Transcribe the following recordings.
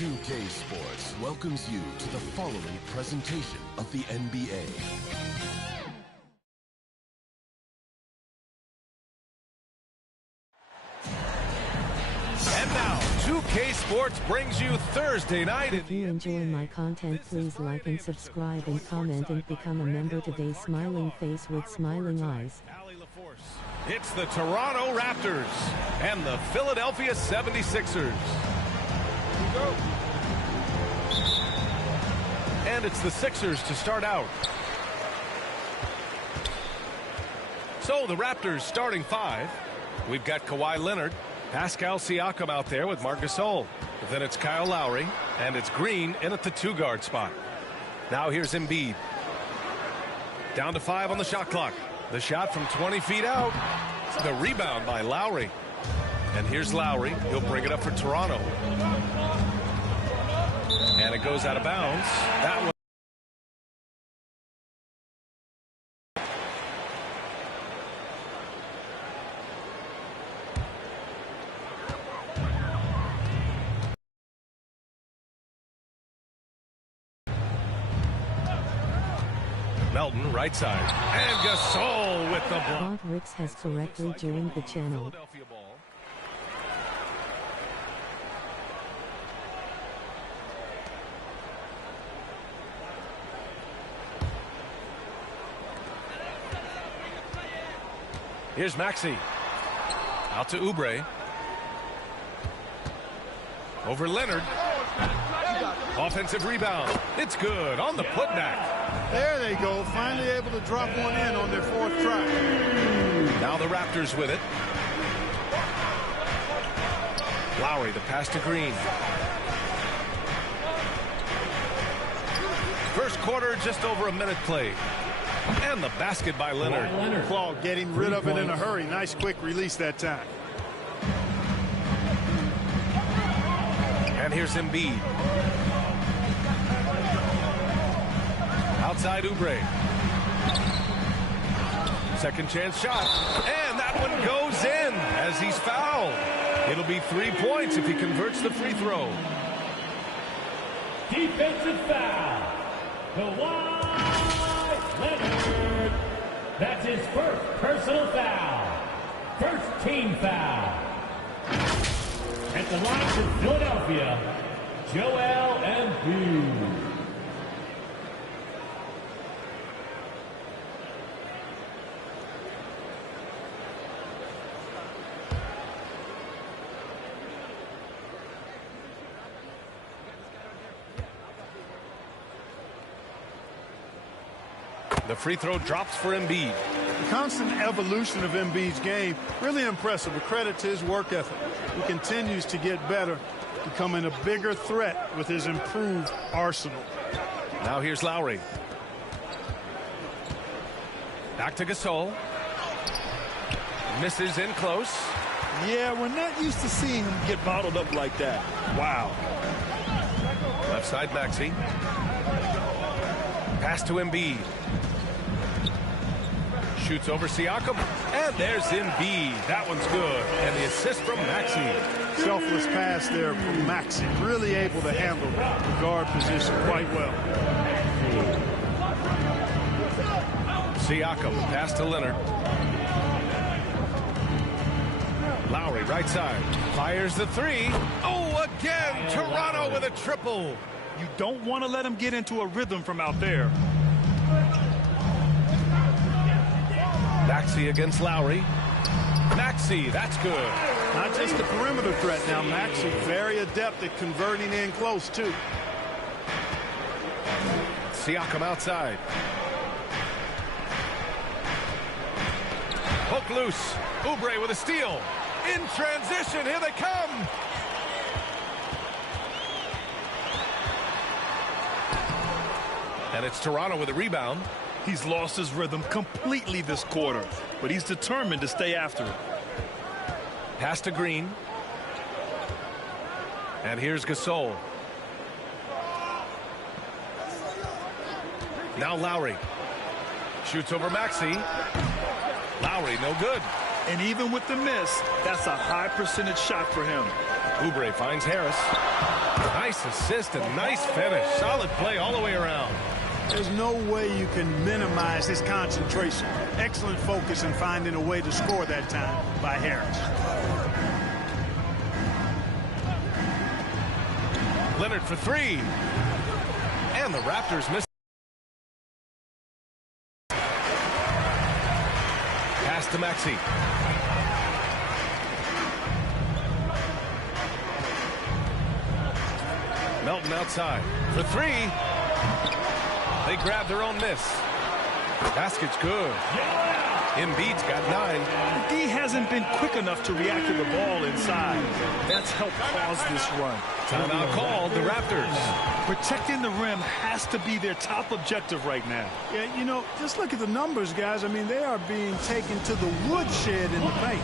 2K Sports welcomes you to the following presentation of the NBA. And now, 2K Sports brings you Thursday night. If you enjoy my content, please like and subscribe and comment and become a member today. Smiling face with smiling eyes. It's the Toronto Raptors and the Philadelphia 76ers. And it's the Sixers to start out. So the Raptors starting five. We've got Kawhi Leonard, Pascal Siakam out there with Marc Gasol. Then it's Kyle Lowry, and it's Green in at the two-guard spot. Now here's Embiid. Down to 5 on the shot clock. The shot from 20 feet out. The rebound by Lowry. And here's Lowry. He'll bring it up for Toronto. And it goes out of bounds. That one. Melton, right side. And Gasol with the block. Ricks has correctly joined the channel. Here's Maxey. Out to Oubre. Over Leonard. Offensive rebound. It's good on the putback. There they go. Finally able to drop one in on their fourth try. Now the Raptors with it. Lowry, the pass to Green. First quarter, just over a minute played. And the basket by Leonard. Claw getting rid of it in a hurry. Nice quick release that time. And here's Embiid. Outside Oubre. Second chance shot. And that one goes in as he's fouled. It'll be 3 points if he converts the free throw. Defensive foul. Kawhi Leonard. That's his first personal foul. First team foul. At the line for Philadelphia, Joel Embiid. The free throw drops for Embiid. The constant evolution of Embiid's game, really impressive. A credit to his work ethic. He continues to get better, becoming a bigger threat with his improved arsenal. Now here's Lowry. Back to Gasol. Misses in close. Yeah, we're not used to seeing him get bottled up like that. Wow. Left side Maxey. Pass to Embiid. Shoots over Siakam. And there's Embiid. That one's good. And the assist from Maxey. Selfless pass there from Maxey. Really able to handle the guard position quite well. Siakam. Pass to Leonard. Lowry, right side. Fires the three. Oh, again. Toronto with a triple. You don't want to let him get into a rhythm from out there. Maxey against Lowry. Maxey, that's good. Not just a perimeter threat now. Maxey very adept at converting in close, too. Siakam outside. Hook loose. Oubre with a steal. In transition, here they come. And it's Toronto with a rebound. He's lost his rhythm completely this quarter, but he's determined to stay after it. Pass to Green. And here's Gasol. Now Lowry. Shoots over Maxey. Lowry, no good. And even with the miss, that's a high percentage shot for him. Oubre finds Harris. Nice assist and nice finish. Solid play all the way around. There's no way you can minimize his concentration. Excellent focus in finding a way to score that time by Harris. Leonard for three. And the Raptors miss. Pass to Maxey. Melton outside for three. They grab their own miss. Basket's good. Embiid's got 9. He hasn't been quick enough to react to the ball inside. That's helped cause this run. Timeout called, the Raptors. Protecting the rim has to be their top objective right now. Yeah, you know, just look at the numbers, guys. I mean, they are being taken to the woodshed in the paint.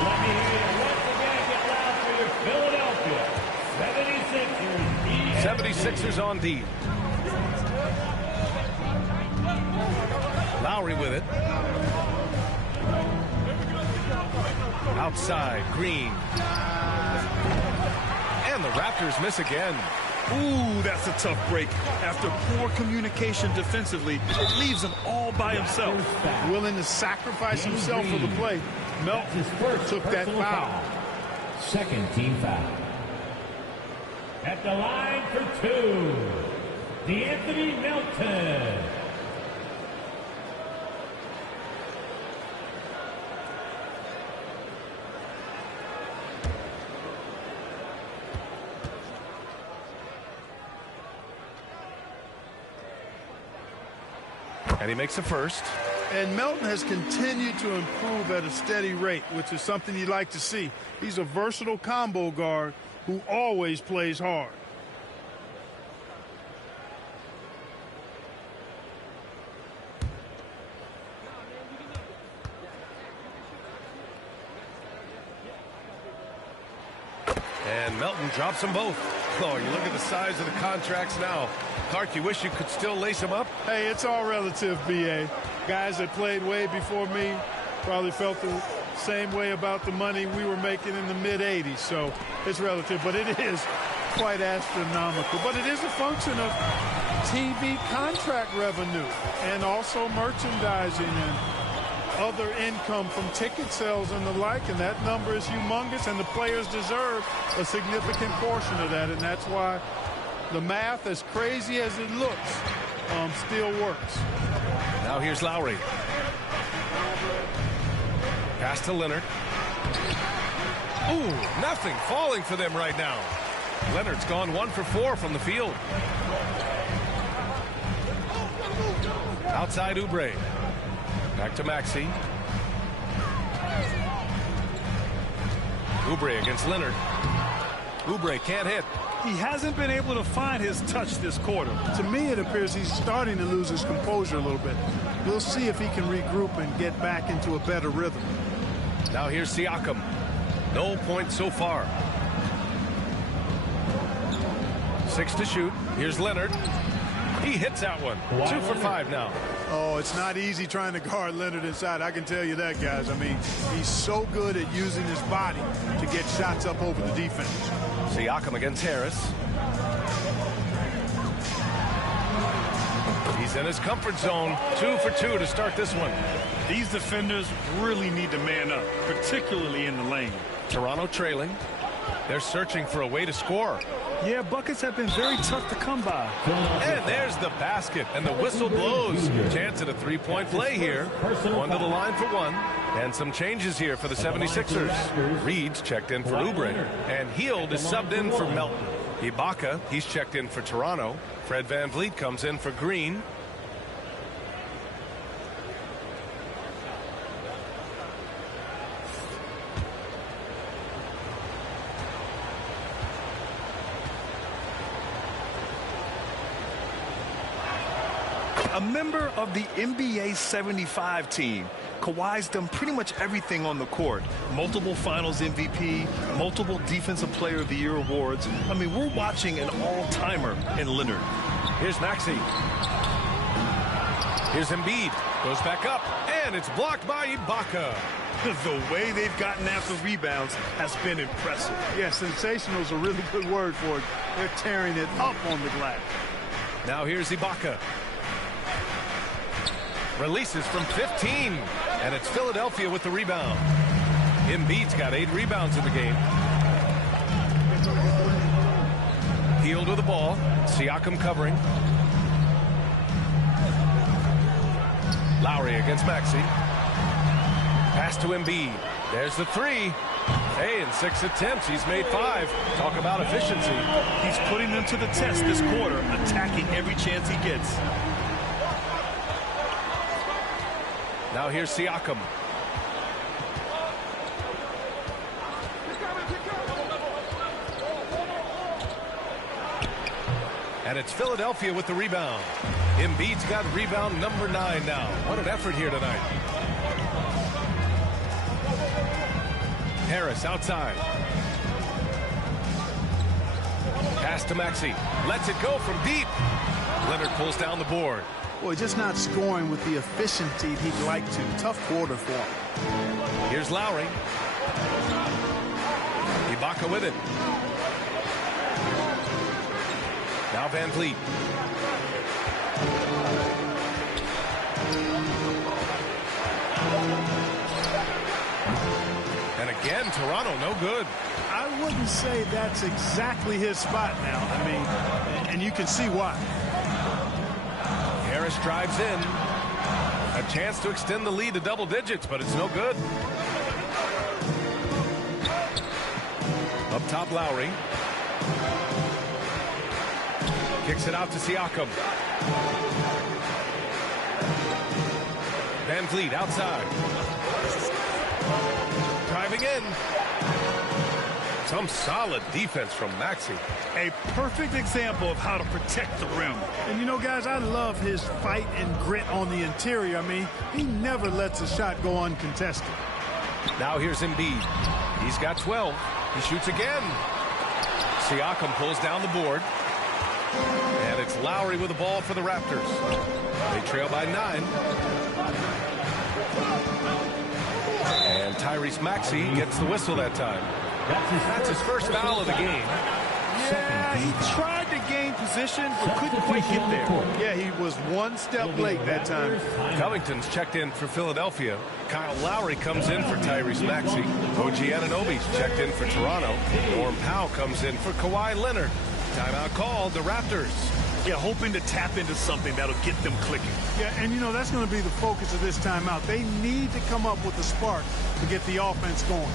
Let me hear you once again get loud for your Philadelphia 76ers. 76ers on D. Lowry with it. Outside, Green. And the Raptors miss again. Ooh, that's a tough break. After poor communication defensively, it leaves him all by himself. Willing to sacrifice himself for the play. Melton took that foul. Second team foul. At the line for 2, D'Anthony Melton. And he makes the first. And Melton has continued to improve at a steady rate, which is something you like to see. He's a versatile combo guard who always plays hard. And Melton drops them both. Oh, you look at the size of the contracts now. Clark, you wish you could still lace them up? Hey, it's all relative, B.A. Guys that played way before me probably felt the same way about the money we were making in the mid-'80s. So it's relative, but it is quite astronomical. But it is a function of TV contract revenue and also merchandising and other income from ticket sales and the like, and that number is humongous, and the players deserve a significant portion of that, and that's why the math, as crazy as it looks, still works. Now here's Lowry. Pass to Leonard. Ooh, nothing falling for them right now. Leonard's gone 1 for 4 from the field. Outside Oubre. Back to Maxey. Oubre against Leonard. Oubre can't hit. He hasn't been able to find his touch this quarter. To me, it appears he's starting to lose his composure a little bit. We'll see if he can regroup and get back into a better rhythm. Now here's Siakam. No points so far. 6 to shoot. Here's Leonard. He hits that one. 2 for 5 now. Oh, it's not easy trying to guard Leonard inside. I can tell you that, guys. I mean, he's so good at using his body to get shots up over the defense. Siakam against Harris. He's in his comfort zone. 2 for 2 to start this one. These defenders really need to man up, particularly in the lane. Toronto trailing. They're searching for a way to score. Yeah, buckets have been very tough to come by. And there's the basket, and the whistle blows. Chance at a three-point play here. One to the line for one. And some changes here for the 76ers. Reed's checked in for Oubre. And Hield is subbed in for Melton. Ibaka, he's checked in for Toronto. Fred VanVleet comes in for Green. A member of the NBA 75 team, Kawhi's done pretty much everything on the court. Multiple Finals MVP, multiple Defensive Player of the Year awards. I mean, we're watching an all-timer in Leonard. Here's Maxey. Here's Embiid. Goes back up, and it's blocked by Ibaka. The way they've gotten after rebounds has been impressive. Yeah, sensational is a really good word for it. They're tearing it up on the glass. Now here's Ibaka. Releases from 15, and it's Philadelphia with the rebound. Embiid's got 8 rebounds in the game. Hield with the ball. Siakam covering. Lowry against Maxey. Pass to Embiid. There's the 3. Hey, in 6 attempts, he's made 5. Talk about efficiency. He's putting them to the test this quarter, attacking every chance he gets. Now here's Siakam. And it's Philadelphia with the rebound. Embiid's got rebound number 9 now. What an effort here tonight. Harris outside. Pass to Maxey. Lets it go from deep. Leonard pulls down the board. Boy, just not scoring with the efficiency he'd like to. Tough quarter for him. Here's Lowry. Ibaka with it. Now VanVleet. And again, Toronto no good. I wouldn't say that's exactly his spot now. I mean, and you can see why. Harris drives in. A chance to extend the lead to double digits, but it's no good. Up top, Lowry. Kicks it out to Siakam. VanVleet outside. Driving in. Some solid defense from Maxey. A perfect example of how to protect the rim. And you know, guys, I love his fight and grit on the interior. I mean, he never lets a shot go uncontested. Now here's Embiid. He's got 12. He shoots again. Siakam pulls down the board. And it's Lowry with the ball for the Raptors. They trail by 9. And Tyrese Maxey gets the whistle that time. That's his first foul of the game. Yeah, he tried to gain position, but couldn't quite get there. Yeah, he was one step late that time. Covington's checked in for Philadelphia. Kyle Lowry comes in for Tyrese Maxey. OG Anunoby's checked in for Toronto. Norm Powell comes in for Kawhi Leonard. Timeout called, the Raptors. Yeah, hoping to tap into something that'll get them clicking. Yeah, and you know, that's going to be the focus of this timeout. They need to come up with a spark to get the offense going.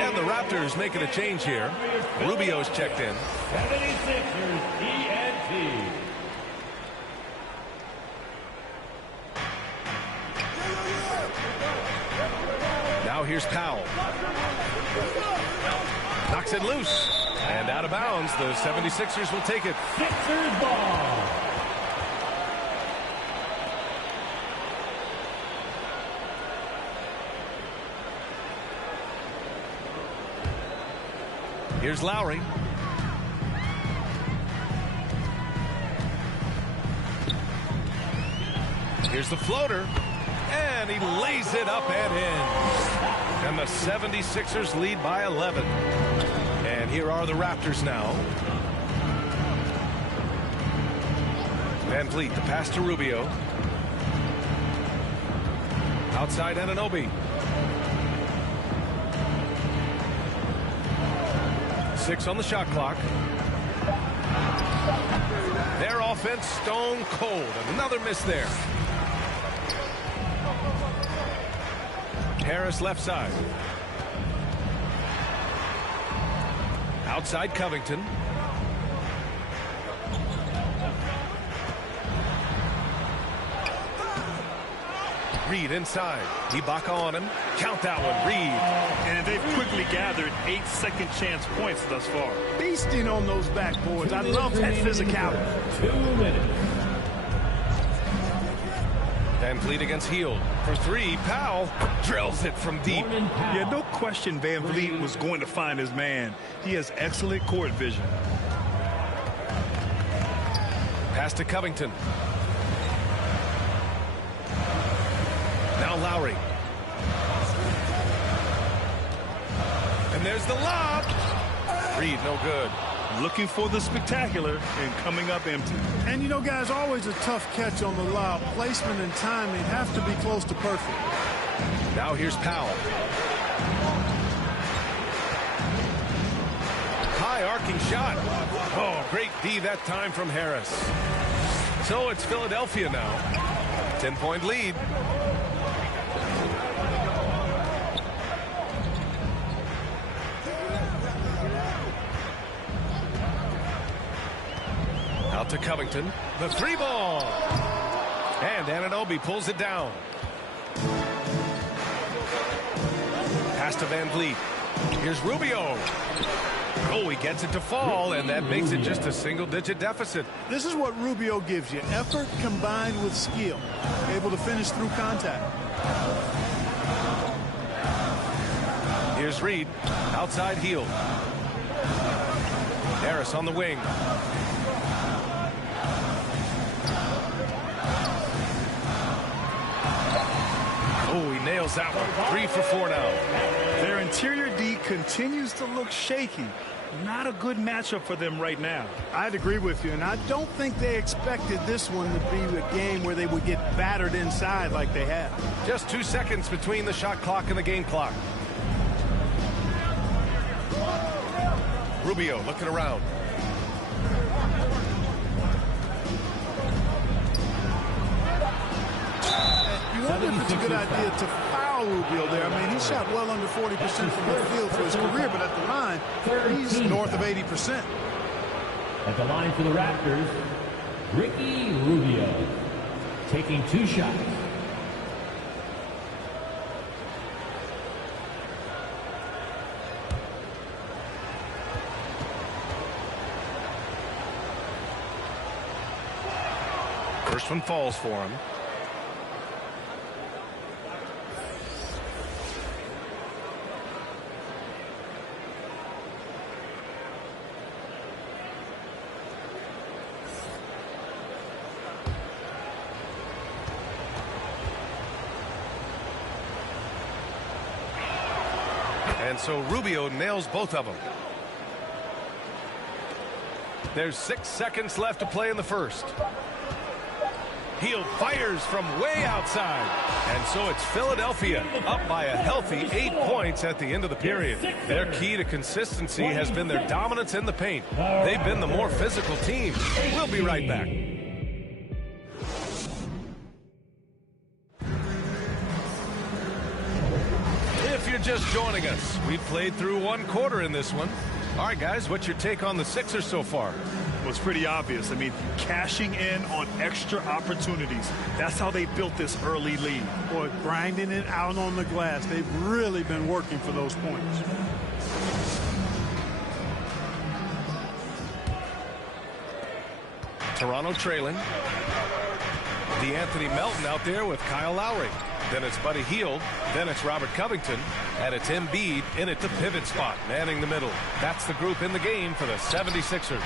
And the Raptors making a change here. Rubio's checked in. 76ers ENT. Now here's Powell. Knocks it loose. And out of bounds. The 76ers will take it. Sixers ball. Here's Lowry. Here's the floater. And he lays it up and in. And the 76ers lead by 11. And here are the Raptors now. Van Vliet, the pass to Rubio. Outside Anunoby. 6 on the shot clock. Their offense stone cold. Another miss there. Harris left side. Outside Covington. Reed inside. Ibaka on him. Count that one, Reed. And they've quickly gathered 8 second chance points thus far. Beasting on those backboards. I love that physicality. 2 minutes. Van Vliet against Hield. For 3, Powell drills it from deep. Yeah, no question Van Vliet was going to find his man. He has excellent court vision. Pass to Covington. Now Lowry. And there's the lob. Reed, no good. Looking for the spectacular and coming up empty. And you know, guys, always a tough catch on the lob. Placement and timing have to be close to perfect. Now here's Powell. High arcing shot. Oh, great D that time from Harris. So it's Philadelphia now. 10-point lead. Out to Covington. The 3 ball. And Anunoby pulls it down. Pass to Van Vliet. Here's Rubio. Oh, he gets it to fall, and that makes it just a single-digit deficit. This is what Rubio gives you. Effort combined with skill. Able to finish through contact. Here's Reed. Outside Hield. Harris on the wing. Oh, he nails that one. 3 for 4 now. Their interior D continues to look shaky. Not a good matchup for them right now. I'd agree with you, and I don't think they expected this one to be a game where they would get battered inside like they have. Just 2 seconds between the shot clock and the game clock. Rubio looking around. You wonder if it's a good idea to foul Rubio there. I mean, he shot well under 40% from the field for his career, but at the line, he's north of 80%. At the line for the Raptors, Ricky Rubio taking 2 shots. First one falls for him. And so Rubio nails both of them. There's 6 seconds left to play in the first. Hield fires from way outside. And so it's Philadelphia up by a healthy 8 points at the end of the period. Their key to consistency has been their dominance in the paint. They've been the more physical team. We'll be right back. If you're just joining us, we've played through one quarter in this one. All right, guys, what's your take on the Sixers so far? Well, it's pretty obvious. I mean, cashing in on extra opportunities. That's how they built this early lead. Boy, grinding it out on the glass. They've really been working for those points. Toronto trailing. DeAnthony Melton out there with Kyle Lowry. Then it's Buddy Hield. Then it's Robert Covington. And it's Embiid in at the pivot spot, manning the middle. That's the group in the game for the 76ers.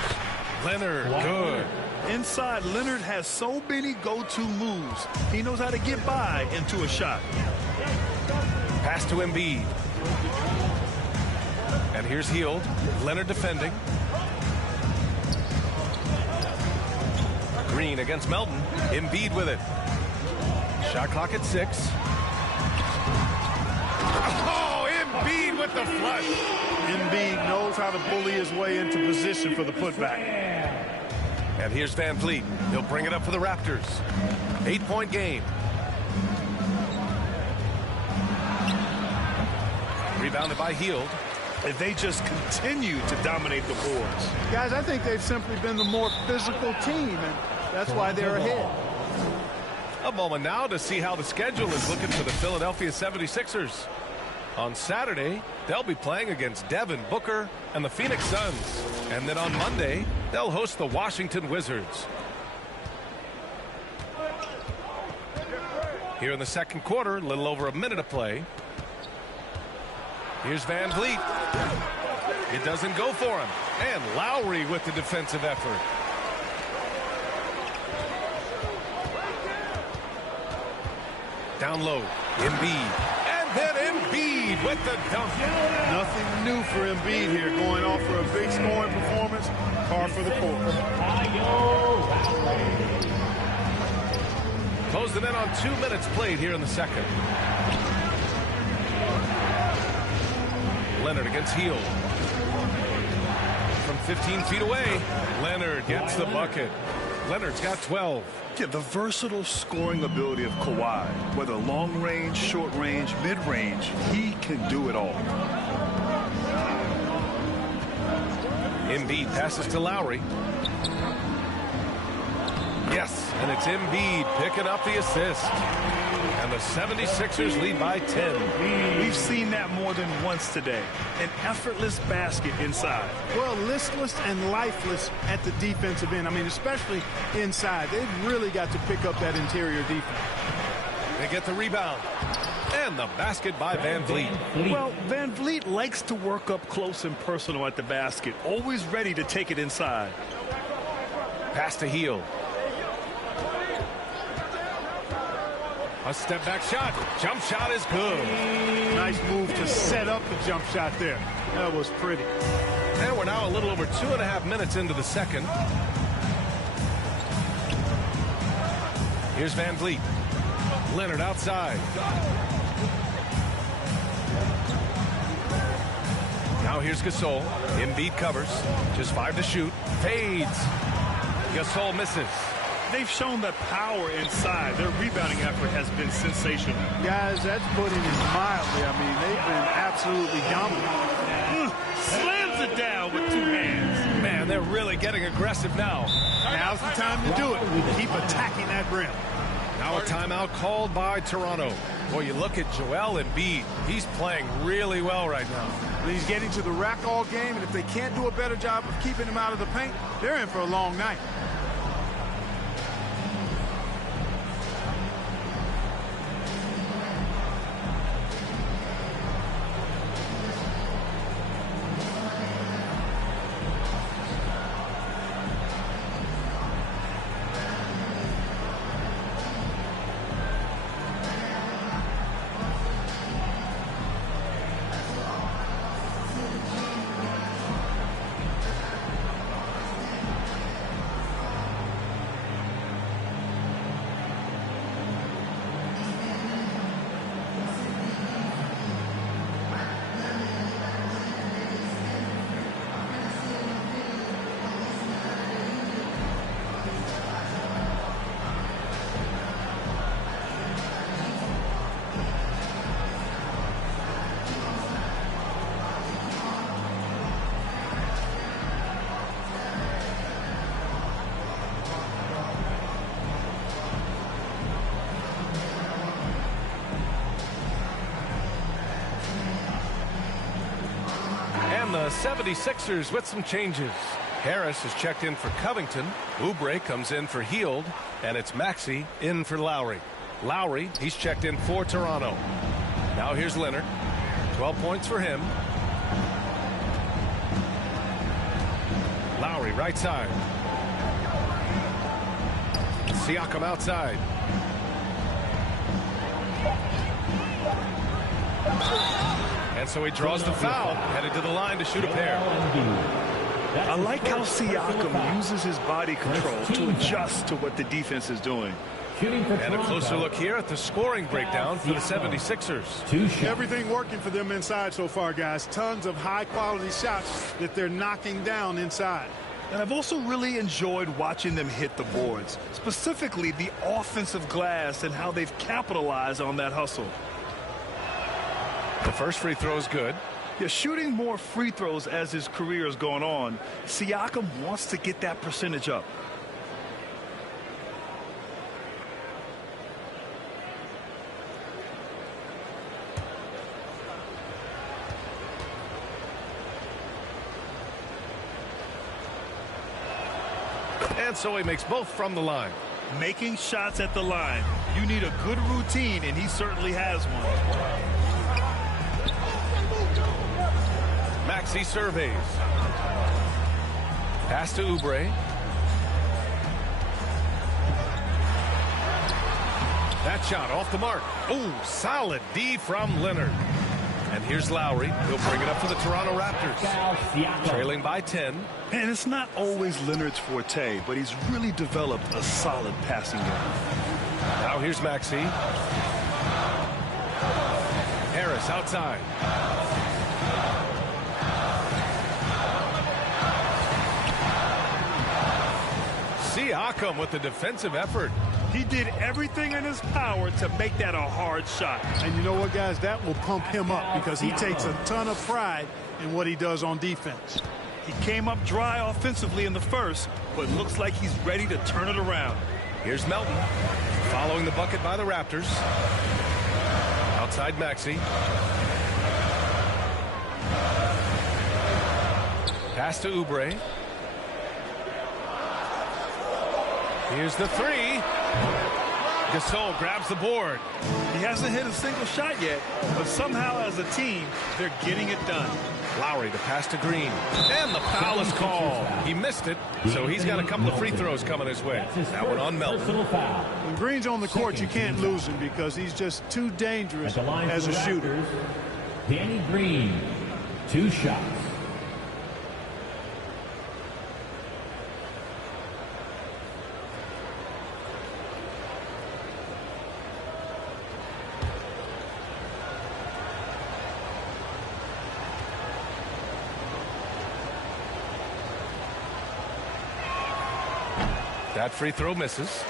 Leonard, good. Inside, Leonard has so many go-to moves. He knows how to get by into a shot. Pass to Embiid. And here's Hield. Leonard defending. Green against Melton. Embiid with it. Shot clock at 6. Oh, Embiid with the flush. Embiid knows how to bully his way into position for the putback. And here's Van Vliet. He'll bring it up for the Raptors. 8-point game. Rebounded by Hield. And they just continue to dominate the boards. Guys, I think they've simply been the more physical team, and that's why they're ahead. A moment now to see how the schedule is looking for the Philadelphia 76ers. On Saturday, they'll be playing against Devin Booker and the Phoenix Suns. And then on Monday, they'll host the Washington Wizards. Here in the second quarter, a little over a minute to play. Here's Van Vliet. It doesn't go for him. And Lowry with the defensive effort. Down low, Embiid. And then Embiid with the dunk. Nothing new for Embiid here, going off for a big scoring performance. Par for the course. Closing in on 2 minutes played here in the second. Leonard against Hield. From 15 feet away, Leonard gets the bucket. Leonard's got 12. Yeah, the versatile scoring ability of Kawhi, whether long range, short range, mid range, he can do it all. Embiid passes to Lowry. Yes, and it's Embiid picking up the assist. And the 76ers lead by 10. We've seen that more than once today. An effortless basket inside. Well, listless and lifeless at the defensive end. I mean, especially inside. They've really got to pick up that interior defense. They get the rebound. And the basket by Van Vliet. Well, Van Vliet likes to work up close and personal at the basket. Always ready to take it inside. Pass to Hield. A step back shot. Jump shot is good. Nice move to set up the jump shot there. That was pretty. And we're now a little over 2.5 minutes into the second. Here's Van Vliet. Leonard outside. Now here's Gasol. Embiid covers. Just 5 to shoot. Fades. Gasol misses. They've shown that power inside. Their rebounding effort has been sensational. Guys, that's putting it mildly. I mean, they've been absolutely dominant. Slams it down with 2 hands. Man, they're really getting aggressive now. Now's the time to do it. Keep attacking that rim. Now a timeout called by Toronto. Boy, you look at Joel Embiid. He's playing really well right now. He's getting to the rack all game, and if they can't do a better job of keeping him out of the paint, they're in for a long night. The 76ers with some changes. Harris is checked in for Covington. Oubre comes in for Hield. And it's Maxey in for Lowry. Lowry, he's checked in for Toronto. Now here's Leonard. 12 points for him. Lowry right side. Siakam outside. And so he draws the foul, headed to the line to shoot a pair. I like how Siakam uses his body control to adjust to what the defense is doing. And a closer look here at the scoring breakdown for the 76ers. Everything working for them inside so far, guys. Tons of high-quality shots that they're knocking down inside. And I've also really enjoyed watching them hit the boards, specifically the offensive glass and how they've capitalized on that hustle. The first free throw is good. Yeah, shooting more free throws as his career is going on, Siakam wants to get that percentage up. And so he makes both from the line. Making shots at the line. You need a good routine, and he certainly has one. Maxey surveys. Pass to Oubre. That shot off the mark. Oh, solid D from Leonard. And here's Lowry. He'll bring it up for the Toronto Raptors. Trailing by 10. And it's not always Leonard's forte, but he's really developed a solid passing game. Now here's Maxey. Harris outside. Siakam with the defensive effort. He did everything in his power to make that a hard shot. And you know what, guys? That will pump him up because he takes a ton of pride in what he does on defense. He came up dry offensively in the first, but looks like he's ready to turn it around. Here's Melton following the bucket by the Raptors. Outside Maxey. Pass to Oubre. Here's the three. Gasol grabs the board. He hasn't hit a single shot yet, but somehow as a team, they're getting it done. Lowry, the pass to Green. And the foul is called. He missed it, so he's got a couple of free throws coming his way. That one on Melton. When Green's on the court, you can't lose him because he's just too dangerous as a shooter. Danny Green, 2 shots. That free throw misses.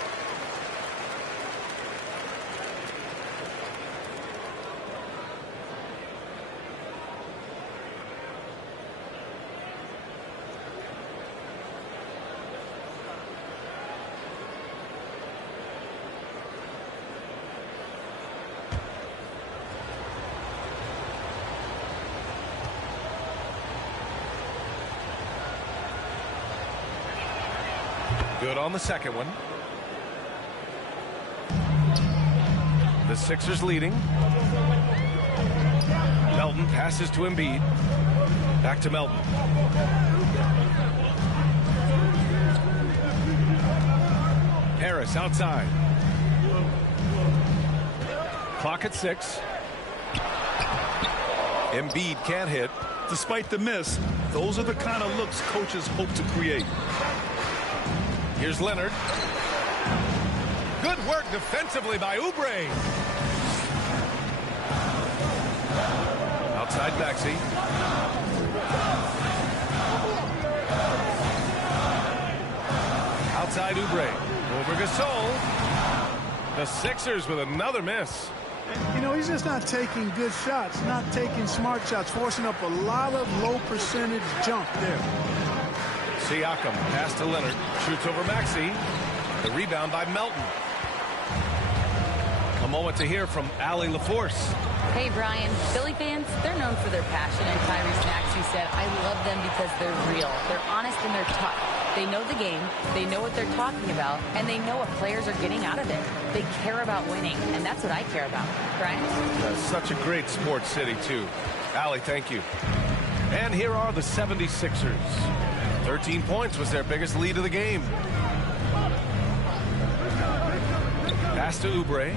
Good on the second one. The Sixers leading. Melton passes to Embiid. Back to Melton. Harris outside. Clock at 6. Embiid can't hit. Despite the miss, those are the kind of looks coaches hope to create. Here's Leonard. Good work defensively by Oubre. Outside Maxey. Outside Oubre. Over Gasol. The Sixers with another miss. You know, he's just not taking good shots, not taking smart shots, forcing up a lot of low percentage jump there. Siakam pass to Leonard. Shoots over Maxey. The rebound by Melton. moment to hear from Allie LaForce. Hey, Brian. Philly fans, they're known for their passion, and Tyrese Maxey said, I love them because they're real. They're honest and they're tough. They know the game, they know what they're talking about, and they know what players are getting out of it. They care about winning, and that's what I care about. Brian? That's such a great sports city, too. Allie, thank you. And here are the 76ers. 13 points was their biggest lead of the game. Pass to Oubre.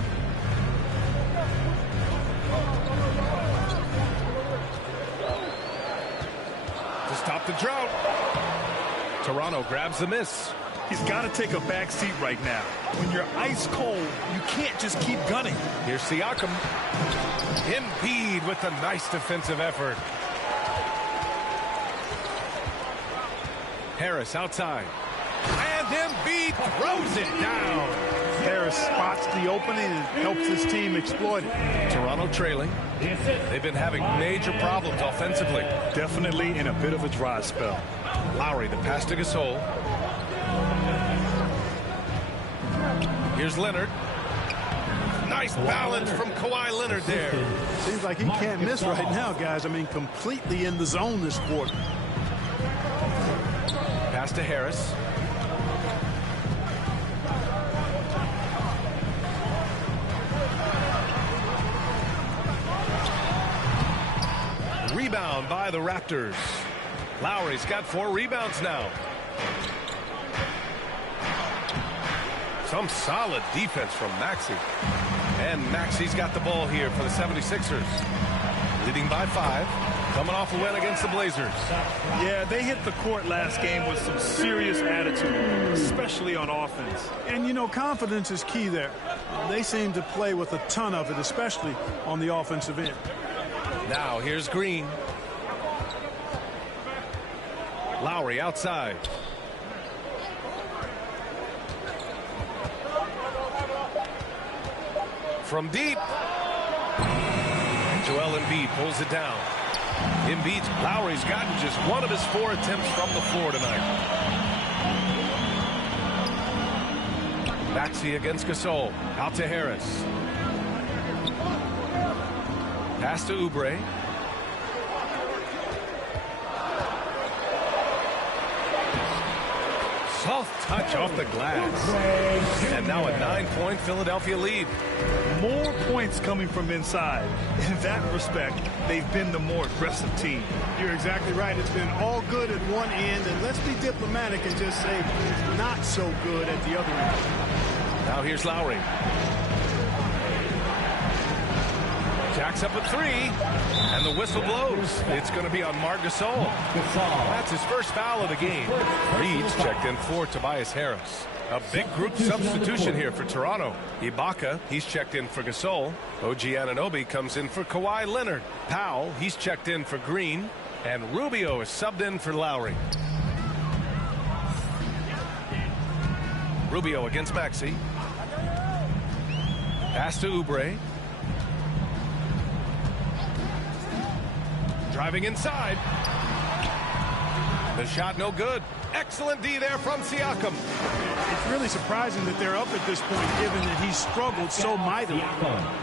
To stop the drought. Toronto grabs the miss. He's got to take a back seat right now. When you're ice cold, you can't just keep gunning. Here's Siakam. Embiid with a nice defensive effort. Harris outside. And Embiid throws it down. Harris spots the opening and helps his team exploit it. Toronto trailing. They've been having major problems offensively. Definitely in a bit of a dry spell. Lowry, the pass to Gasol. Here's Leonard. Nice balance from Kawhi Leonard there. Seems like he can't miss right now, guys. I mean, completely in the zone this quarter. Pass to Harris. Rebound by the Raptors. Lowry's got 4 rebounds now. Some solid defense from Maxey. And Maxey's got the ball here for the 76ers. Leading by 5. Coming off a win against the Blazers. Yeah, they hit the court last game with some serious attitude, especially on offense. And, you know, confidence is key there. They seem to play with a ton of it, especially on the offensive end. Now here's Green. Lowry outside. From deep. Joel Embiid pulls it down. Lowry's gotten just one of his 4 attempts from the floor tonight. Maxey against Gasol. Out to Harris. Pass to Oubre. Soft touch off the glass. And now a 9-point Philadelphia lead. More points coming from inside. In that respect, they've been the more aggressive team. You're exactly right. It's been all good at one end, and let's be diplomatic and just say not so good at the other end. Now here's Lowry. Jacks up a 3, and the whistle blows. It's going to be on Marc Gasol. That's his first foul of the game. Reed's checked in for Tobias Harris. A big group substitution here for Toronto. Ibaka, he's checked in for Gasol. OG Anunoby comes in for Kawhi Leonard. Powell, he's checked in for Green. And Rubio is subbed in for Lowry. Rubio against Maxey. Pass to Oubre. Driving inside. The shot no good. Excellent D there from Siakam. It's really surprising that they're up at this point, given that he struggled so mightily.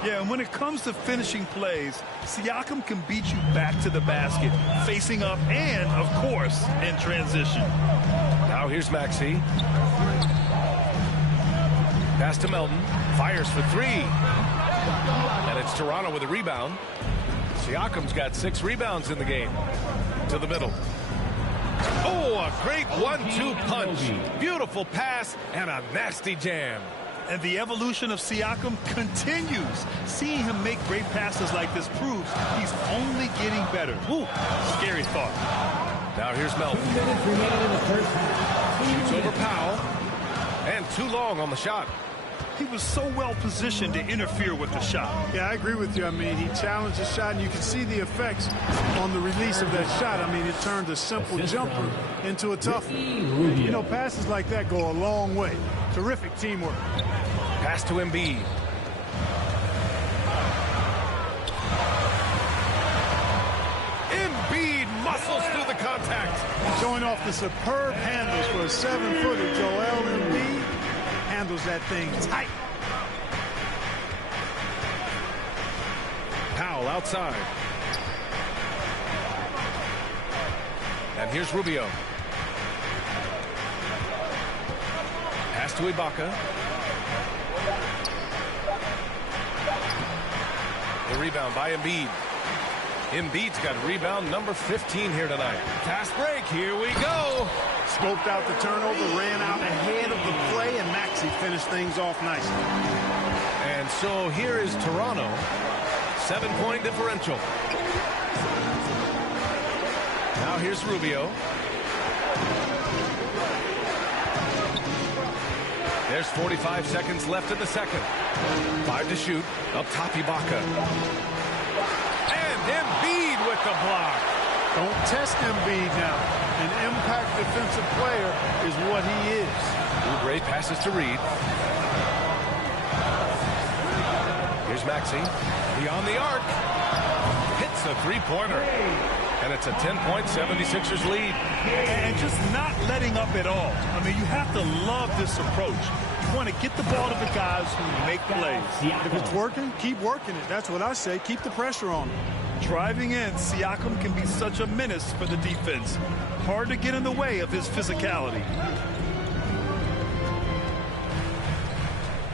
Yeah, and when it comes to finishing plays, Siakam can beat you back to the basket, facing up and, of course, in transition. Now here's Maxey. Pass to Melton. Fires for 3. And it's Toronto with a rebound. Siakam's got 6 rebounds in the game. To the middle. Oh, a great 1-2 punch. Beautiful pass and a nasty jam. And the evolution of Siakam continues. Seeing him make great passes like this proves he's only getting better. Ooh, scary thought. Now here's Melton. Shoots over Powell. And too long on the shot. He was so well positioned to interfere with the shot. Yeah, I agree with you. I mean, he challenged the shot, and you can see the effects on the release of that shot. I mean, it turned a simple jumper into a tough one. You know, passes like that go a long way. Terrific teamwork. Pass to Embiid. Embiid muscles through the contact. Showing off the superb handles for a 7-footer. Joel Embiid handles that thing tight. outside. And here's Rubio. Pass to Ibaka. The rebound by Embiid. Embiid's got rebound number 15 here tonight. Fast break. Here we go. Scoped out the turnover, ran out ahead of the play, and Maxey finished things off nicely. And so here is Toronto. 7-point differential. Now here's Rubio. There's 45 seconds left in the second. 5 to shoot. Up top, Ibaka. And Embiid with the block. Don't test Embiid now. An impact defensive player is what he is. Oubre passes to Reed. Here's Maxey. Beyond the arc. Hits the three-pointer. And it's a 10-point 76ers lead. And just not letting up at all. I mean, you have to love this approach. You want to get the ball to the guys who make plays. If it's working, keep working it. That's what I say. Keep the pressure on him. Driving in, Siakam can be such a menace for the defense. Hard to get in the way of his physicality.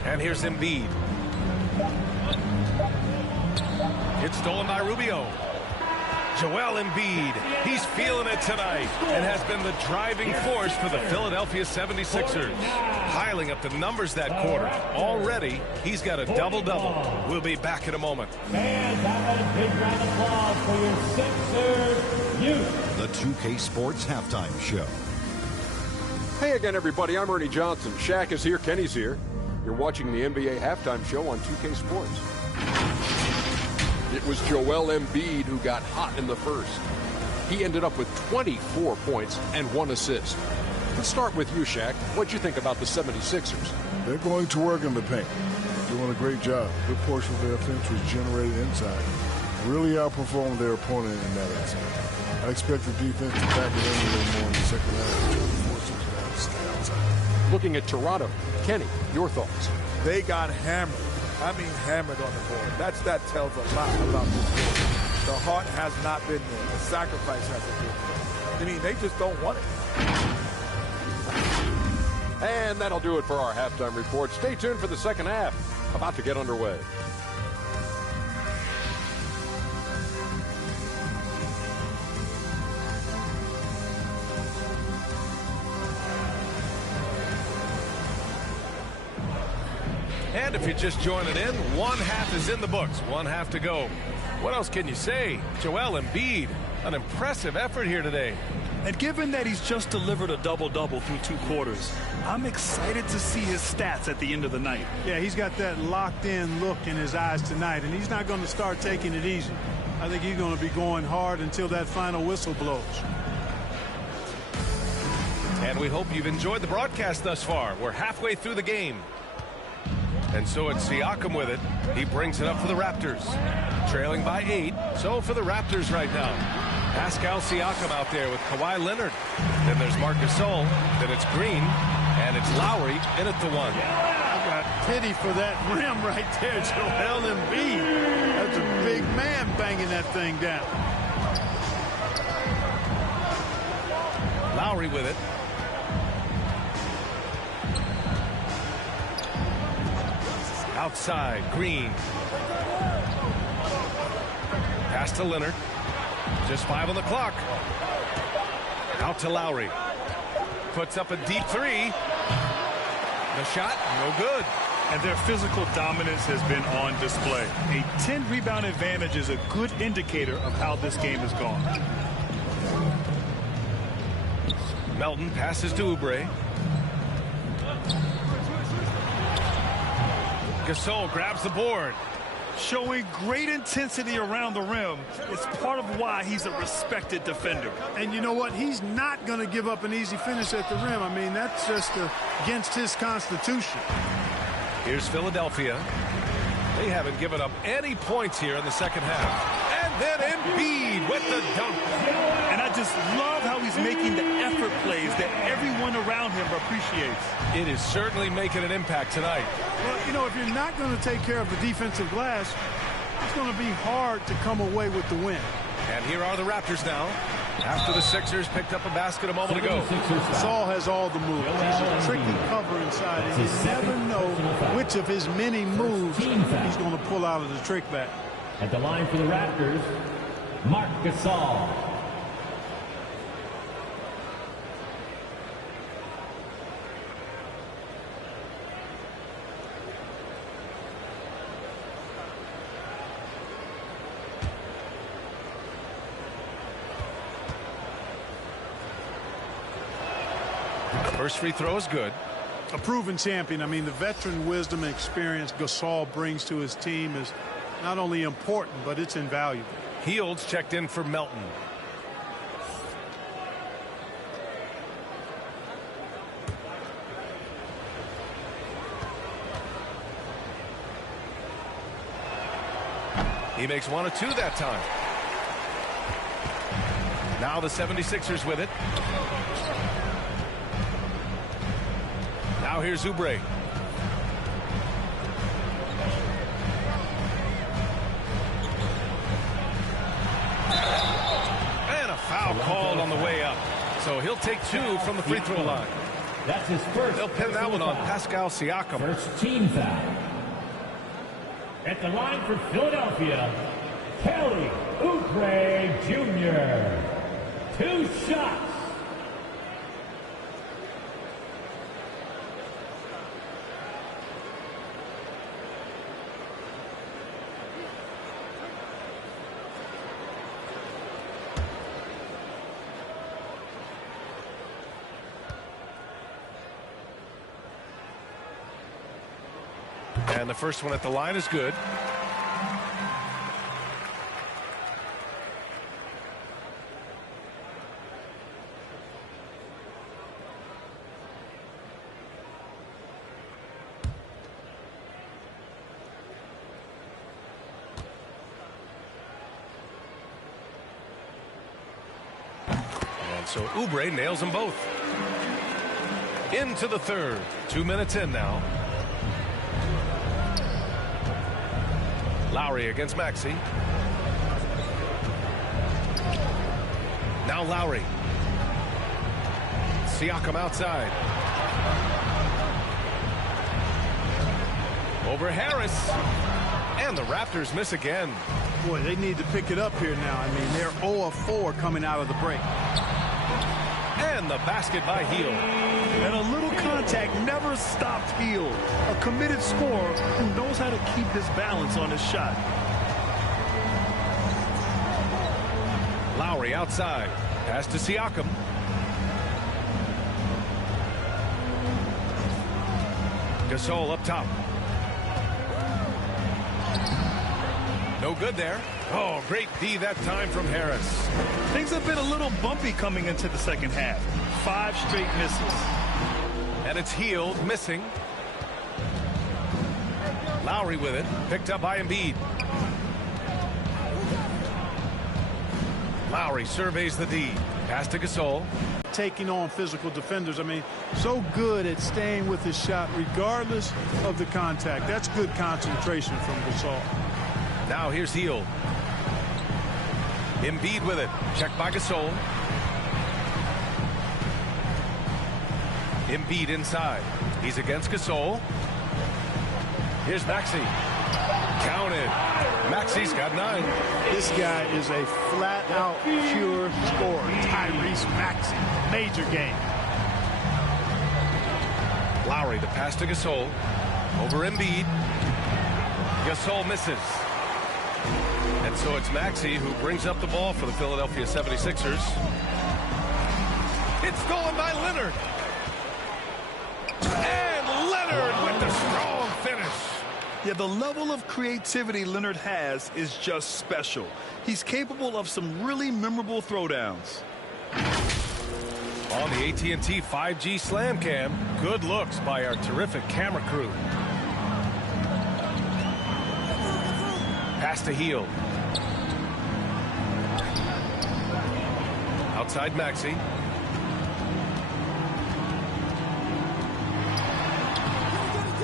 And here's Embiid. It's stolen by Rubio. Joel Embiid, he's feeling it tonight and has been the driving force for the Philadelphia 76ers. Piling up the numbers that quarter. Already, he's got a double-double. We'll be back in a moment. And have a big round of applause for your Sixers youth. The 2K Sports Halftime Show. Hey again, everybody. I'm Ernie Johnson. Shaq is here. Kenny's here. You're watching the NBA Halftime Show on 2K Sports. It was Joel Embiid who got hot in the first. He ended up with 24 points and 1 assist. Let's start with you, Shaq. What'd you think about the 76ers? They're going to work in the paint. Doing a great job. A good portion of their offense was generated inside. Really outperformed their opponent in that aspect. I expect the defense to back it in a little more in the second half and try to force them to stay outside. Looking at Toronto, Kenny, your thoughts? They got hammered. I mean hammered on the board. That tells a lot about this game. The heart has not been there. The sacrifice hasn't been there. I mean, they just don't want it. And that'll do it for our halftime report. Stay tuned for the second half. About to get underway. And if you're just joining in, one half is in the books. One half to go. What else can you say? Joel Embiid, an impressive effort here today. And given that he's just delivered a double-double through 2 quarters, I'm excited to see his stats at the end of the night. Yeah, he's got that locked-in look in his eyes tonight, and he's not going to start taking it easy. I think he's going to be going hard until that final whistle blows. And we hope you've enjoyed the broadcast thus far. We're halfway through the game. And so it's Siakam with it. He brings it up for the Raptors. Trailing by 8. So for the Raptors right now, Pascal Siakam out there with Kawhi Leonard. Then there's Marc Gasol. Then it's Green. And it's Lowry in at the 1. I got pity for that rim right there, Joel Embiid. That's a big man banging that thing down. Lowry with it. Outside, Green. Pass to Leonard. Just 5 on the clock. Out to Lowry. Puts up a deep 3. The shot, no good. And their physical dominance has been on display. A 10-rebound advantage is a good indicator of how this game has gone. Melton passes to Oubre. Gasol grabs the board. Showing great intensity around the rim is part of why he's a respected defender. And you know what? He's not going to give up an easy finish at the rim. I mean, that's just against his constitution. Here's Philadelphia. They haven't given up any points here in the second half. And then Embiid with the dunk. And I just love how he's making the effort plays that everyone around him appreciates. It is certainly making an impact tonight. Well, you know, if you're not going to take care of the defensive glass, it's going to be hard to come away with the win. And here are the Raptors now. After the Sixers picked up a basket a moment ago. Gasol has all the moves. He's a tricky cover inside, and you never know which of his many moves he's going to pull out of the trick bag. At the line for the Raptors, Marc Gasol. First free throw is good. A proven champion. I mean, the veteran wisdom and experience Gasol brings to his team is not only important, but it's invaluable. Hields checked in for Melton. He makes 1 of 2 that time. Now the 76ers with it. Now here's Oubre. And a foul called on the way up. So he'll take 2 from the free throw line. That's his first. They'll pin that one on Pascal Siakam. First team foul. At the line for Philadelphia, Kelly Oubre Jr. 2 shots. And the first one at the line is good. And so Oubre nails them both. Into the third. 2 minutes in now. Lowry against Maxey. Now Lowry. Siakam outside. Over Harris. And the Raptors miss again. Boy, they need to pick it up here now. I mean, they're 0 of 4 coming out of the break. And the basket by Hield. And a little contact never stopped Hield. A committed scorer who knows how to keep his balance on his shot. Lowry outside. Pass to Siakam. Gasol up top. No good there. Oh, great D that time from Harris. Things have been a little bumpy coming into the second half. 5 straight misses. And it's Hield missing. Lowry with it. Picked up by Embiid. Lowry surveys the D. Pass to Gasol. Taking on physical defenders. I mean, so good at staying with his shot regardless of the contact. That's good concentration from Gasol. Now here's Hield. Embiid with it. Checked by Gasol. Embiid inside. He's against Gasol. Here's Maxey. Counted. Maxey's got 9. This guy is a flat-out pure scorer. Tyrese Maxey. Major game. Lowry, the pass to Gasol. Over Embiid. Gasol misses. And so it's Maxey who brings up the ball for the Philadelphia 76ers. It's stolen by Leonard. And Leonard with the strong finish. Yeah, the level of creativity Leonard has is just special. He's capable of some really memorable throwdowns. On the AT&T 5G Slam Cam, good looks by our terrific camera crew. Pass to Hield. Outside Maxey.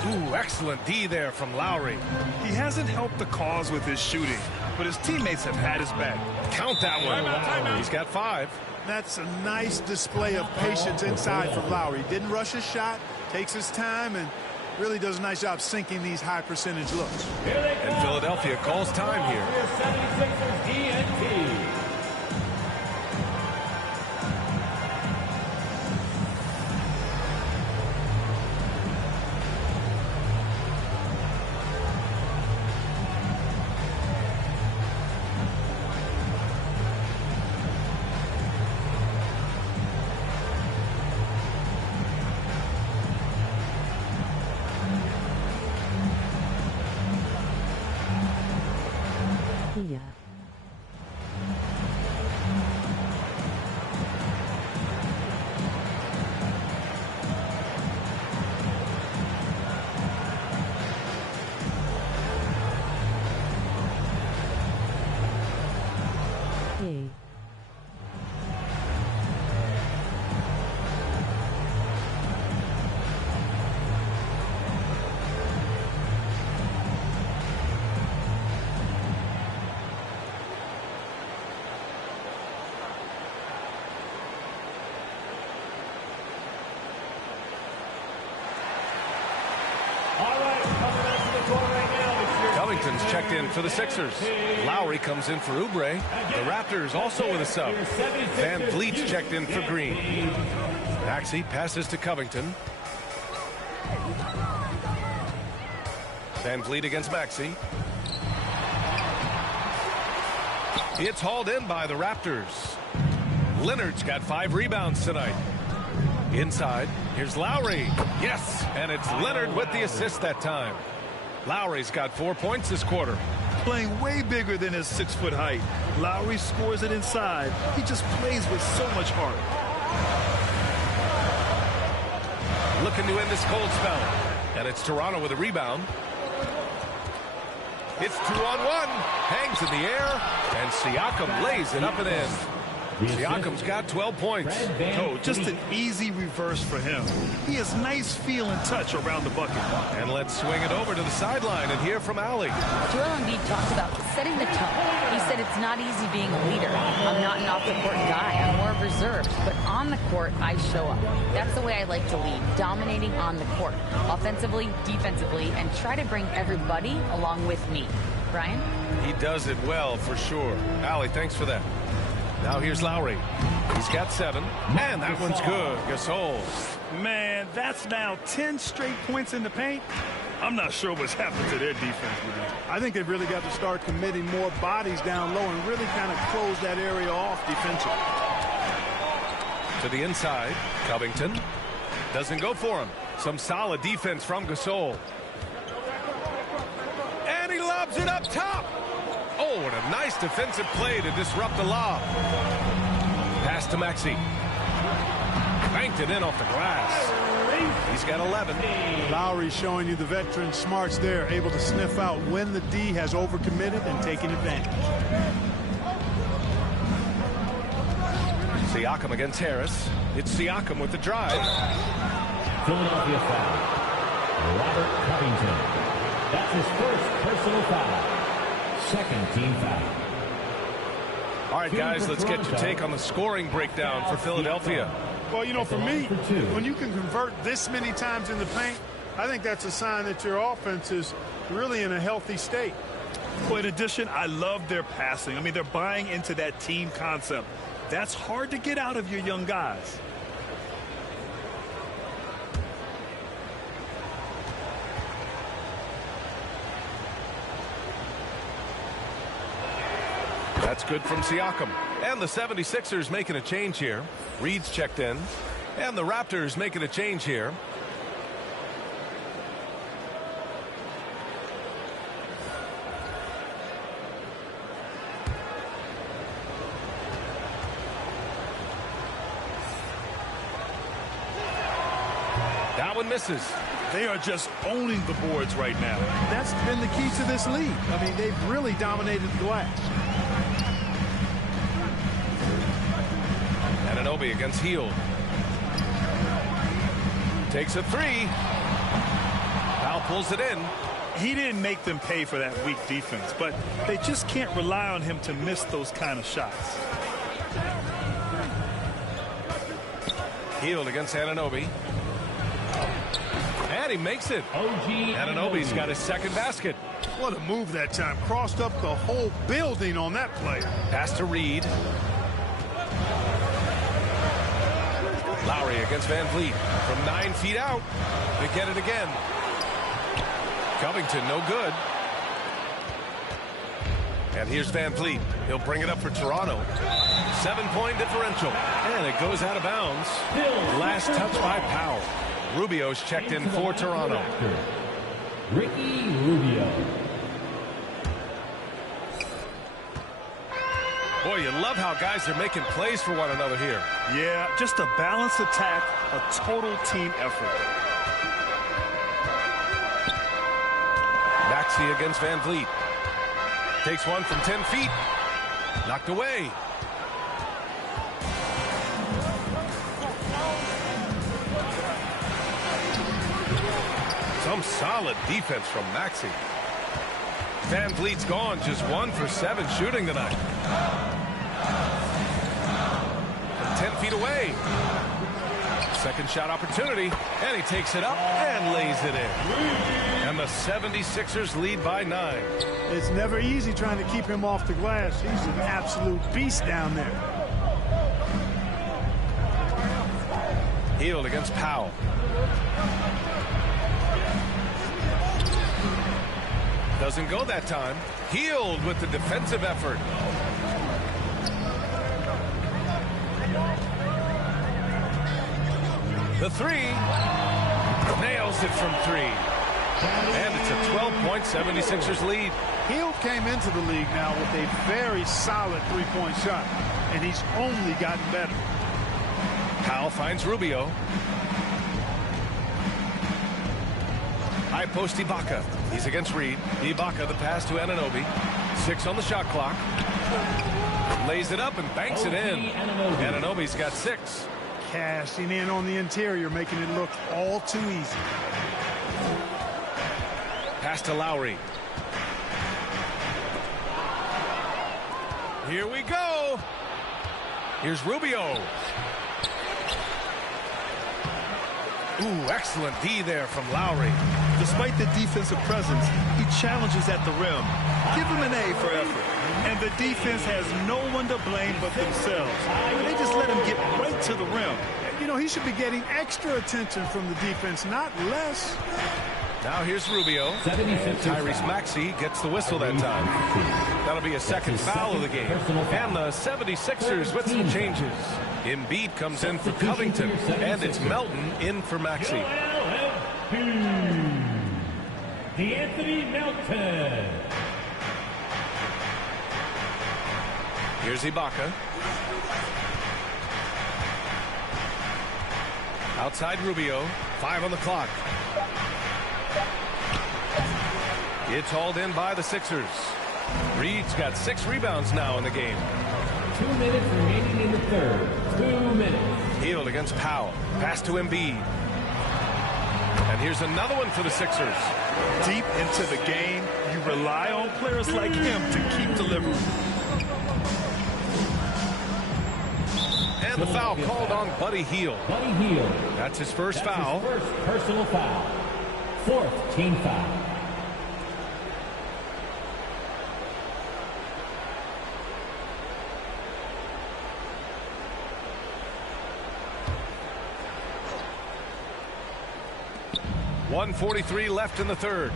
Ooh, Ooh, excellent D there from Lowry. He hasn't helped the cause with his shooting, but his teammates have had his back. Count that one. Timeout. He's got 5. That's a nice display of patience inside from Lowry. Didn't rush his shot, takes his time, and really does a nice job sinking these high percentage looks. And Philadelphia calls time here. 76ers DNT. Yeah. Hey. Covington's checked in for the Sixers. Lowry comes in for Oubre. The Raptors also with a sub. Van Vliet's checked in for Green. Maxey passes to Covington. Van Vliet against Maxey. It's hauled in by the Raptors. Leonard's got 5 rebounds tonight. Inside, here's Lowry. Yes, and it's Leonard with the assist that time. Lowry's got 4 points this quarter. Playing way bigger than his 6-foot height. Lowry scores it inside. He just plays with so much heart. Looking to end this cold spell. And it's Toronto with a rebound. It's 2-on-1. Hangs in the air. And Siakam lays it up and in. Siakam's got 12 points. Oh, just an easy reverse for him. He has nice feel and touch around the bucket. And let's swing it over to the sideline and hear from Allie. Joel Embiid talked about setting the tone. He said it's not easy being a leader. I'm not an off-the-court guy. I'm more reserved. But on the court, I show up. That's the way I like to lead, dominating on the court, offensively, defensively, and try to bring everybody along with me. Brian? He does it well, for sure. Allie, thanks for that. Now here's Lowry. He's got 7. And that one's good. Gasol. Man, that's now 10 straight points in the paint. I'm not sure what's happened to their defense, man. I think they've really got to start committing more bodies down low and really kind of close that area off defensively. To the inside, Covington doesn't go for him. Some solid defense from Gasol. And he lobs it up top. Oh, and a nice defensive play to disrupt the lob. Pass to Maxey. Banked it in off the glass. He's got 11. Lowry showing you the veteran smarts there, able to sniff out when the D has overcommitted and taking advantage. Siakam against Harris. It's Siakam with the drive. Philadelphia foul. Robert Covington. That's his first personal foul. Second team foul. All right, guys, let's get your take on the scoring breakdown for Philadelphia. Well, you know, for me, when you can convert this many times in the paint, I think that's a sign that your offense is really in a healthy state. Well, in addition, I love their passing. I mean, they're buying into that team concept. That's hard to get out of your young guys. That's good from Siakam. And the 76ers making a change here. Reed's checked in. And the Raptors making a change here. That one misses. They are just owning the boards right now. That's been the key to this league. I mean, they've really dominated the glass. Anunoby against Hield. Takes a 3. Powell pulls it in. He didn't make them pay for that weak defense, but they just can't rely on him to miss those kind of shots. Hield against Anunoby. And he makes it. Anunoby's got his second basket. What a move that time. Crossed up the whole building on that play. Pass to Reed. Lowry against Van Vliet. From 9 feet out. They get it again. Covington, no good. And here's Van Vliet. He'll bring it up for Toronto. 7-point differential. And it goes out of bounds. Last touch by Powell. Rubio's checked in for Toronto. Ricky Rubio. Boy, you love how guys are making plays for one another here. Yeah, just a balanced attack, a total team effort. Maxey against Van Vliet. Takes one from 10 feet. Knocked away. Some solid defense from Maxey. Van Vliet's gone, just 1 for 7 shooting tonight. From 10 feet away. Second shot opportunity, and he takes it up and lays it in. And the 76ers lead by 9. It's never easy trying to keep him off the glass. He's an absolute beast down there. Hield against Powell. Doesn't go that time. Hield with the defensive effort. The three. Nails it from 3. And it's a 12-point 76ers lead. Hield came into the league now with a very solid three-point shot, and he's only gotten better. Powell finds Rubio. High post Ibaka. He's against Reed. Ibaka the pass to Anunoby. 6 on the shot clock. Lays it up and banks it in. Anunoby's got 6. Cashing in on the interior, making it look all too easy. Pass to Lowry. Here we go. Here's Rubio. Ooh, excellent D there from Lowry. Despite the defensive presence, he challenges at the rim. Give him an A for effort. And the defense has no one to blame but themselves. They just let him get right to the rim. You know, he should be getting extra attention from the defense, not less. Now here's Rubio. Tyrese Maxey gets the whistle that time. That'll be a second foul of the game. And the 76ers with some changes. Embiid comes in for Covington. And it's Melton in for Maxey. D'Anthony Melton. Here's Ibaka. Outside Rubio. 5 on the clock. It's hauled in by the Sixers. Reed's got 6 rebounds now in the game. 2 minutes remaining in the third. 2 minutes. Hield against Powell. Pass to Embiid. And here's another one for the Sixers. Deep into the game, you rely on players like him to keep delivering. And the foul called on Buddy Hield. Buddy Hield. That's his first foul. His first personal foul. 4th team foul. .143 left in the third.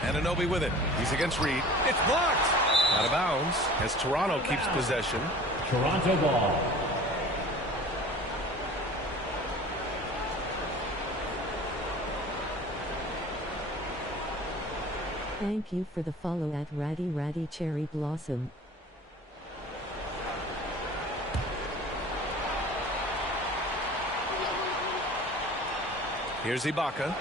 Anunoby with it. He's against Reed. It's blocked. Out of bounds as Toronto keeps possession. Toronto ball. Thank you for the follow at Ratty Cherry Blossom. Here's Ibaka.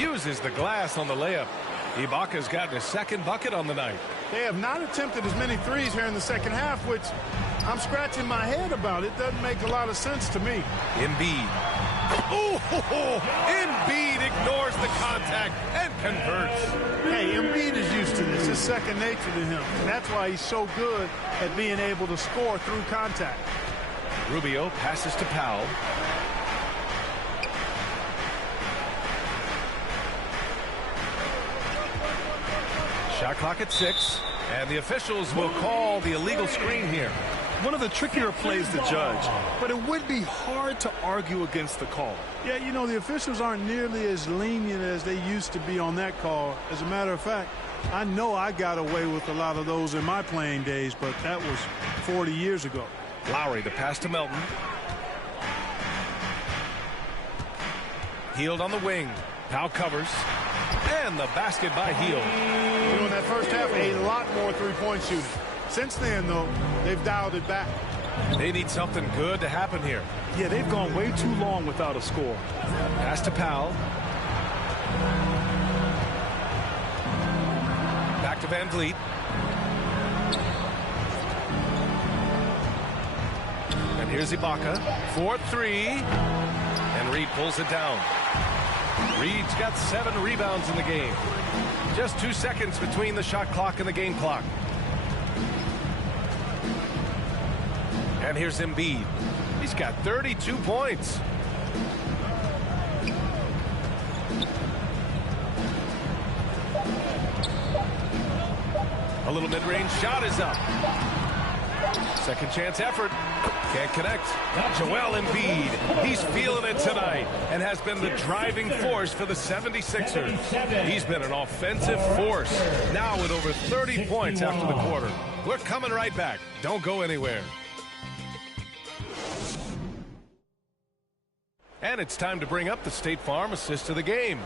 Uses the glass on the layup. Ibaka's gotten his second bucket on the night. They have not attempted as many threes here in the second half, which I'm scratching my head about. It doesn't make a lot of sense to me. Embiid Oh, Embiid ignores the contact and converts. Hey, Embiid is used to this. It's second nature to him. And that's why he's so good at being able to score through contact. Rubio passes to Powell. Shot clock at 6. And the officials will call the illegal screen here. One of the trickier plays to judge, but it would be hard to argue against the call. Yeah, you know, the officials aren't nearly as lenient as they used to be on that call. As a matter of fact, I know I got away with a lot of those in my playing days, but that was 40 years ago. Lowry, the pass to Melton. Healed on the wing. Powell covers. And the basket by Hield. You know, in that first half, a lot more three-point shooting. Since then, though, they've dialed it back. They need something good to happen here. Yeah, they've gone way too long without a score. Pass to Powell. Back to Van Vliet. And here's Ibaka. 4-3. And Reed pulls it down. Reed's got 7 rebounds in the game. Just 2 seconds between the shot clock and the game clock. And here's Embiid. He's got 32 points. A little mid-range shot is up. Second chance effort. Can't connect. Joel Embiid. He's feeling it tonight and has been the driving force for the 76ers. He's been an offensive force. Now with over 30 points after the quarter. We're coming right back. Don't go anywhere. And it's time to bring up the State Farm assist of the game.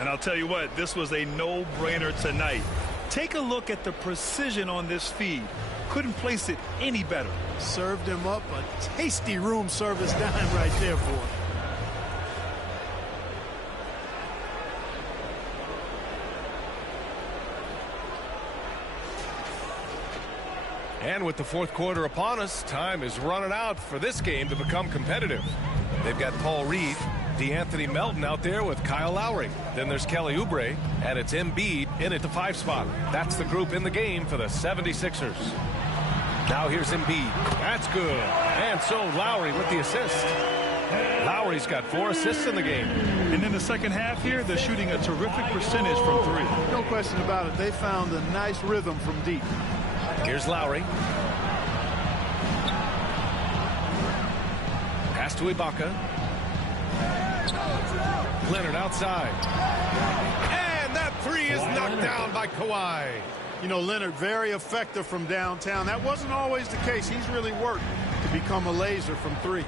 And I'll tell you what, this was a no-brainer tonight. Take a look at the precision on this feed. Couldn't place it any better. Served him up a tasty room service dime right there for him. And with the fourth quarter upon us, time is running out for this game to become competitive. They've got Paul Reed, DeAnthony Melton out there with Kyle Lowry. Then there's Kelly Oubre, and it's Embiid in at the 5 spot. That's the group in the game for the 76ers. Now here's Embiid. That's good. And so Lowry with the assist. Lowry's got 4 assists in the game. And in the second half here, they're shooting a terrific percentage from 3. No question about it. They found a nice rhythm from deep. Here's Lowry. Pass to Ibaka. Leonard outside. And that 3 is knocked down by Kawhi. You know, Leonard very effective from downtown. That wasn't always the case. He's really worked to become a laser from 3.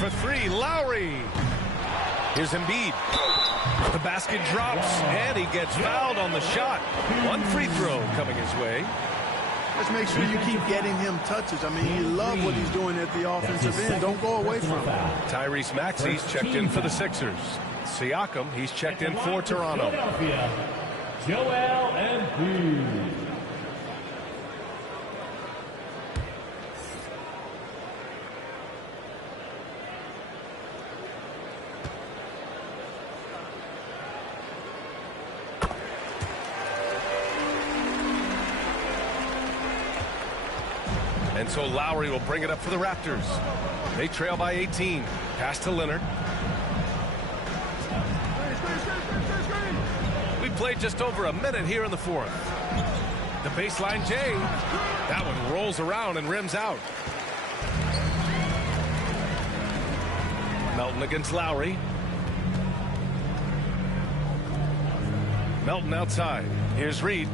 For 3, Lowry. Here's Embiid. The basket drops, and he gets fouled on the shot. 1 free throw coming his way. Let's make sure you keep getting him touches. I mean, you love what he's doing at the offensive end. Don't go away from him. Tyrese Maxey's checked in for the Sixers. Siakam, he's checked in for Toronto. Joel Embiid. And so Lowry will bring it up for the Raptors. They trail by 18. Pass to Leonard. We played just over a minute here in the fourth. The baseline J. That one rolls around and rims out. Melton against Lowry. Melton outside. Here's Reed.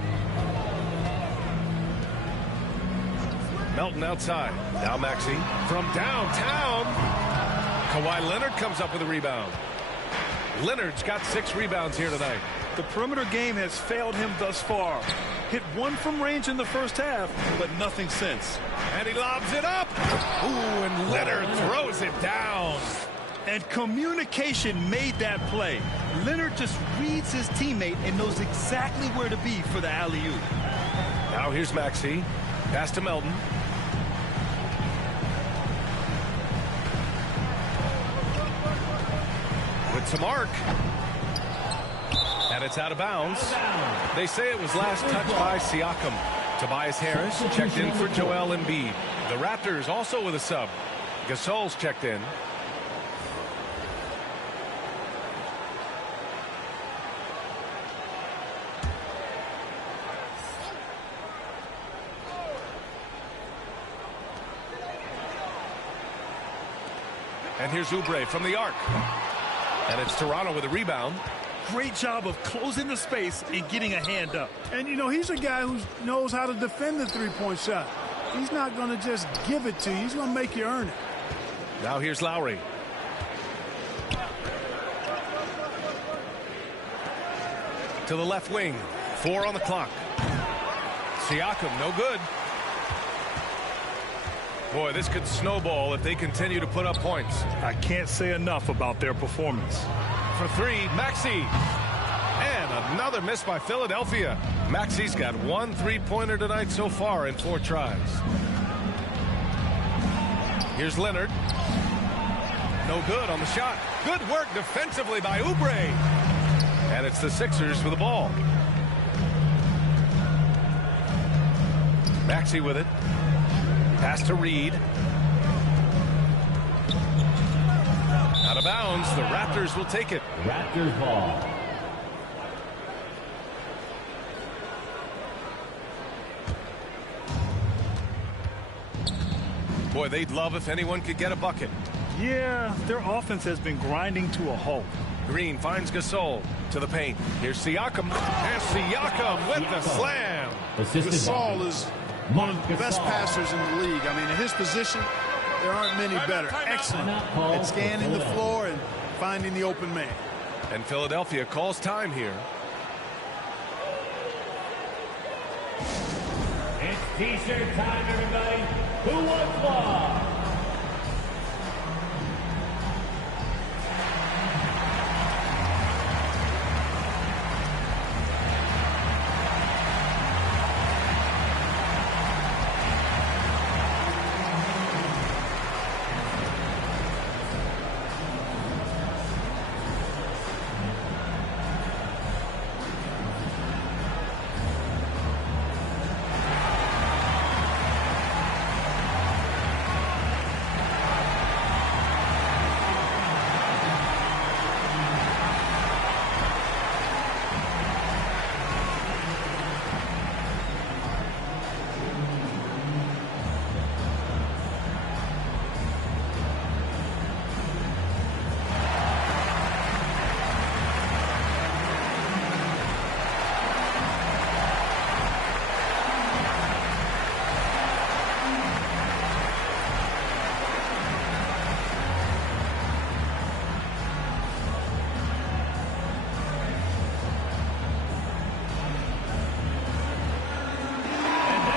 Melton outside. Now Maxey from downtown. Kawhi Leonard comes up with a rebound. Leonard's got 6 rebounds here tonight. The perimeter game has failed him thus far. Hit 1 from range in the first half, but nothing since. And he lobs it up. Ooh, and Leonard throws it down. And communication made that play. Leonard just reads his teammate and knows exactly where to be for the alley-oop. Now here's Maxey. Pass to Melton. to mark. And it's out of bounds. They say it was last touched by Siakam. Tobias Harris checked in for Joel Embiid. The Raptors also with a sub. Gasol's checked in. And here's Oubre from the arc. And it's Toronto with a rebound. Great job of closing the space and getting a hand up. And, you know, he's a guy who knows how to defend the three-point shot. He's not going to just give it to you. He's going to make you earn it. Now here's Lowry. To the left wing. 4 on the clock. Siakam, no good. Boy, this could snowball if they continue to put up points. I can't say enough about their performance. For 3, Maxey. And another miss by Philadelphia. Maxey's got 1 3-pointer tonight so far in 4 tries. Here's Leonard. No good on the shot. Good work defensively by Oubre. And it's the Sixers with the ball. Maxey with it. Pass to Reed. Out of bounds. The Raptors will take it. Raptors ball. Boy, they'd love if anyone could get a bucket. Yeah, their offense has been grinding to a halt. Green finds Gasol to the paint. Here's Siakam. And Siakam with the slam. Gasol is one of the best passers in the league. I mean, in his position, there aren't many better. Excellent at scanning the floor and finding the open man. And Philadelphia calls time here. It's T-shirt time, everybody. Who wants one?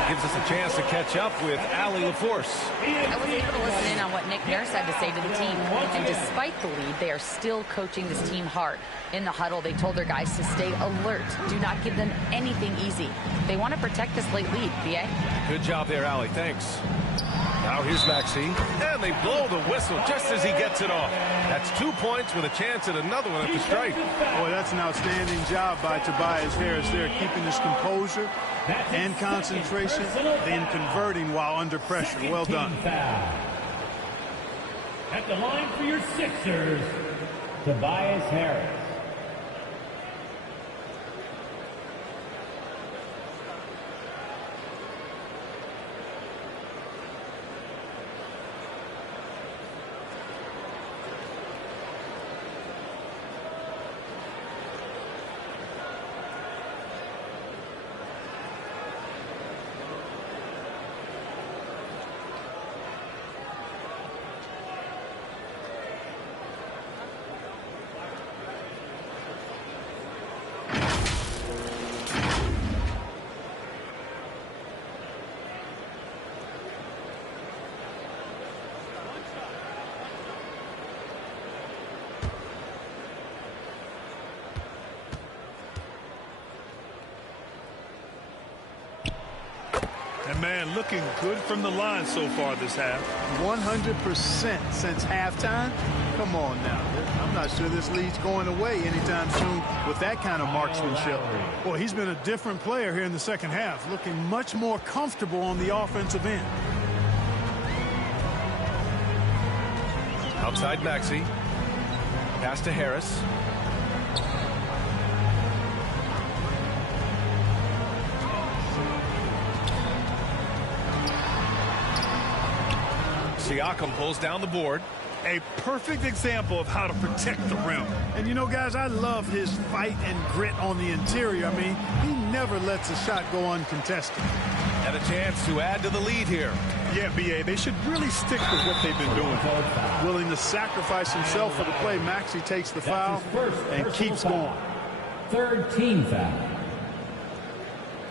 Gives us a chance to catch up with Allie LaForce. I was able to listen in on what Nick Nurse had to say to the team. And despite the lead, they are still coaching this team hard. In the huddle, they told their guys to stay alert. Do not give them anything easy. They want to protect this late lead, B.A. Good job there, Allie. Thanks. Now here's Maxey. And they blow the whistle just as he gets it off. That's 2 points with a chance at another one at the strike. Boy, that's an outstanding job by Tobias Harris there, keeping his composure and concentration, then converting while under pressure. Well done. At the line for your Sixers, Tobias Harris. And, man, looking good from the line so far this half. 100% since halftime. Come on now. I'm not sure this lead's going away anytime soon with that kind of marksmanship. Boy, he's been a different player here in the second half, looking much more comfortable on the offensive end. Outside Maxey. Pass to Harris. Siakam pulls down the board. A perfect example of how to protect the rim. And, you know, guys, I love his fight and grit on the interior. I mean, he never lets a shot go uncontested. And a chance to add to the lead here. Yeah, B.A., they should really stick with what they've been doing. Willing to sacrifice himself for the play. Maxey takes the foul and keeps going. Third team foul.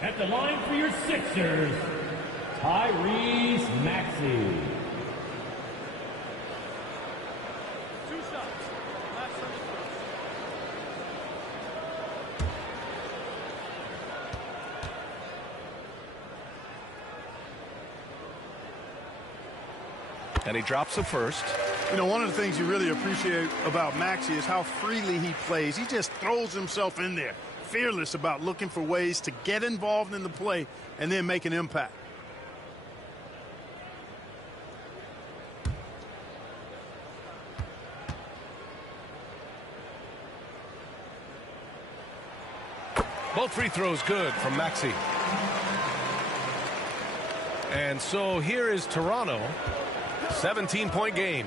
At the line for your Sixers, Tyrese Maxey. And he drops the first. You know, one of the things you really appreciate about Maxey is how freely he plays. He just throws himself in there, fearless about looking for ways to get involved in the play and then make an impact. Both free throws good from Maxey. And so here is Toronto. 17-point game.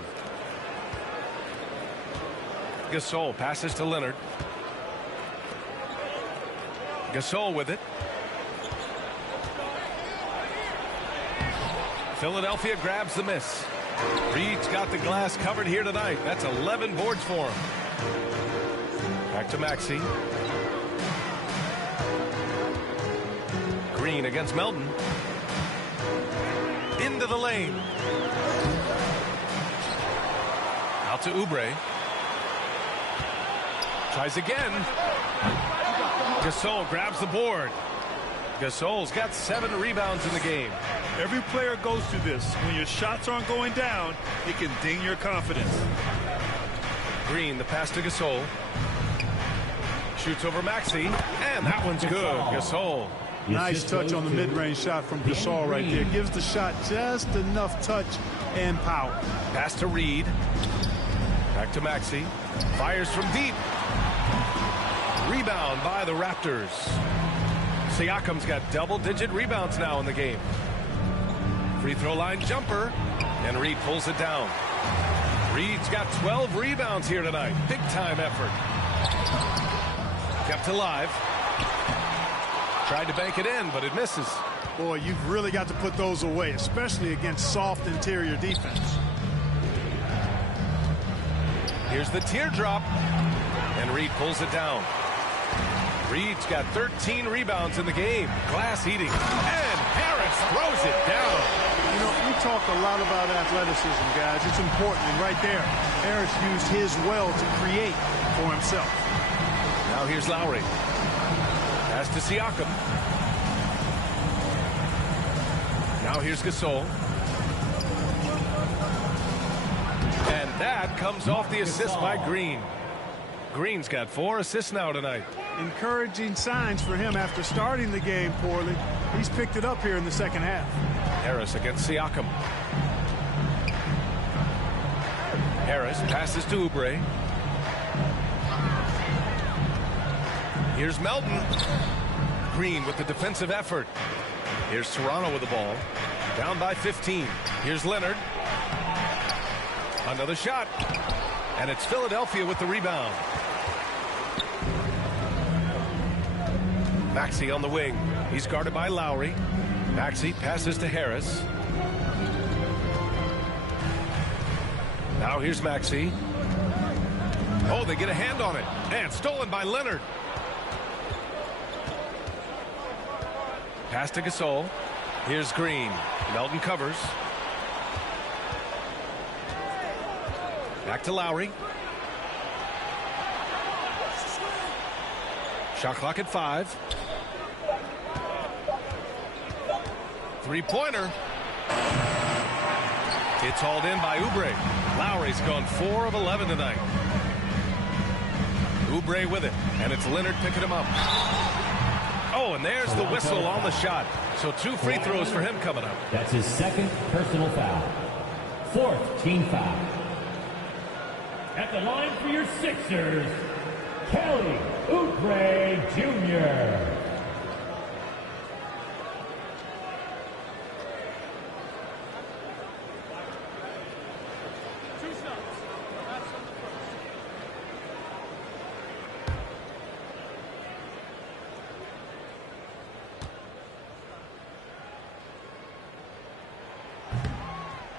Gasol passes to Leonard. Gasol with it. Philadelphia grabs the miss. Reed's got the glass covered here tonight. That's 11 boards for him. Back to Maxey. Green against Melton. Into the lane. Out to Oubre. Tries again. Gasol grabs the board. Gasol's got 7 rebounds in the game. Every player goes through this. When your shots aren't going down, it can ding your confidence. Green, the pass to Gasol. Shoots over Maxey, and that one's good. Gasol. Nice touch on the mid-range shot from Gasol right there. Gives the shot just enough touch and power. Pass to Reed. Back to Maxey. Fires from deep. Rebound by the Raptors. Siakam's got double-digit rebounds now in the game. Free throw line jumper, and Reed pulls it down. Reed's got 12 rebounds here tonight. Big-time effort. Kept alive. Tried to bank it in, but it misses. Boy, you've really got to put those away, especially against soft interior defense. Here's the teardrop, and Reed pulls it down. Reed's got 13 rebounds in the game. Glass eating, and Harris throws it down. You know, we talk a lot about athleticism, guys. It's important, and right there, Harris used his well to create for himself. Now here's Lowry. Pass to Siakam. Now here's Gasol. And that comes off the assist by Green. Green's got 4 assists now tonight. Encouraging signs for him after starting the game poorly. He's picked it up here in the second half. Harris against Siakam. Harris passes to Oubre. Here's Melton. Green with the defensive effort. Here's Toronto with the ball. Down by 15. Here's Leonard. Another shot. And it's Philadelphia with the rebound. Maxey on the wing. He's guarded by Lowry. Maxey passes to Harris. Now here's Maxey. Oh, they get a hand on it. And stolen by Leonard. Pass to Gasol. Here's Green. Melton covers. Back to Lowry. Shot clock at 5. Three-pointer. It's hauled in by Oubre. Lowry's gone 4 of 11 tonight. Oubre with it, and it's Leonard picking him up. Oh, and there's the whistle on the shot. So 2 free throws for him coming up. That's his second personal foul. 4th team foul. At the line for your Sixers, Kelly Oubre Jr.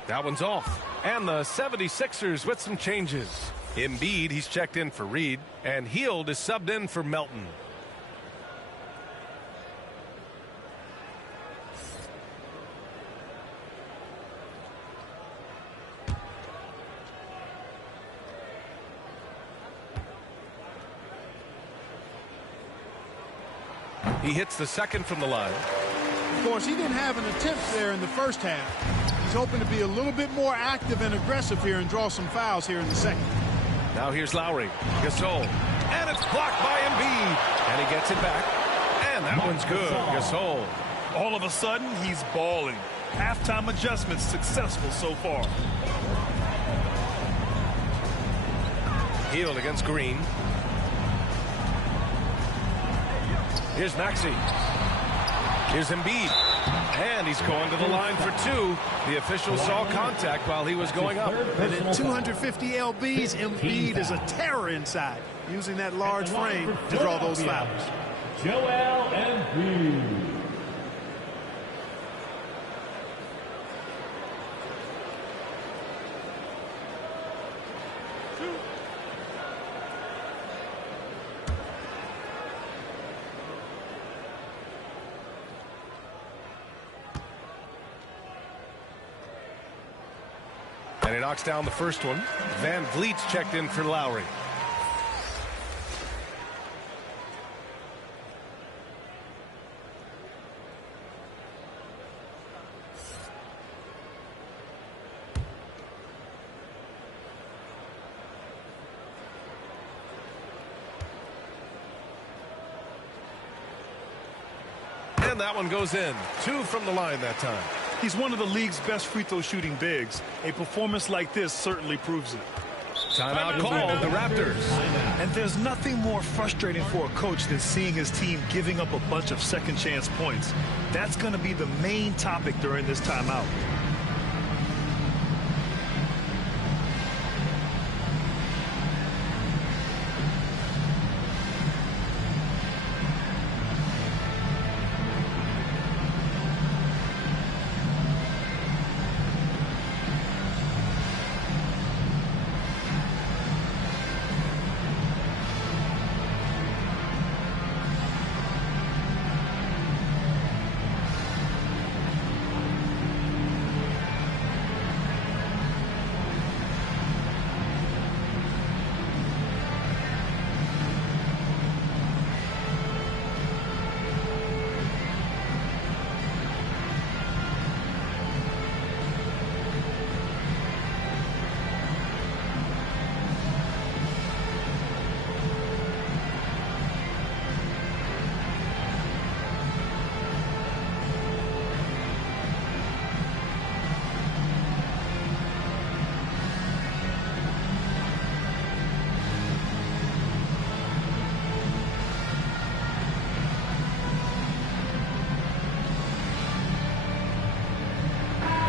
That one's off. And the 76ers with some changes. Embiid, he's checked in for Reed, and Hield is subbed in for Melton. He hits the second from the line. Of course, he didn't have an attempt there in the first half. He's hoping to be a little bit more active and aggressive here and draw some fouls here in the second. Now here's Lowry. Gasol. And it's blocked by Embiid. And he gets it back. And that one's good. Gasol. All of a sudden, he's balling. Halftime adjustments successful so far. Hield against Green. Here's Maxey. Here's Embiid. And he's going to the line for 2. The official saw contact while he was going up. And at 250 lbs, Embiid is a terror inside, using that large frame to draw those fouls. Joel Embiid. And he knocks down the first one. Van Vliet's checked in for Lowry. And that one goes in. 2 from the line that time. He's one of the league's best free throw shooting bigs. A performance like this certainly proves it. Timeout called, the Raptors. And there's nothing more frustrating for a coach than seeing his team giving up a bunch of second chance points. That's going to be the main topic during this timeout.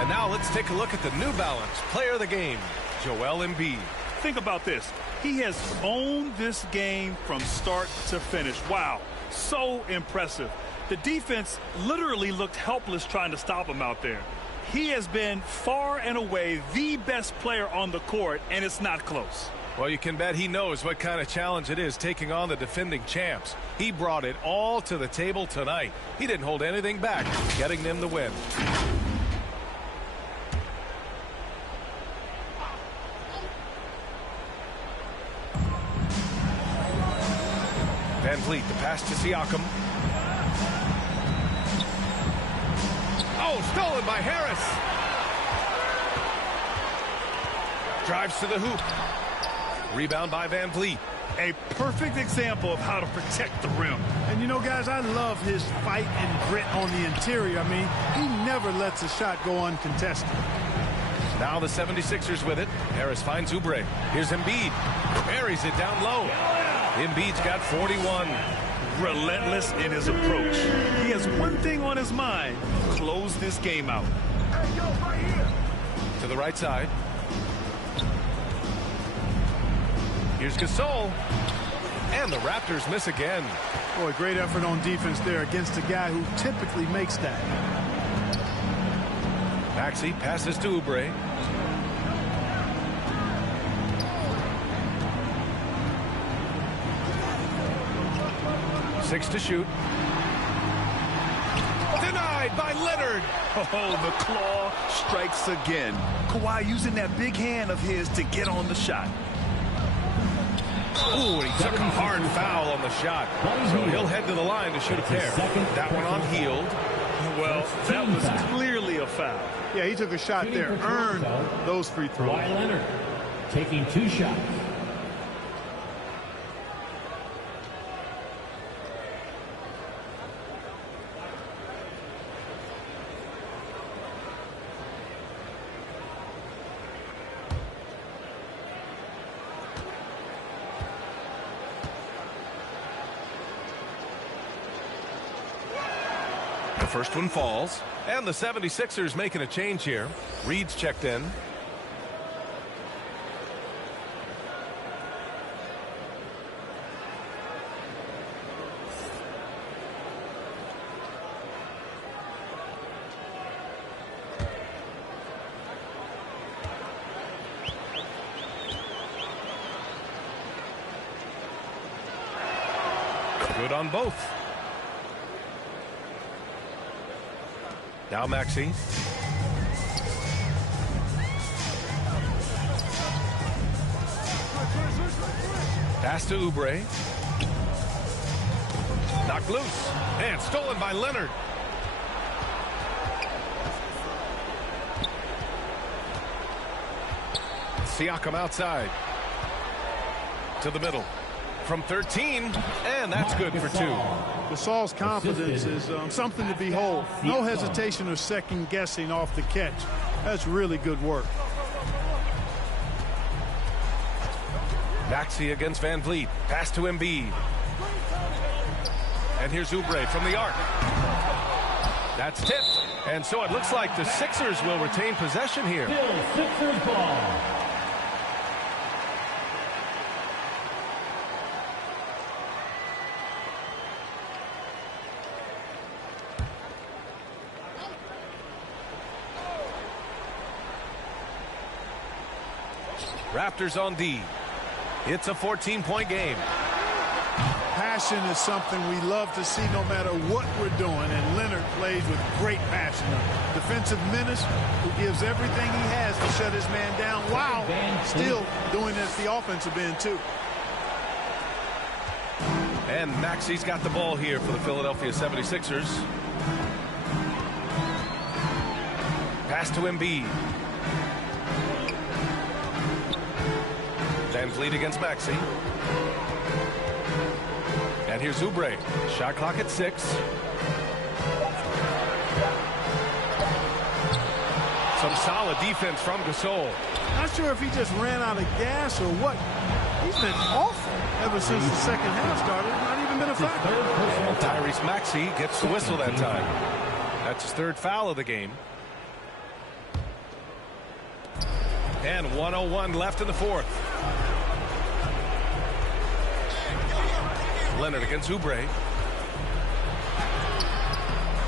Now let's take a look at the New Balance player of the game, Joel Embiid. Think about this. He has owned this game from start to finish. Wow, so impressive. The defense literally looked helpless trying to stop him out there. He has been far and away the best player on the court, and it's not close. Well, you can bet he knows what kind of challenge it is taking on the defending champs. He brought it all to the table tonight. He didn't hold anything back, getting them the win. Van Vliet, the pass to Siakam. Oh, stolen by Harris. Drives to the hoop. Rebound by Van Vliet. A perfect example of how to protect the rim. And you know, guys, I love his fight and grit on the interior. I mean, he never lets a shot go uncontested. Now the 76ers with it. Harris finds Oubre. Here's Embiid. Buries it down low. Embiid's got 41. Relentless in his approach. He has one thing on his mind: close this game out. To the right side. Here's Gasol. And the Raptors miss again. Boy, great effort on defense there against a guy who typically makes that. Maxey passes to Oubre. Six to shoot. Denied by Leonard. Oh, the claw strikes again. Kawhi using that big hand of his to get on the shot. Ooh, and he took a hard foul on the shot. So he'll head to the line to shoot a pair. That one on Hield. Well, that was clearly a foul. Yeah, he took a shot there, earned those free throws. Kawhi Leonard taking 2 shots. The first one falls. And the 76ers making a change here. Reed's checked in. Good on both. Now Maxey. Pass to Oubre. Knocked loose. And stolen by Leonard. Siakam outside. To the middle. From 13. And that's good for 2. Gasol's confidence is something to behold. No hesitation or second guessing off the catch. That's really good work. Maxey against Van Vliet. Pass to Embiid. And here's Oubre from the arc. That's tipped. And so it looks like the Sixers will retain possession here. Still Sixers ball. Raptors on D. It's a 14-point game. Passion is something we love to see no matter what we're doing, and Leonard plays with great passion. A defensive menace who gives everything he has to shut his man down while still doing it at the offensive end, too. And Maxey's got the ball here for the Philadelphia 76ers. Pass to Embiid. Van Vliet against Maxey. And here's Oubre. Shot clock at 6. Some solid defense from Gasol. Not sure if he just ran out of gas or what. He's been awful ever since the second half started. Not even been a factor. And Tyrese Maxey gets the whistle that time. That's his 3rd foul of the game. And 1:01 left in the 4th. Leonard against Oubre.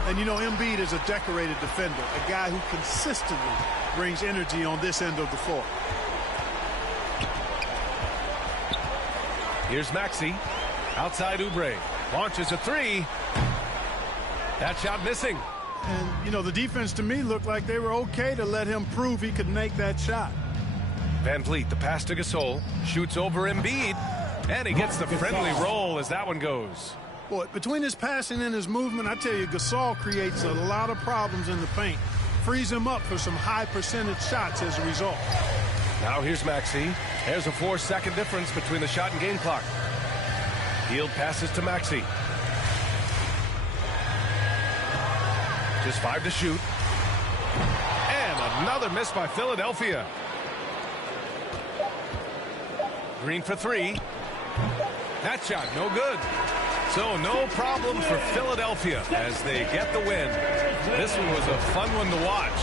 And you know, Embiid is a decorated defender, a guy who consistently brings energy on this end of the floor. Here's Maxey. Outside Oubre. Launches a 3. That shot missing. And, you know, the defense to me looked like they were okay to let him prove he could make that shot. Van Vliet, the pass to Gasol. Shoots over Embiid. And he gets the friendly roll as that one goes. Boy, between his passing and his movement, I tell you, Gasol creates a lot of problems in the paint. Frees him up for some high percentage shots as a result. Now here's Maxey. There's a 4-second difference between the shot and game clock. Hield passes to Maxey. Just 5 to shoot. And another miss by Philadelphia. Green for 3. That shot no good. So no problem for Philadelphia as they get the win. This one was a fun one to watch.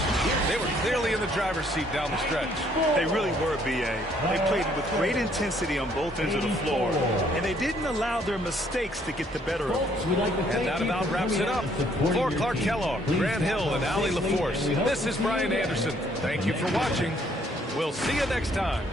They were clearly in the driver's seat down the stretch. They really were, B.A. They played with great intensity on both ends of the floor, and they didn't allow their mistakes to get the better of them. And that about wraps it up. For Clark Kellogg, Grant Hill, and Allie LaForce, this is Brian Anderson. Thank you for watching. We'll see you next time.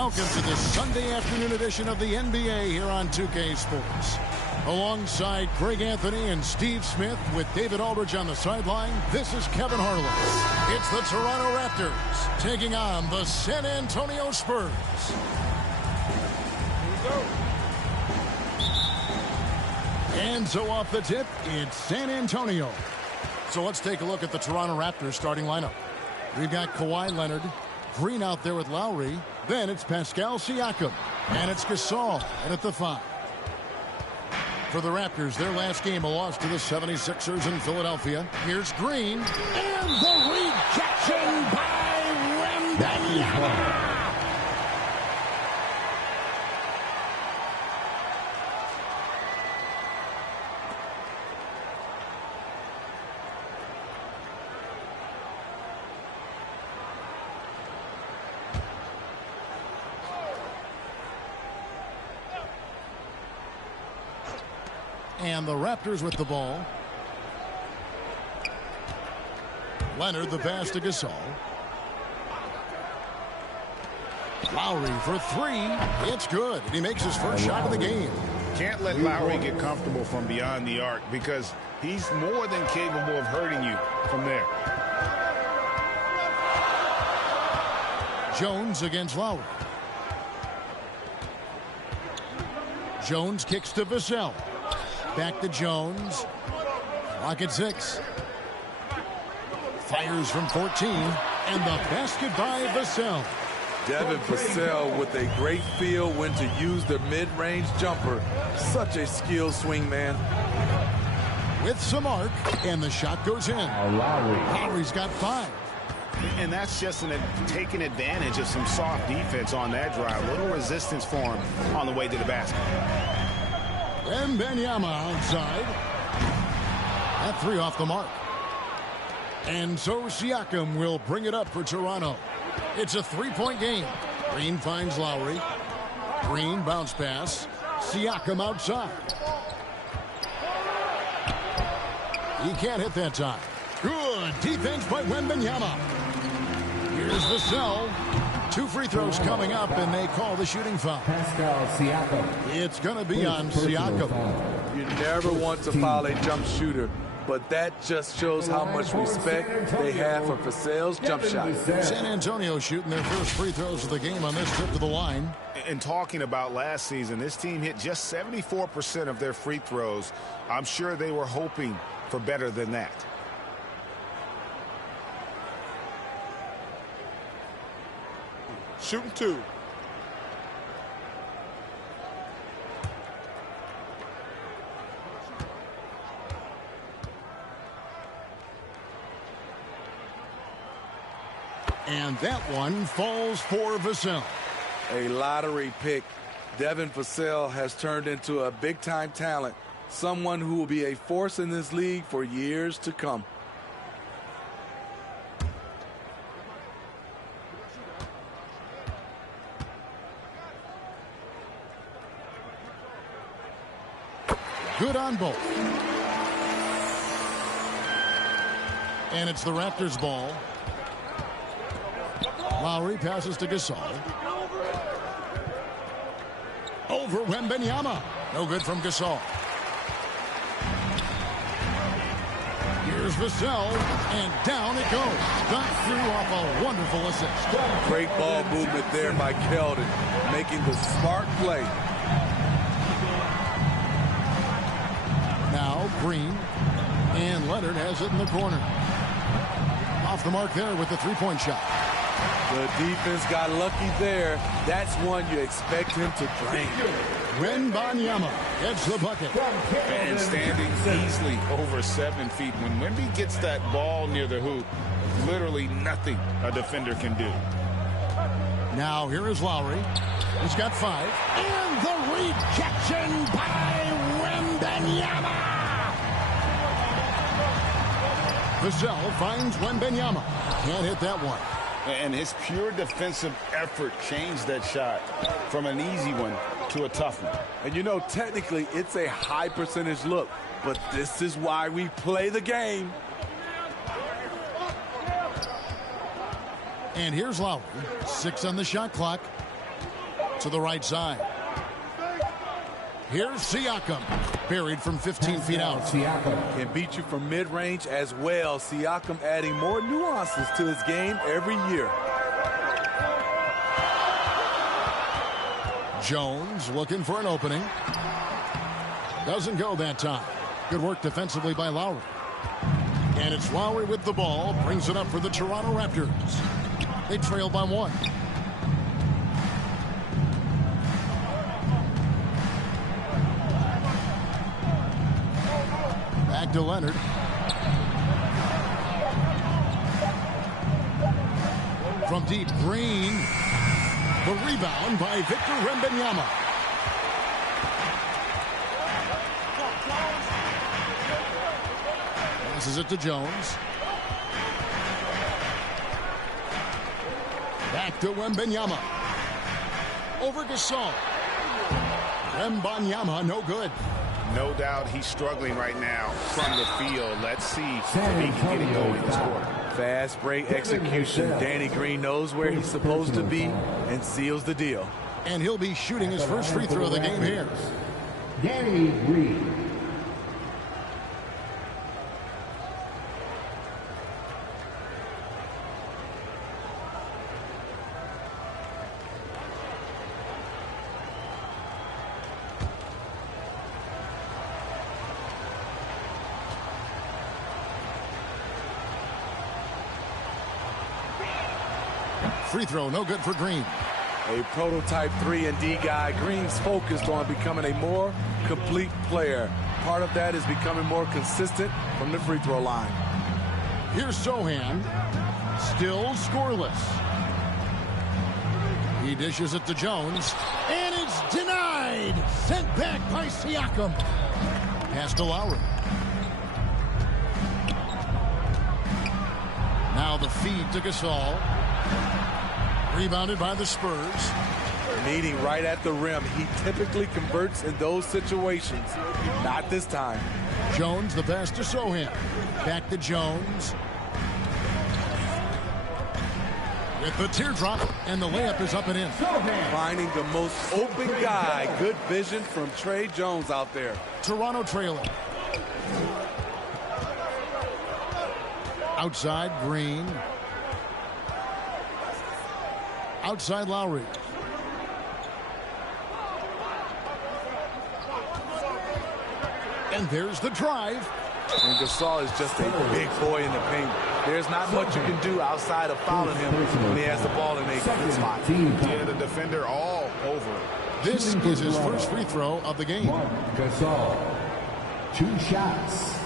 Welcome to the Sunday afternoon edition of the NBA here on 2K Sports. Alongside Greg Anthony and Steve Smith with David Aldridge on the sideline, this is Kevin Harlan. It's the Toronto Raptors taking on the San Antonio Spurs. And so off the tip, it's San Antonio. So let's take a look at the Toronto Raptors starting lineup. We've got Kawhi Leonard, Green out there with Lowry. Then it's Pascal Siakam. And it's Gasol and at the 5. For the Raptors, their last game, a loss to the 76ers in Philadelphia. Here's Green. And the rejection by Wembanyama. And the Raptors with the ball. Leonard the pass to Gasol. Lowry for 3. It's good. And he makes his first shot of the game. Can't let Lowry get comfortable from beyond the arc because he's more than capable of hurting you from there. Jones against Lowry. Jones kicks to Vassell. Back to Jones. Clock at 6. Fires from 14. And the basket by Vassell. Devin Vassell with a great feel when to use the mid-range jumper. Such a skilled swing man. With some arc. And the shot goes in. Lowry's got 5. And that's just taking advantage of some soft defense on that drive. A little resistance for him on the way to the basket. Wembanyama outside. That 3 off the mark. And so Siakam will bring it up for Toronto. It's a 3-point game. Green finds Lowry. Green bounce pass. Siakam outside. He can't hit that time. Good defense by Wembanyama. Here's Vassell. 2 free throws coming up, and they call the shooting foul. Pascal Siakam. It's going to be on Siakam. You never want to foul a jump shooter, but that just shows how much respect they have for Vassell's jump shot. San Antonio shooting their first free throws of the game on this trip to the line. And talking about last season, this team hit just 74% of their free throws. I'm sure they were hoping for better than that. Shooting 2. And that one falls for Vassell. A lottery pick. Devin Vassell has turned into a big-time talent. Someone who will be a force in this league for years to come. Good on both. And it's the Raptors' ball. Lowry passes to Gasol. Over Wembanyama. No good from Gasol. Here's Vassell, and down it goes. That threw off a wonderful assist. Great ball movement there by Keldon, making the smart play. Now Green, and Leonard has it in the corner. Off the mark there with the 3-point shot. The defense got lucky there. That's one you expect him to drain. Wembanyama gets the bucket. And standing easily over 7 feet. When Wemby gets that ball near the hoop, literally nothing a defender can do. Now here is Lowry. He's got 5. And the rejection by Wembanyama. Vassell finds Wembanyama. Can't hit that one. And his pure defensive effort changed that shot from an easy one to a tough one. And you know, technically, it's a high percentage look, but this is why we play the game. And here's Lowry. 6 on the shot clock. To the right side. Here's Siakam. Buried from 15 feet out. Can beat you from mid-range as well. Siakam adding more nuances to his game every year. Jones looking for an opening. Doesn't go that time. Good work defensively by Lowry. And it's Lowry with the ball. Brings it up for the Toronto Raptors. They trail by 1. Back to Leonard. From deep, Green. The rebound by Victor Wembanyama. Passes it to Jones. Back to Wembanyama. Over Gasol. Wembanyama, no good. No doubt he's struggling right now from the field. Let's see if he can get it going this quarter. Fast break execution. Danny Green knows where he's supposed to be and seals the deal. And he'll be shooting his first free throw of the game here. Danny Green. Free throw, no good for Green. A prototype 3-and-D guy. Green's focused on becoming a more complete player. Part of that is becoming more consistent from the free throw line. Here's Sohan. Still scoreless. He dishes it to Jones. And it's denied. Sent back by Siakam. Pass to Lowry. Now the feed to Gasol. Rebounded by the Spurs. Meeting right at the rim. He typically converts in those situations. Not this time. Jones, the pass to Sohan. Back to Jones. With the teardrop, and the layup is up and in. Finding the most open guy. Good vision from Trey Jones out there. Toronto trailing. Outside, Green. Outside, Lowry. And there's the drive. And Gasol is just a big boy in the paint. There's not much you can do outside of fouling him when he has the ball in a good spot. Yeah, the defender all over. This is his first free throw of the game. Gasol. 2 shots.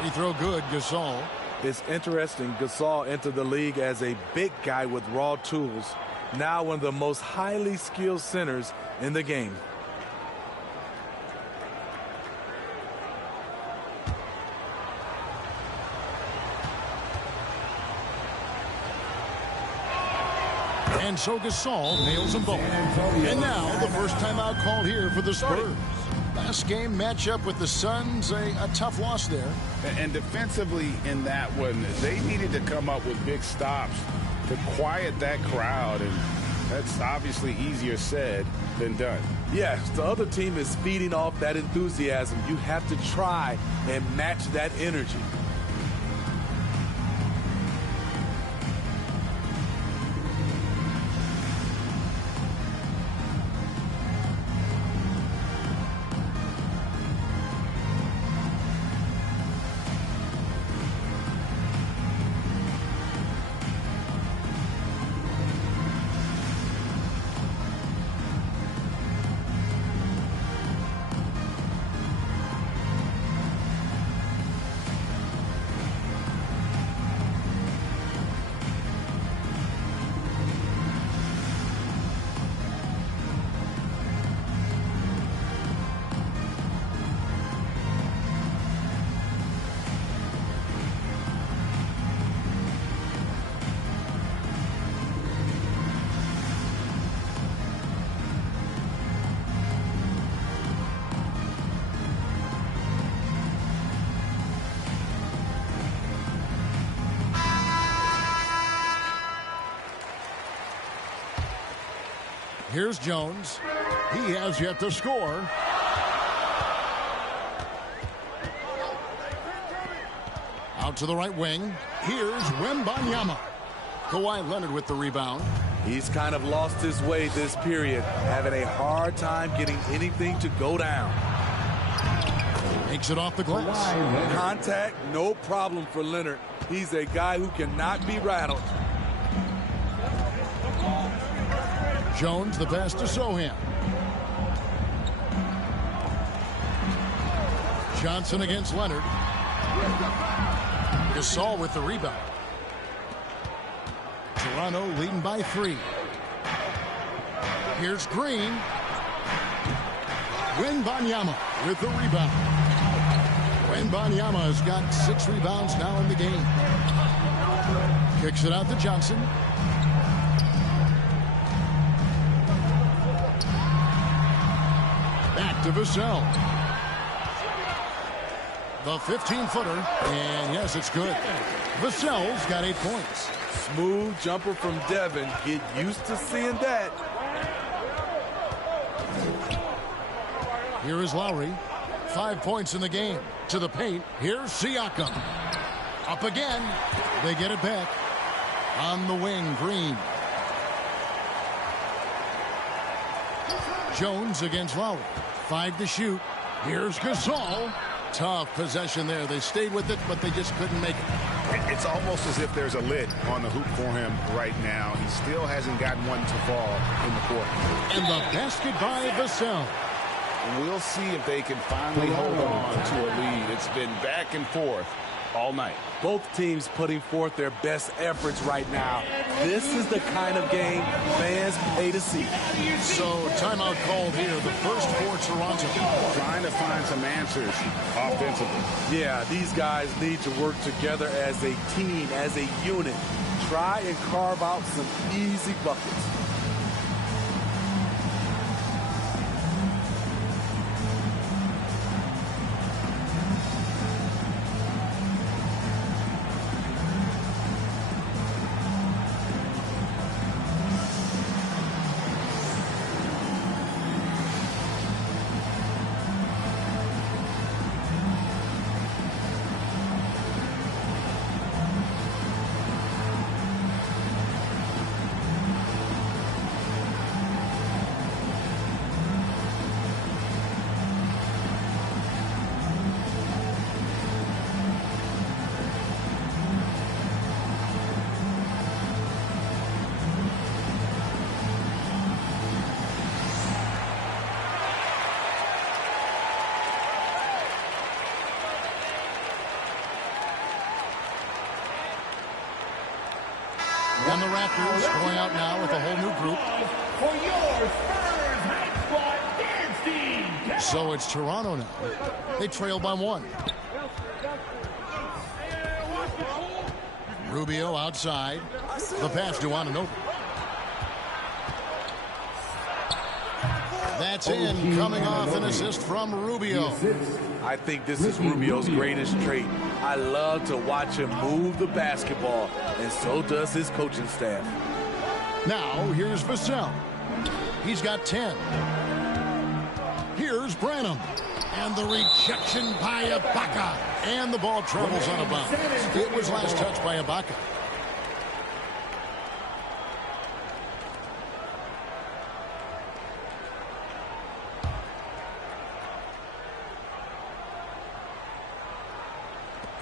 Free throw good, Gasol. It's interesting. Gasol entered the league as a big guy with raw tools. Now one of the most highly skilled centers in the game. And so Gasol nails them both. And now the first timeout called here for the Spurs. Last game matchup with the Suns, a tough loss there. And defensively in that one, they needed to come up with big stops to quiet that crowd. And that's obviously easier said than done. Yes, the other team is feeding off that enthusiasm. You have to try and match that energy. Here's Jones. He has yet to score. Out to the right wing. Here's Wembanyama. Kawhi Leonard with the rebound. He's kind of lost his way this period, having a hard time getting anything to go down. Takes it off the glass. Contact, no problem for Leonard. He's a guy who cannot be rattled. Jones, the pass to Sohan. Johnson against Leonard. Gasol with the rebound. Toronto leading by 3. Here's Green. Wembanyama with the rebound. Wembanyama has got 6 rebounds now in the game. Kicks it out to Johnson. Back to Vassell. The 15-footer, and yes, it's good. Vassell's got 8 points. Smooth jumper from Devin. Get used to seeing that. Here is Lowry. 5 points in the game. To the paint. Here's Siakam. Up again. They get it back. On the wing, Green. Jones against Lowry. 5 to shoot. Here's Gasol. Tough possession there. They stayed with it, but they just couldn't make it. It's almost as if there's a lid on the hoop for him right now. He still hasn't gotten one to fall in the court. And the basket by Vassell. We'll see if they can finally hold on to a lead. It's been back and forth all night. Both teams putting forth their best efforts right now. This is the kind of game fans pay to see. So timeout called here, the first for Toronto. Trying to find some answers offensively. Yeah, these guys need to work together as a team, as a unit. Try and carve out some easy buckets. And the Raptors going out now with a whole new group. For your Spurs Hype Squad dance team. So it's Toronto now. They trail by 1. Rubio outside. The pass to Anunoby. That's in, coming off an assist from Rubio. I think this is Rubio's greatest trait. I love to watch him move the basketball, and so does his coaching staff. Now, here's Vassell. He's got 10. Here's Branham. And the rejection by Ibaka. And the ball travels on a bounce. It was last touched by Ibaka.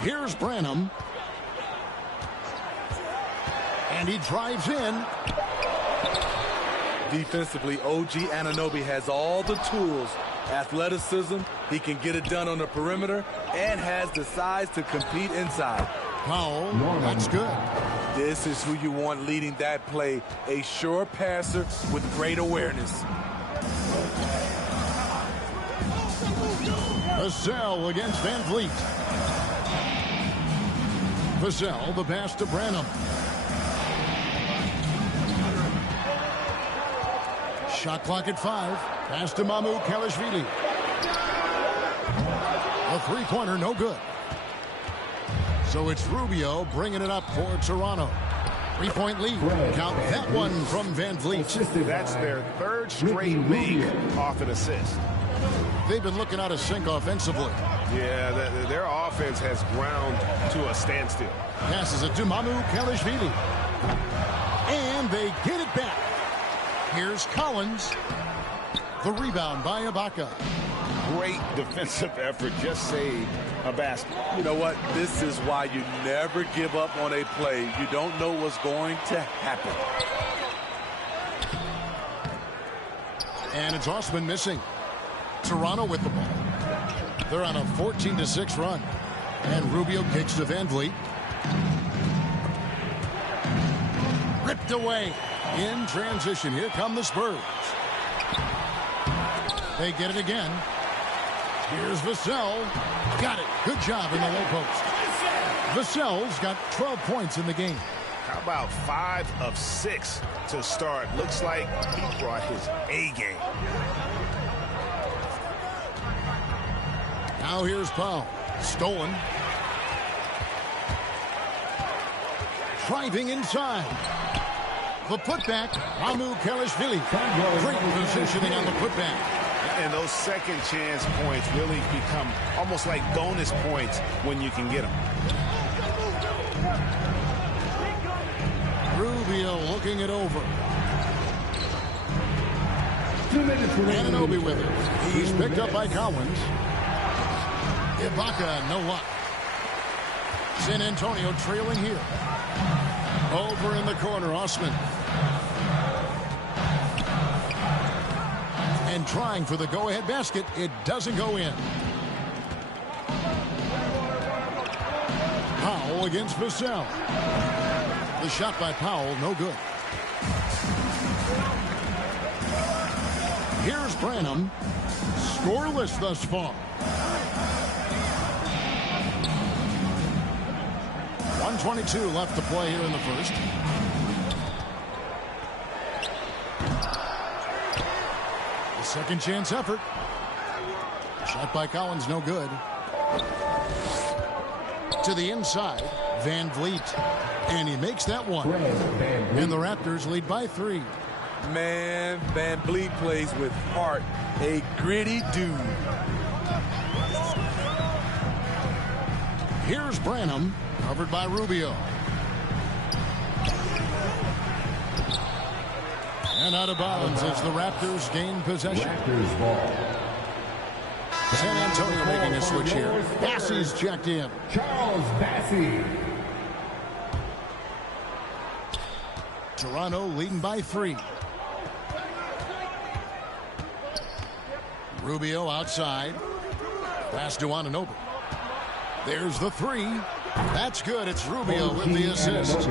Here's Branham. And he drives in. Defensively, OG Anunoby has all the tools. Athleticism, he can get it done on the perimeter, and has the size to compete inside. Powell, that's good. This is who you want leading that play. A sure passer with great awareness. Vassell against Van Vliet. Vassell, the pass to Branham. Shot clock at 5. Pass to Mamu Kalashvili. A three-pointer, no good. So it's Rubio bringing it up for Toronto. 3-point lead. Count that one from Van Vliet. That's their third straight league off an assist. They've been looking out of sync offensively. Yeah, their offense has ground to a standstill. Passes it to Mamu Kalishvili. And they get it back. Here's Collins. The rebound by Ibaka. Great defensive effort. Just saved a basket. You know what? This is why you never give up on a play. You don't know what's going to happen. And it's Osman missing. Toronto with the ball. They're on a 14-6 run. And Rubio kicks to Van Vliet. Ripped away. In transition. Here come the Spurs. They get it again. Here's Vassell. Got it. Good job in the low post. Vassell's got 12 points in the game. How about 5 of 6 to start? Looks like he brought his A game. Now here's Powell. Stolen. Driving inside. The putback. Mamu Kalishvili. Great positioning on the putback. And those second chance points really become almost like bonus points when you can get them. Rubio looking it over. Anunoby with it. He's picked up by Collins. Ibaka, no luck. San Antonio trailing here. Over in the corner, Osman. And trying for the go-ahead basket. It doesn't go in. Powell against Vassell. The shot by Powell, no good. Here's Branham. Scoreless thus far. 1:22 left to play here in the first. The second chance effort. Shot by Collins, no good. To the inside, Van Vliet. And he makes that one. And the Raptors lead by 3. Man, Van Vliet plays with heart. A gritty dude. Here's Branham. Covered by Rubio. And out of bounds as the Raptors gain possession. Raptors ball. San Antonio making a switch here. Bassey's checked in. Charles Bassey. Toronto leading by 3. Rubio outside. Pass to Anunoby. There's the 3. That's good. It's Rubio with the assist.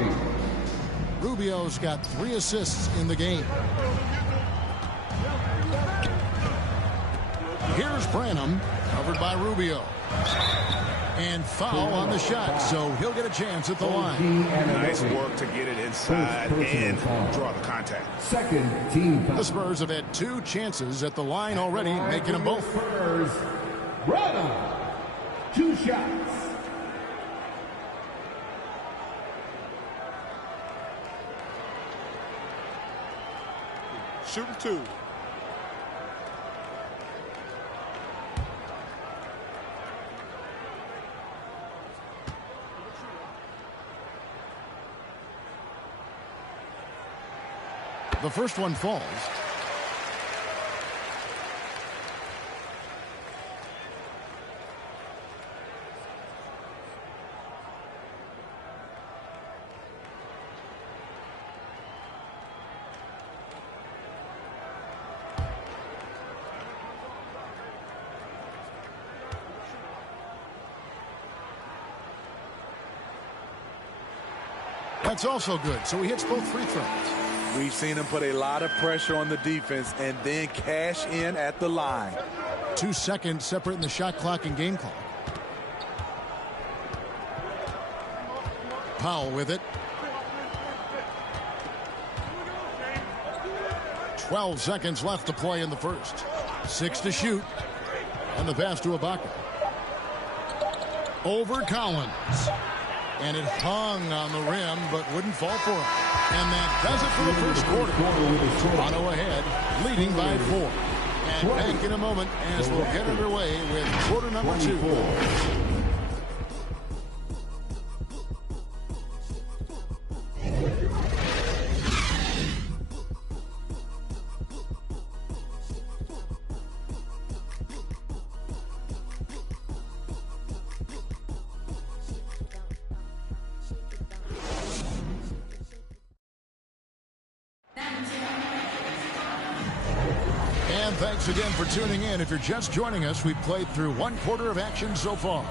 Rubio's got 3 assists in the game. Here's Branham, covered by Rubio. And foul on the shot, so he'll get a chance at the line. Nice work to get it inside and draw the contact. Second team foul. The Spurs have had 2 chances at the line already, making them both. Spurs. Branham. 2 shots. Shooting 2. The first one falls. That's also good, so he hits both free throws. We've seen him put a lot of pressure on the defense and then cash in at the line. 2 seconds separating the shot clock and game clock. Powell with it. 12 seconds left to play in the first. 6 to shoot. And the pass to Ibaka. Over Collins. And it hung on the rim, but wouldn't fall for him. And that does it for the first quarter. Toronto ahead, leading by 4. And back in a moment as we'll get underway with quarter number 2. And thanks again for tuning in. If you're just joining us, we've played through 1 quarter of action so far.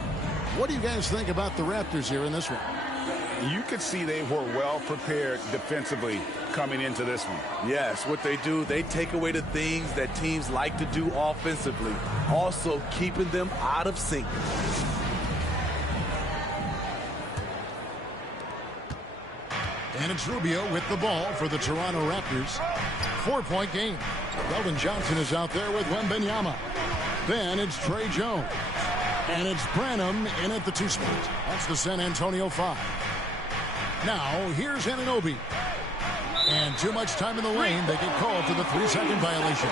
What do you guys think about the Raptors here in this one? You could see they were well prepared defensively coming into this one. Yes, what they do, they take away the things that teams like to do offensively, also keeping them out of sync. And it's Rubio with the ball for the Toronto Raptors. 4-point game. Weldon Johnson is out there with Wembanyama. Then it's Trey Jones. And it's Branham in at the 2 spot. That's the San Antonio 5. Now, here's Anunoby. And too much time in the lane. They get called for the 3-second violation.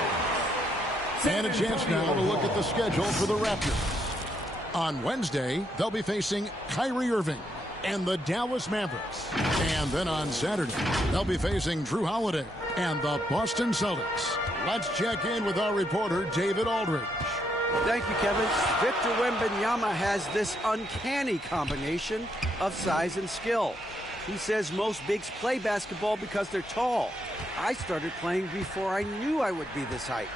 And a chance now to look at the schedule for the Raptors. On Wednesday, they'll be facing Kyrie Irving and the Dallas Mavericks. And then on Saturday, they'll be facing Drew Holiday and the Boston Celtics. Let's check in with our reporter, David Aldridge. Thank you, Kevin. Victor Wembanyama has this uncanny combination of size and skill. He says most bigs play basketball because they're tall. I started playing before I knew I would be this height.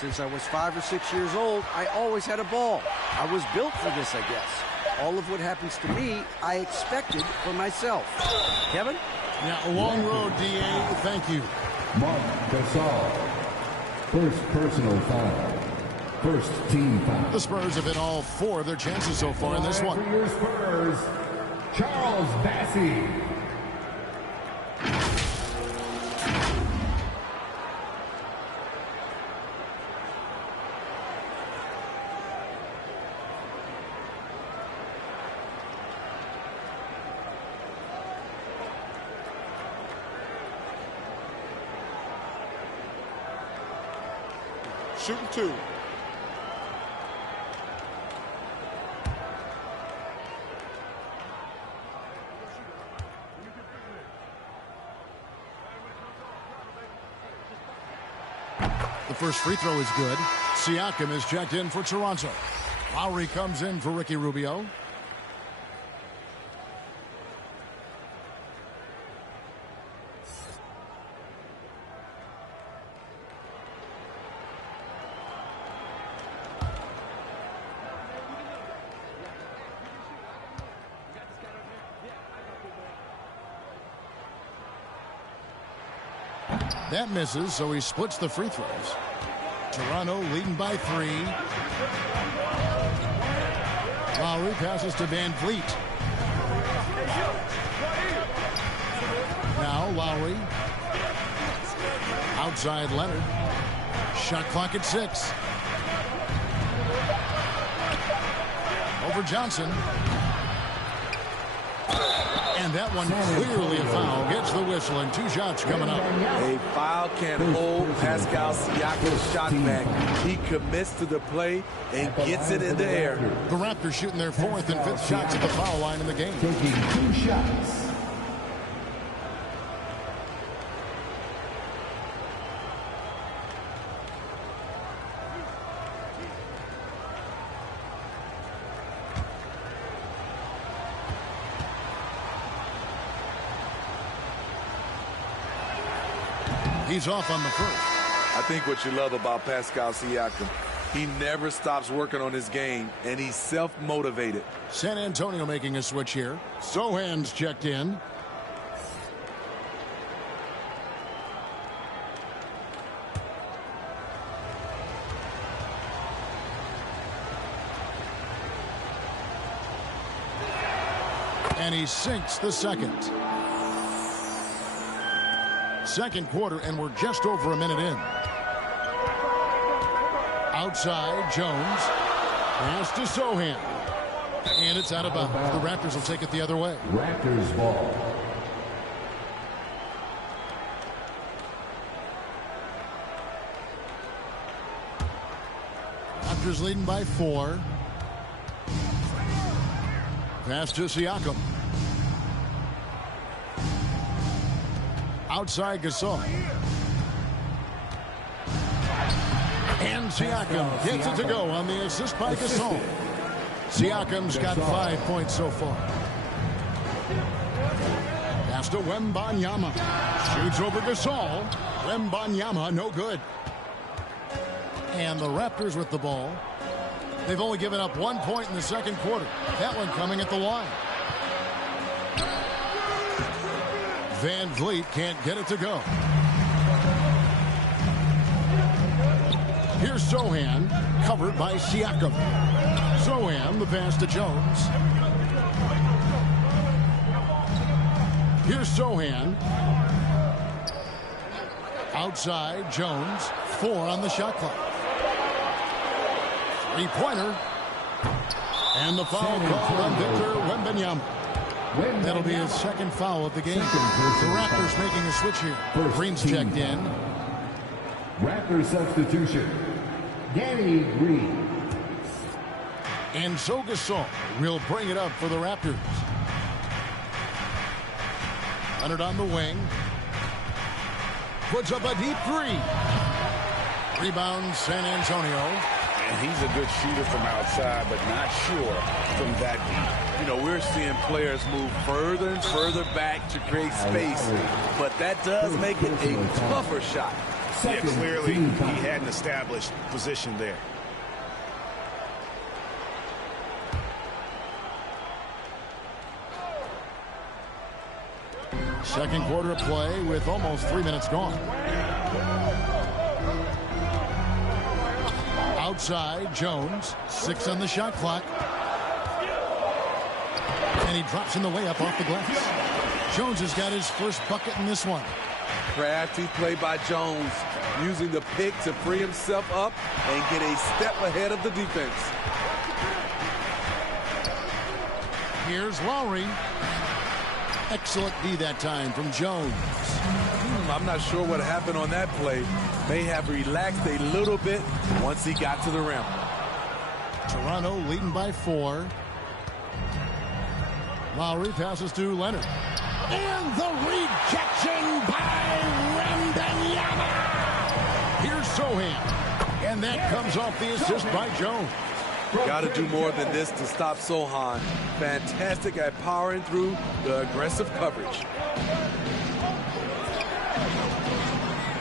Since I was 5 or 6 years old, I always had a ball. I was built for this, I guess. All of what happens to me, I expected for myself. Kevin? Yeah, a long road, D.A. Thank you. Marc Gasol. First personal foul. First team foul. The Spurs have hit all 4 of their chances so far in this one. For your Spurs, Charles Bassey. Shooting 2. The first free throw is good. Siakam is checked in for Toronto. Lowry comes in for Ricky Rubio. That misses, so he splits the free throws. Toronto leading by 3. Lowry passes to Van Vliet. Now Lowry. Outside Leonard. Shot clock at 6. Over Johnson. And that one clearly a foul. Gets the whistle and 2 shots coming up. A foul can hold Pascal Siakam's shot back. He commits to the play and gets it in the air. The Raptors shooting their 4th and 5th shots at the foul line in the game. Taking 2 shots. He's off on the first. I think what you love about Pascal Siakam, he never stops working on his game, and he's self-motivated. San Antonio making a switch here. Sohan's checked in. And he sinks the second. Second quarter, and we're just over a minute in. Outside, Jones. Pass to Sohan. And it's out of bounds. The Raptors will take it the other way. Raptors ball. Raptors leading by 4. Pass to Siakam. Outside Gasol. And Siakam gets it to go on the assist by Gasol. Siakam's got 5 points so far. Pass to Wembanyama. Shoots over Gasol. Wembanyama, no good. And the Raptors with the ball. They've only given up 1 point in the second quarter. That one coming at the line. Van Vliet can't get it to go. Here's Sohan, covered by Siakam. Sohan, the pass to Jones. Here's Sohan. Outside, Jones. 4 on the shot clock. 3-pointer. And the foul called on Victor Wembanyama. That'll be his second foul of the game. The Raptors making a switch here. Green's checked in. Raptors substitution. Danny Green. And so Gasol will bring it up for the Raptors. Leonard on the wing. Puts up a deep 3. Rebound San Antonio. And he's a good shooter from outside, but not sure from that deep. You know, we're seeing players move further and further back to create space, but that does make it a tougher shot. Yeah, clearly he had an established position there. Second quarter of play with almost 3 minutes gone. Outside, Jones. 6 on the shot clock. And he drops in the layup off the glass. Jones has got his first bucket in this one. Crafty play by Jones, using the pick to free himself up and get a step ahead of the defense. Here's Lowry. Excellent D that time from Jones. I'm not sure what happened on that play. May have relaxed a little bit once he got to the rim. Toronto leading by 4. Lowry passes to Leonard. And the rejection by Wembanyama. Here's Sohan. And that comes off the assist by Jones. Got to do more than this to stop Sohan. Fantastic at powering through the aggressive coverage.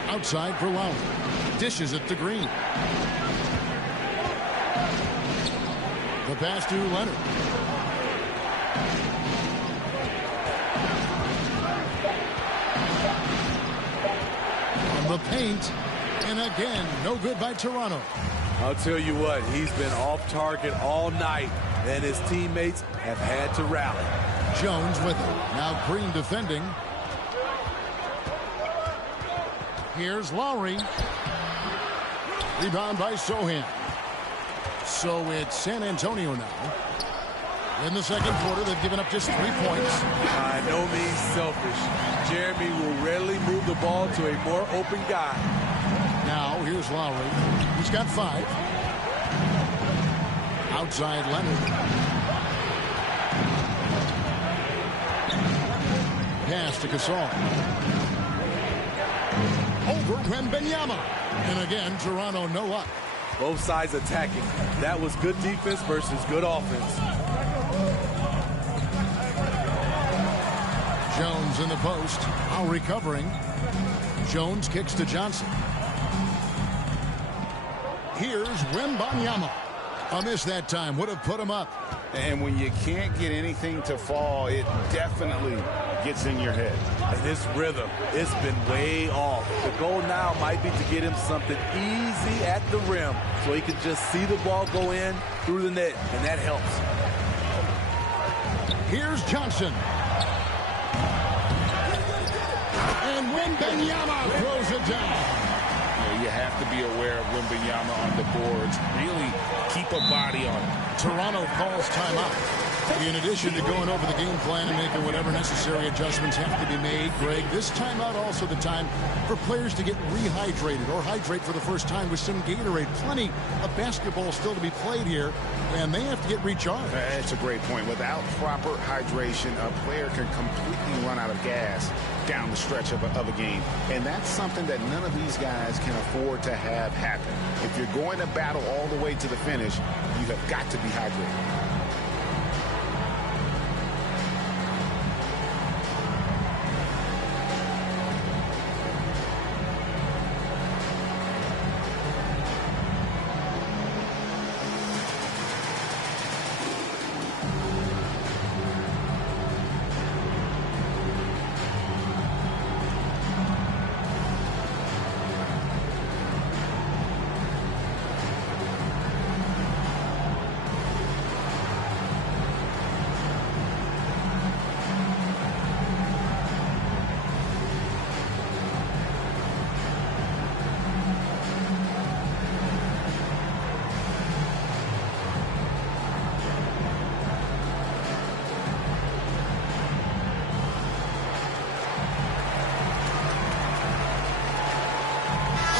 Outside for Lowry. Dishes it to Green. The pass to Leonard. From the paint. And again, no good by Toronto. I'll tell you what, he's been off target all night, and his teammates have had to rally. Jones with it. Now Green defending. Here's Lowry. Rebound by Sohan. So it's San Antonio now. In the second quarter, they've given up just 3 points. By no means selfish. Jeremy will rarely move the ball to a more open guy. Now, here's Lowry. He's got 5. Outside Leonard. Pass to Gasol. Over Wembanyama. And again, Toronto no luck. Both sides attacking. That was good defense versus good offense. Jones in the post. Now recovering. Jones kicks to Johnson. Here's Wembanyama. A miss that time. Would have put him up. And when you can't get anything to fall, it definitely gets in your head. And his rhythm, it's been way off. The goal now might be to get him something easy at the rim so he can just see the ball go in through the net, and that helps. Here's Johnson. And Wembanyama throws it down. You have to be aware of Wembanyama on the boards. Really keep a body on him. Toronto calls timeout. In addition to going over the game plan and making whatever necessary adjustments have to be made, Greg, this timeout also the time for players to get rehydrated or hydrate for the first time with some Gatorade. Plenty of basketball still to be played here, and they have to get recharged. That's a great point. Without proper hydration, a player can completely run out of gas down the stretch of a game. And that's something that none of these guys can afford to have happen. If you're going to battle all the way to the finish, you have got to be hydrated.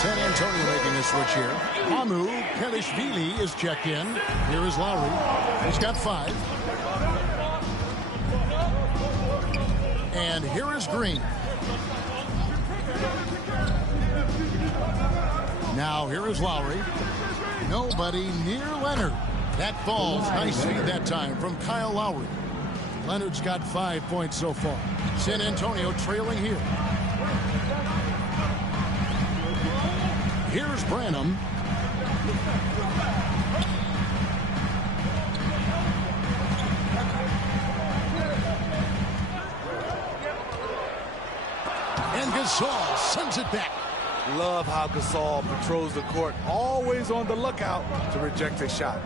San Antonio making a switch here. Hamu Kelishvili is checked in. Here is Lowry. He's got 5. And here is Green. Now here is Lowry. Nobody near Leonard. That falls. Nice feed that time from Kyle Lowry. Leonard's got 5 points so far. San Antonio trailing here. Here's Branham. And Gasol sends it back. Love how Gasol patrols the court, always on the lookout to reject a shot.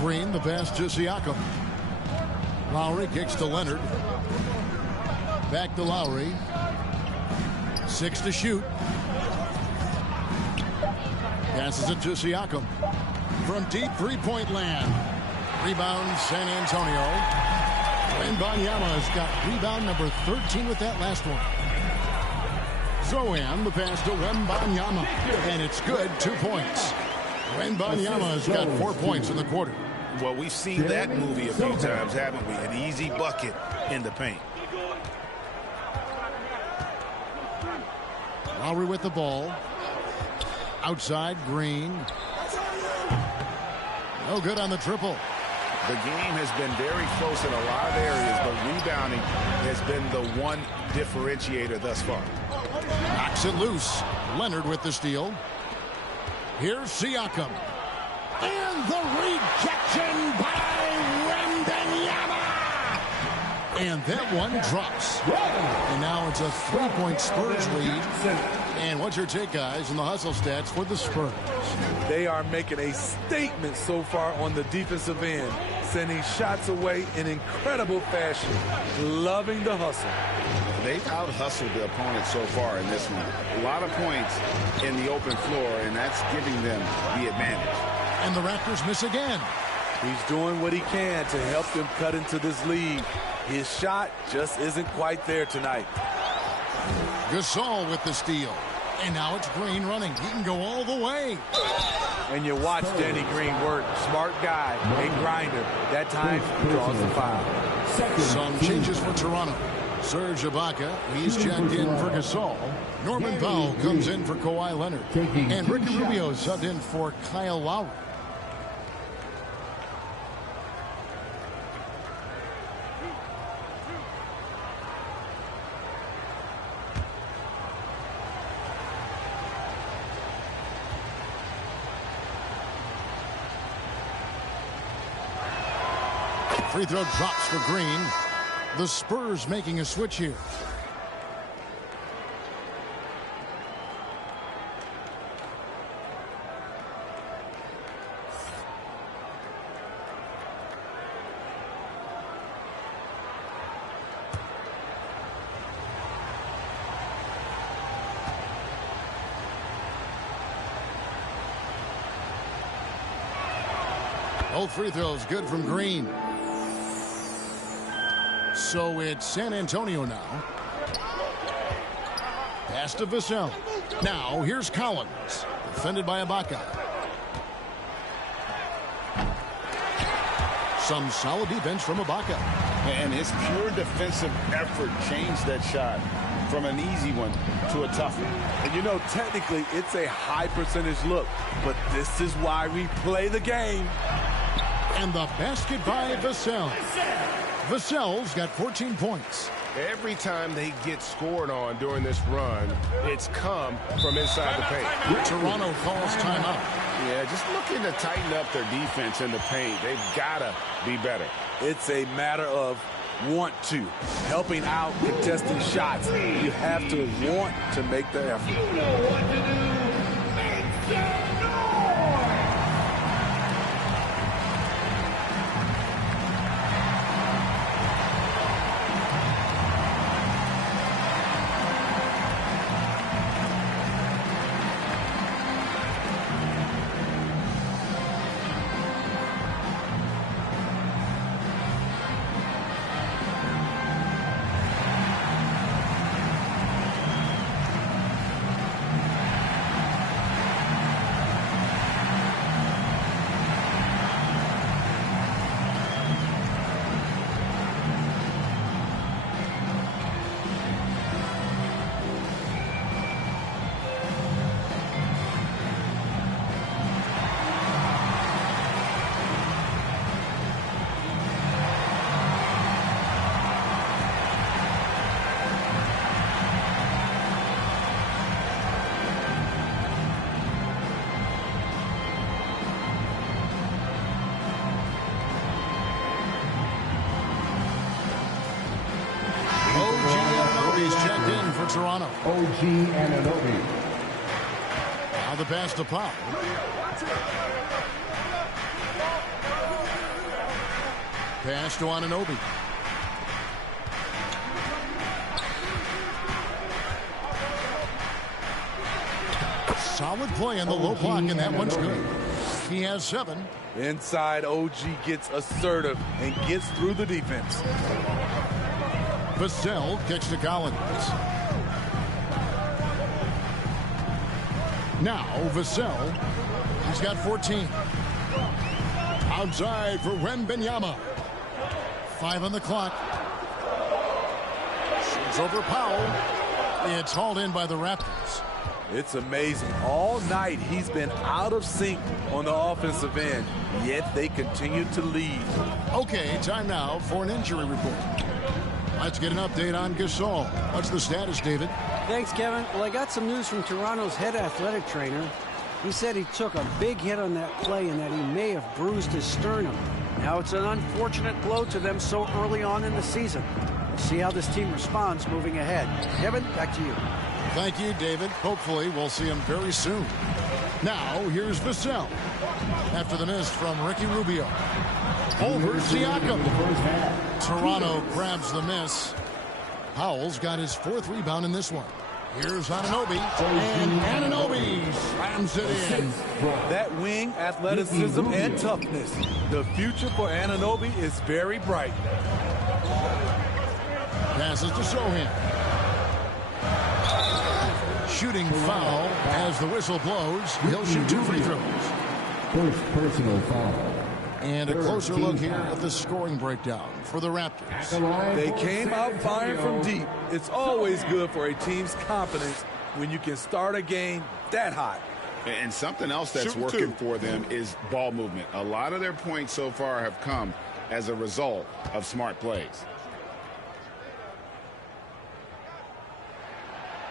Green, the pass to Siakam. Lowry kicks to Leonard. Back to Lowry. 6 to shoot. Passes it to Siakam. From deep three-point land. Rebound San Antonio. Wembanyama has got rebound number 13 with that last one. Zohan, the pass to Wembanyama. And it's good, 2 points. Wembanyama has got 4 points in the quarter. Well, we've seen that movie a few times, haven't we? An easy bucket in the paint. Lowry with the ball. Outside, Green. No good on the triple. The game has been very close in a lot of areas, but rebounding has been the one differentiator thus far. Knocks it loose. Leonard with the steal. Here's Siakam. And the rejection by Wembanyama. And that one drops. And now it's a 3-point Spurs lead. And what's your take, guys, on the hustle stats for the Spurs? They are making a statement so far on the defensive end, sending shots away in incredible fashion. Loving the hustle. They've out-hustled the opponent so far in this one. A lot of points in the open floor, and that's giving them the advantage. And the Raptors miss again. He's doing what he can to help them cut into this lead. His shot just isn't quite there tonight. Gasol with the steal. And now it's Green running. He can go all the way. And you watch Danny Green work. Smart guy, a grinder. That time, he draws the foul. Some changes for Toronto. Serge Ibaka, he's checked in for Gasol. Norman Powell comes in for Kawhi Leonard. And Ricky Rubio subbed in for Kyle Lowry. Free throw drops for Green. The Spurs making a switch here. Both free throws good from Green. So it's San Antonio now. Pass to Vassell. Now here's Collins. Defended by Ibaka. Some solid defense from Ibaka. And his pure defensive effort changed that shot from an easy one to a tough one. And you know, technically, it's a high percentage look, but this is why we play the game. And the basket by Vassell. Vassell's got 14 points. Every time they get scored on during this run, it's come from inside the paint. Toronto calls timeout. Yeah, just looking to tighten up their defense in the paint. They've got to be better. It's a matter of want to. Helping out, contesting shots. You have to want to make the effort. You know what to do. Make some noise! Toronto. OG Anunoby. Now the pass to Pop. Pass to Anunoby. Solid play in the low block, and that one's good. He has 7. Inside, OG gets assertive and gets through the defense. Vassell kicks to Collins. Now Vassell, he's got 14. Outside for Wembanyama. 5 on the clock. Shoots over Powell. It's hauled in by the Raptors. It's amazing. All night he's been out of sync on the offensive end, yet they continue to lead. Okay, time now for an injury report. Let's get an update on Gasol. What's the status, David? Thanks, Kevin. Well, I got some news from Toronto's head athletic trainer. He said he took a big hit on that play and that he may have bruised his sternum. Now it's an unfortunate blow to them so early on in the season. We'll see how this team responds moving ahead. Kevin, back to you. Thank you, David. Hopefully we'll see him very soon. Now, here's Vassell. After the miss from Ricky Rubio. Over Siakam. Toronto grabs the miss. Powell's got his 4th rebound in this one. Here's Anunoby. And Anunoby slams it in. That wing, athleticism, and toughness. The future for Anunoby is very bright. Passes to Sohan. Shooting foul as the whistle blows. He'll shoot 2 free throws. First personal foul. And a closer look here at the scoring breakdown for the Raptors. They came out firing from deep. It's always good for a team's confidence when you can start a game that hot. And something else that's working for them is ball movement. A lot of their points so far have come as a result of smart plays.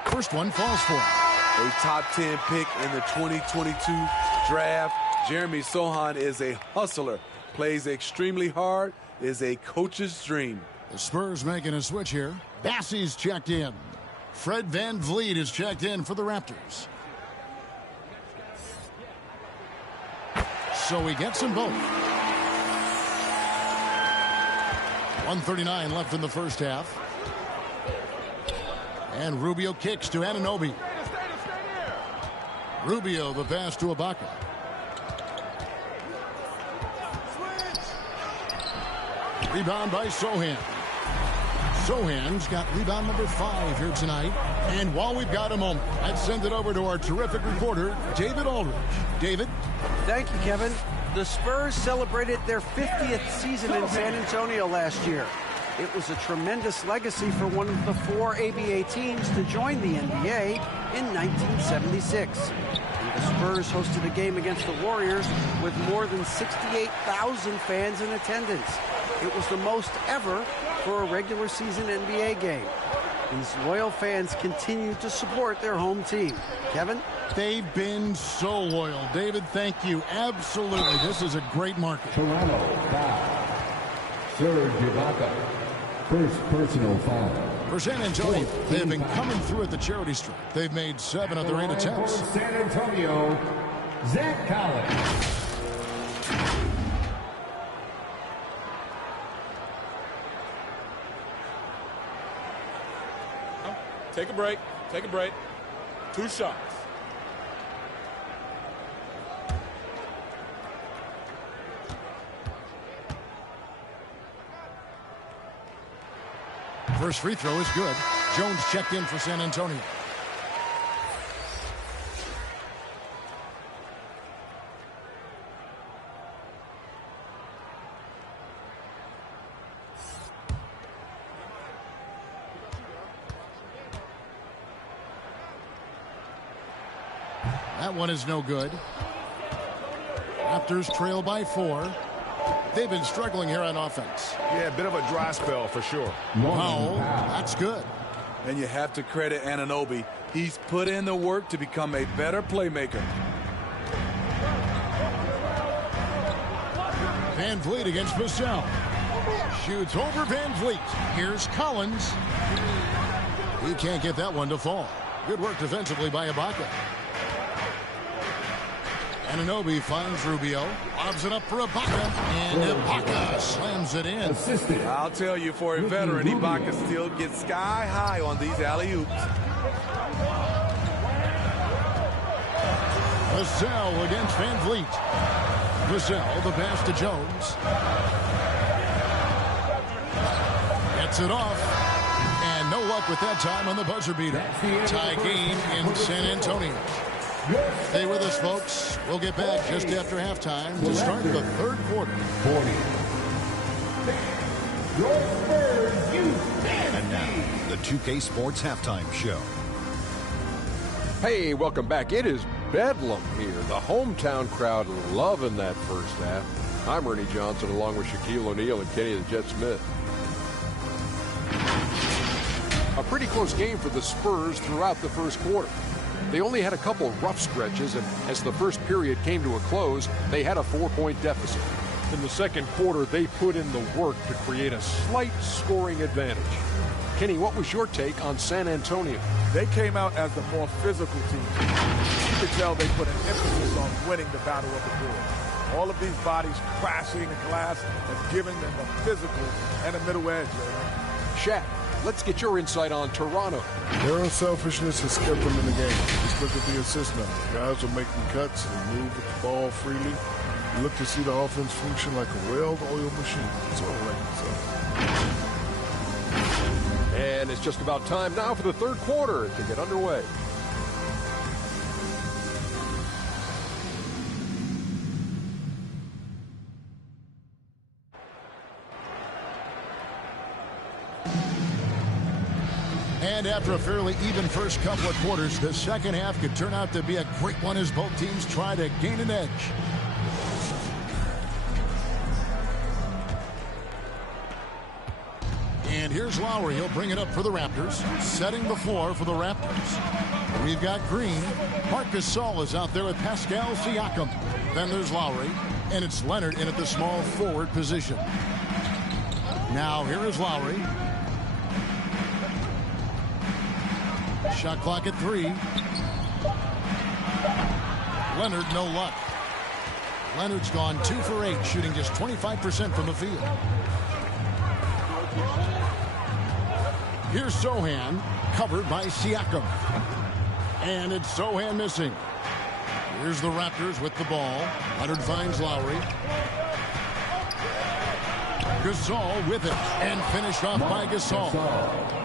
First one falls for him. A top 10 pick in the 2022 draft. Jeremy Sohan is a hustler, plays extremely hard, is a coach's dream. The Spurs making a switch here. Bassey's checked in. Fred VanVleet is checked in for the Raptors. So he gets them both. 1:39 left in the first half. And Rubio kicks to Anunoby. Rubio, the pass to Ibaka. Rebound by Sohan. Sohan's got rebound number 5 here tonight. And while we've got a moment, let's send it over to our terrific reporter, David Aldridge. David? Thank you, Kevin. The Spurs celebrated their 50th season in San Antonio last year. It was a tremendous legacy for one of the 4 ABA teams to join the NBA in 1976. And the Spurs hosted a game against the Warriors with more than 68,000 fans in attendance. It was the most ever for a regular season NBA game. These loyal fans continue to support their home team. Kevin? They've been so loyal. David, thank you. Absolutely. This is a great market. Toronto foul. Serge Ibaka. First personal foul. For San Antonio, they have been coming through at the charity stripe. They've made 7 of their 8 attempts. For San Antonio, Zach Collins. Take a break. Take a break. 2 shots. First free throw is good. Jones checked in for San Antonio. That one is no good. Raptors trail by 4. They've been struggling here on offense. Yeah, a bit of a dry spell for sure. Wow, that's good. And you have to credit Anunoby. He's put in the work to become a better playmaker. Van Vliet against Vassell. Shoots over Van Vliet. Here's Collins. He can't get that one to fall. Good work defensively by Ibaka. Anunoby finds Rubio, lobs it up for Ibaka, and Ibaka slams it in. I'll tell you, for a veteran, Ibaka still gets sky high on these alley-oops. Vassell against Van Vliet. Vassell, the pass to Jones. Gets it off. And no luck with that time on the buzzer beater. Tie game in San Antonio. Stay with us, folks. We'll get back just after halftime to start the third quarter. And now, the 2K Sports Halftime Show. Hey, welcome back. It is bedlam here. The hometown crowd loving that first half. I'm Ernie Johnson along with Shaquille O'Neal and Kenny the Jet Smith. A pretty close game for the Spurs throughout the first quarter. They only had a couple rough stretches, and as the first period came to a close, they had a 4-point deficit. In the second quarter, they put in the work to create a slight scoring advantage. Kenny, what was your take on San Antonio? They came out as the more physical team. You could tell they put an emphasis on winning the battle of the boards. All of these bodies crashing the glass and giving them the physical and the middle edge. Shaq, let's get your insight on Toronto. Their unselfishness has kept them in the game. Just look at the assist number. Guys are making cuts and move with the ball freely. You look to see the offense function like a well-oiled machine. Sort of like itself. And it's just about time now for the third quarter to get underway. And after a fairly even first couple of quarters, the second half could turn out to be a great one as both teams try to gain an edge. And here's Lowry. He'll bring it up for the Raptors. Setting the floor for the Raptors. We've got Green. Marc Gasol is out there with Pascal Siakam. Then there's Lowry. And it's Leonard in at the small forward position. Now here is Lowry. Shot clock at 3. Leonard, no luck. Leonard's gone 2 for 8, shooting just 25% from the field. Here's Sohan, covered by Siakam. And it's Sohan missing. Here's the Raptors with the ball. Leonard finds Lowry. Gasol with it, and finished off by Gasol.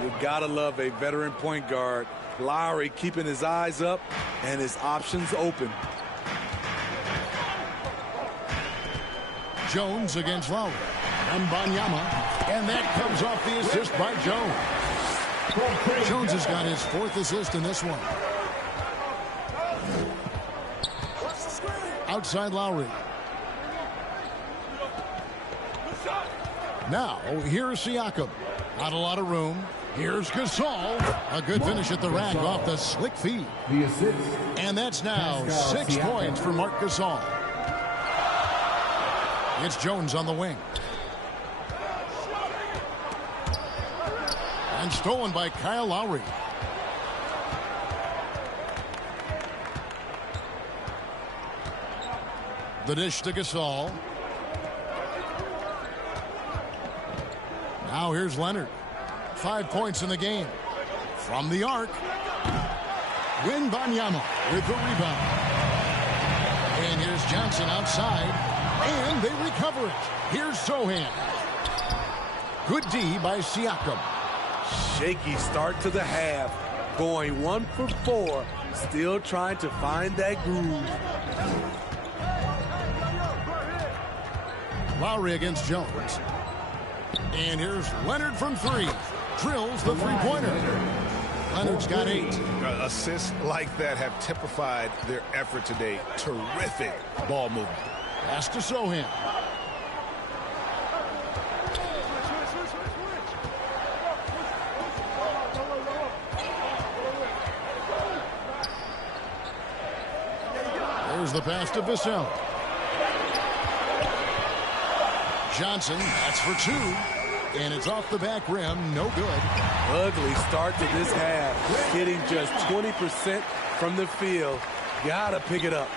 You gotta love a veteran point guard. Lowry keeping his eyes up and his options open. Jones against Lowry. And Banyama. And that comes off the assist by Jones. Jones has got his 4th assist in this one. Outside Lowry. Now, here's Siakam. Not a lot of room. Here's Gasol. A good finish at the rack off the slick feed. And that's now 6 points for Marc Gasol. It's Jones on the wing. And stolen by Kyle Lowry. The dish to Gasol. Now here's Leonard. 5 points in the game. From the arc. Wembanyama with the rebound. And here's Johnson outside. And they recover it. Here's Sohan. Good D by Siakam. Shaky start to the half. Going 1 for 4. Still trying to find that groove. Lowry against Jones. And here's Leonard from 3. Drills the three-pointer. Leonard's got 8. Assists like that have typified their effort today. Terrific ball movement. Pass to Sohan. There's the pass to Vassell. Johnson, that's for 2. And it's off the back rim, no good. Ugly start to this half. Hitting just 20% from the field. Gotta pick it up.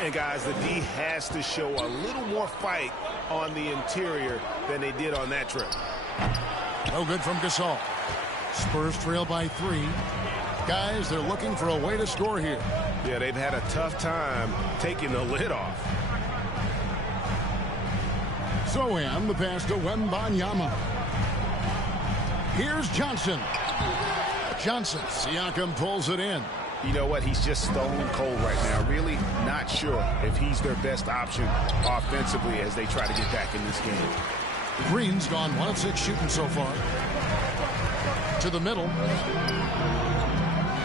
And guys, the D has to show a little more fight on the interior than they did on that trip. No good from Gasol. Spurs trail by 3. Guys, they're looking for a way to score here. Yeah, they've had a tough time taking the lid off. Sohan, the pass to Wembanyama. Here's Johnson. Johnson. Siakam pulls it in. You know what? He's just stone cold right now. Really not sure if he's their best option offensively as they try to get back in this game. Green's gone 1 of 6 shooting so far. To the middle.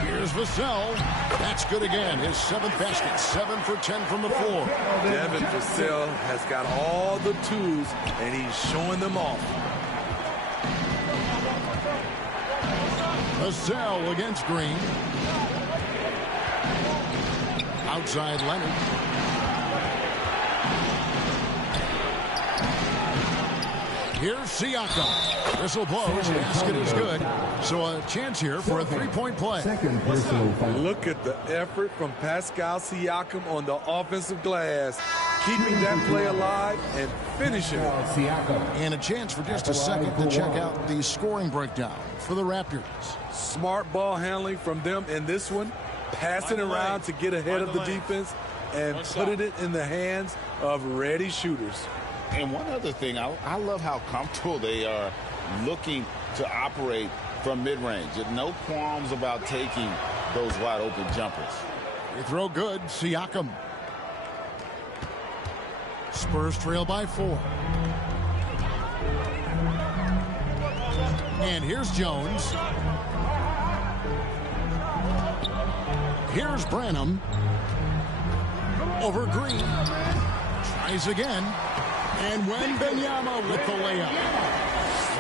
Here's Vassell. That's good again. His 7th basket. 7 for 10 from the floor. Devin Vassell has got all the tools, and he's showing them off. Vassell against Green. Outside Leonard. Here's Siakam. Whistle blows. Basket is good. So a chance here for a 3-point play. Look at the effort from Pascal Siakam on the offensive glass. Keeping that play alive and finishing it. And a chance for just a second to check out the scoring breakdown for the Raptors. Smart ball handling from them in this one. Passing around to get ahead of the defense and putting it in the hands of ready shooters. And one other thing, I love how comfortable they are looking to operate from mid-range. No qualms about taking those wide-open jumpers. They throw good. Siakam. Spurs trail by 4. And here's Jones. Here's Branham. Over Green. Tries again. And Wembanyama with the layup.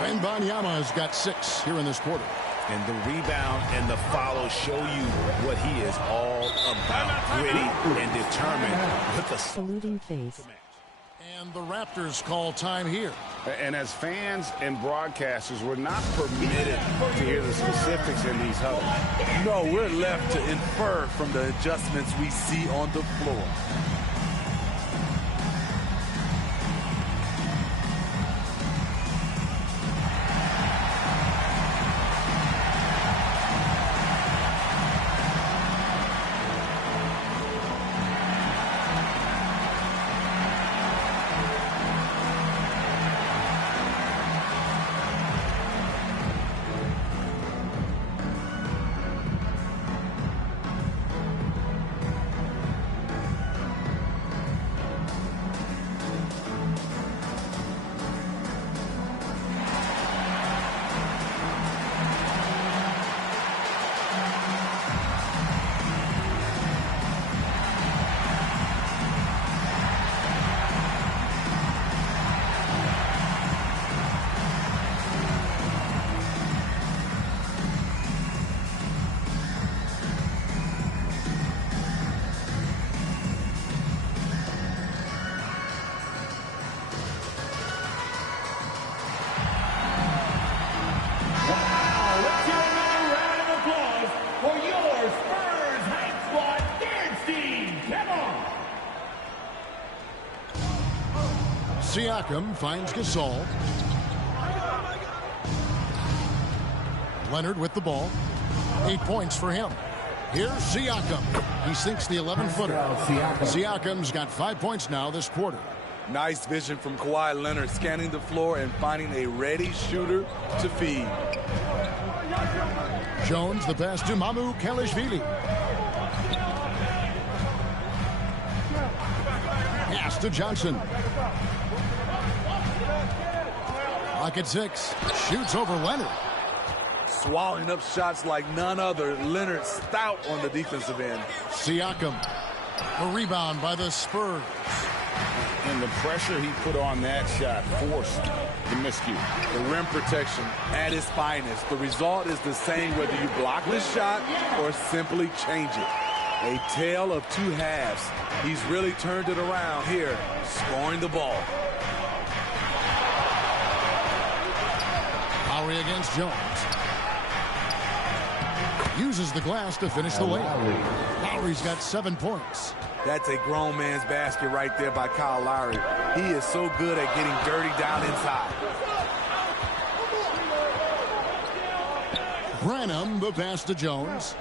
Wembanyama has got 6 here in this quarter. And the rebound and the follow show you what he is all about. Gritty and determined with the saluting face. And the Raptors call time here. And as fans and broadcasters, we're not permitted to hear the specifics in these huddles. No, we're left to infer from the adjustments we see on the floor. Siakam finds Gasol. Leonard with the ball. 8 points for him. Here's Siakam. He sinks the 11-footer. Siakam's got 5 points now this quarter. Nice vision from Kawhi Leonard, scanning the floor and finding a ready shooter to feed. Jones, the pass to Mamu Kelishvili. Pass to Johnson. Lock at 6. Shoots over Leonard. Swallowing up shots like none other. Leonard stout on the defensive end. Siakam. The rebound by the Spurs. And the pressure he put on that shot forced the miscue. The rim protection at its finest. The result is the same whether you block the shot or simply change it. A tale of two halves. He's really turned it around here, scoring the ball. Lowry against Jones. Uses the glass to finish the layup. Lowry's got 7 points. That's a grown man's basket right there by Kyle Lowry. He is so good at getting dirty down inside. Branham, the pass to Jones.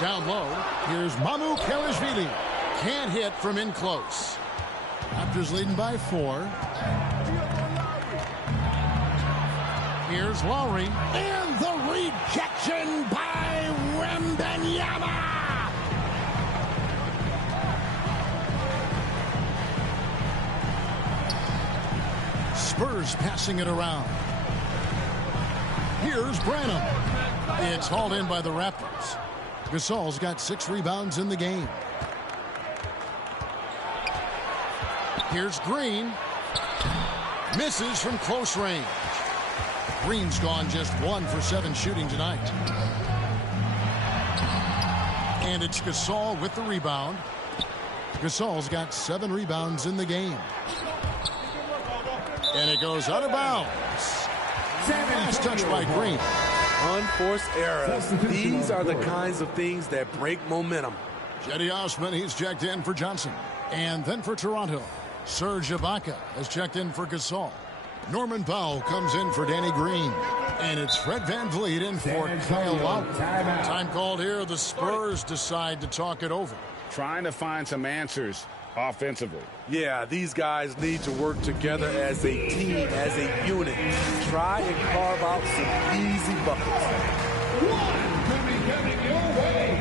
Down low, here's Mamu Kelishvili. Can't hit from in close. Raptors leading by 4. Here's Lowry. And the rejection by Wembanyama. Spurs passing it around. Here's Branham. It's hauled in by the Raptors. Gasol's got 6 rebounds in the game. Here's Green. Misses from close range. Green's gone just 1 for 7 shooting tonight. And it's Gasol with the rebound. Gasol's got 7 rebounds in the game. And it goes out of bounds. Last touch by Green. Unforced errors. These are the kinds of things that break momentum. Cedi Osman, he's checked in for Johnson. And then for Toronto, Serge Ibaka has checked in for Gasol. Norman Powell comes in for Danny Green. And it's Fred VanVleet in for Kyle Lowry. Time called here. The Spurs decide to talk it over. Trying to find some answers offensively. Yeah, these guys need to work together as a team, as a unit. Try and carve out some easy buckets. One could be coming your way.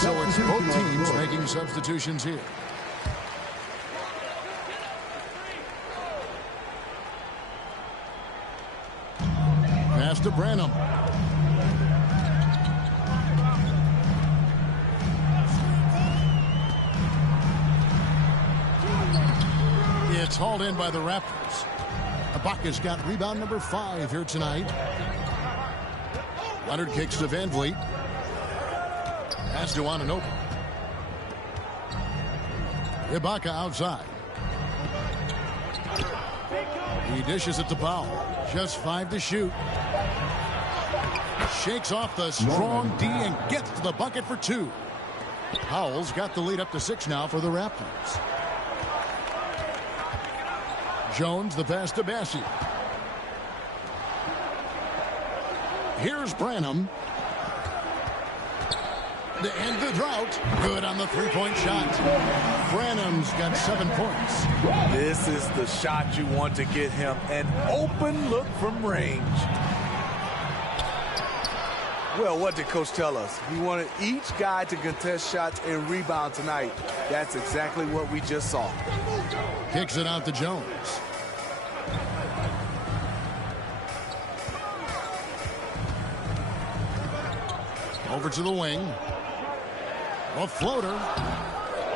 So it's both teams making substitutions here. Pass to Branham. It's hauled in by the Raptors. Ibaka's got rebound number 5 here tonight. Leonard kicks to VanVleet. Pass to Anunoby. Ibaka outside. He dishes it to Powell. Just 5 to shoot. Shakes off the strong D and gets to the bucket for 2. Powell's got the lead up to 6 now for the Raptors. Jones, the pass to Bassi. Here's Branham. To end the drought. Good on the three-point shot. Branham's got 7 points. This is the shot you want to get him. An open look from range. Well, what did Coach tell us? He wanted each guy to contest shots and rebound tonight. That's exactly what we just saw. Kicks it out to Jones. Over to the wing. A floater.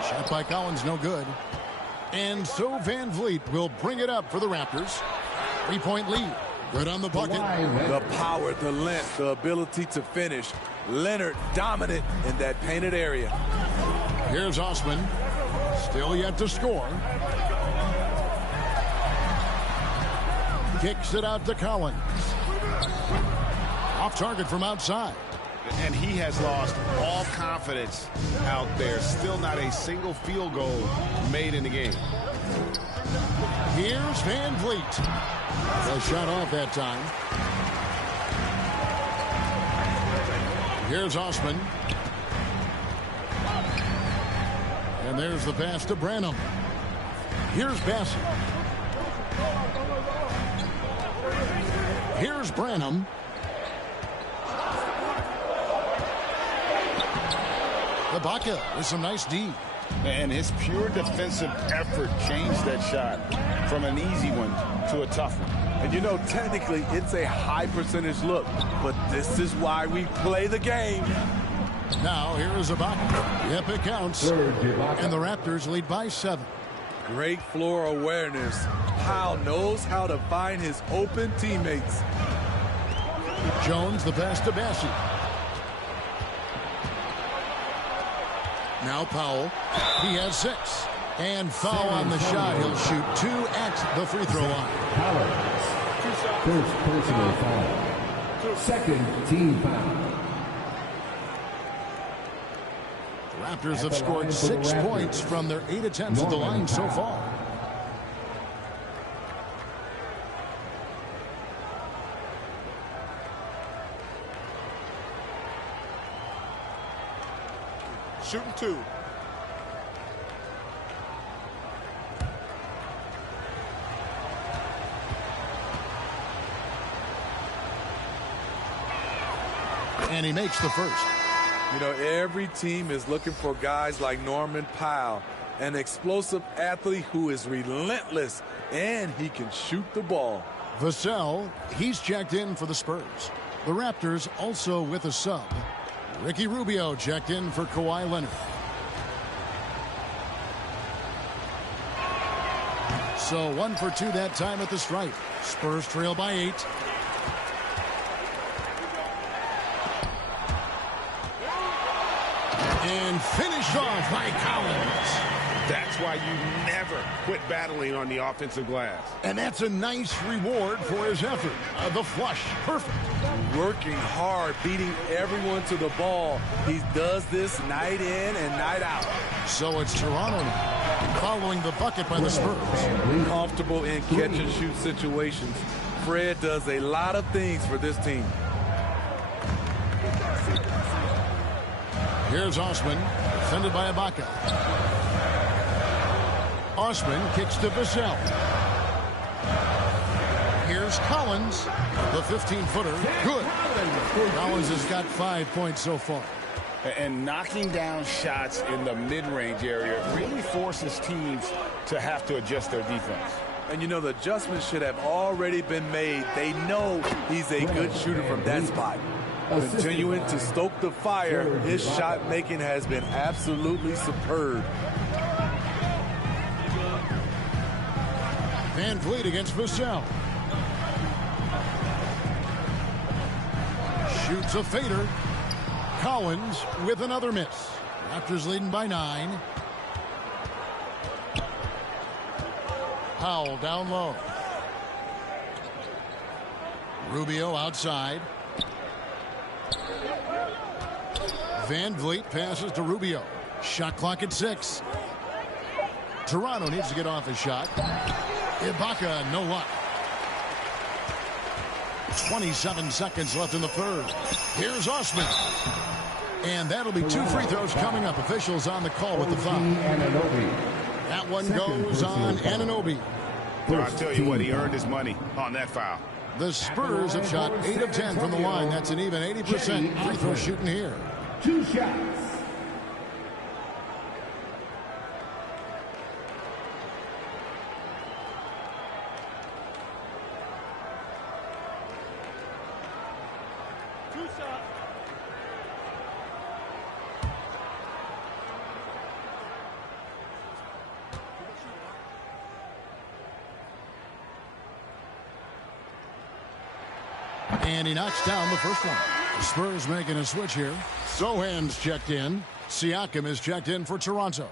Shot by Collins, no good. And so Van Vliet will bring it up for the Raptors. 3-point lead. Good on the bucket. The power, the length, the ability to finish. Leonard dominant in that painted area. Here's Osman. Still yet to score. Kicks it out to Collins. Off target from outside. And he has lost all confidence out there. Still not a single field goal made in the game. Here's Van Vliet. A shot off that time. Here's Osman. And there's the pass to Branham. Here's Bassett. Here's Branham. Ibaka with some nice D. And his pure defensive effort changed that shot from an easy one to a tough one. And you know, technically, it's a high percentage look, but this is why we play the game. Now, here is Ibaka. Yep, it counts. And the Raptors lead by 7. Great floor awareness. Powell knows how to find his open teammates. Jones, the pass to Bassett. Now Powell. He has 6. And foul on the shot. He'll shoot 2 at the free throw line. First personal foul. Second team foul. The Raptors have scored 6 points from their 8 attempts at the line so far. Shooting 2. And he makes the first. You know, every team is looking for guys like Norman Powell, an explosive athlete who is relentless, and he can shoot the ball. Vassell, he's checked in for the Spurs. The Raptors also with a sub. Ricky Rubio checked in for Kawhi Leonard. So 1 for 2 that time at the stripe. Spurs trail by 8. And finished off by Collins. That's why you never quit battling on the offensive glass. And that's a nice reward for his effort. The flush, perfect. Working hard, beating everyone to the ball. He does this night in and night out. So it's Toronto now, following the bucket by the Spurs. Comfortable in catch-and-shoot situations. Fred does a lot of things for this team. Here's Osman, defended by Ibaka. Osman kicks to Vassell. Here's Collins, the 15-footer. Good. Collins has got 5 points so far. And knocking down shots in the mid-range area really forces teams to have to adjust their defense. And you know, the adjustments should have already been made. They know he's a good shooter from that spot. Continuing to stoke the fire, his shot making has been absolutely superb. Van Vliet against Vassell. Shoots a fader. Collins with another miss. Raptors leading by 9. Powell down low. Rubio outside. Van Vliet passes to Rubio. Shot clock at 6. Toronto needs to get off his shot. Ibaka, no luck. 27 seconds left in the third. Here's Osman. And that'll be 2 free throws coming up. Officials on the call with the foul. That one goes on Anunoby. I tell you what, he earned his money on that foul. The Spurs have shot 8 of 10 from the line. That's an even 80% free throw shooting here. 2 shots. And he knocks down the first one. The Spurs making a switch here. Sohan's checked in. Siakam is checked in for Toronto.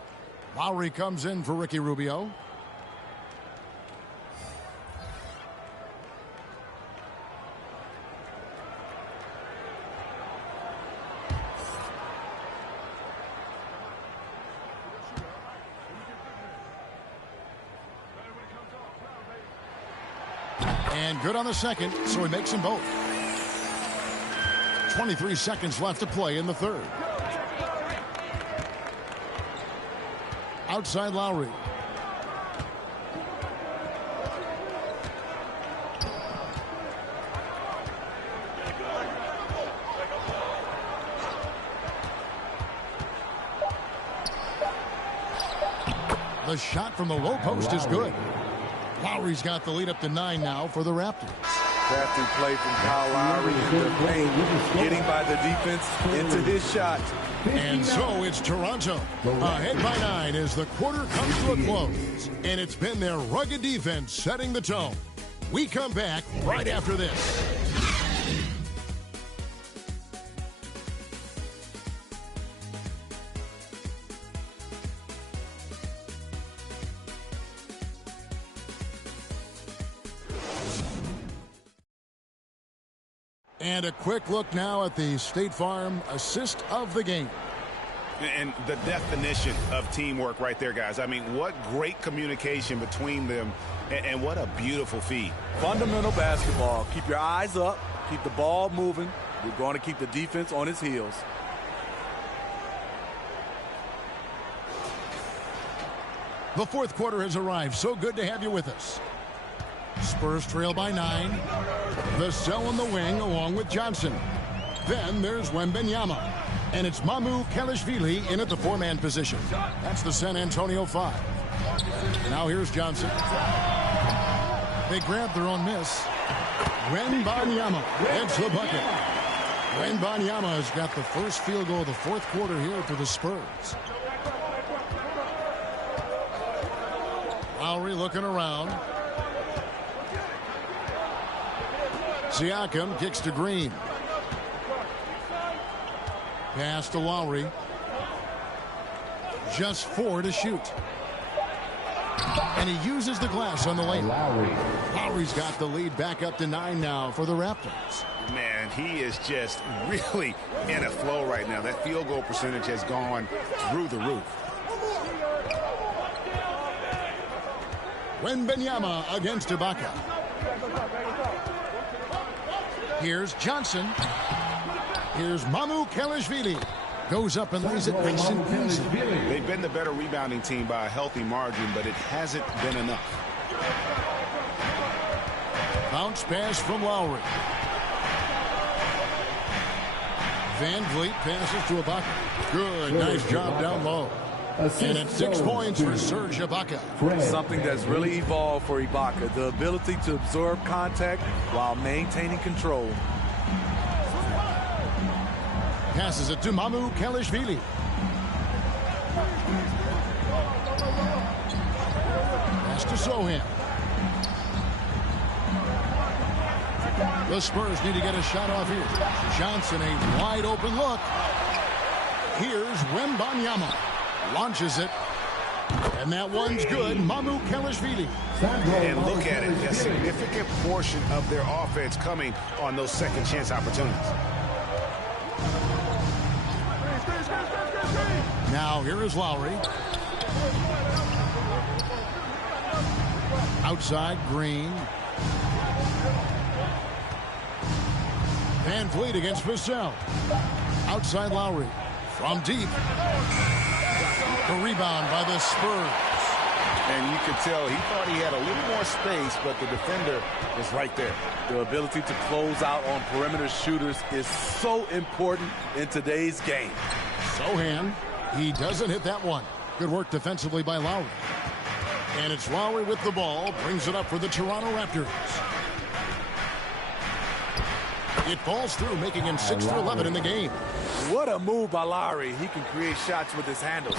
Lowry comes in for Ricky Rubio. And good on the second, so he makes them both. 23 seconds left to play in the third. Outside Lowry. The shot from the low post is good. Lowry's got the lead up to 9 now for the Raptors. Crafty play from Kyle Lowry in the paint, getting by the defense into his shot. And so it's Toronto. Ahead by 9 as the quarter comes to a close. And it's been their rugged defense setting the tone. We come back right after this. And a quick look now at the State Farm assist of the game. And the definition of teamwork right there, guys. I mean, what great communication between them, and what a beautiful feed. Fundamental basketball. Keep your eyes up. Keep the ball moving. We're going to keep the defense on its heels. The fourth quarter has arrived. So good to have you with us. Spurs trail by 9. Vassell in the wing along with Johnson. Then there's Wembanyama. And it's Mamu Kelishvili in at the 4-man position. That's the San Antonio 5. Now here's Johnson. They grab their own miss. Wembanyama gets the bucket. Wembanyama has got the first field goal of the fourth quarter here for the Spurs. Lowry looking around. Siakam kicks to Green. Pass to Lowry. Just 4 to shoot. And he uses the glass on the lane. Lowry's got the lead back up to 9 now for the Raptors. Man, he is just really in a flow right now. That field goal percentage has gone through the roof. Wembanyama against Ibaka. Here's Johnson. Here's Mamu Kelishvili. Goes up and lays it nice and easy. They've been the better rebounding team by a healthy margin, but it hasn't been enough. Bounce pass from Lowry. Van Vliet passes to Ibaka. Good, nice job down low. And it's 6 points for Serge Ibaka. Something that's really evolved for Ibaka, the ability to absorb contact while maintaining control. Passes it to Mamu Kelishvili. Pass to Sohan. The Spurs need to get a shot off here. Johnson, a wide open look. Here's Wembanyama. Launches it. And that one's good. Mamu Kelishvili. And look at it. A significant portion of their offense coming on those second chance opportunities. Now here is Lowry. Outside Green. Van Vliet against Vassell. Outside Lowry. From deep. The rebound by the Spurs. And you could tell he thought he had a little more space, but the defender was right there. The ability to close out on perimeter shooters is so important in today's game. Sohan, he doesn't hit that one. Good work defensively by Lowry. And it's Lowry with the ball, brings it up for the Toronto Raptors. It falls through, making him 6 for 11 in the game. What a move by Lowry. He can create shots with his handles.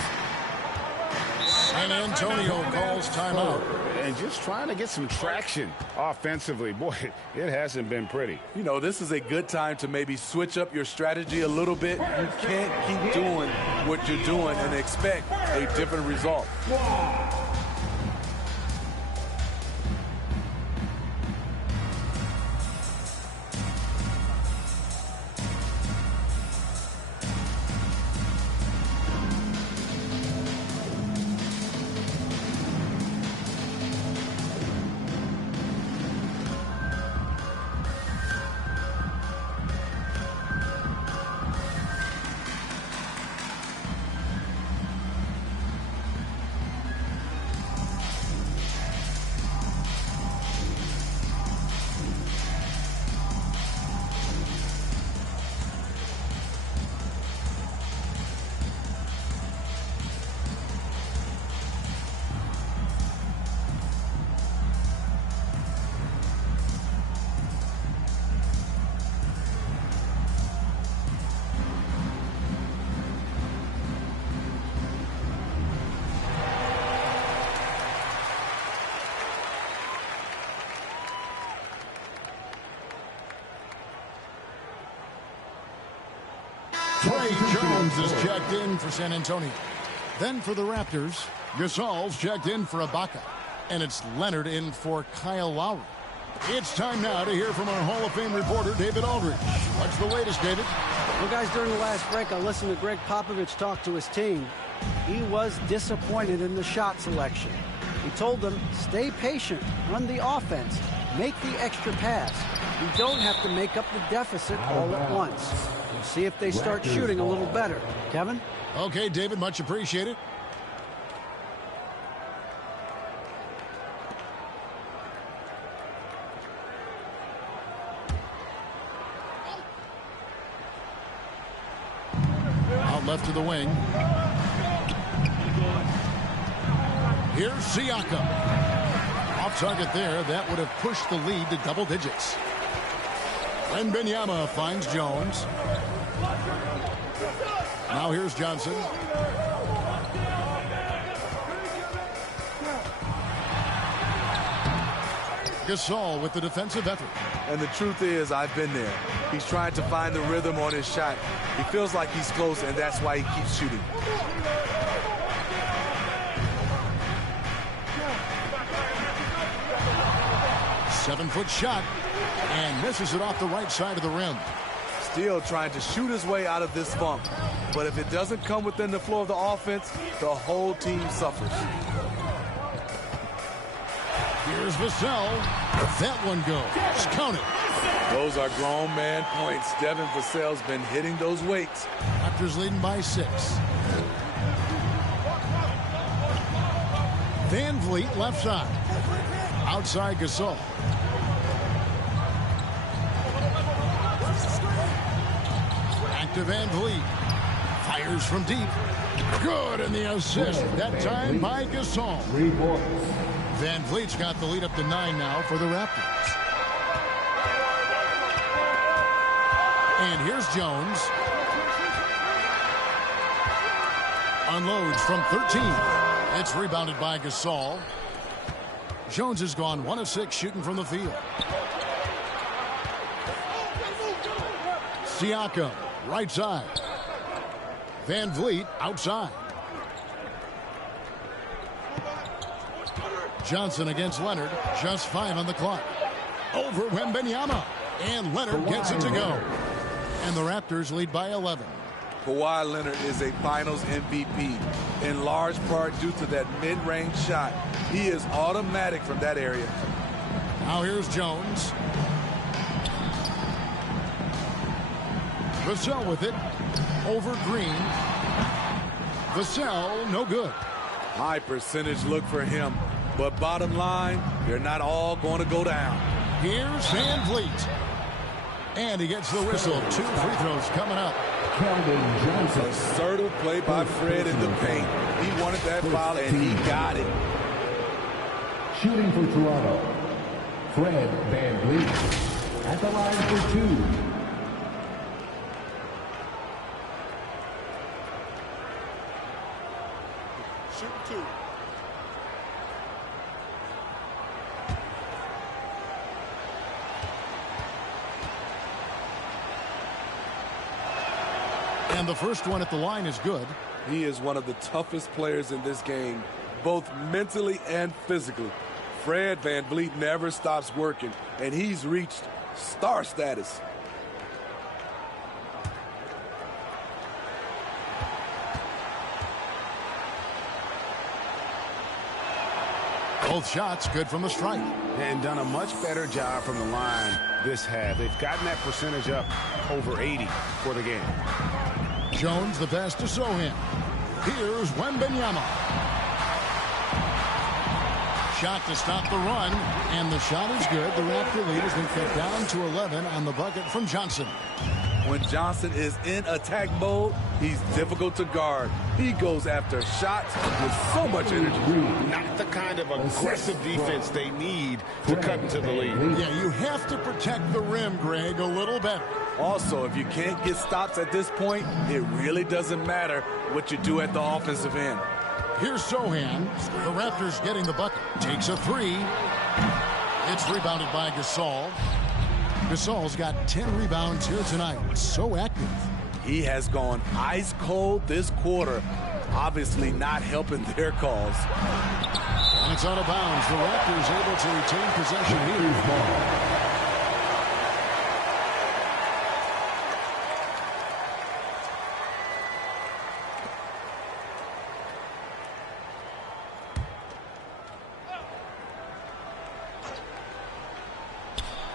San Antonio calls timeout. And just trying to get some traction offensively. Boy, it hasn't been pretty. You know, this is a good time to maybe switch up your strategy a little bit. You can't keep doing what you're doing and expect a different result. Trey Jones is checked in for San Antonio. Then for the Raptors, Gasol's checked in for Ibaka. And it's Leonard in for Kyle Lowry. It's time now to hear from our Hall of Fame reporter, David Aldridge. What's the latest, David? Well, guys, during the last break, I listened to Greg Popovich talk to his team. He was disappointed in the shot selection. He told them, stay patient, run the offense, make the extra pass. You don't have to make up the deficit all at once. We'll see if they start shooting a little better. Kevin? Okay, David, much appreciated. Out left to the wing. Here's Siakam. Off target there. That would have pushed the lead to double digits. Wembanyama finds Jones. Now here's Johnson. Gasol with the defensive effort. And the truth is, I've been there. He's trying to find the rhythm on his shot. He feels like he's close, and that's why he keeps shooting. Seven-foot shot, and misses it off the right side of the rim. Still trying to shoot his way out of this funk. But if it doesn't come within the flow of the offense, the whole team suffers. Here's Vassell. That one goes. Count it. Those are grown man points. Devin Vassell's been hitting those weights. Raptors leading by 6. Van Vliet left side. Outside Gasol. Back to Van Vliet. Fires from deep. Good, and the assist. That time by Gasol. Van Vliet's got the lead up to 9 now for the Raptors. And here's Jones. Unloads from 13. It's rebounded by Gasol. Jones has gone 1 of 6 shooting from the field. Siakam, right side. Van Vliet outside. Johnson against Leonard. Just 5 on the clock. Over Wembanyama. And Leonard gets it to go. And the Raptors lead by 11. Kawhi Leonard is a Finals MVP, in large part due to that mid-range shot. He is automatic from that area. Now here's Jones. Vassell with it. Over Green. Vassell, no good. High percentage look for him. But bottom line, they're not all going to go down. Here's Van Vliet. And he gets the whistle. 2 free throws coming up. Assertive play by Fred in the paint. He wanted that foul, and he got it. Shooting for Toronto, Fred Van Vliet. At the line for 2. Shoot 2. And the first one at the line is good. He is one of the toughest players in this game, both mentally and physically. Fred Van Vliet never stops working, and he's reached star status. Both shots good from the strike. And done a much better job from the line this half. They've gotten that percentage up over 80 for the game. Jones the pass to Sohan. Here's Wembanyama. Shot to stop the run, and the shot is good. The Raptor lead has been cut down to 11 on the bucket from Johnson. When Johnson is in attack mode, he's difficult to guard. He goes after shots with so much energy. Not the kind of aggressive defense they need to cut into the lead. Yeah, you have to protect the rim, Greg, a little better. Also, if you can't get stops at this point, it really doesn't matter what you do at the offensive end. Here's Sohan. The Raptors getting the bucket. Takes a 3. It's rebounded by Gasol. Gasol's got 10 rebounds here tonight. So active. He has gone ice cold this quarter. Obviously not helping their cause. And it's out of bounds. The Raptors able to retain possession here.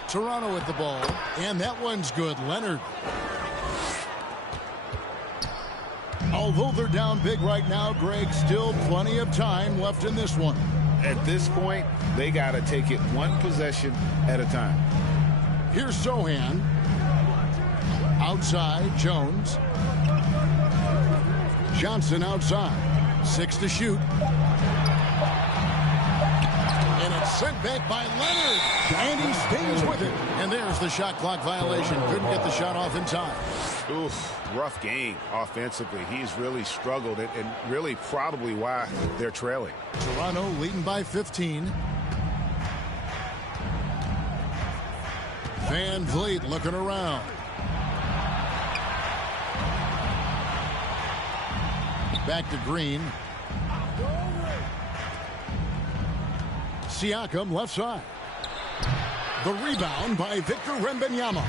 Toronto with the ball, and that one's good. Leonard. Although they're down big right now, Greg, still plenty of time left in this one. At this point, they got to take it one possession at a time. Here's Sohan. Outside, Jones. Johnson outside. 6 to shoot. And it's sent back by Leonard. And he stays with it. And there's the shot clock violation. Couldn't get the shot off in time. Oof, rough game offensively. He's really struggled, and really probably why they're trailing. Toronto leading by 15. Van Vliet looking around. Back to Green. Siakam left side. The rebound by Victor Wembanyama.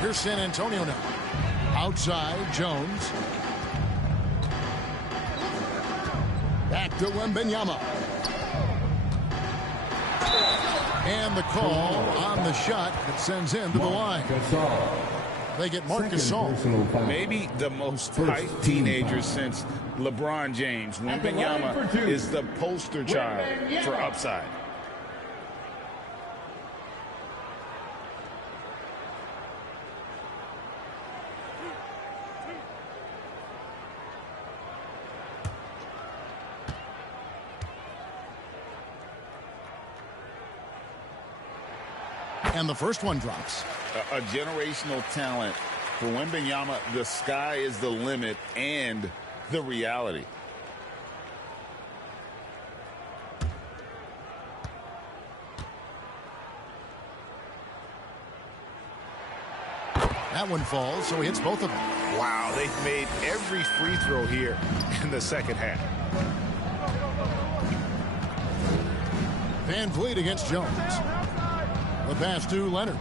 Here's San Antonio now. Outside, Jones. Back to Wembanyama. And the call on the shot that sends him to the line. They get Marc Gasol. Maybe the most hyped teenager since LeBron James. Wembanyama is the poster child for upside. And the first one drops. A generational talent. For Wembanyama, the sky is the limit and the reality. That one falls, so he hits both of them. Wow, they've made every free throw here in the second half. Van Vliet against Jones. The pass to Leonard.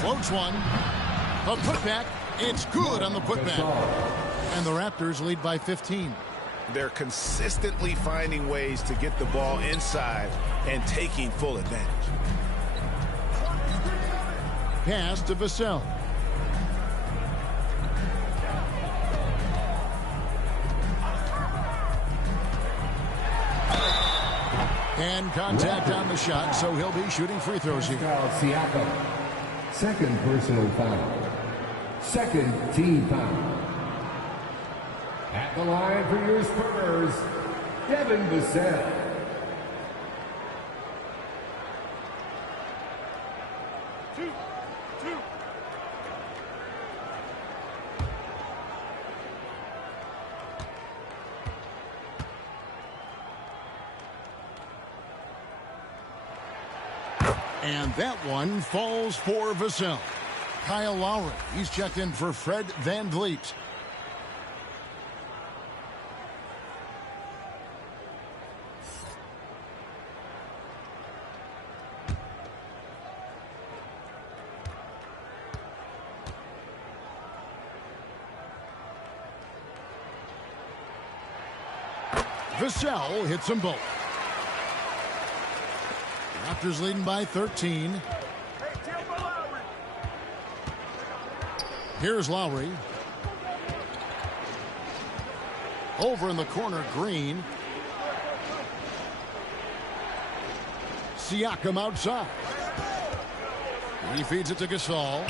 Floats one. The putback. It's good on the putback. And the Raptors lead by 15. They're consistently finding ways to get the ball inside and taking full advantage. Pass to Vassell. And contact on the shot, so he'll be shooting free throws here. Siakam, second personal foul. Second team foul. At the line for your Spurs, Devin Vassell. And that one falls for Vassell. Kyle Lowry, he's checked in for Fred VanVleet. Vassell hits them both. Raptors leading by 13. Here's Lowry. Over in the corner, Green. Siakam outside. He feeds it to Gasol.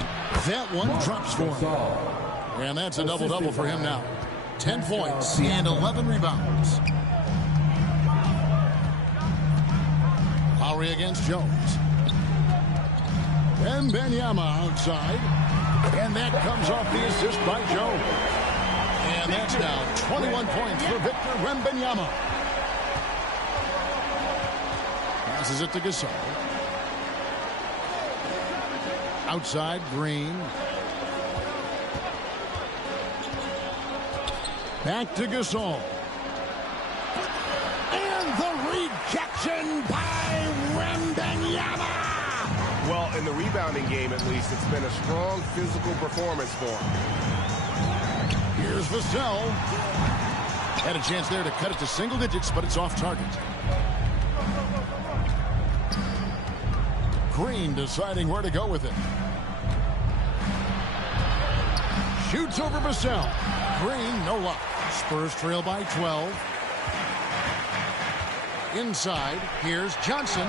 That one drops for him. And that's a double-double for him now. 10 points and 11 rebounds. Lowry against Jones. And Wembanyama outside. And that comes off the assist by Jones. And that's now 21 points for Victor Wembanyama. Passes it to Gasol. Outside, Green. Back to Gasol. And the rejection by Wembanyama. Well, in the rebounding game, at least, it's been a strong physical performance for him. Here's Vassell. Had a chance there to cut it to single digits, but it's off target. Green deciding where to go with it. Shoots over Vassell. Green, no luck. Spurs trail by 12. Inside, here's Johnson.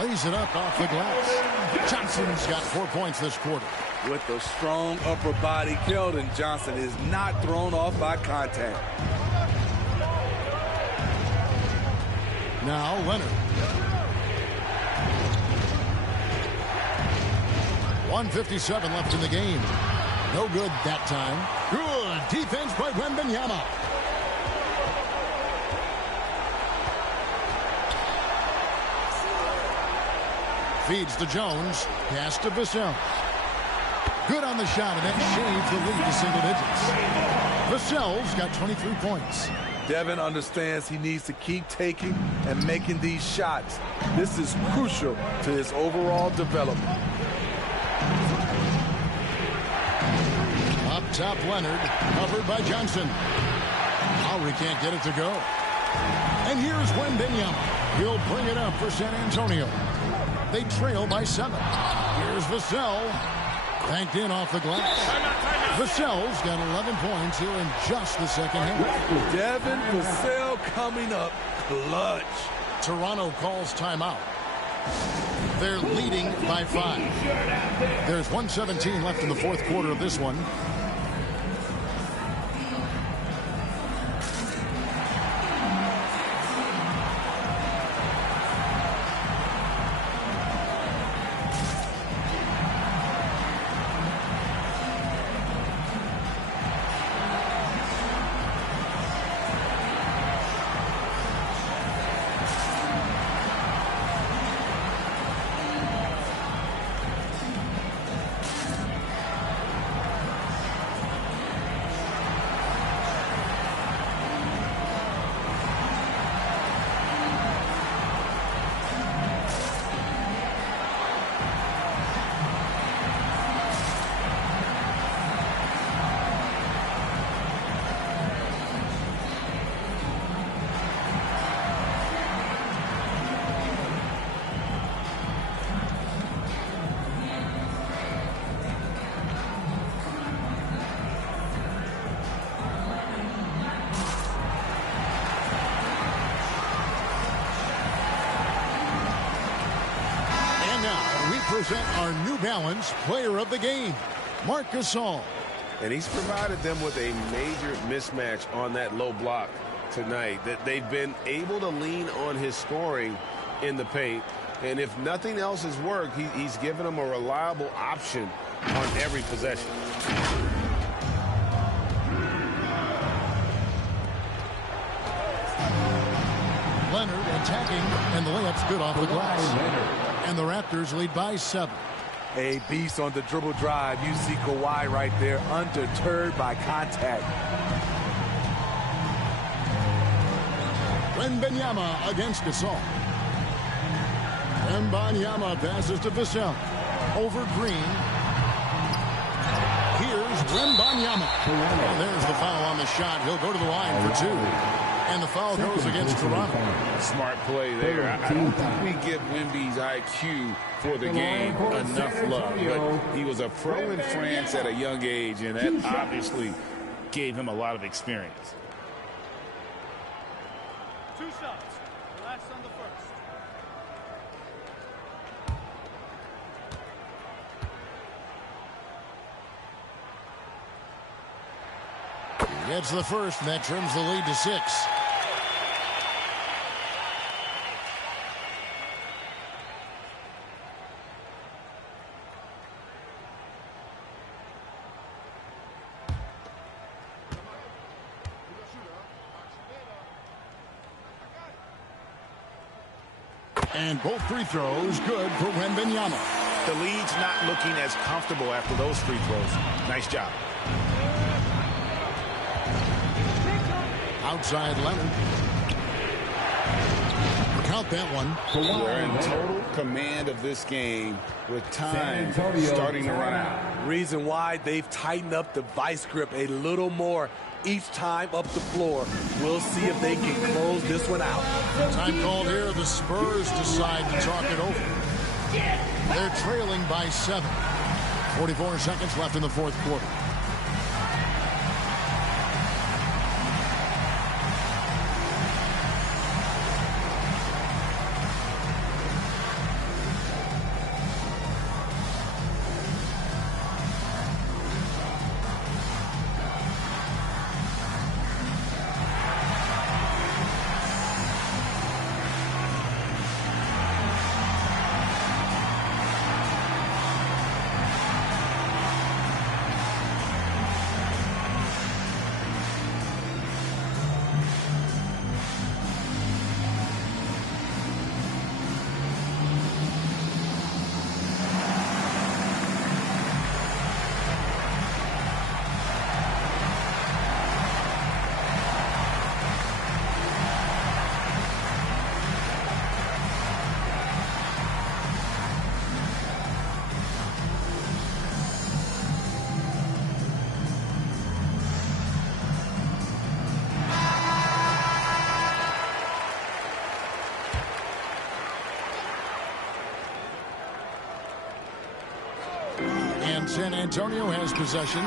Lays it up off the glass. Johnson's got 4 points this quarter. With a strong upper body, Keldon Johnson is not thrown off by contact. Now Leonard. 1:57 left in the game. No good that time. Good defense by Wembanyama. Feeds to Jones. Pass to Vassell. Good on the shot, and that shaves the lead to single digits. Vassell's got 23 points. Devin understands he needs to keep taking and making these shots. This is crucial to his overall development. Up top, Leonard, covered by Johnson. Lowry can't get it to go. And here's Wembanyama. He'll bring it up for San Antonio. They trail by 7. Here's Vassell. Banked in off the glass. Vassell's got 11 points here in just the second half. Devin Vassell coming up clutch. Toronto calls timeout. They're leading by 5. There's 1:17 left in the fourth quarter of this one. present our New Balance Player of the Game, Marc Gasol. And he's provided them with a major mismatch on that low block tonight. That they've been able to lean on his scoring in the paint. And if nothing else has worked, he's given them a reliable option on every possession. Leonard attacking, and the layup's good off the glass. And the Raptors lead by 7. A beast on the dribble drive. You see Kawhi right there, undeterred by contact. Wembanyama against Gasol. Wembanyama passes to Vassell. Over Green. Here's Wembanyama. And there's the foul on the shot. He'll go to the line for 2. And the foul goes against Toronto. Smart play there. I don't think we give Wemby's IQ for the game enough love. But he was a pro in France at a young age, and that obviously gave him a lot of experience. 2 shots. Last on the first. He gets the first, and that trims the lead to 6. And both free throws good for Wembanyama. The lead's not looking as comfortable after those free throws. Nice job. Outside Leonard. Count that one. We're in total command of this game with time starting to run out. Reason why they've tightened up the vice grip a little more each time up the floor. We'll see if they can close this one out. Time called here. The Spurs decide to talk it over. They're trailing by 7. 44 seconds left in the fourth quarter. San Antonio has possession.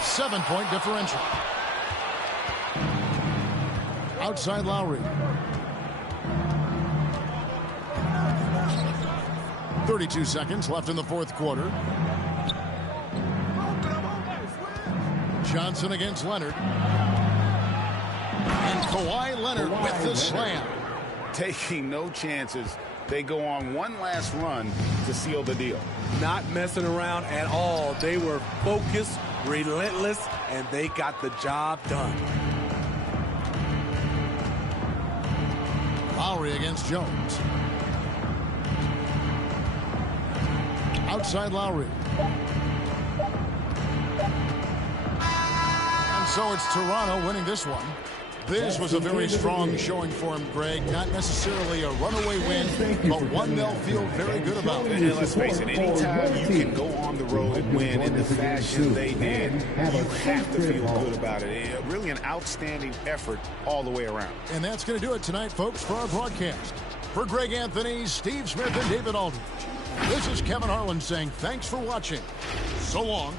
7-point differential. Outside Lowry. 32 seconds left in the fourth quarter. Johnson against Leonard. And Kawhi Leonard with the slam. Taking no chances. They go on one last run to seal the deal. Not messing around at all. They were focused, relentless, and they got the job done. Lowry against Jones. Outside Lowry. And so it's Toronto winning this one. This was a very strong showing for him, Greg. Not necessarily a runaway win, but one they'll feel very good about. And let's face it, anytime you can go on the road and win in the fashion they did, you have to feel good about it. Really an outstanding effort all the way around. And that's going to do it tonight, folks, for our broadcast. For Greg Anthony, Steve Smith, and David Aldridge, this is Kevin Harlan saying thanks for watching. So long.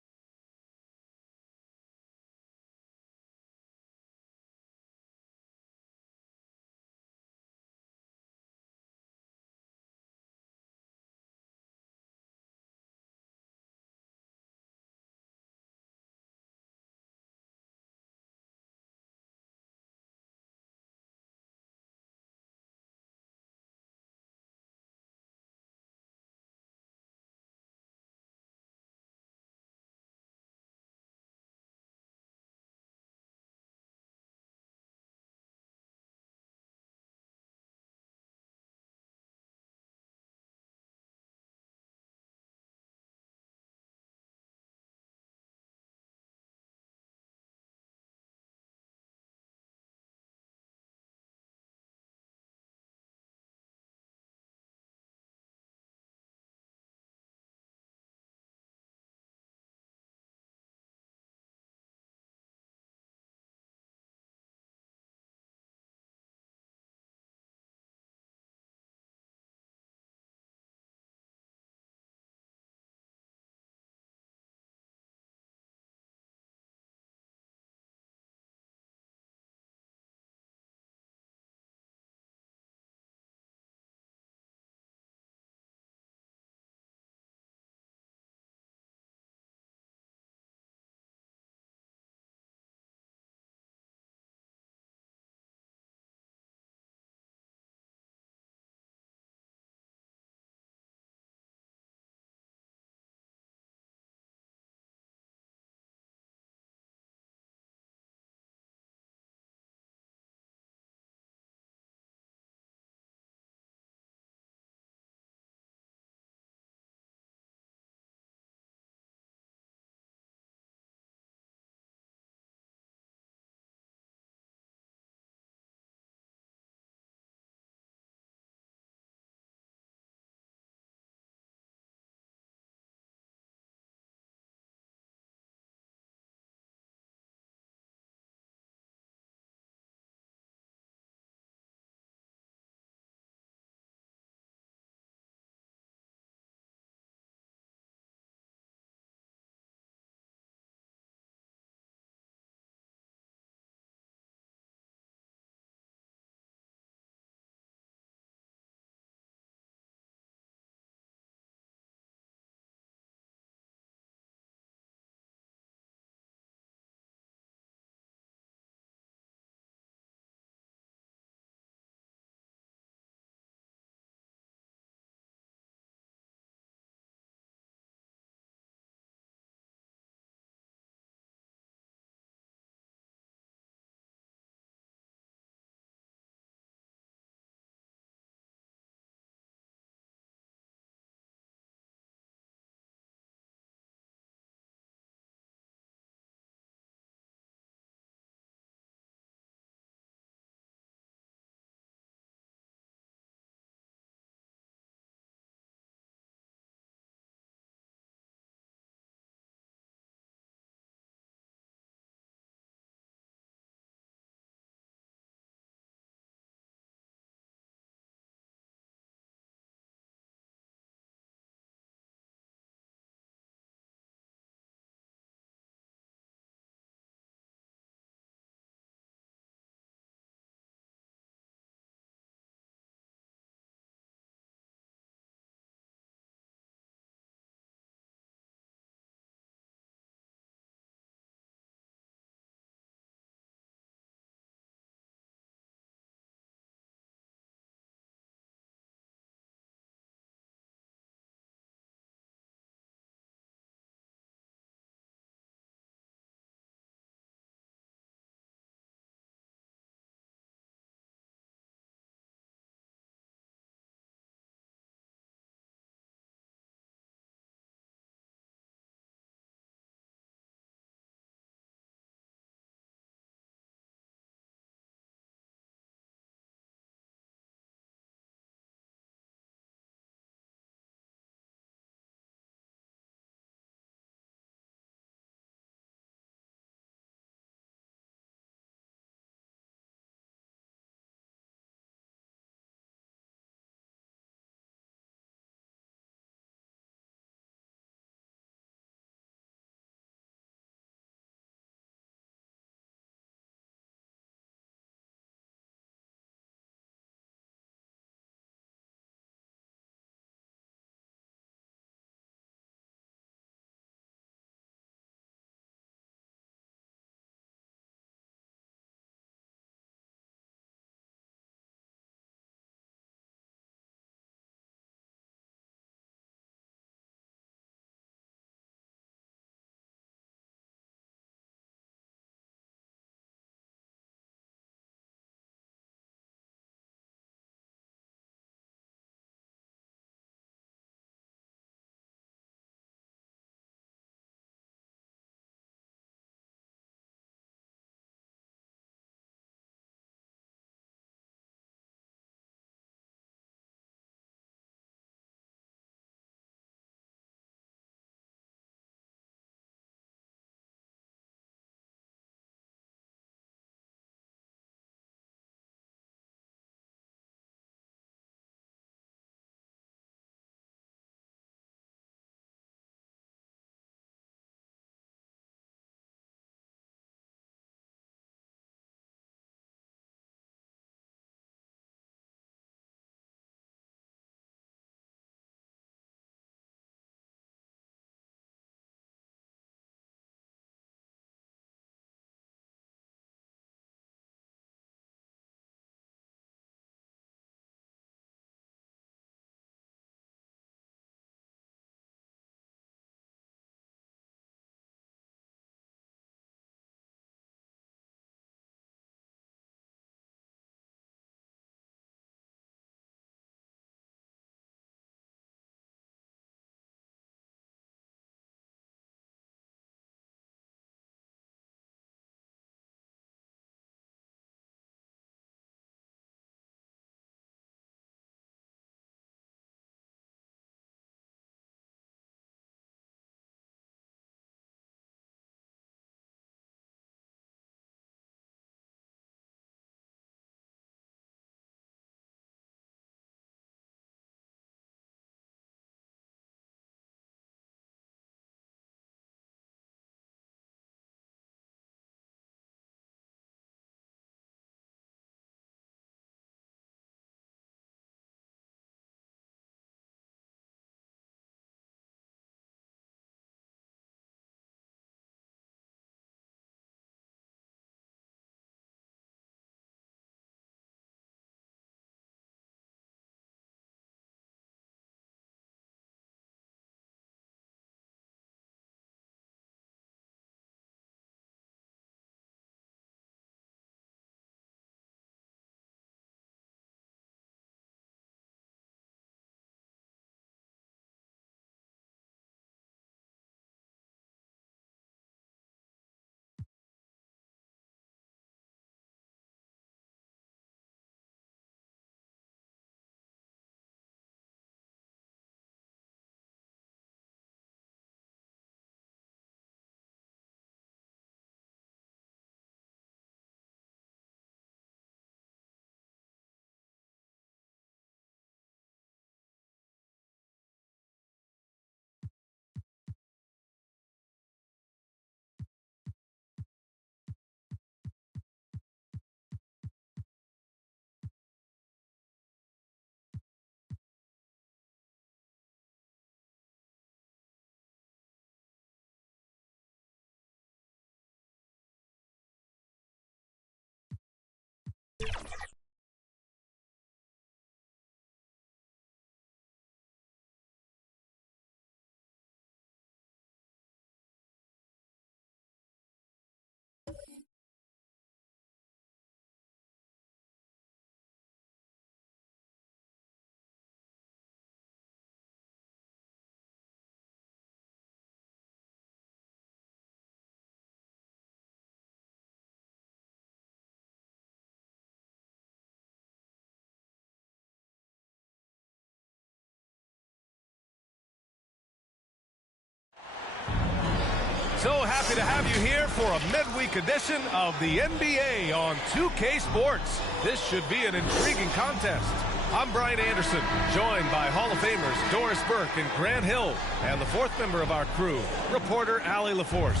So happy to have you here for a midweek edition of the NBA on 2K Sports. This should be an intriguing contest. I'm Brian Anderson, joined by Hall of Famers Doris Burke and Grant Hill, and the fourth member of our crew, reporter Allie LaForce.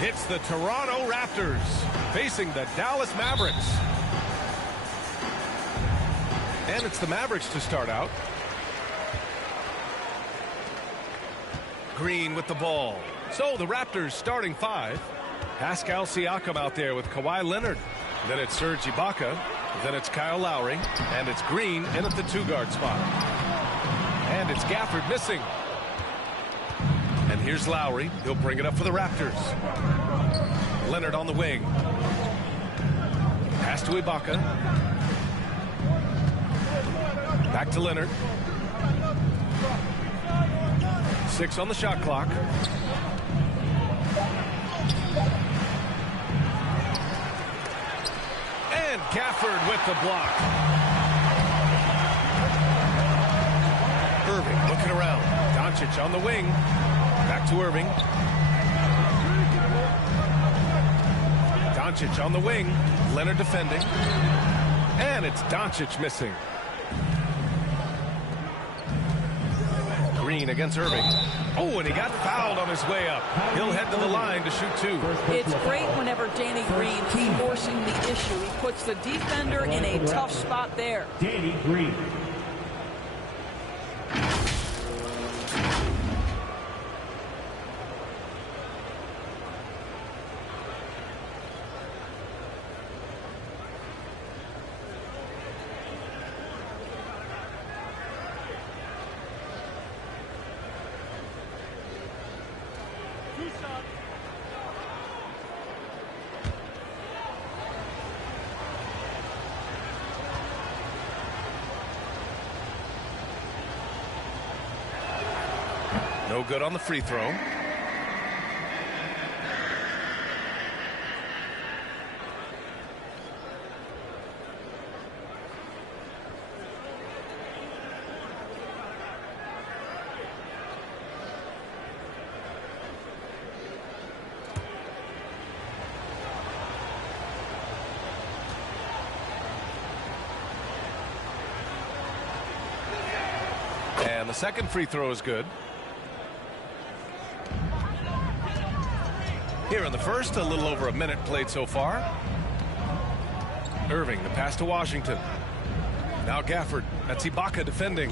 It's the Toronto Raptors facing the Dallas Mavericks. And it's the Mavericks to start out. Green with the ball. So the Raptors starting five. Pascal Siakam out there with Kawhi Leonard. Then it's Serge Ibaka. Then it's Kyle Lowry. And it's Green in at the two-guard spot. And it's Gafford missing. And here's Lowry. He'll bring it up for the Raptors. Leonard on the wing. Pass to Ibaka. Back to Leonard. 6 on the shot clock. And Gafford with the block. Irving looking around. Doncic on the wing. Back to Irving. Doncic on the wing. Leonard defending. And it's Doncic missing. Green against Irving. Oh, and he got fouled on his way up. He'll head to the line to shoot two. It's great whenever Danny Green is forcing the issue. He puts the defender in a tough spot there. Danny Green. No good on the free throw. And the second free throw is good. Here in the first, a little over a minute played so far. Irving, the pass to Washington. Now Gafford. That's Ibaka defending.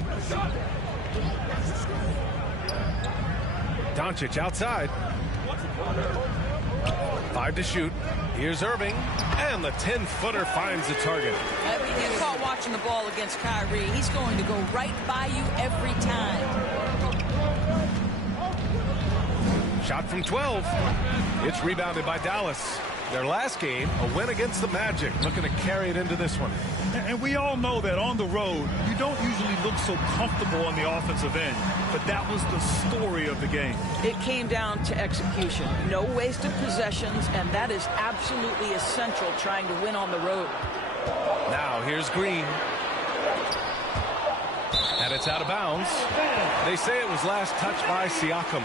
Doncic outside. 5 to shoot. Here's Irving. And the 10-footer finds the target. If you get caught watching the ball against Kyrie, he's going to go right by you every time. Shot from 12. It's rebounded by Dallas. Their last game, a win against the Magic, looking to carry it into this one. And we all know that on the road, you don't usually look so comfortable on the offensive end. But that was the story of the game. It came down to execution. No wasted possessions, and that is absolutely essential trying to win on the road. Now here's Green. And it's out of bounds. They say it was last touched by Siakam.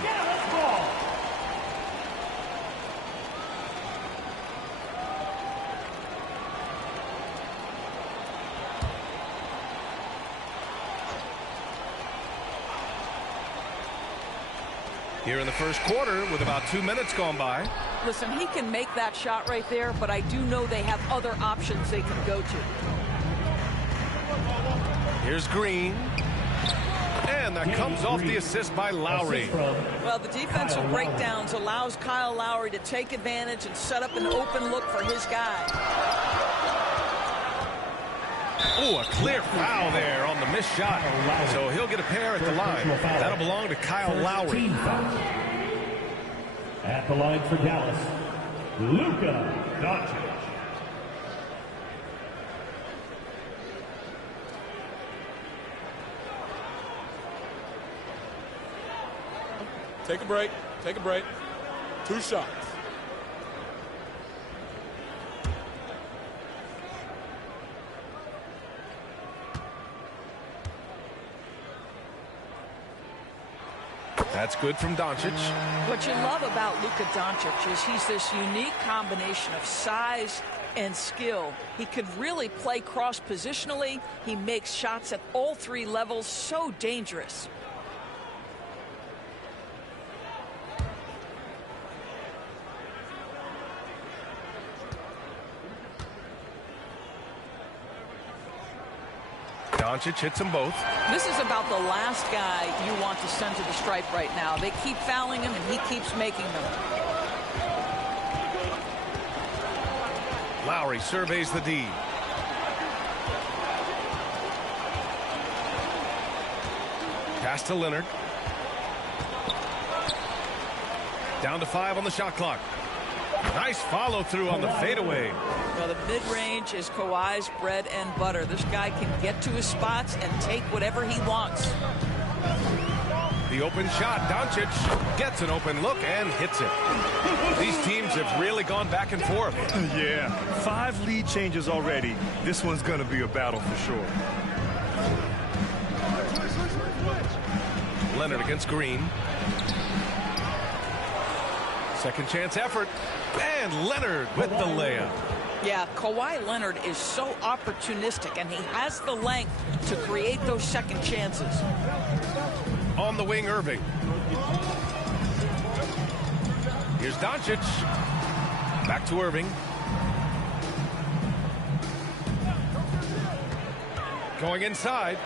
Here in the first quarter with about 2 minutes gone by. Listen, he can make that shot right there, but I do know they have other options they can go to. Here's Green. And that comes off the assist by Lowry. Well, the defensive breakdowns allows Kyle Lowry to take advantage and set up an open look for his guy. Oh, a clear foul there on the missed shot. So he'll get a pair at the line. That'll belong to Kyle Lowry. At the line for Dallas, Luka Doncic. Take a break. Take a break. 2 shots. That's good from Doncic. What you love about Luka Doncic is he's this unique combination of size and skill. He could really play cross-positionally. He makes shots at all three levels, so dangerous. Doncic hits them both. This is about the last guy you want to send to the stripe right now. They keep fouling him, and he keeps making them. Lowry surveys the D. Pass to Leonard. Down to 5 on the shot clock. Nice follow through on the fadeaway. Well, the mid-range is Kawhi's bread and butter. This guy can get to his spots and take whatever he wants. The open shot. Doncic gets an open look and hits it. These teams have really gone back and forth. Yeah, 5 lead changes already. This one's going to be a battle for sure. Leonard against Green. Second chance effort. And Leonard with the layup. Yeah, Kawhi Leonard is so opportunistic, and he has the length to create those second chances. On the wing, Irving. Here's Doncic. Back to Irving. Going inside.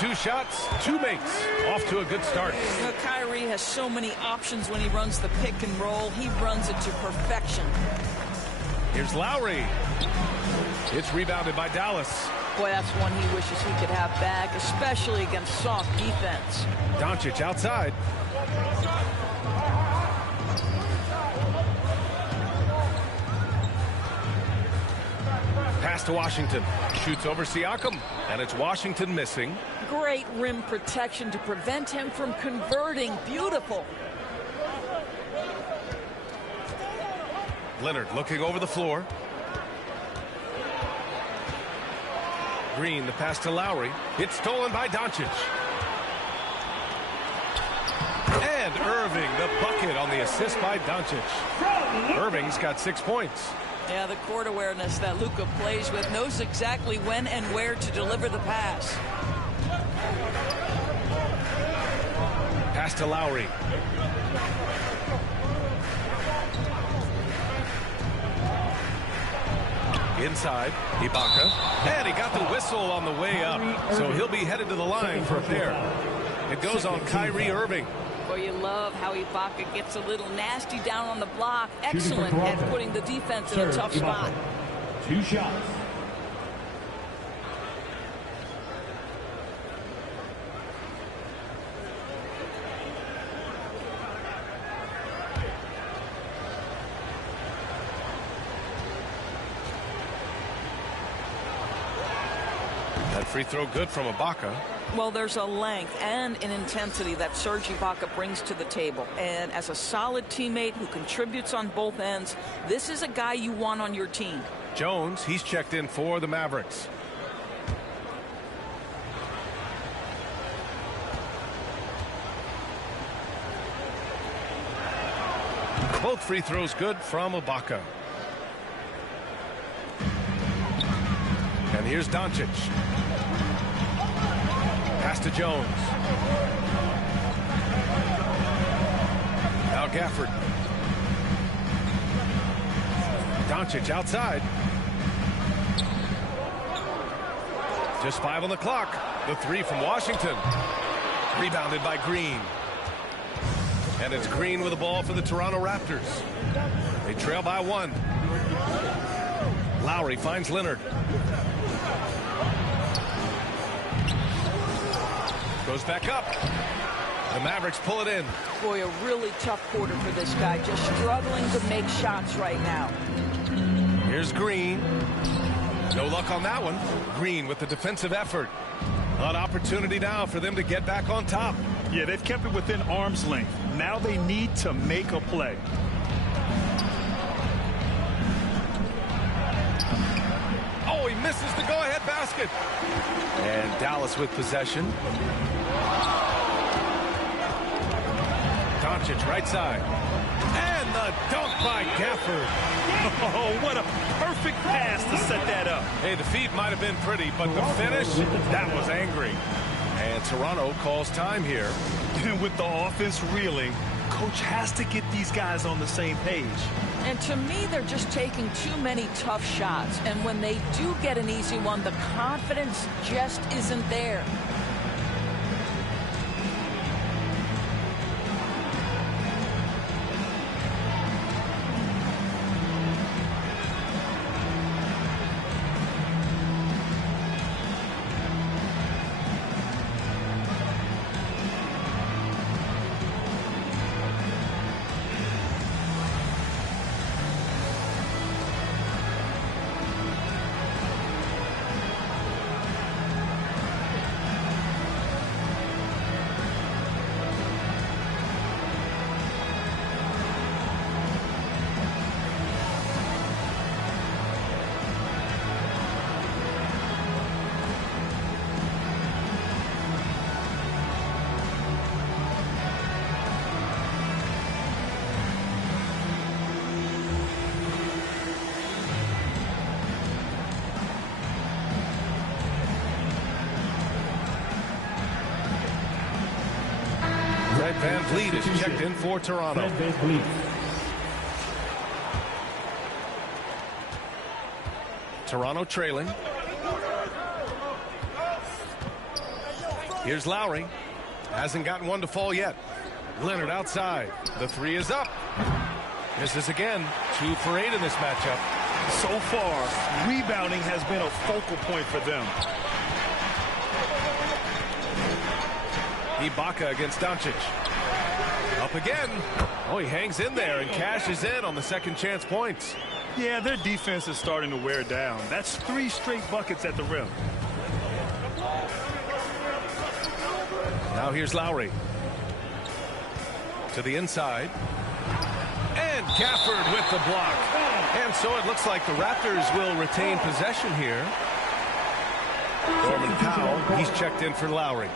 2 shots, 2 makes. Off to a good start. You know, Kyrie has so many options when he runs the pick and roll. He runs it to perfection. Here's Lowry. It's rebounded by Dallas. Boy, that's one he wishes he could have back, especially against soft defense. Doncic outside. Pass to Washington. Shoots over Siakam, and it's Washington missing. Great rim protection to prevent him from converting. Beautiful. Leonard looking over the floor. Green, the pass to Lowry. It's stolen by Doncic. And Irving, the bucket on the assist by Doncic. Irving's got 6 points. Yeah, the court awareness that Luka plays with, knows exactly when and where to deliver the pass. Pass to Lowry. Inside, Ibaka. And he got the whistle on the way up. So he'll be headed to the line for a pair. It goes on Kyrie Irving. Well, you love how Ibaka gets a little nasty down on the block. Excellent at putting the defense in a tough spot. 2 shots. That free throw good from Ibaka. Well, there's a length and an intensity that Serge Ibaka brings to the table. And as a solid teammate who contributes on both ends, this is a guy you want on your team. Jones, he's checked in for the Mavericks. Both free throws good from Ibaka. And here's Doncic. Pass to Jones. Now Gafford. Doncic outside. Just 5 on the clock. The 3 from Washington. Rebounded by Green. And it's Green with the ball for the Toronto Raptors. They trail by 1. Lowry finds Leonard. Goes back up. The Mavericks pull it in. Boy, a really tough quarter for this guy. Just struggling to make shots right now. Here's Green. No luck on that one. Green with the defensive effort. An opportunity now for them to get back on top. Yeah, they've kept it within arm's length. Now they need to make a play. Oh, he misses the go-ahead basket. And Dallas with possession. Doncic, right side. And the dunk by Gafford. Oh, what a perfect pass to set that up. Hey, the feed might have been pretty, but the finish, that was angry. And Toronto calls time here. With the offense reeling, coach has to get these guys on the same page. And to me, they're just taking too many tough shots. And when they do get an easy one, the confidence just isn't there. Van Vliet is checked in for Toronto. Toronto trailing. Here's Lowry. Hasn't gotten one to fall yet. Leonard outside. The three is up. Misses again. 2 for 8 in this matchup. So far, rebounding has been a focal point for them. Ibaka against Doncic. Up again. Oh, he hangs in there and cashes in on the second chance points. Yeah, their defense is starting to wear down. That's 3 straight buckets at the rim. Now here's Lowry. To the inside. And Gafford with the block. And so it looks like the Raptors will retain possession here. Norman Powell, he's checked in for Lowry.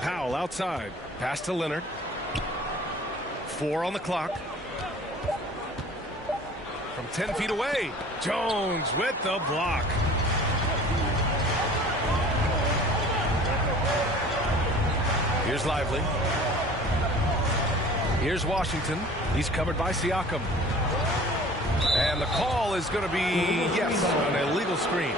Powell outside. Pass to Leonard. 4 on the clock. From 10 feet away. Jones with the block. Here's Lively. Here's Washington. He's covered by Siakam. And the call is going to be, yes, an illegal screen.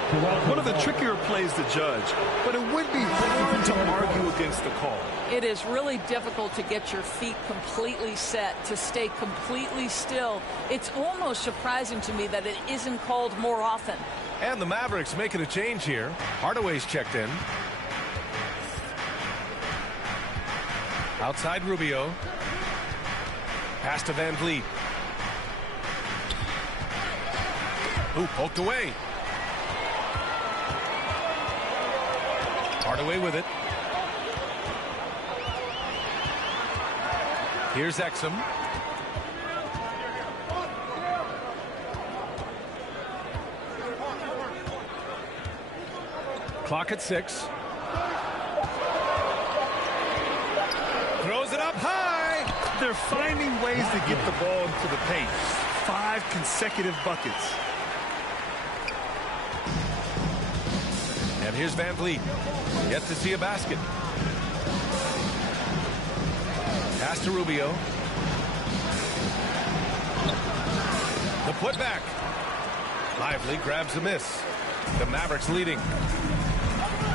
One of the trickier plays to judge, but it would be hard to argue against the call. It is really difficult to get your feet completely set, to stay completely still. It's almost surprising to me that it isn't called more often. And the Mavericks making a change here. Hardaway's checked in. Outside Rubio. Pass to Van Vliet. Ooh, poked away. Hardaway with it. Here's Exum. Clock at 6. Throws it up high. They're finding ways to get the ball into the paint. 5 consecutive buckets. And here's Van Vliet. Yet to see a basket. Pass to Rubio. The putback. Lively grabs the miss. The Mavericks leading.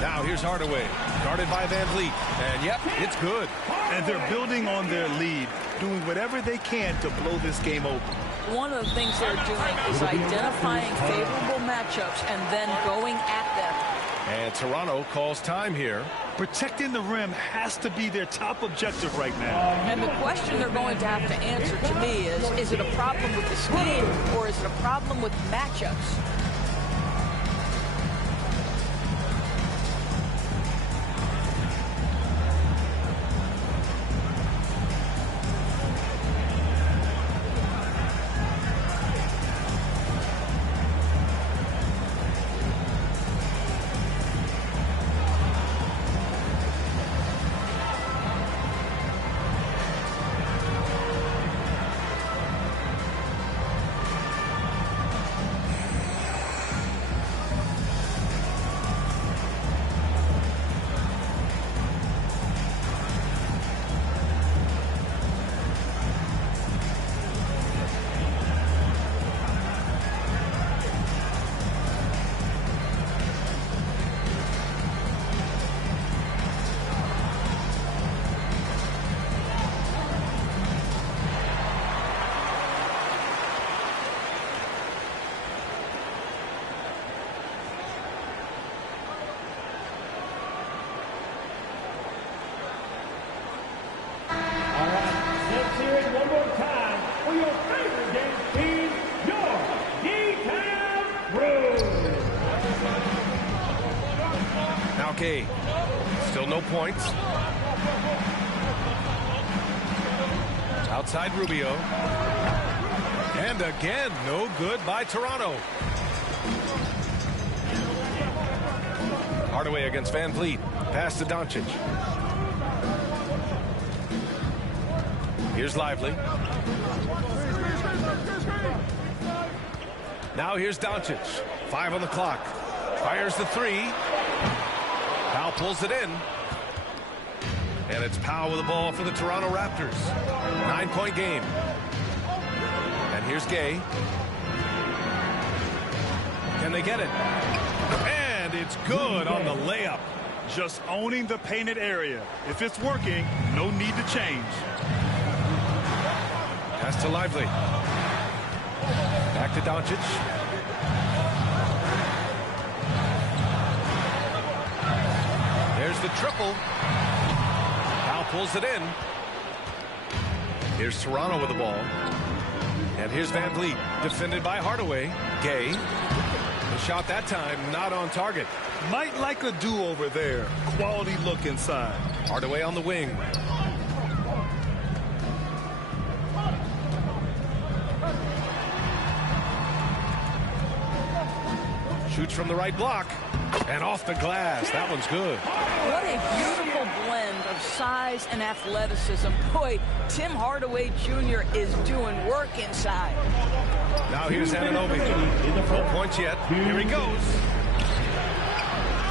Now here's Hardaway. Guarded by Van Vliet. And yep, it's good. And they're building on their lead, doing whatever they can to blow this game open. One of the things they're doing is identifying favorable matchups and then going at them. And Toronto calls time here. Protecting the rim has to be their top objective right now. And the question they're going to have to answer to me is it a problem with the scheme or is it a problem with matchups? for your favorite dance team, your D-Town Crew. Now Gay. Still no points. Outside Rubio. And again, no good by Toronto. Hardaway against Van Vliet. Pass to Doncic. Here's Lively. Now here's Doncic. 5 on the clock. Fires the three. Powell pulls it in. And it's Powell with the ball for the Toronto Raptors. 9-point game. And here's Gay. Can they get it? And it's good on the layup. Just owning the painted area. If it's working, no need to change. Pass to Lively. Back to Doncic. There's the triple. Powell pulls it in. Here's Toronto with the ball. And here's Van Vliet, defended by Hardaway. Gay. The shot that time not on target. Might like a do-over there. Quality look inside. Hardaway on the wing. Shoots from the right block. And off the glass. That one's good. What a beautiful blend of size and athleticism. Boy, Tim Hardaway Jr. is doing work inside. Now here's Anunoby. No points yet. Here he goes.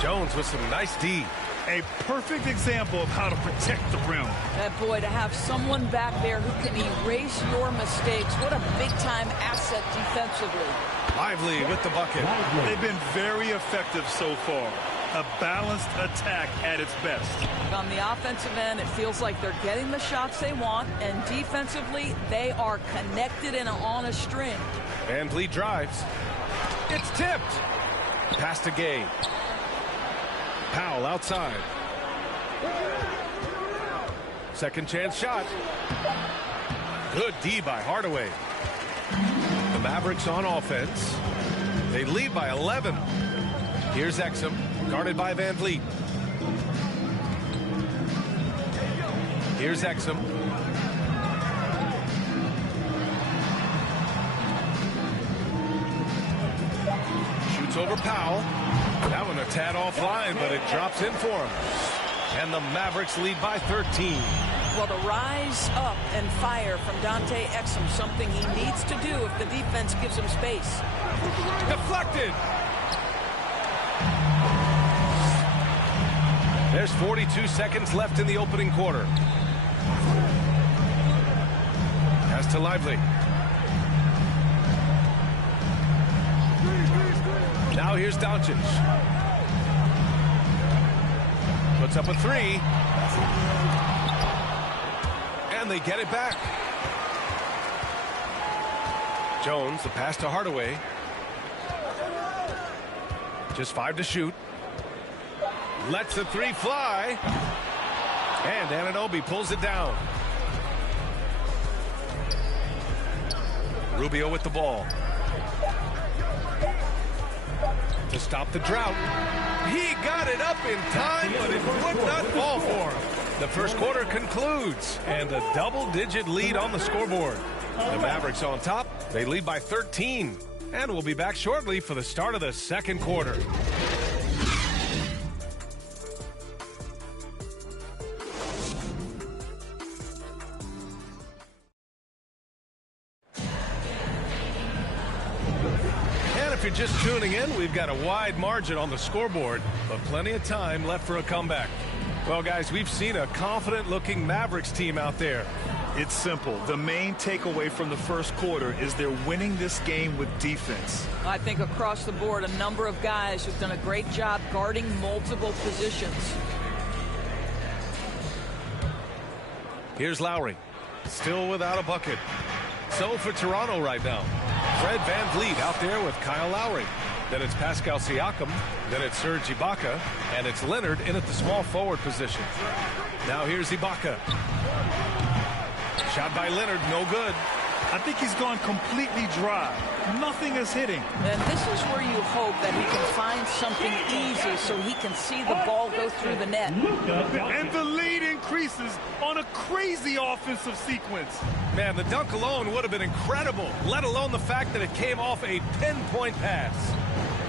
Jones with some nice D. A perfect example of how to protect the rim. That boy, to have someone back there who can erase your mistakes. What a big-time asset defensively. Lively with the bucket. They've been very effective so far. A balanced attack at its best. On the offensive end, it feels like they're getting the shots they want, and defensively, they are connected and on a string. Van Vliet drives. It's tipped. Pass to Gay. Powell outside. Second chance shot. Good D by Hardaway. The Mavericks on offense. They lead by 11. Here's Exum, guarded by Van Vliet. Here's Exum. Shoots over Powell. That one a tad offline, but it drops in for him. And the Mavericks lead by 13. Well, the rise up and fire from Dante Exum, something he needs to do if the defense gives him space. Deflected. There's 42 seconds left in the opening quarter. Pass to Lively. Now here's Doncic. Puts up a three. And they get it back. Jones, the pass to Hardaway. Just 5 to shoot. Lets the three fly. And Anunoby pulls it down. Rubio with the ball. To stop the drought. He got it up in time, but it would not fall for him. The first quarter concludes, and a double-digit lead on the scoreboard. The Mavericks on top. They lead by 13. And we'll be back shortly for the start of the second quarter. If you're just tuning in, we've got a wide margin on the scoreboard, but plenty of time left for a comeback. Well, guys, we've seen a confident-looking Mavericks team out there. It's simple. The main takeaway from the first quarter is they're winning this game with defense. I think across the board, a number of guys who've done a great job guarding multiple positions. Here's Lowry, still without a bucket. So for Toronto right now, Fred Van Vliet out there with Kyle Lowry. Then it's Pascal Siakam. Then it's Serge Ibaka. And it's Leonard in at the small forward position. Now here's Ibaka. Shot by Leonard, no good. I think he's gone completely dry. Nothing is hitting. And this is where you hope that he can find something easy so he can see the ball go through the net. And the lead increases on a crazy offensive sequence. Man, the dunk alone would have been incredible, let alone the fact that it came off a pinpoint pass.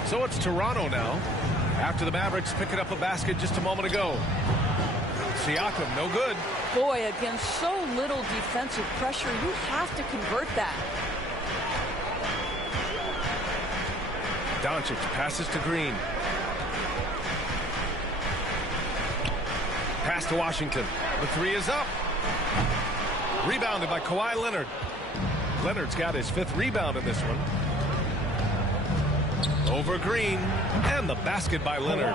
So it's Toronto now, after the Mavericks picking up a basket just a moment ago. Siakam, no good. Boy, against so little defensive pressure, you have to convert that. Doncic passes to Green. Pass to Washington. The three is up. Rebounded by Kawhi Leonard. Leonard's got his 5th rebound in this one. Over Green. And the basket by Leonard.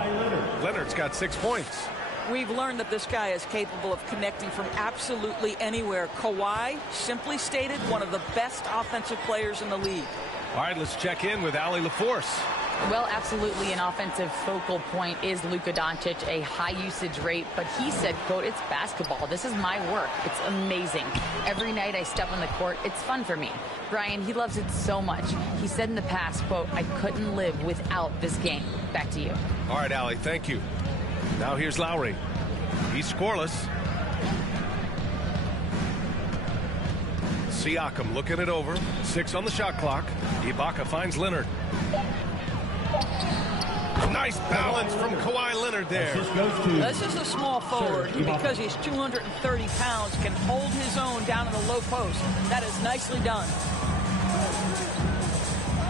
Leonard's got 6 points. We've learned that this guy is capable of connecting from absolutely anywhere. Kawhi, simply stated, one of the best offensive players in the league. All right, let's check in with Allie LaForce. Well, absolutely an offensive focal point is Luka Doncic, a high usage rate, but he said, quote, it's basketball. This is my work. It's amazing. Every night I step on the court, it's fun for me. Brian, he loves it so much. He said in the past, quote, I couldn't live without this game. Back to you. All right, Allie, thank you. Now here's Lowry. He's scoreless. Siakam looking it over. 6 on the shot clock. Ibaka finds Leonard. Nice balance from Kawhi Leonard there. This is a small forward who, because he's 230 pounds, can hold his own down in the low post. That is nicely done.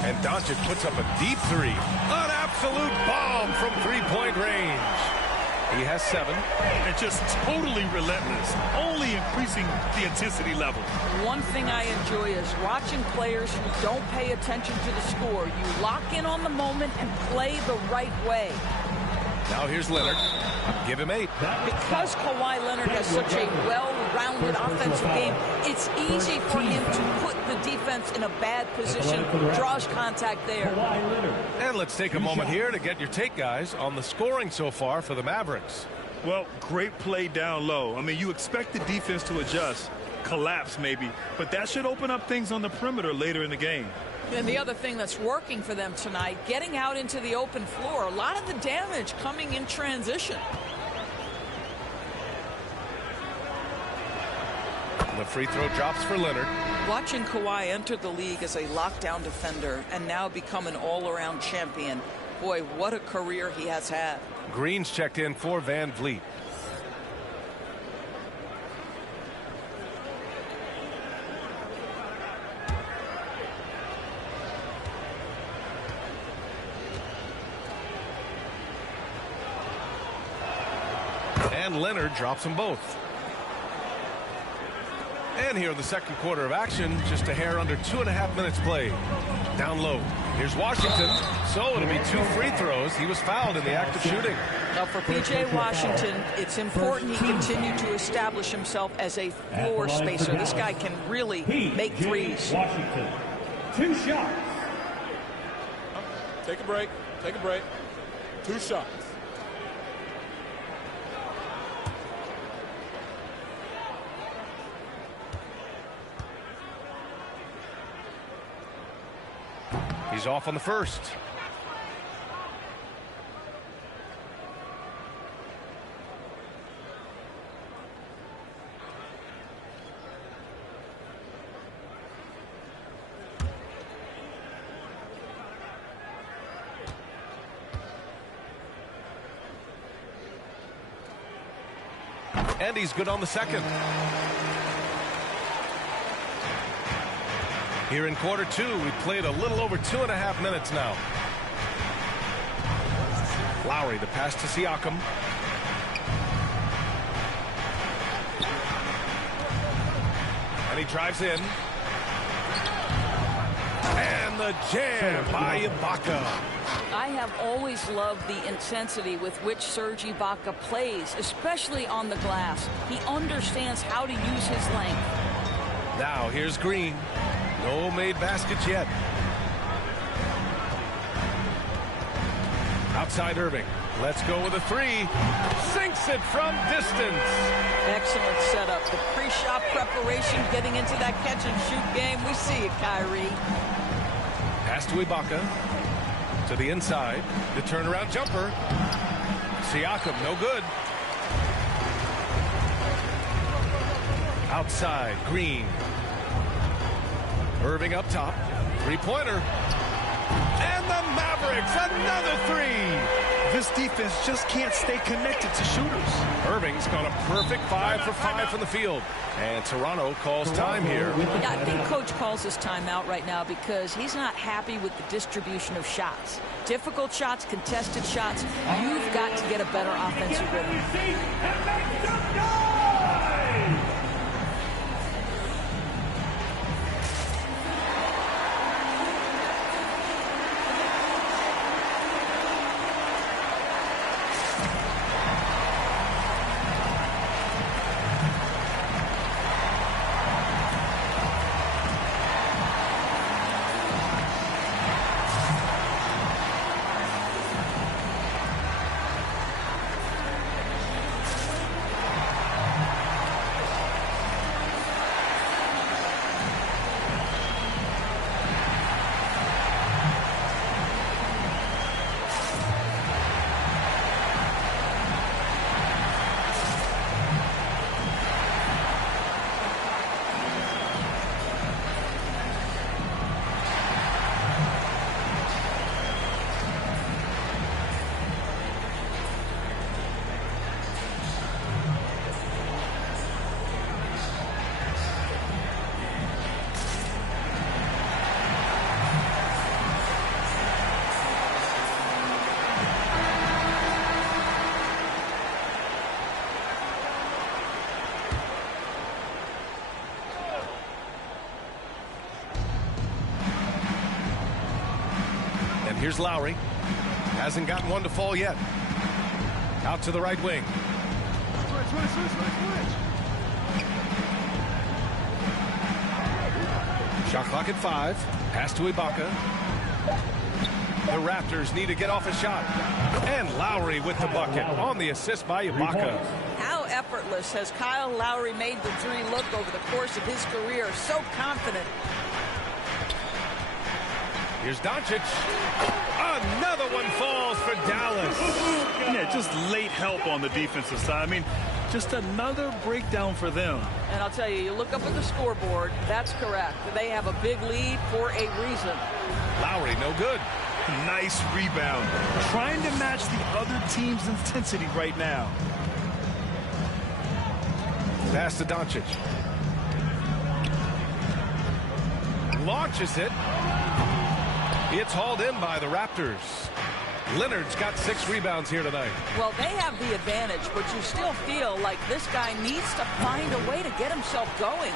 And Doncic puts up a deep 3. An absolute bomb from 3-point range. He has 7. And just totally relentless, only increasing the intensity level. One thing I enjoy is watching players who don't pay attention to the score. You lock in on the moment and play the right way. Now here's Leonard. Give him 8. Because Kawhi Leonard has such a well-rounded offensive game, it's easy for him to put the defense in a bad position, draws contact there. And let's take a moment here to get your take, guys, on the scoring so far for the Mavericks. Well, great play down low. I mean, you expect the defense to adjust, collapse maybe, but that should open up things on the perimeter later in the game. And the other thing that's working for them tonight, getting out into the open floor, a lot of the damage coming in transition. The free throw drops for Leonard. Watching Kawhi enter the league as a lockdown defender and now become an all-around champion. Boy, what a career he has had. Green's checked in for Van Vliet. And Leonard drops them both. And here in the second quarter of action, just a hair under 2.5 minutes played. Down low. Here's Washington. So it'll be 2 free throws. He was fouled in the act of shooting. Now for P.J. Washington, it's important he continue to establish himself as a floor spacer. This guy can really make threes. Washington, 2 shots. Take a break. Take a break. 2 shots. He's off on the first. And he's good on the second. Here in quarter 2, we played a little over 2.5 minutes now. Lowry, the pass to Siakam. And he drives in. And the jam by Ibaka. I have always loved the intensity with which Serge Ibaka plays, especially on the glass. He understands how to use his length. Now here's Green. No made baskets yet. Outside Irving. Let's go with a three. Sinks it from distance. Excellent setup. The pre-shot preparation getting into that catch-and-shoot game. We see it, Kyrie. Pass to Ibaka. To the inside. The turnaround jumper. Siakam, no good. Outside, Green. Irving up top. Three-pointer. And the Mavericks, another three. This defense just can't stay connected to shooters. Irving's got a perfect 5 for 5 from the field. And Toronto calls time here. Yeah, I think Coach calls his timeout right now because he's not happy with the distribution of shots. Difficult shots, contested shots. You've got to get a better offensive rhythm. Here's Lowry. Hasn't gotten one to fall yet. Out to the right wing. Shot clock at 5. Pass to Ibaka. The Raptors need to get off a shot. And Lowry with the bucket on the assist by Ibaka. How effortless has Kyle Lowry made the three look over the course of his career? So confident. Here's Doncic. Another one falls for Dallas. Yeah, just late help on the defensive side. I mean, just another breakdown for them. And I'll tell you, you look up at the scoreboard, that's correct. They have a big lead for a reason. Lowry, no good. Nice rebound. Trying to match the other team's intensity right now. Pass to Doncic. Launches it. It's hauled in by the Raptors. Leonard's got 6 rebounds here tonight. Well, they have the advantage, but you still feel like this guy needs to find a way to get himself going.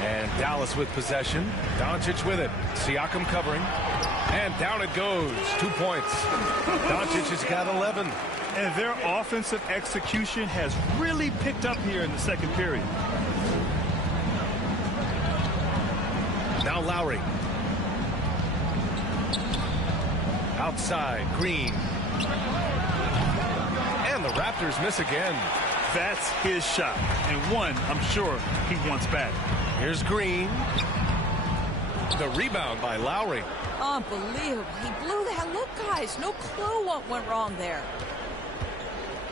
And Dallas with possession. Doncic with it. Siakam covering. And down it goes. 2 points. Doncic has got 11. And their offensive execution has really picked up here in the second period. Now Lowry. Outside, Green. And the Raptors miss again. That's his shot. And one, I'm sure, he wants back. Here's Green. The rebound by Lowry. Unbelievable. He blew that. Look, guys, no clue what went wrong there.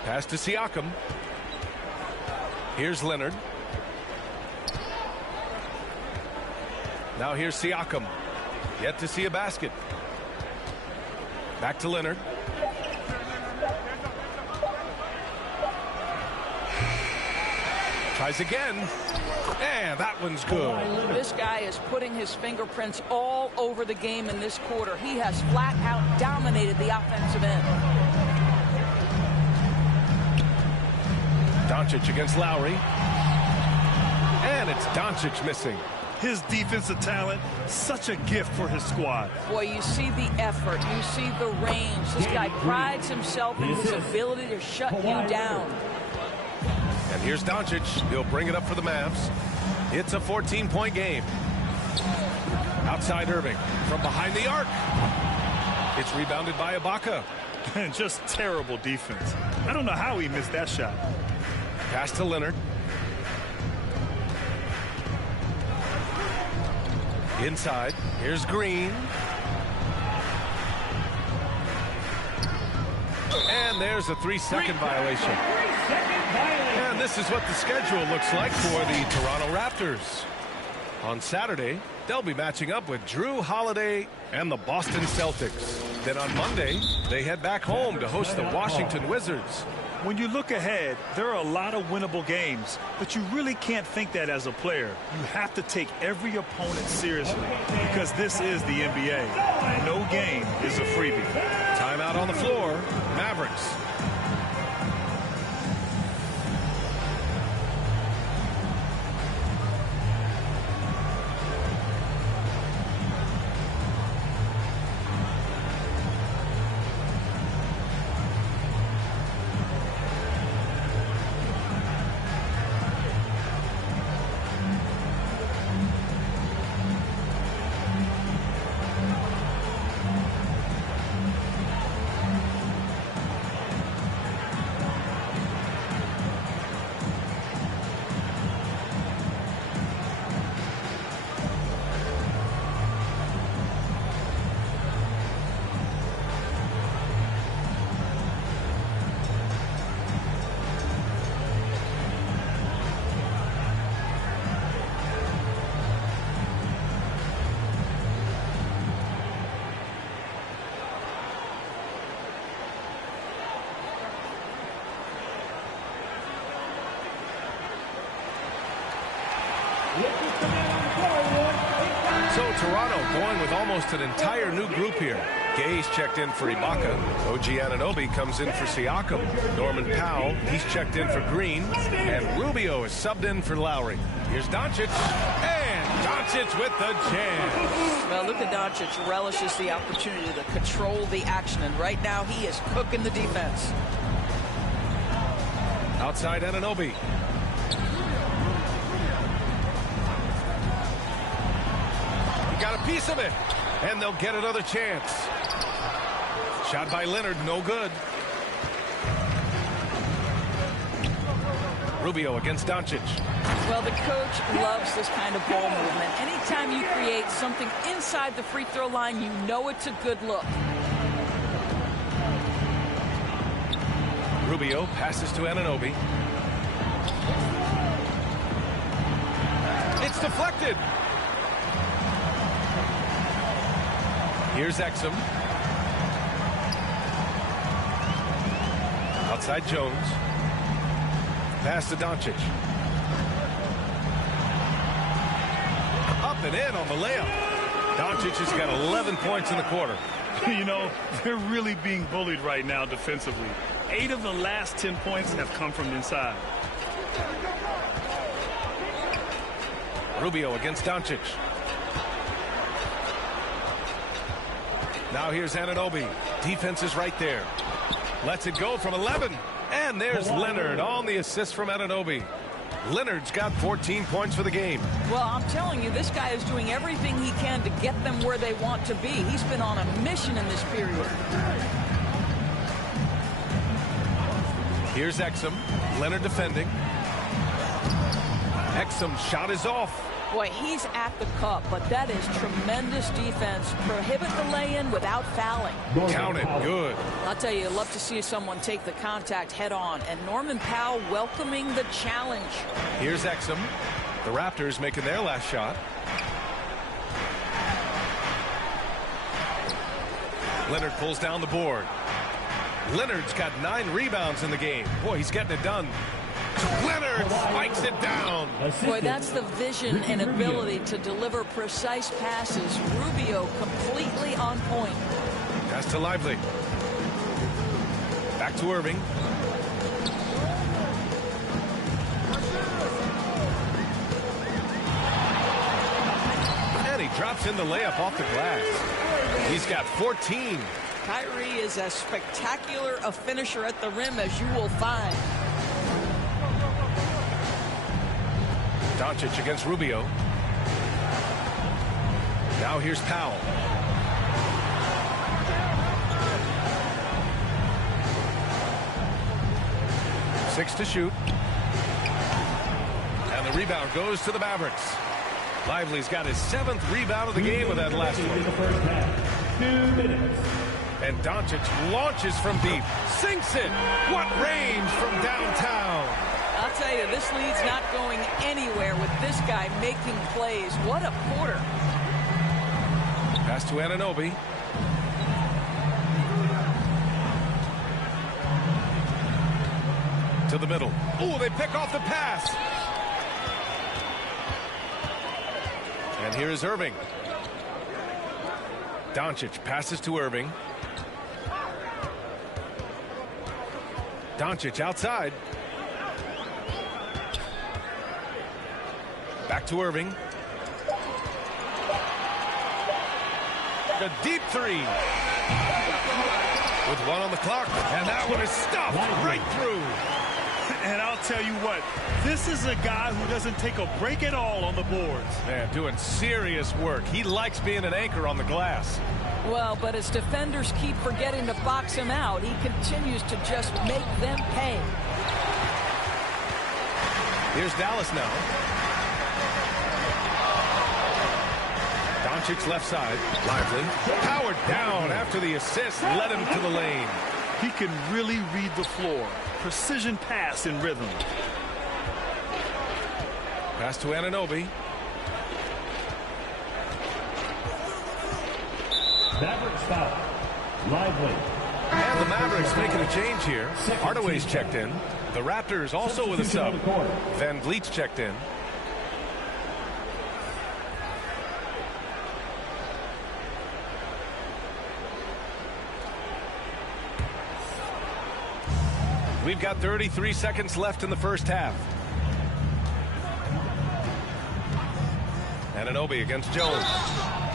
Pass to Siakam. Here's Leonard. Now here's Siakam. Yet to see a basket. Back to Leonard. Tries again. And that one's good. This guy is putting his fingerprints all over the game in this quarter. He has flat out dominated the offensive end. Doncic against Lowry. And it's Doncic missing. His defensive talent, such a gift for his squad. Boy, you see the effort. You see the range. This guy prides himself in his ability to shut you down. And here's Doncic. He'll bring it up for the Mavs. It's a 14-point game. Outside Irving. From behind the arc. It's rebounded by Ibaka. And just terrible defense. I don't know how he missed that shot. Pass to Leonard. Inside. Here's Green. And there's a 3-second violation. And this is what the schedule looks like for the Toronto Raptors. On Saturday, they'll be matching up with Drew Holiday and the Boston Celtics. Then on Monday, they head back home to host the Washington Wizards. When you look ahead, there are a lot of winnable games, but you really can't think that as a player. You have to take every opponent seriously because this is the NBA. No game is a freebie. Timeout on the floor. Mavericks. So Toronto going with almost an entire new group here. Gay's checked in for Ibaka. OG Anunoby comes in for Siakam. Norman Powell, he's checked in for Green. And Rubio is subbed in for Lowry. Here's Doncic. And Doncic with the jam. Well, Luka Doncic relishes the opportunity to control the action. And right now he is cooking the defense. Outside Anunoby. Got a piece of it, and they'll get another chance. Shot by Leonard, no good. Rubio against Doncic. Well, the coach loves this kind of ball movement. Anytime you create something inside the free throw line, you know it's a good look. Rubio passes to Anunoby. It's deflected. Here's Exum. Outside Jones. Pass to Doncic. Up and in on the layup. Doncic has got 11 points in the quarter. You know, they're really being bullied right now defensively. 8 of the last 10 points have come from inside. Rubio against Doncic. Now here's Anunoby. Defense is right there. Lets it go from 11. And there's Leonard on the assist from Anunoby. Leonard's got 14 points for the game. Well, I'm telling you, this guy is doing everything he can to get them where they want to be. He's been on a mission in this period. Here's Exum. Leonard defending. Exum's shot is off. Boy, he's at the cup, but that is tremendous defense. Prohibit the lay-in without fouling. Count it. Good. I'll tell you, I'd love to see someone take the contact head on. And Norman Powell welcoming the challenge. Here's Exum. The Raptors making their last shot. Leonard pulls down the board. Leonard's got 9 rebounds in the game. Boy, he's getting it done. Leonard spikes it down. Boy, that's the vision and ability to deliver precise passes. Rubio completely on point. Pass to Lively. Back to Irving. And he drops in the layup off the glass. He's got 14. Kyrie is as spectacular a finisher at the rim as you will find. Doncic against Rubio. Now here's Powell. 6 to shoot. And the rebound goes to the Mavericks. Lively's got his 7th rebound of the game with that last one. 2 minutes. And Doncic launches from deep. Sinks it. What range from downtown. I'll tell you, this lead's not going anywhere with this guy making plays. What a quarter. Pass to Anunoby. To the middle. Oh, they pick off the pass. And here is Irving. Doncic passes to Irving. Doncic outside. Back to Irving. The deep 3. With 1 on the clock. And that one is stuffed right through. And I'll tell you what, this is a guy who doesn't take a break at all on the boards. Man, doing serious work. He likes being an anchor on the glass. Well, but as defenders keep forgetting to box him out, he continues to just make them pay. Here's Dallas now. Doncic left side. Lively. Powered down after the assist. Led him to the lane. He can really read the floor. Precision pass in rhythm. Pass to Anunoby. Mavericks foul. Lively. And the Mavericks making a change here. Hardaway's checked in. The Raptors also with a sub. Van Vliet's checked in. We've got 33 seconds left in the first half. Anunoby against Jones.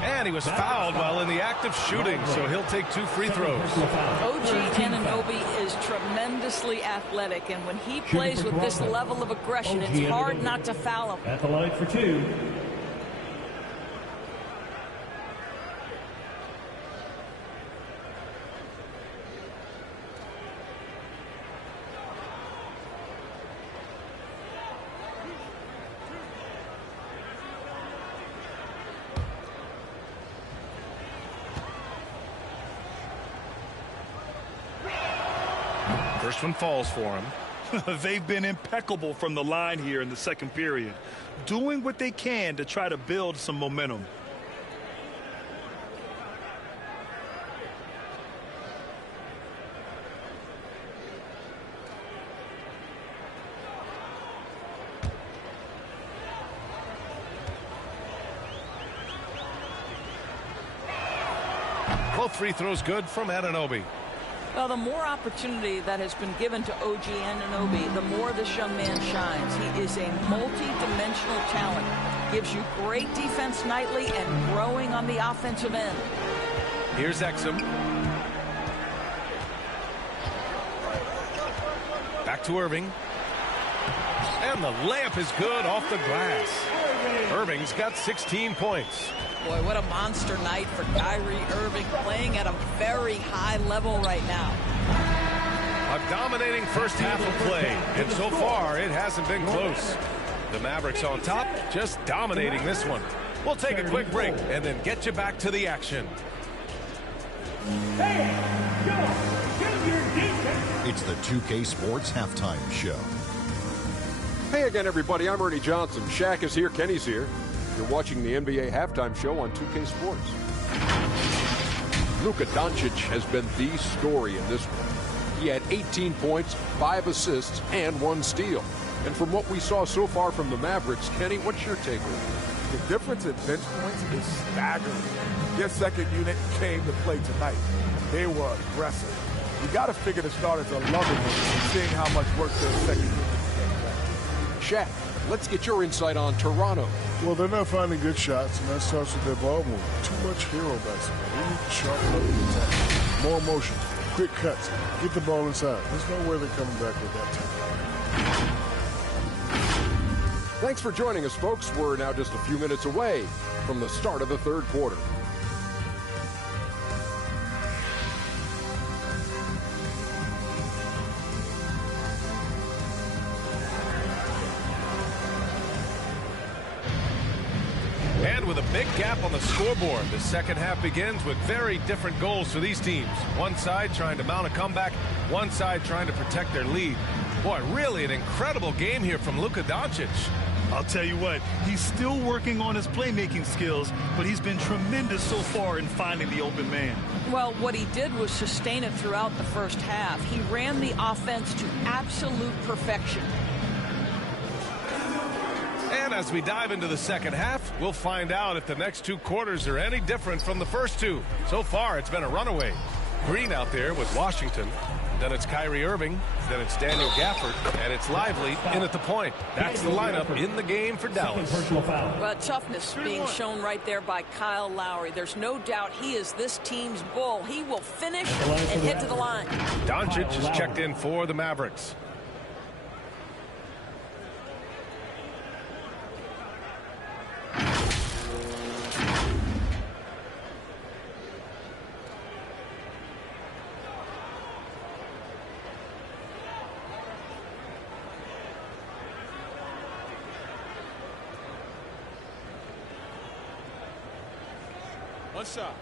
And he was fouled while in the act of shooting, so he'll take 2 free throws. OG Anunoby is tremendously athletic, and when he plays with this level of aggression, it's hard not to foul him. At the line for 2. First one falls for him. They've been impeccable from the line here in the second period, doing what they can to try to build some momentum. Both free throws good from Anunoby. Well, the more opportunity that has been given to OG Anunoby, the more this young man shines. He is a multi-dimensional talent. Gives you great defense nightly and growing on the offensive end. Here's Exum. Back to Irving. And the layup is good off the glass. Irving's got 16 points. Boy, what a monster night for Kyrie Irving, playing at a very high level right now. A dominating first half of play, and so far it hasn't been close. The Mavericks on top, just dominating this one. We'll take a quick break and then get you back to the action. It's the 2K Sports Halftime Show. Hey again, everybody. I'm Ernie Johnson. Shaq is here. Kenny's here. You're watching the NBA Halftime Show on 2K Sports. Luka Doncic has been the story in this one. He had 18 points, 5 assists, and 1 steal. And from what we saw so far from the Mavericks, Kenny, what's your take on it? The difference in bench points is staggering. Their second unit came to play tonight. They were aggressive. You got to figure the starters are loving it, seeing how much work their second unit is getting. Shaq, let's get your insight on Toronto. Well, they're not finding good shots, and that starts with their ball movement. Too much hero basketball. They need to sharpen up the attack. More motion, quick cuts, get the ball inside. There's no way they're coming back with that time. Thanks for joining us, folks. We're now just a few minutes away from the start of the third quarter. with a big gap on the scoreboard. The second half begins with very different goals for these teams. One side trying to mount a comeback, one side trying to protect their lead. Boy, really an incredible game here from Luka Doncic. I'll tell you what, he's still working on his playmaking skills, but he's been tremendous so far in finding the open man. Well, what he did was sustain it throughout the first half. He ran the offense to absolute perfection. And as we dive into the second half, we'll find out if the next two quarters are any different from the first two. So far, it's been a runaway. Green out there with Washington. Then it's Kyrie Irving. Then it's Daniel Gafford. And it's Lively in at the point. That's the lineup in the game for Dallas. But toughness being shown right there by Kyle Lowry. There's no doubt he is this team's bull. He will finish and head to the line. Doncic is checked in for the Mavericks. One shot.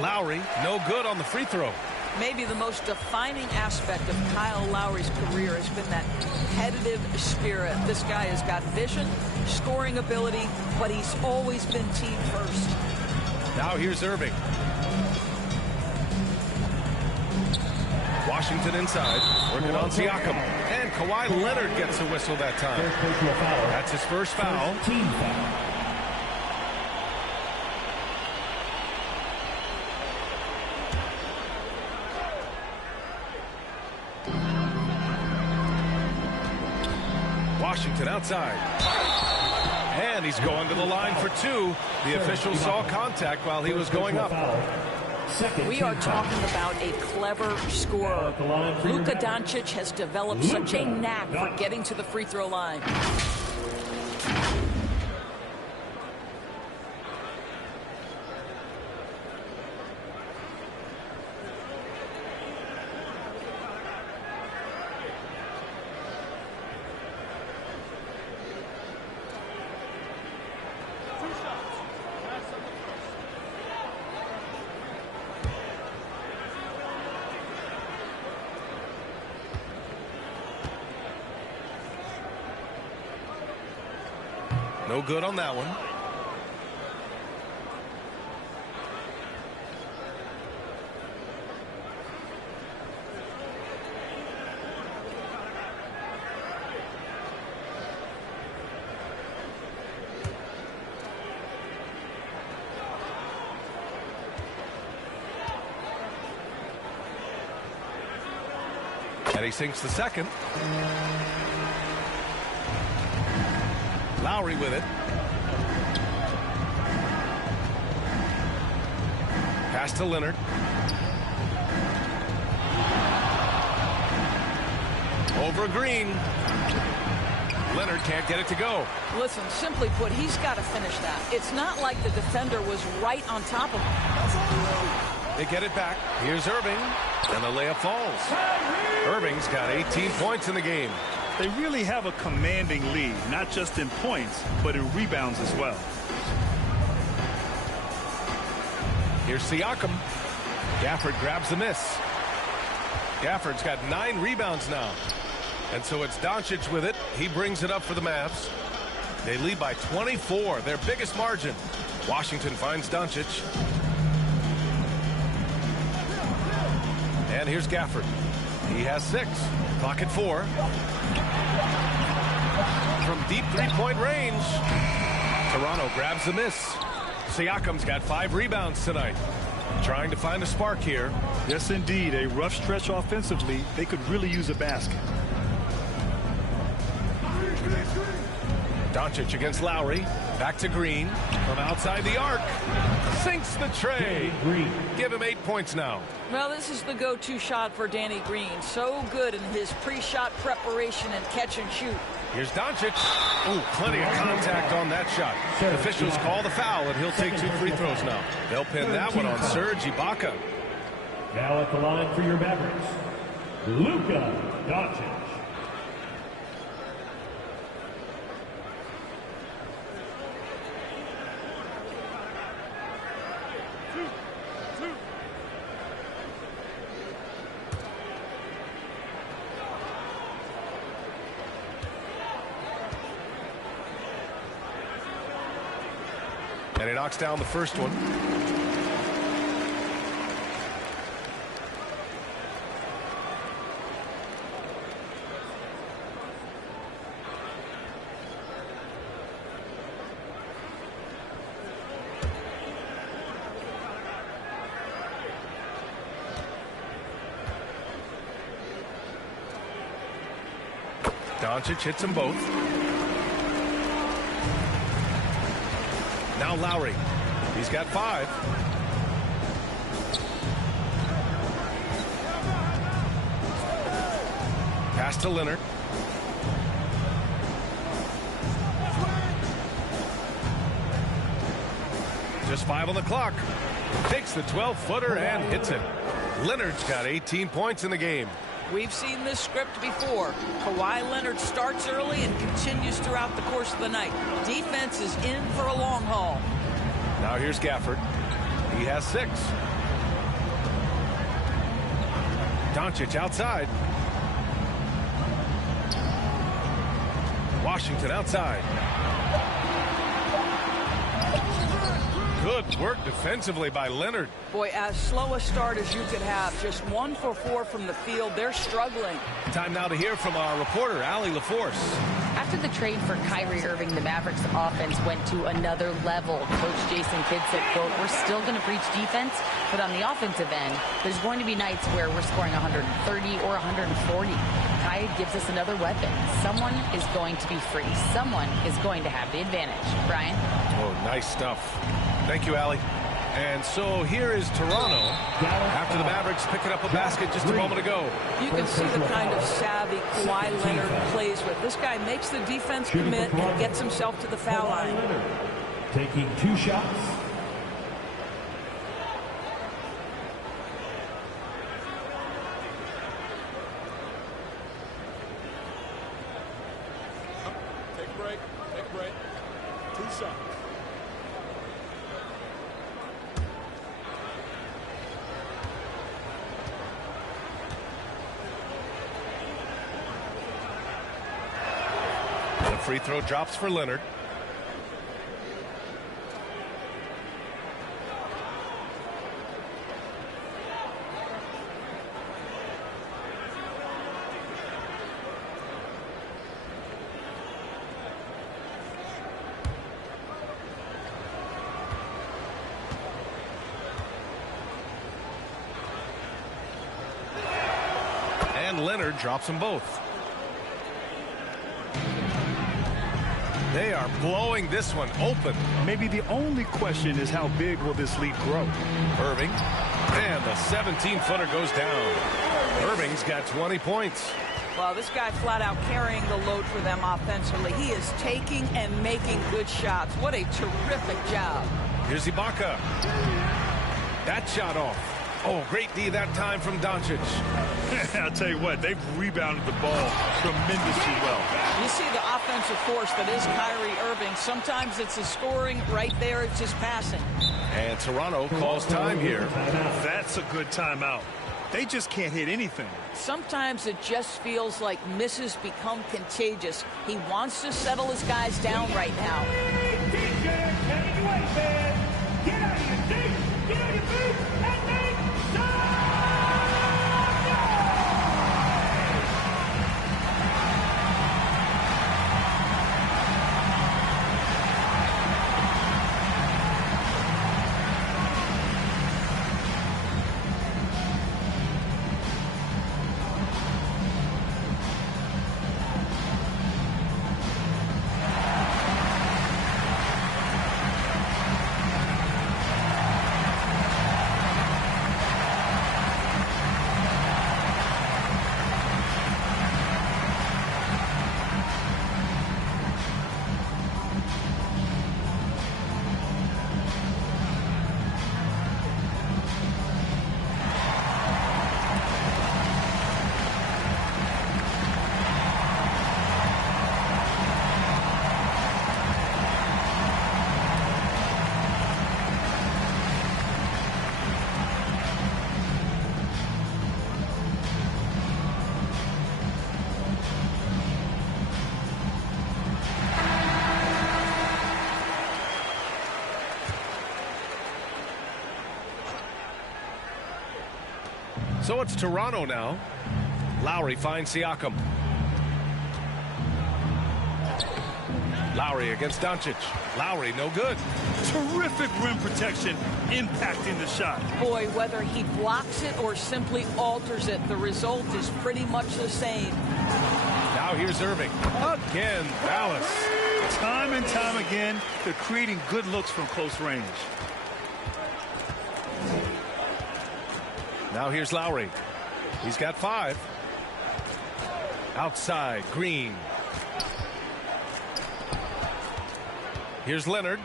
Lowry, no good on the free throw. Maybe the most defining aspect of Kyle Lowry's career has been that competitive spirit. This guy has got vision, scoring ability, but he's always been team first. Now here's Irving. Washington inside, working on Siakam. And Kawhi Leonard gets a whistle that time. That's his first foul. Team foul. Washington outside. And he's going to the line for two. The official saw contact while he was going up. We are talking about a clever scorer. Luka Doncic has developed such a knack for getting to the free throw line. No good on that one. And he sinks the second. Lowry with it. Pass to Leonard. Over Green. Leonard can't get it to go. Listen, simply put, he's got to finish that. It's not like the defender was right on top of him. They get it back. Here's Irving. And the layup falls. Irving's got 18 points in the game. They really have a commanding lead, not just in points, but in rebounds as well. Here's Siakam. Gafford grabs the miss. Gafford's got 9 rebounds now. And so it's Doncic with it. He brings it up for the Mavs. They lead by 24, their biggest margin. Washington finds Doncic. And here's Gafford. He has 6. Clock at 4. From deep three-point range. Toronto grabs the miss. Siakam's got 5 rebounds tonight. Trying to find a spark here. Yes, indeed. A rough stretch offensively. They could really use a basket. Doncic against Lowry. Back to Green. From outside the arc. Sinks the tray. Give him 8 points now. Well, this is the go-to shot for Danny Green. So good in his pre-shot preparation and catch and shoot. Here's Doncic. Ooh, plenty of contact on that shot. Officials call the foul, and he'll take 2 free throws now. They'll pin that one on Serge Ibaka. Now at the line for your Mavericks, Luka Doncic. And he knocks down the first one. Doncic hits them both. Now Lowry. He's got 5. Pass to Leonard. Just 5 on the clock. Takes the 12-footer and hits it. Leonard's got 18 points in the game. We've seen this script before. Kawhi Leonard starts early and continues throughout the course of the night. Defense is in for a long haul. Now here's Gafford. He has 6. Doncic outside. Washington outside. Good work defensively by Leonard. Boy, as slow a start as you could have. Just 1 for 4 from the field. They're struggling. Time now to hear from our reporter, Allie LaForce. After the trade for Kyrie Irving, the Mavericks offense went to another level. Coach Jason Kidd said, quote, "We're still going to preach defense, but on the offensive end, there's going to be nights where we're scoring 130 or 140. Kyrie gives us another weapon. Someone is going to be free. Someone is going to have the advantage." Brian? Oh, nice stuff. Thank you, Allie. And so here is Toronto after the Mavericks picking up a basket just a moment ago. You can see the kind of savvy Kawhi Leonard plays with. This guy makes the defense commit and gets himself to the foul line. Taking 2 shots. Take a break. Take a break. 2 shots. The free throw drops for Leonard. And Leonard drops them both. They are blowing this one open. Maybe the only question is how big will this lead grow? Irving. And the 17-footer goes down. Irving's got 20 points. Well, this guy flat out carrying the load for them offensively. He is taking and making good shots. What a terrific job. Here's Ibaka. That shot off. Oh, great D that time from Doncic. I'll tell you what, they've rebounded the ball tremendously well. You see the offensive force that is Kyrie Irving. Sometimes it's his scoring. Right there, it's his passing. And Toronto calls time here. That's a good timeout. They just can't hit anything. Sometimes it just feels like misses become contagious. He wants to settle his guys down right now. Get out of your seat, get on your feet, and make So it's Toronto now. Lowry finds Siakam. Lowry against Doncic. Lowry, no good. Terrific rim protection impacting the shot. Boy, whether he blocks it or simply alters it, the result is pretty much the same. Now here's Irving. Again, Dallas. Time and time again, they're creating good looks from close range. Now here's Lowry. He's got 5. Outside, Green. Here's Leonard.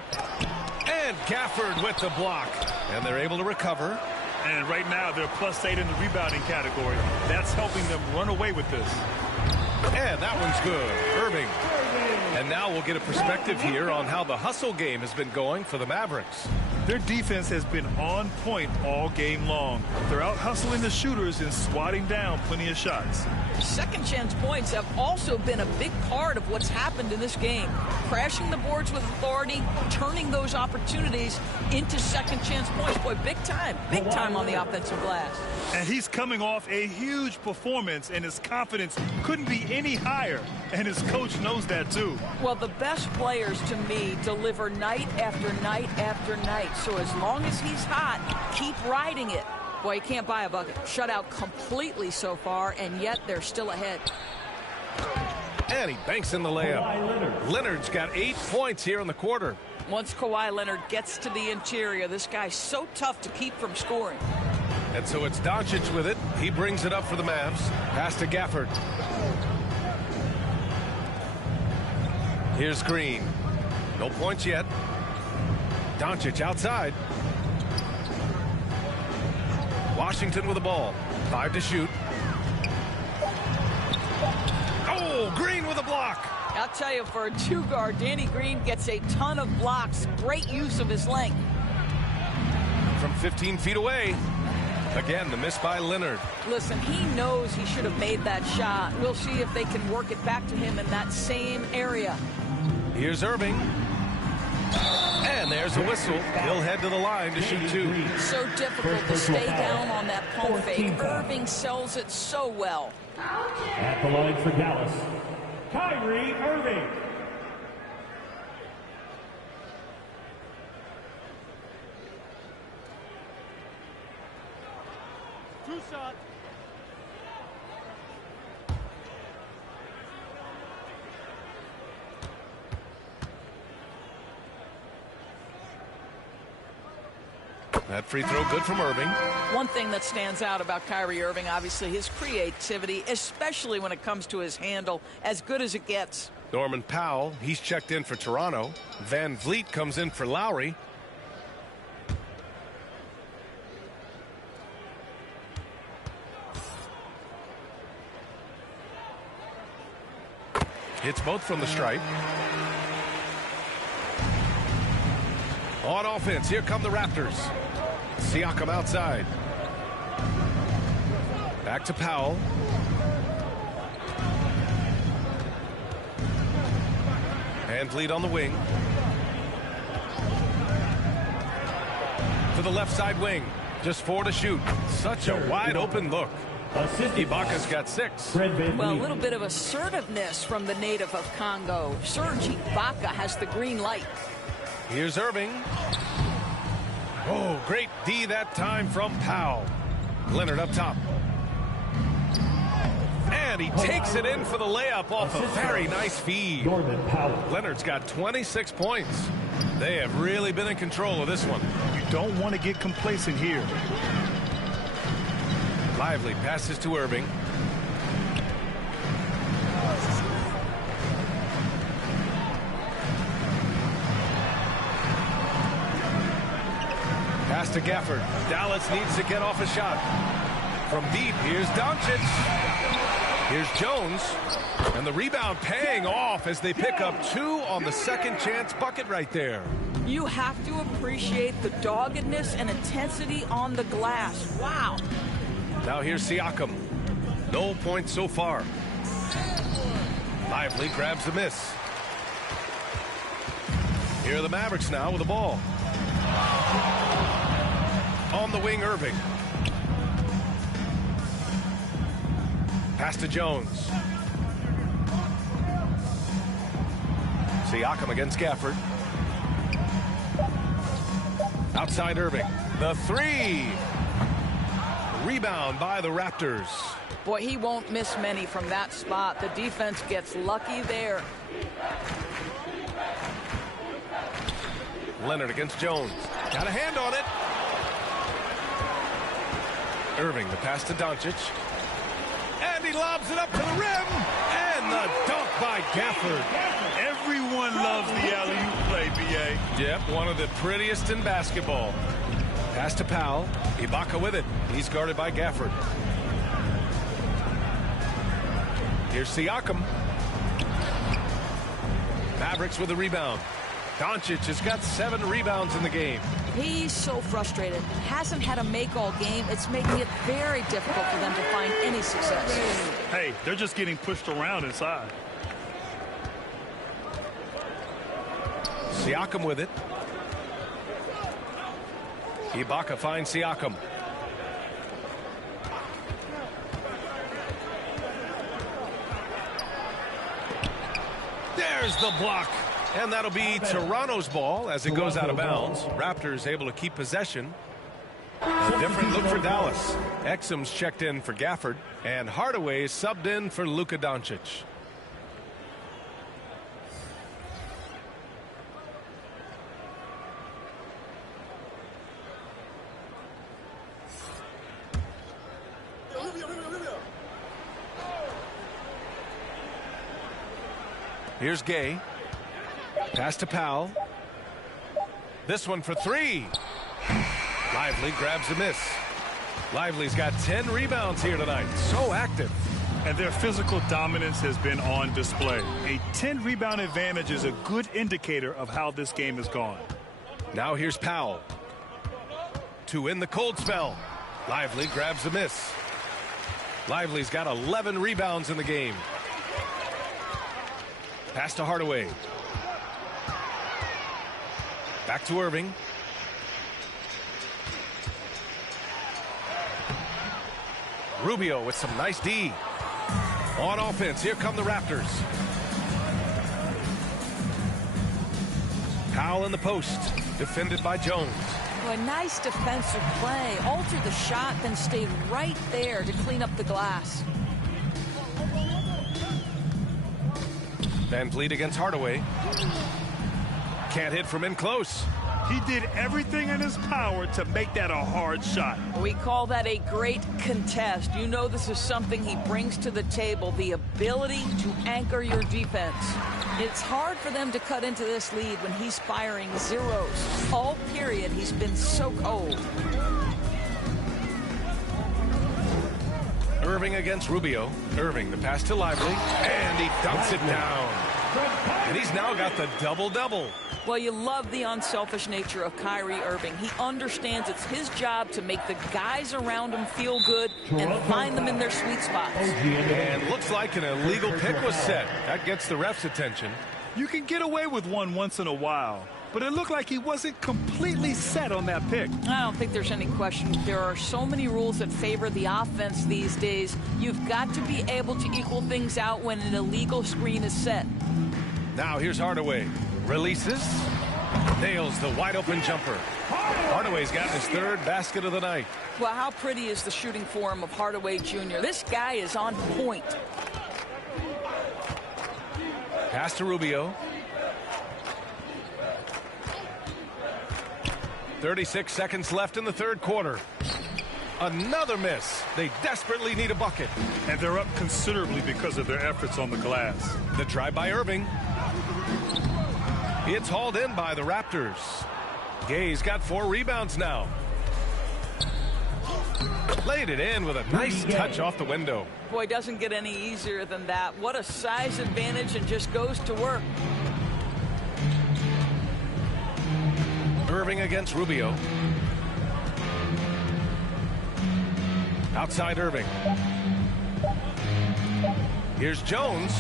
And Gafford with the block. And they're able to recover. And right now, they're +8 in the rebounding category. That's helping them run away with this. And that one's good. Irving. And now we'll get a perspective here on how the hustle game has been going for the Mavericks. Their defense has been on point all game long. They're out hustling the shooters and swatting down plenty of shots. Second chance points have also been a big part of what's happened in this game. Crashing the boards with authority, turning those opportunities into second chance points. Boy, big time on the offensive glass. And he's coming off a huge performance, and his confidence couldn't be any higher. And his coach knows that too. Well, the best players to me deliver night after night after night. So as long as he's hot, keep riding it. Boy, you can't buy a bucket. Shut out completely so far, and yet they're still ahead. And he banks in the layup. Leonard's got 8 points here in the quarter. Once Kawhi Leonard gets to the interior, this guy's so tough to keep from scoring. And so it's Doncic with it. He brings it up for the Mavs. Pass to Gafford. Here's Green. No points yet. Doncic outside. Washington with the ball. 5 to shoot. Oh, Green with a block. I'll tell you, for a 2-guard, Danny Green gets a ton of blocks. Great use of his length. From 15 feet away. Again, the miss by Leonard. Listen, he knows he should have made that shot. We'll see if they can work it back to him in that same area. Here's Irving. And there's a whistle. He'll head to the line to shoot 2. So difficult to stay down on that pump fake. Irving sells it so well. At the line for Dallas, Kyrie Irving. Two shots. That free throw good from Irving. One thing that stands out about Kyrie Irving, obviously, his creativity, especially when it comes to his handle, as good as it gets. Norman Powell, he's checked in for Toronto. Van Vliet comes in for Lowry. Hits both from the stripe. On offense, here come the Raptors. Siakam outside. Back to Powell. Van Vliet on the wing. To the left side wing. Just 4 to shoot. Such a wide open look. Ibaka's got 6. Well, a little bit of assertiveness from the native of Congo. Serge Ibaka has the green light. Here's Irving. Oh, great D that time from Powell. Leonard up top. And he takes it in for the layup off a very nice feed. Leonard's got 26 points. They have really been in control of this one. You don't want to get complacent here. Lively passes to Irving. Pass to Gafford. Dallas needs to get off a shot. From deep, here's Doncic. Here's Jones. And the rebound paying off as they pick up 2 on the second chance bucket right there. You have to appreciate the doggedness and intensity on the glass. Wow. Now here's Siakam. No points so far. Lively grabs the miss. Here are the Mavericks now with the ball. On the wing, Irving. Pass to Jones. Siakam against Gafford. Outside Irving. The three. Rebound by the Raptors. Boy, he won't miss many from that spot. The defense gets lucky there. Leonard against Jones. Got a hand on it. Irving, the pass to Doncic. And he lobs it up to the rim. And the dunk by Gafford. Everyone loves the alley-oop play, B.A. Yep, one of the prettiest in basketball. Pass to Powell. Ibaka with it. He's guarded by Gafford. Here's Siakam. Mavericks with the rebound. Doncic has got 7 rebounds in the game. He's so frustrated. Hasn't had a make-all game. It's making it very difficult for them to find any success. Hey, they're just getting pushed around inside. Siakam with it. Ibaka finds Siakam. There's the block. And that'll be Toronto's ball as it goes out of bounds. Raptors able to keep possession. A different look for Dallas. Exum's checked in for Gafford. And Hardaway subbed in for Luka Doncic. Here's Gay. Pass to Powell. This one for 3. Lively grabs a miss. Lively's got 10 rebounds here tonight. So active. And their physical dominance has been on display. A 10-rebound advantage is a good indicator of how this game has gone. Now here's Powell. To end the cold spell. Lively grabs a miss. Lively's got 11 rebounds in the game. Pass to Hardaway. Back to Irving. Rubio with some nice D. On offense, here come the Raptors. Powell in the post, defended by Jones. Well, a nice defensive play. Altered the shot, then stayed right there to clean up the glass. Van Vliet against Hardaway. Can't hit from in close. He did everything in his power to make that a hard shot. We call that a great contest. You know this is something he brings to the table, the ability to anchor your defense. It's hard for them to cut into this lead when he's firing zeros. All period, he's been so cold. Irving against Rubio. Irving, the pass to Lively, and he dumps it down. And he's now got the double-double. Well, you love the unselfish nature of Kyrie Irving. He understands it's his job to make the guys around him feel good and find them in their sweet spots. And looks like an illegal pick was set. That gets the ref's attention. You can get away with one once in a while, but it looked like he wasn't completely set on that pick. I don't think there's any question. There are so many rules that favor the offense these days. You've got to be able to equal things out when an illegal screen is set. Now here's Hardaway. Releases. Nails the wide open jumper. Hardaway's gotten his 3rd basket of the night. Well, how pretty is the shooting form of Hardaway Jr.? This guy is on point. Pass to Rubio. 36 seconds left in the 3rd quarter. Another miss. They desperately need a bucket. And they're up considerably because of their efforts on the glass. The drive by Irving. It's hauled in by the Raptors. Gay's got 4 rebounds now. Laid it in with a nice touch off the window. Boy, doesn't get any easier than that. What a size advantage, and just goes to work. Irving against Rubio. Outside Irving. Here's Jones.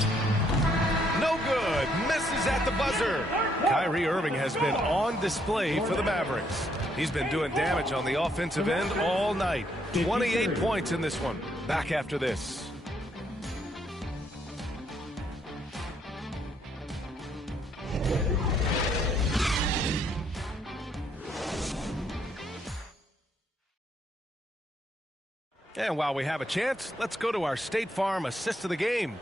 No good. Misses at the buzzer. Kyrie Irving has been on display for the Mavericks. He's been doing damage on the offensive end all night. 28 points in this one. Back after this. And while we have a chance, let's go to our State Farm assist of the game.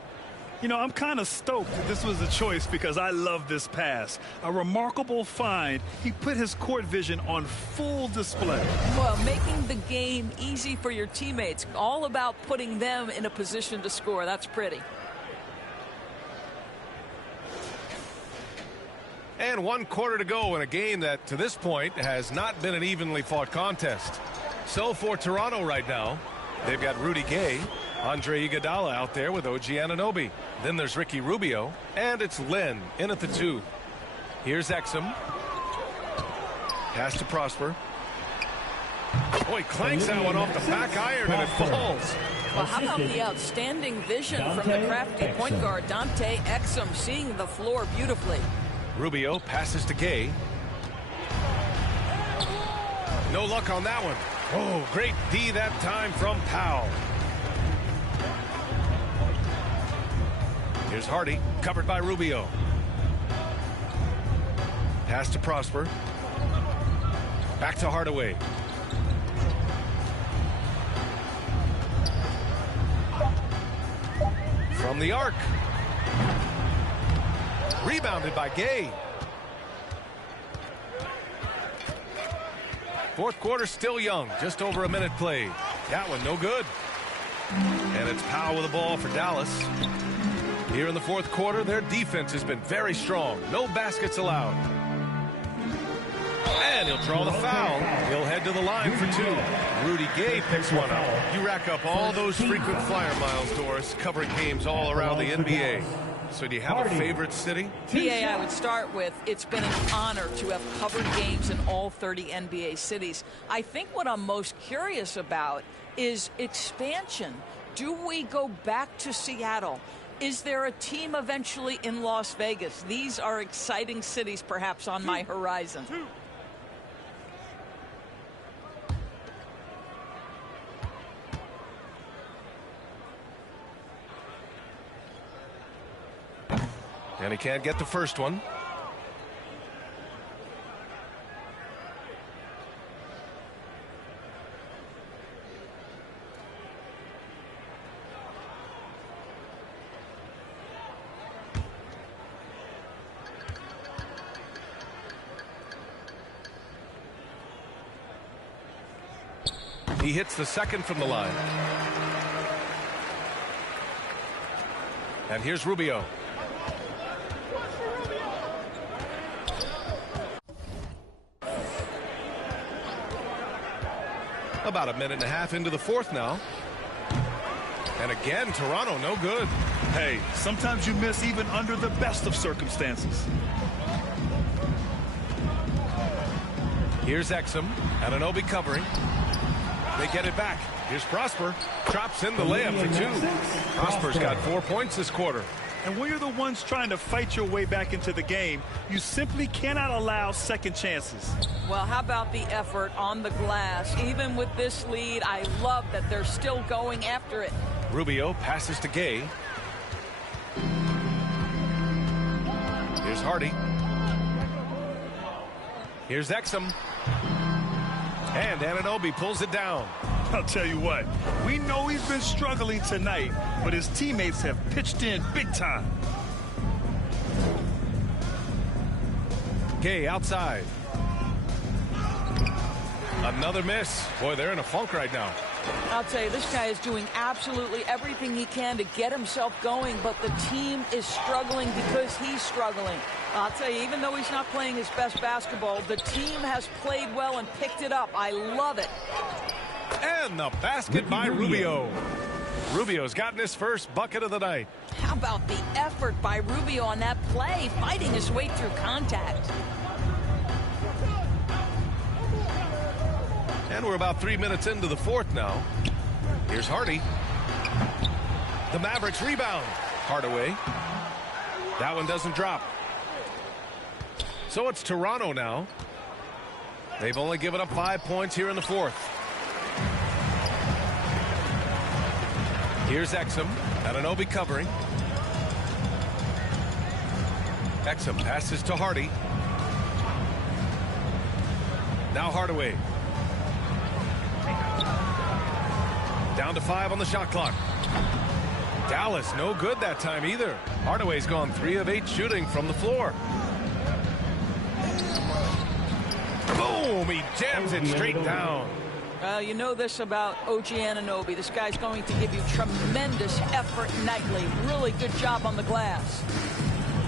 You know, I'm kind of stoked that this was a choice because I love this pass. A remarkable find. He put his court vision on full display. Well, making the game easy for your teammates. All about putting them in a position to score. That's pretty. And 1 quarter to go in a game that, to this point, has not been an evenly fought contest. So for Toronto right now, they've got Rudy Gay, Andre Iguodala out there with OG Anunoby. Then there's Ricky Rubio, and it's Len in at the 2. Here's Exum. Pass to Prosper. Oh, he clanks that one off the back iron, and it falls. Well, how about the outstanding vision from the crafty point guard, Dante Exum, seeing the floor beautifully. Rubio passes to Gay. No luck on that one. Oh, great D that time from Powell. Here's Hardy, covered by Rubio. Pass to Prosper. Back to Hardaway. From the arc. Rebounded by Gay. Fourth quarter still young. Just over a minute played. That one no good. And it's Powell with the ball for Dallas. Here in the fourth quarter, their defense has been very strong. No baskets allowed. And he'll draw the foul. He'll head to the line for 2. Rudy Gay picks one up. You rack up all those frequent flyer miles, Doris, covering games all around the NBA. So do you have a favorite city? BA, I would start with, it's been an honor to have covered games in all 30 NBA cities. I think what I'm most curious about is expansion. Do we go back to Seattle? Is there a team eventually in Las Vegas? These are exciting cities perhaps on my horizon. And he can't get the first one. He hits the second from the line. And here's Rubio. About a minute and a half into the fourth now. And again, Toronto no good. Hey, sometimes you miss even under the best of circumstances. Here's Exum. Anunoby covering. They get it back. Here's Prosper. Drops in the layup for 2. Prosper's got 4 points this quarter. And when you're the ones trying to fight your way back into the game, you simply cannot allow second chances. Well, how about the effort on the glass? Even with this lead, I love that they're still going after it. Rubio passes to Gay. Here's Hardy. Here's Exum. And Anunoby pulls it down. I'll tell you what, we know he's been struggling tonight, but his teammates have pitched in big time. Gay outside. Another miss. Boy, they're in a funk right now. I'll tell you, this guy is doing absolutely everything he can to get himself going, but the team is struggling because he's struggling. I'll tell you, even though he's not playing his best basketball, the team has played well and picked it up. I love it. And the basket by Rubio. Rubio's gotten his first bucket of the night. How about the effort by Rubio on that play, fighting his way through contact? And we're about 3 minutes into the fourth now. Here's Hardy. The Mavericks rebound. Hardaway. That one doesn't drop. So it's Toronto now. They've only given up 5 points here in the fourth. Here's Exum. Anunoby covering. Exum passes to Hardy. Now Hardaway. Down to 5 on the shot clock. Dallas, no good that time either. Hardaway's gone 3 of 8 shooting from the floor. Boom! He jams it straight down. You know this about OG Anunoby. This guy's going to give you tremendous effort nightly. Really good job on the glass.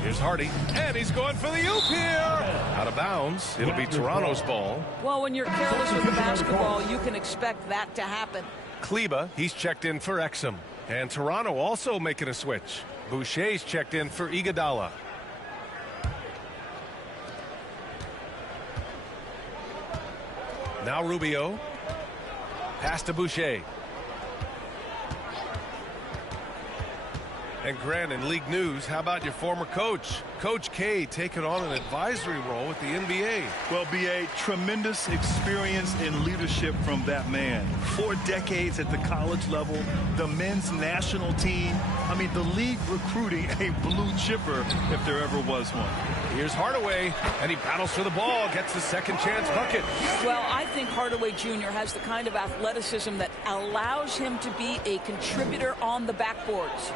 Here's Hardy, and he's going for the oop here. Out of bounds. It'll be Toronto's ball. Well, when you're careless with the basketball, you can expect that to happen. Kleba, he's checked in for Exum. And Toronto also making a switch. Boucher's checked in for Iguodala. Now Rubio. Pass to Boucher. And Grant, in league news, how about your former coach? Coach K taking on an advisory role with the NBA. Well, B.A., tremendous experience in leadership from that man. 4 decades at the college level, the men's national team. I mean, the league recruiting a blue chipper if there ever was one. Here's Hardaway, and he battles for the ball, gets the second chance bucket. Well, I think Hardaway Jr. has the kind of athleticism that allows him to be a contributor on the backboards.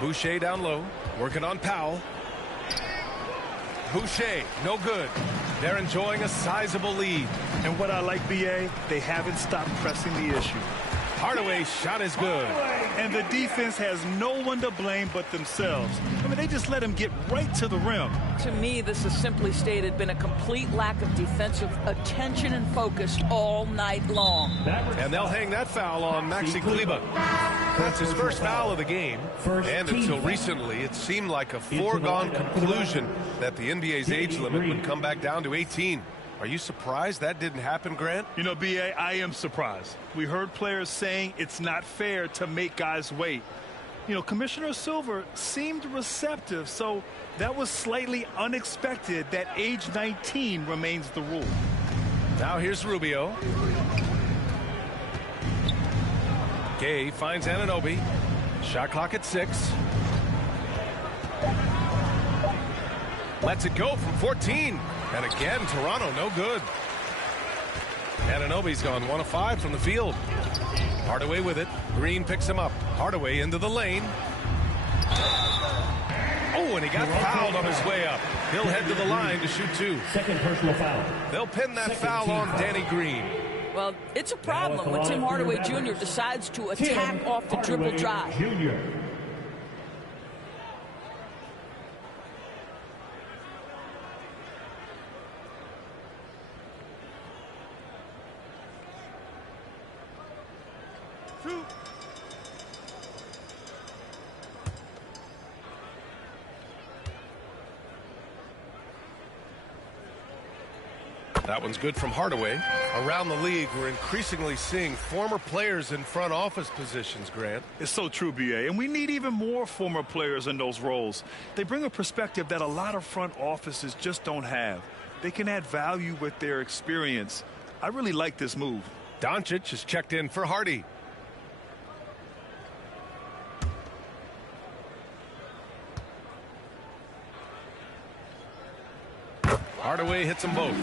Boucher down low, working on Powell. Boucher, no good. They're enjoying a sizable lead. And what I like, B.A., they haven't stopped pressing the issue. Hardaway's shot is good. And the defense has no one to blame but themselves. I mean, they just let him get right to the rim. To me, this is simply stated been a complete lack of defensive attention and focus all night long. And they'll hang that foul on Maxi Kleba. That's his first foul of the game. And until recently, it seemed like a foregone conclusion that the NBA's age limit would come back down to 18. Are you surprised that didn't happen, Grant? You know, B.A., I am surprised. We heard players saying it's not fair to make guys wait. You know, Commissioner Silver seemed receptive, so that was slightly unexpected that age 19 remains the rule. Now here's Rubio. Gay finds Anunoby. Shot clock at 6. Lets it go from 14. And again, Toronto, no good. Anunoby's gone 1 of 5 from the field. Hardaway with it. Green picks him up. Hardaway into the lane. Oh, and he got fouled on his way up. He'll head to the line to shoot 2. Second personal foul. They'll pin that foul on Danny Green. Well, it's a problem when Tim Hardaway Jr. decides to attack off the dribble drive. Jr. That one's good from Hardaway. Around the league, we're increasingly seeing former players in front office positions, Grant. It's so true, B.A., and we need even more former players in those roles. They bring a perspective that a lot of front offices just don't have. They can add value with their experience. I really like this move. Doncic is checked in for Hardy. Hardaway hits them both.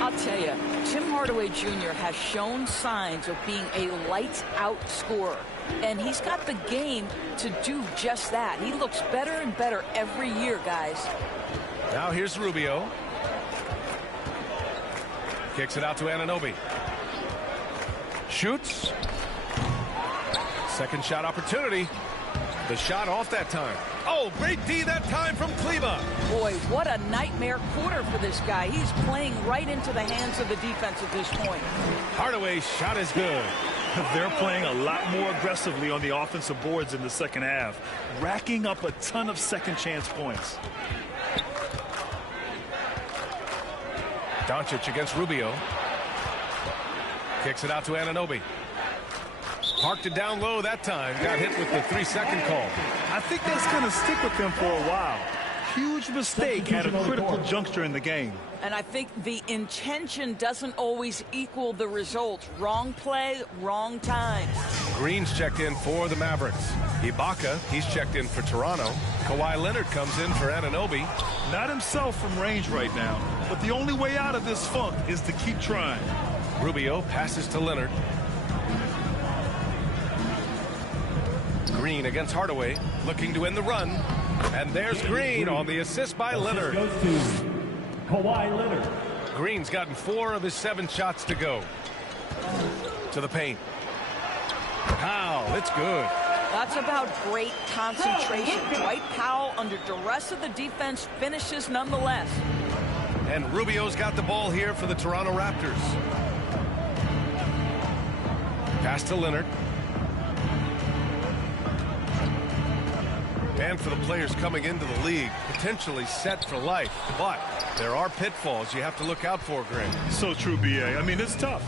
I'll tell you, Tim Hardaway Jr. has shown signs of being a lights-out scorer. And he's got the game to do just that. He looks better and better every year, guys. Now here's Rubio. Kicks it out to Anunoby. Shoots. Second shot opportunity. The shot off that time. Oh, great D that time from Kleba. Boy, what a nightmare quarter for this guy. He's playing right into the hands of the defense at this point. Hardaway's shot is good. They're playing a lot more aggressively on the offensive boards in the second half, racking up a ton of second chance points. Doncic against Rubio. Kicks it out to Anunoby. Parked it down low that time. Got hit with the 3-second call. I think that's going to stick with him for a while. Huge mistake at a critical juncture in the game. And I think the intention doesn't always equal the result. Wrong play, wrong time. Green's checked in for the Mavericks. Ibaka, he's checked in for Toronto. Kawhi Leonard comes in for Anunoby. Not himself from range right now, but the only way out of this funk is to keep trying. Rubio passes to Leonard. Green against Hardaway, looking to end the run. And there's Green on the assist by Leonard. Goes to Kawhi Leonard. Green's gotten 4 of his 7 shots to go. To the paint. Powell, it's good. That's about great concentration. Dwight Powell, under duress of the defense, finishes nonetheless. And Rubio's got the ball here for the Toronto Raptors. Pass to Leonard. And for the players coming into the league, potentially set for life. But there are pitfalls you have to look out for, Greg. So true, B.A. I mean, it's tough.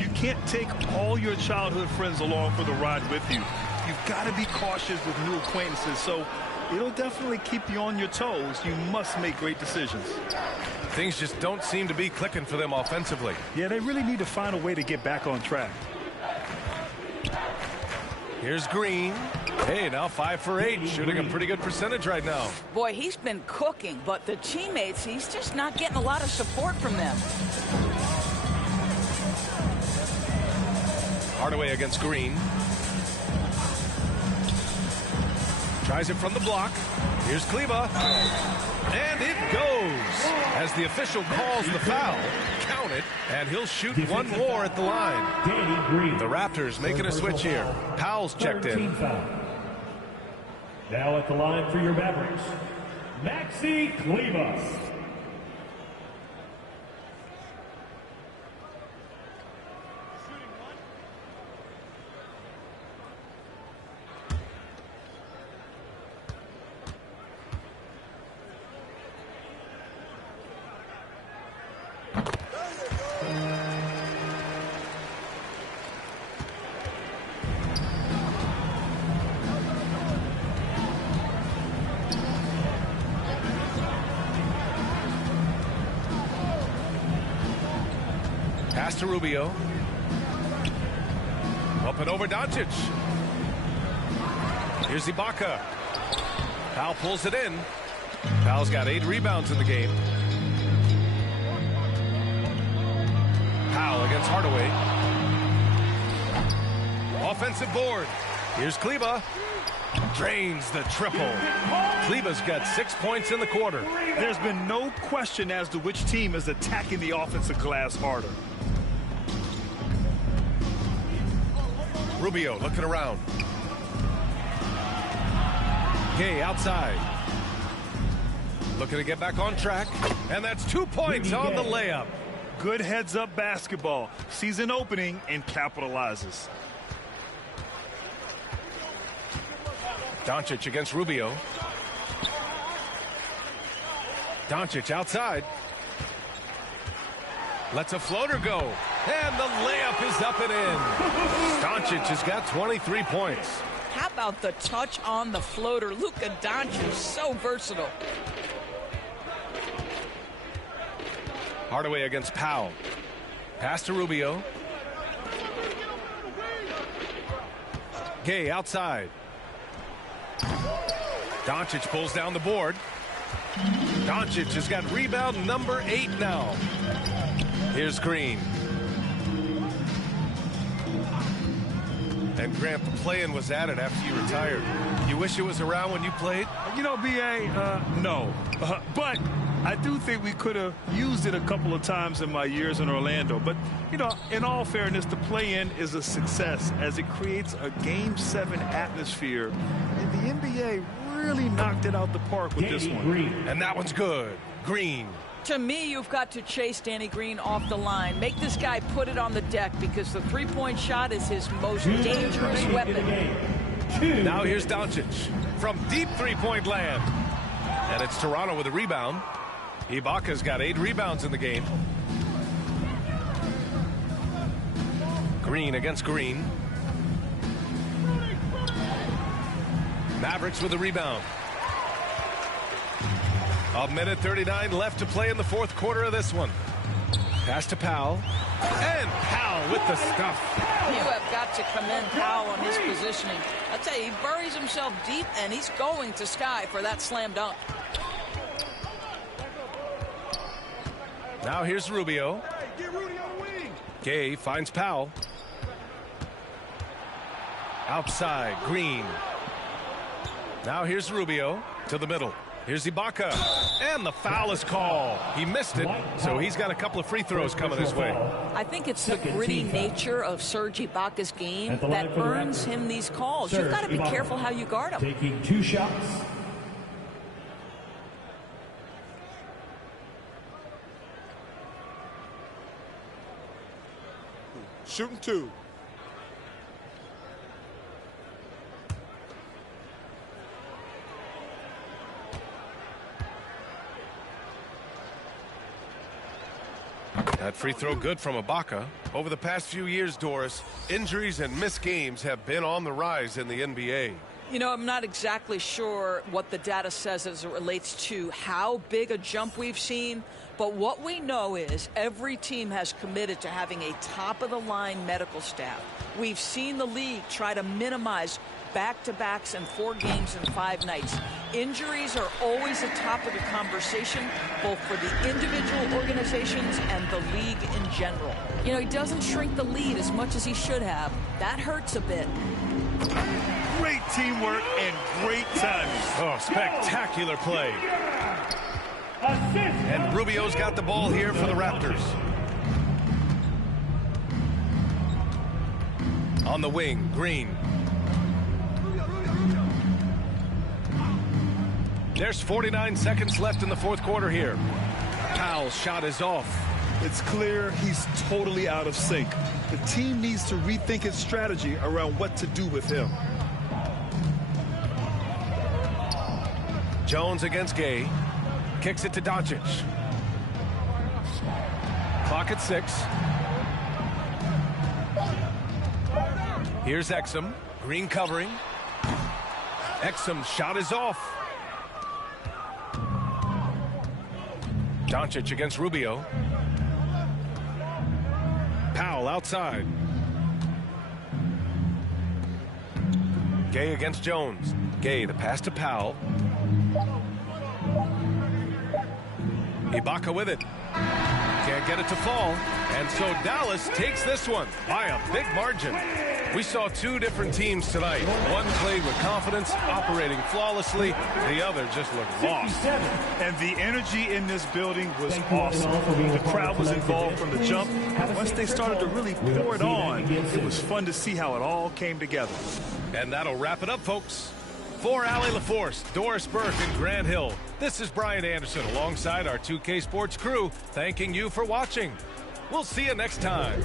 You can't take all your childhood friends along for the ride with you. You've got to be cautious with new acquaintances, so it'll definitely keep you on your toes. You must make great decisions. Things just don't seem to be clicking for them offensively. Yeah, they really need to find a way to get back on track. Here's Green. Hey, now 5 for 8, shooting a pretty good percentage right now. Boy, he's been cooking, but the teammates, he's just not getting a lot of support from them. Hardaway against Green. Tries it from the block. Here's Kleba. And it goes. As the official calls the foul, count it, and he'll shoot one more at the line. The Raptors making a switch here. Powell's checked in. Foul. Now at the line for your Mavericks, Maxi Kleba. Pass to Rubio. Up and over Doncic. Here's Ibaka. Powell pulls it in. Powell's got 8 rebounds in the game. Powell against Hardaway. Offensive board. Here's Kleba. Drains the triple. Kleba's got 6 points in the quarter. There's been no question as to which team is attacking the offensive glass harder. Rubio looking around. Gay outside. Looking to get back on track. And that's 2 points on the layup. Good heads-up basketball. Sees an opening and capitalizes. Doncic against Rubio. Doncic outside. Lets a floater go. And the layup is up and in. Doncic has got 23 points. How about the touch on the floater? Luka Doncic, so versatile. Hardaway against Powell. Pass to Rubio. Gay outside. Doncic pulls down the board. Doncic has got rebound number 8 now. Here's Green. And Grant, the play-in was added after you retired. You wish it was around when you played? You know, B.A., no. But I do think we could have used it a couple of times in my years in Orlando. But, you know, in all fairness, the play-in is a success as it creates a Game 7 atmosphere. And the NBA really knocked it out the park with this one. And that one's good. Green. To me, you've got to chase Danny Green off the line. Make this guy put it on the deck because the three-point shot is his most dangerous weapon. Now here's Doncic from deep three-point land. And it's Toronto with a rebound. Ibaka's got 8 rebounds in the game. Green against Green. Mavericks with a rebound. 1:39 left to play in the fourth quarter of this one. Pass to Powell. And Powell with the stuff. You have got to commend Powell on his positioning. I'll tell you, he buries himself deep, and he's going to sky for that slam dunk. Now here's Rubio. Gay finds Powell. Outside, Green. Now here's Rubio to the middle. Here's Ibaka. And the foul is called. He missed it, so he's got a couple of free throws coming his way. I think it's the gritty nature of Serge Ibaka's game that earns him these calls. You've got to be careful how you guard him. Taking 2 shots. Shooting 2. That free throw good from Ibaka. Over the past few years, Doris, injuries and missed games have been on the rise in the NBA. You know, I'm not exactly sure what the data says as it relates to how big a jump we've seen, but what we know is every team has committed to having a top-of-the-line medical staff. We've seen the league try to minimize back-to-backs and 4 games and 5 nights. Injuries are always a topic of conversation, both for the individual organizations and the league in general. You know, he doesn't shrink the lead as much as he should have. That hurts a bit. Great teamwork and great timing. Oh, spectacular play. And Rubio's got the ball here for the Raptors. On the wing, Green. There's 49 seconds left in the fourth quarter here. Powell's shot is off. It's clear he's totally out of sync. The team needs to rethink its strategy around what to do with him. Jones against Gay. Kicks it to Doncic. Clock at 6. Here's Exum. Green covering. Exum's shot is off. Doncic against Rubio. Powell outside. Gay against Jones. Gay, the pass to Powell. Ibaka with it. Can't get it to fall. And so Dallas takes this one by a big margin. We saw 2 different teams tonight. One played with confidence, operating flawlessly. The other just looked lost. And the energy in this building was awesome. The crowd was involved from the jump. Once they started to really pour it on, it was fun to see how it all came together. And that'll wrap it up, folks. For Allie LaForce, Doris Burke, and Grant Hill, this is Brian Anderson alongside our 2K Sports crew, thanking you for watching. We'll see you next time.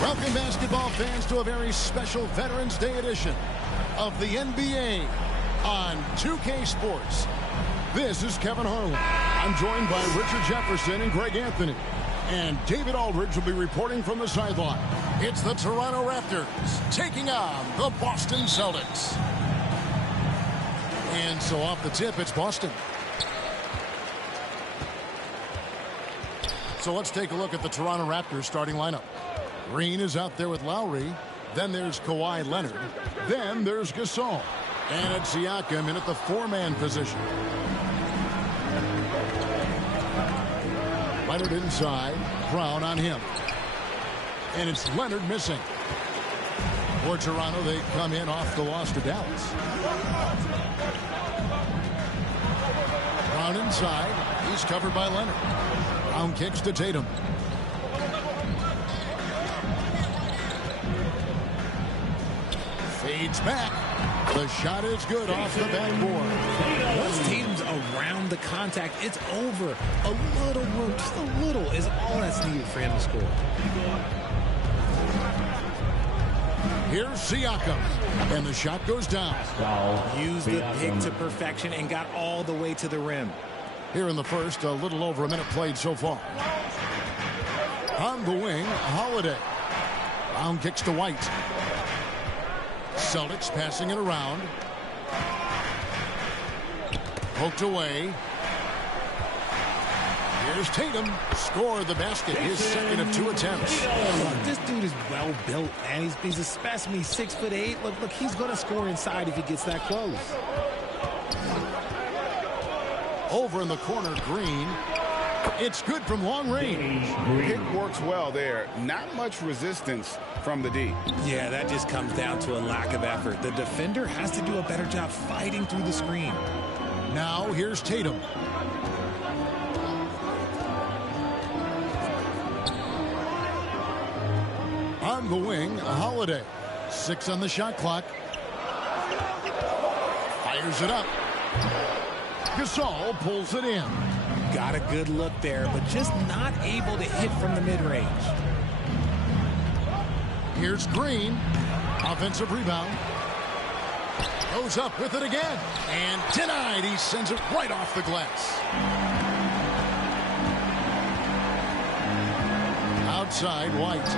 Welcome, basketball fans, to a very special Veterans Day edition of the NBA on 2K Sports. This is Kevin Harlan. I'm joined by Richard Jefferson and Greg Anthony. And David Aldridge will be reporting from the sideline. It's the Toronto Raptors taking on the Boston Celtics. And so off the tip, it's Boston. So let's take a look at the Toronto Raptors starting lineup. Green is out there with Lowry. Then there's Kawhi Leonard. Then there's Gasol. And it's Siakam in at the 4-man position. Leonard inside. Brown on him. And it's Leonard missing. For Toronto, they come in off the loss to Dallas. Brown inside. He's covered by Leonard. Brown kicks to Tatum. Fades back. The shot is good off the backboard. Once Tatum's around the contact, it's over. A little room, just a little, is all that's needed for him to score. Here's Siakam, and the shot goes down. Used the pick to perfection and got all the way to the rim. Here in the first, a little over a minute played so far. On the wing, Holiday. Brown kicks to White. Celtics passing it around. Poked away. Here's Tatum. Scored the basket. His second of 2 attempts. Look, this dude is well built, man. He's a specimen. He's 6'8". Look, he's going to score inside if he gets that close. Over in the corner, Green. It's good from long range. Pick works well there. Not much resistance from the D. Yeah, that just comes down to a lack of effort. The defender has to do a better job fighting through the screen. Now here's Tatum. On the wing, Holiday. 6 on the shot clock. Fires it up. Gasol pulls it in. Got a good look there, but just not able to hit from the mid-range. Here's Green. Offensive rebound. Goes up with it again. And denied. He sends it right off the glass. Outside, White.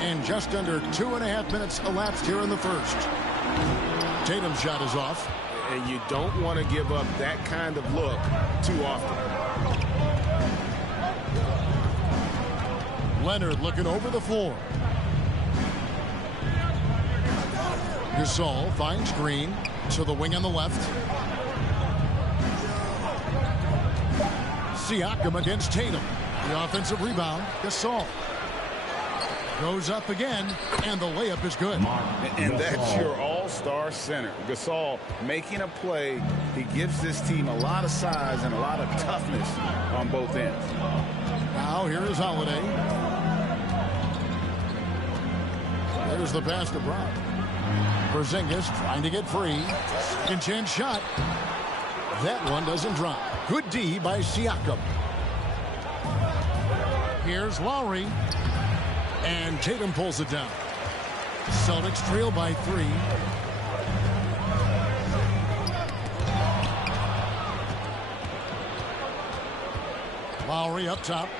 And just under 2.5 minutes elapsed here in the first. Tatum's shot is off. And you don't want to give up that kind of look too often. Leonard looking over the floor. Gasol finds Green to the wing on the left. Siakam against Tatum. The offensive rebound, Gasol. Goes up again, and the layup is good. And that's your all-star center. Gasol making a play. He gives this team a lot of size and a lot of toughness on both ends. Now here is Holiday. There's the pass to Brown. Porzingis trying to get free. Second chance shot. That one doesn't drop. Good D by Siakam. Here's Lowry. And Tatum pulls it down. Celtics trail by 3. Lowry up top.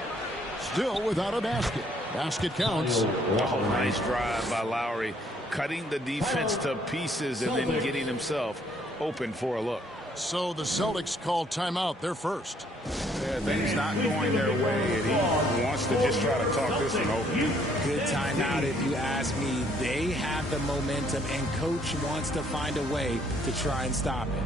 Still without a basket. Basket counts. Oh, nice drive by Lowry. Cutting the defense to pieces and then getting himself open for a look. So the Celtics call timeout, their first. Yeah, things not going their way, and he wants to just try to talk this one over. Good timeout if you ask me. They have the momentum, and Coach wants to find a way to try and stop it.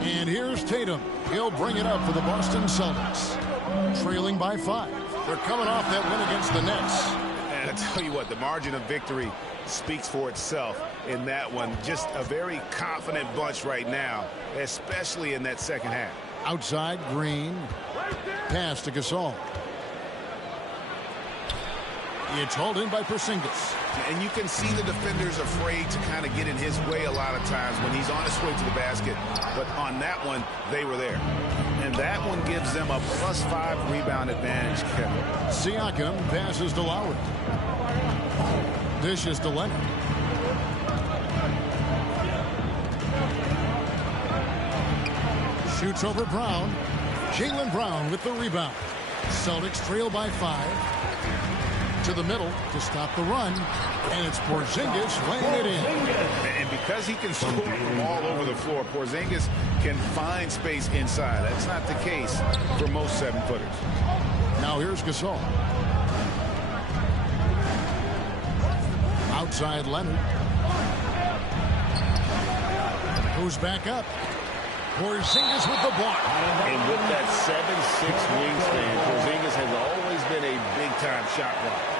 And here's Tatum. He'll bring it up for the Boston Celtics. Trailing by 5. They're coming off that win against the Nets. And I tell you what, the margin of victory speaks for itself in that one. Just a very confident bunch right now, especially in that second half. Outside, Green. Pass to Gasol. It's hauled in by Porzingis. And you can see the defenders afraid to kind of get in his way a lot of times when he's on his way to the basket. But on that one, they were there. And that one gives them a +5 rebound advantage, Kevin. Siakam passes to Lowry. Dishes to Leonard. Shoots over Brown. Jaylen Brown with the rebound. Celtics trail by 5. To the middle to stop the run. And it's Porzingis laying it in. And because he can score from all over the floor, Porzingis can find space inside. That's not the case for most 7-footers. Now here's Gasol. Outside Leonard. Goes back up. Porzingis with the block. And with that 7'6" wingspan, Porzingis has always been a big-time shot blocker.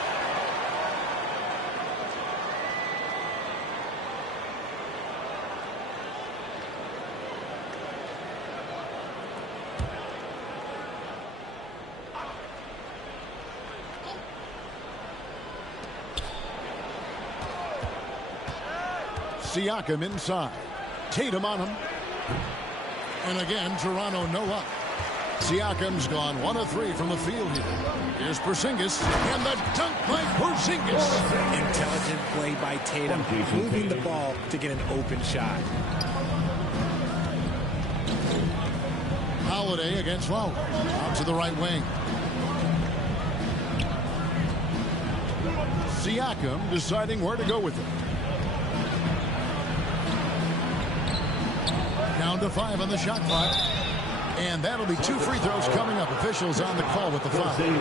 Siakam inside. Tatum on him. And again, Toronto no up. Siakam's gone 1 of 3 from the field here. Here's Porzingis. And the dunk by Porzingis. Intelligent play by Tatum. Moving the ball to get an open shot. Holiday against Lowry. Out to the right wing. Siakam deciding where to go with it. Down to 5 on the shot clock. And that'll be 2 free throws coming up. Officials on the call with the foul. And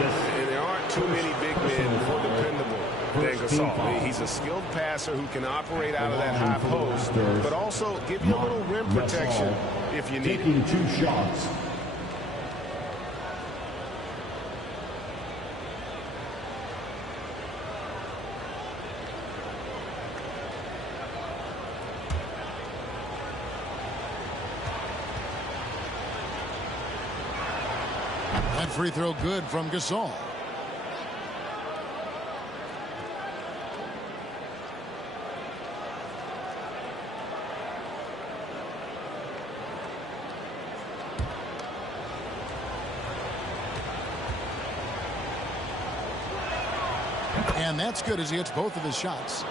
there aren't too many big men more dependable than Gasol. He's a skilled passer who can operate out of that high post, but also give you a little rim protection if you need it. Taking 2 shots. That free throw good from Gasol. And that's good as he hits both of his shots.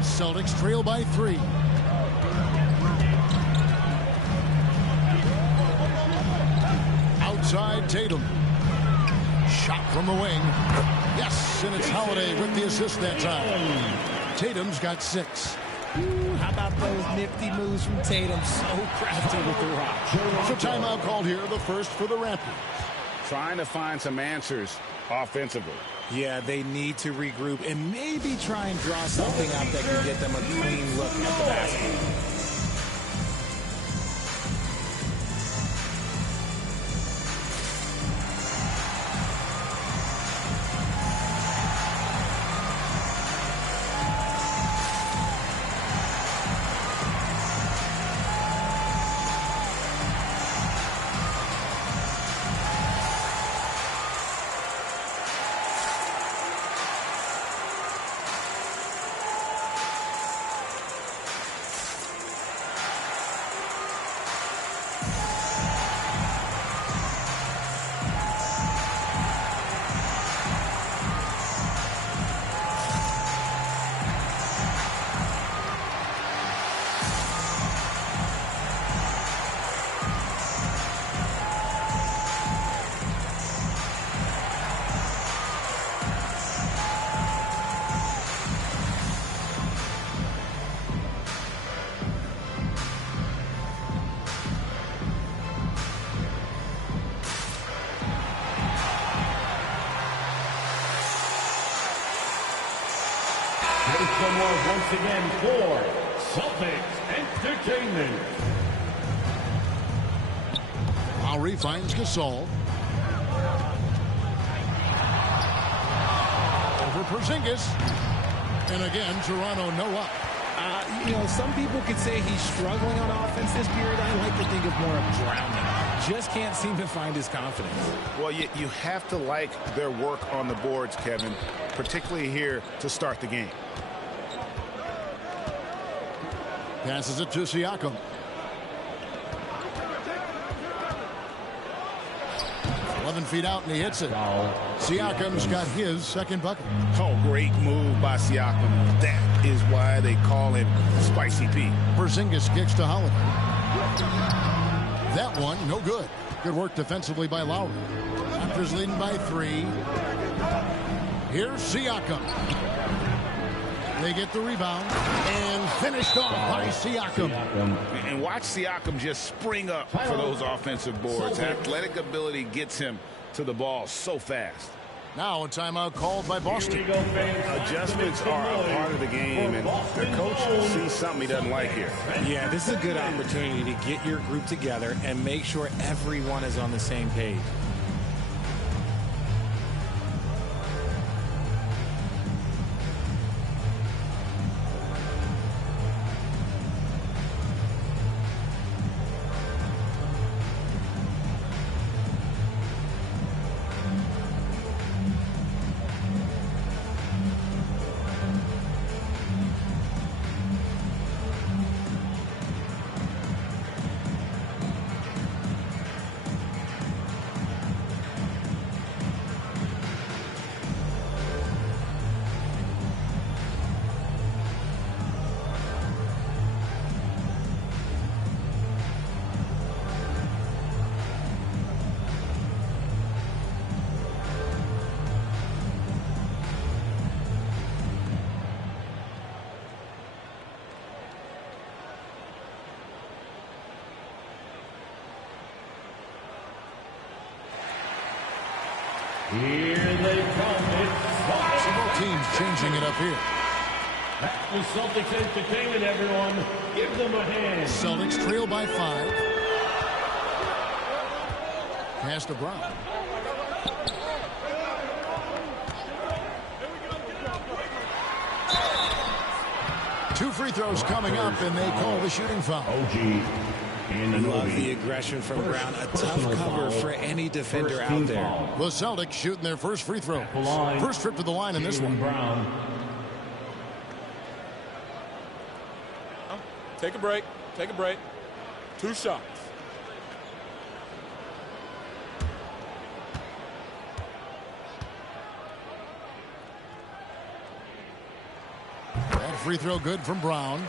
Celtics trail by 3. Outside Tatum. Shot from the wing. Yes, and it's Holiday with the assist that time. Tatum's got 6. Ooh, how about those nifty moves from Tatum? So crafty with the rock. So timeout called here, the first for the Raptors. Trying to find some answers offensively. Yeah, they need to regroup and maybe try and draw something up that can get them a clean look at the basket. Once again for Celtics Entertainment. Lowry finds Gasol. Over for Porzingis. And again, Toronto no up. Some people could say he's struggling on offense this period. I like to think of more of drowning. Just can't seem to find his confidence. Well, you have to like their work on the boards, Kevin, particularly here to start the game. Passes it to Siakam. 11 feet out, and he hits it. Siakam's got his second bucket. Oh, great move by Siakam. That is why they call him Spicy Pete. Porzingis kicks to Holiday. That one, no good. Good work defensively by Lowry. Raptors leading by 3. Here's Siakam. They get the rebound and finished off by Siakam. And watch Siakam just spring up for those offensive boards. Athletic ability gets him to the ball so fast. Now a timeout called by Boston. Adjustments are a part of the game, and the coach sees something he doesn't like here. Yeah, this is a good opportunity to get your group together and make sure everyone is on the same page. Here they come. It's both teams changing it up here. That's the Celtics entertainment, everyone. Give them a hand. Celtics trail by 5. Pass to Brown. Two free throws coming up, and they call the shooting foul. Love the aggression from Brown. A tough cover for any defender out there. The Celtics shooting their first free throw. First trip to the line in this one. Take a break. Take a break. 2 shots. That free throw good from Brown.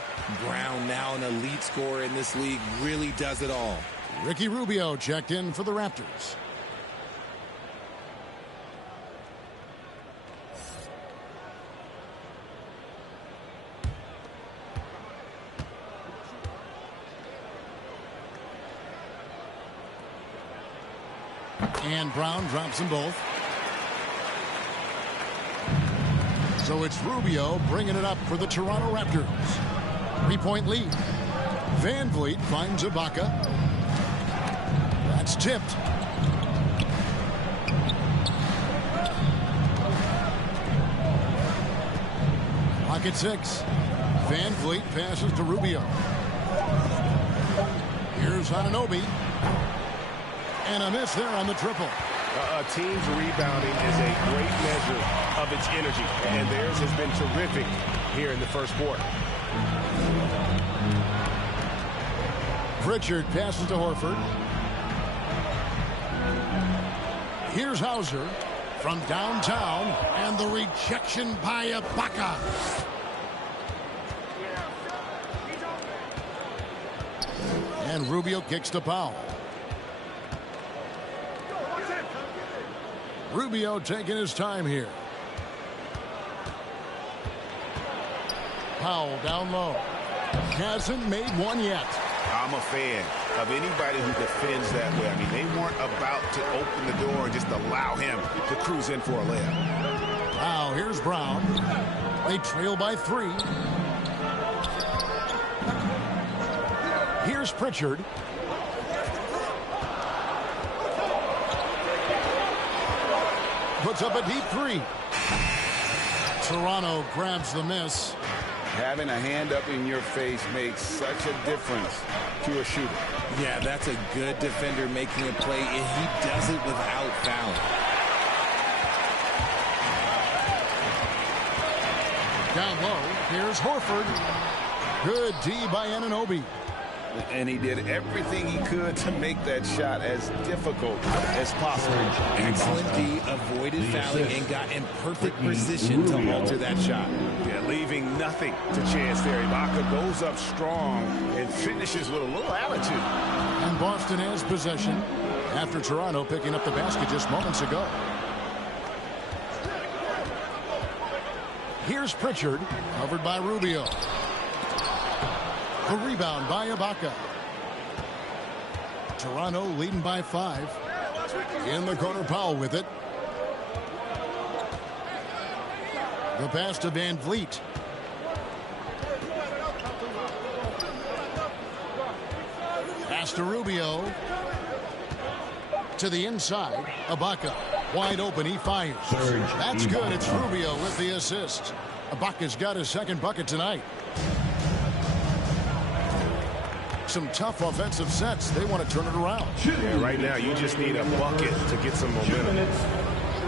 Brown, now an elite scorer in this league, really does it all. Ricky Rubio checked in for the Raptors. And Brown drops them both. So it's Rubio bringing it up for the Toronto Raptors. 3-point lead. Van Vliet finds Ibaka. That's tipped. Pocket 6. Van Vliet passes to Rubio. Here's Anunoby. And a miss there on the triple. A team's rebounding is a great measure of its energy, and theirs has been terrific here in the first quarter. Pritchard passes to Horford. Here's Hauser from downtown, and the rejection by Ibaka. And Rubio kicks to Powell. Rubio taking his time here. Powell down low. Hasn't made one yet. I'm a fan of anybody who defends that way. I mean, they weren't about to open the door and just allow him to cruise in for a layup. Now, here's Brown. They trail by 3. Here's Pritchard. Puts up a deep 3. Toronto grabs the miss. Having a hand up in your face makes such a difference to a shooter. Yeah, that's a good defender making a play, and he does it without fouling. Down low, here's Horford. Good D by Anunoby. And he did everything he could to make that shot as difficult as possible. Excellent D, avoided fouling, and got in perfect position to alter that shot. Yeah, leaving nothing to chance there. Ibaka goes up strong and finishes with a little attitude. And Boston has possession after Toronto picking up the basket just moments ago. Here's Pritchard, covered by Rubio. The rebound by Ibaka. Toronto leading by 5. In the corner, Powell with it. The pass to Van Vliet. Pass to Rubio. To the inside, Ibaka. Wide open, he fires. That's good, it's Rubio with the assist. Ibaka's got his second bucket tonight. Some tough offensive sets. They want to turn it around. Yeah, right now, you just need a bucket to get some momentum.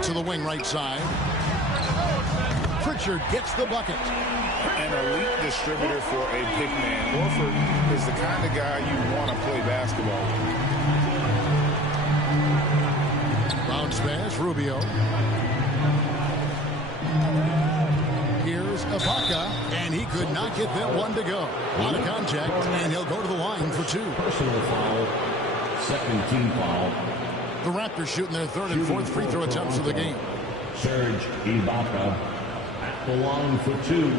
To the wing right side. Pritchard gets the bucket. An elite distributor for a big man. Horford is the kind of guy you want to play basketball with. Bounce pass, Rubio. Here's Ibaka, and he could not get that one to go. Out of contact, and he'll go to the line for 2. Personal foul. Second team foul. The Raptors shooting their third and fourth free throw attempts of the game. Serge Ibaka at the line for 2.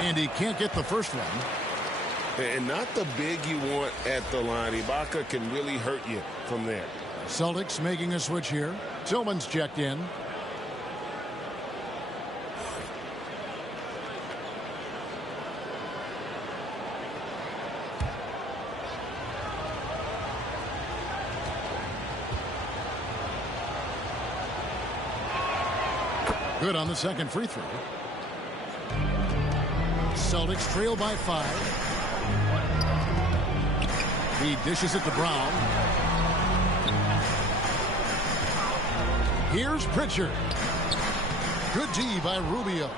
And he can't get the first one. And not the big you want at the line. Ibaka can really hurt you from there. Celtics making a switch here. Tillman's checked in. Good on the second free throw. Celtics trail by 5. He dishes it to Brown. Here's Pritchard. Good D by Rubio.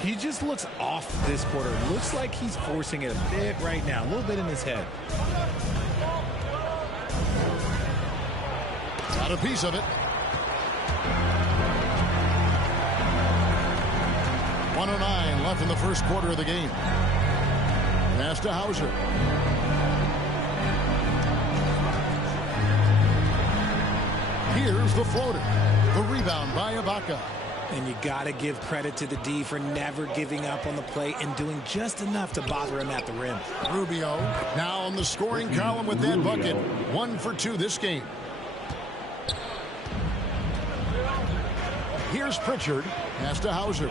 He just looks off this quarter. Looks like he's forcing it a bit right now. A little bit in his head. Got a piece of it. 1:09 left in the first quarter of the game. Pass to Hauser. Here's the floater. The rebound by Ibaka. And you got to give credit to the D for never giving up on the play and doing just enough to bother him at the rim. Rubio now on the scoring column with that bucket. 1 for 2 this game. Here's Pritchard. Pass to Hauser.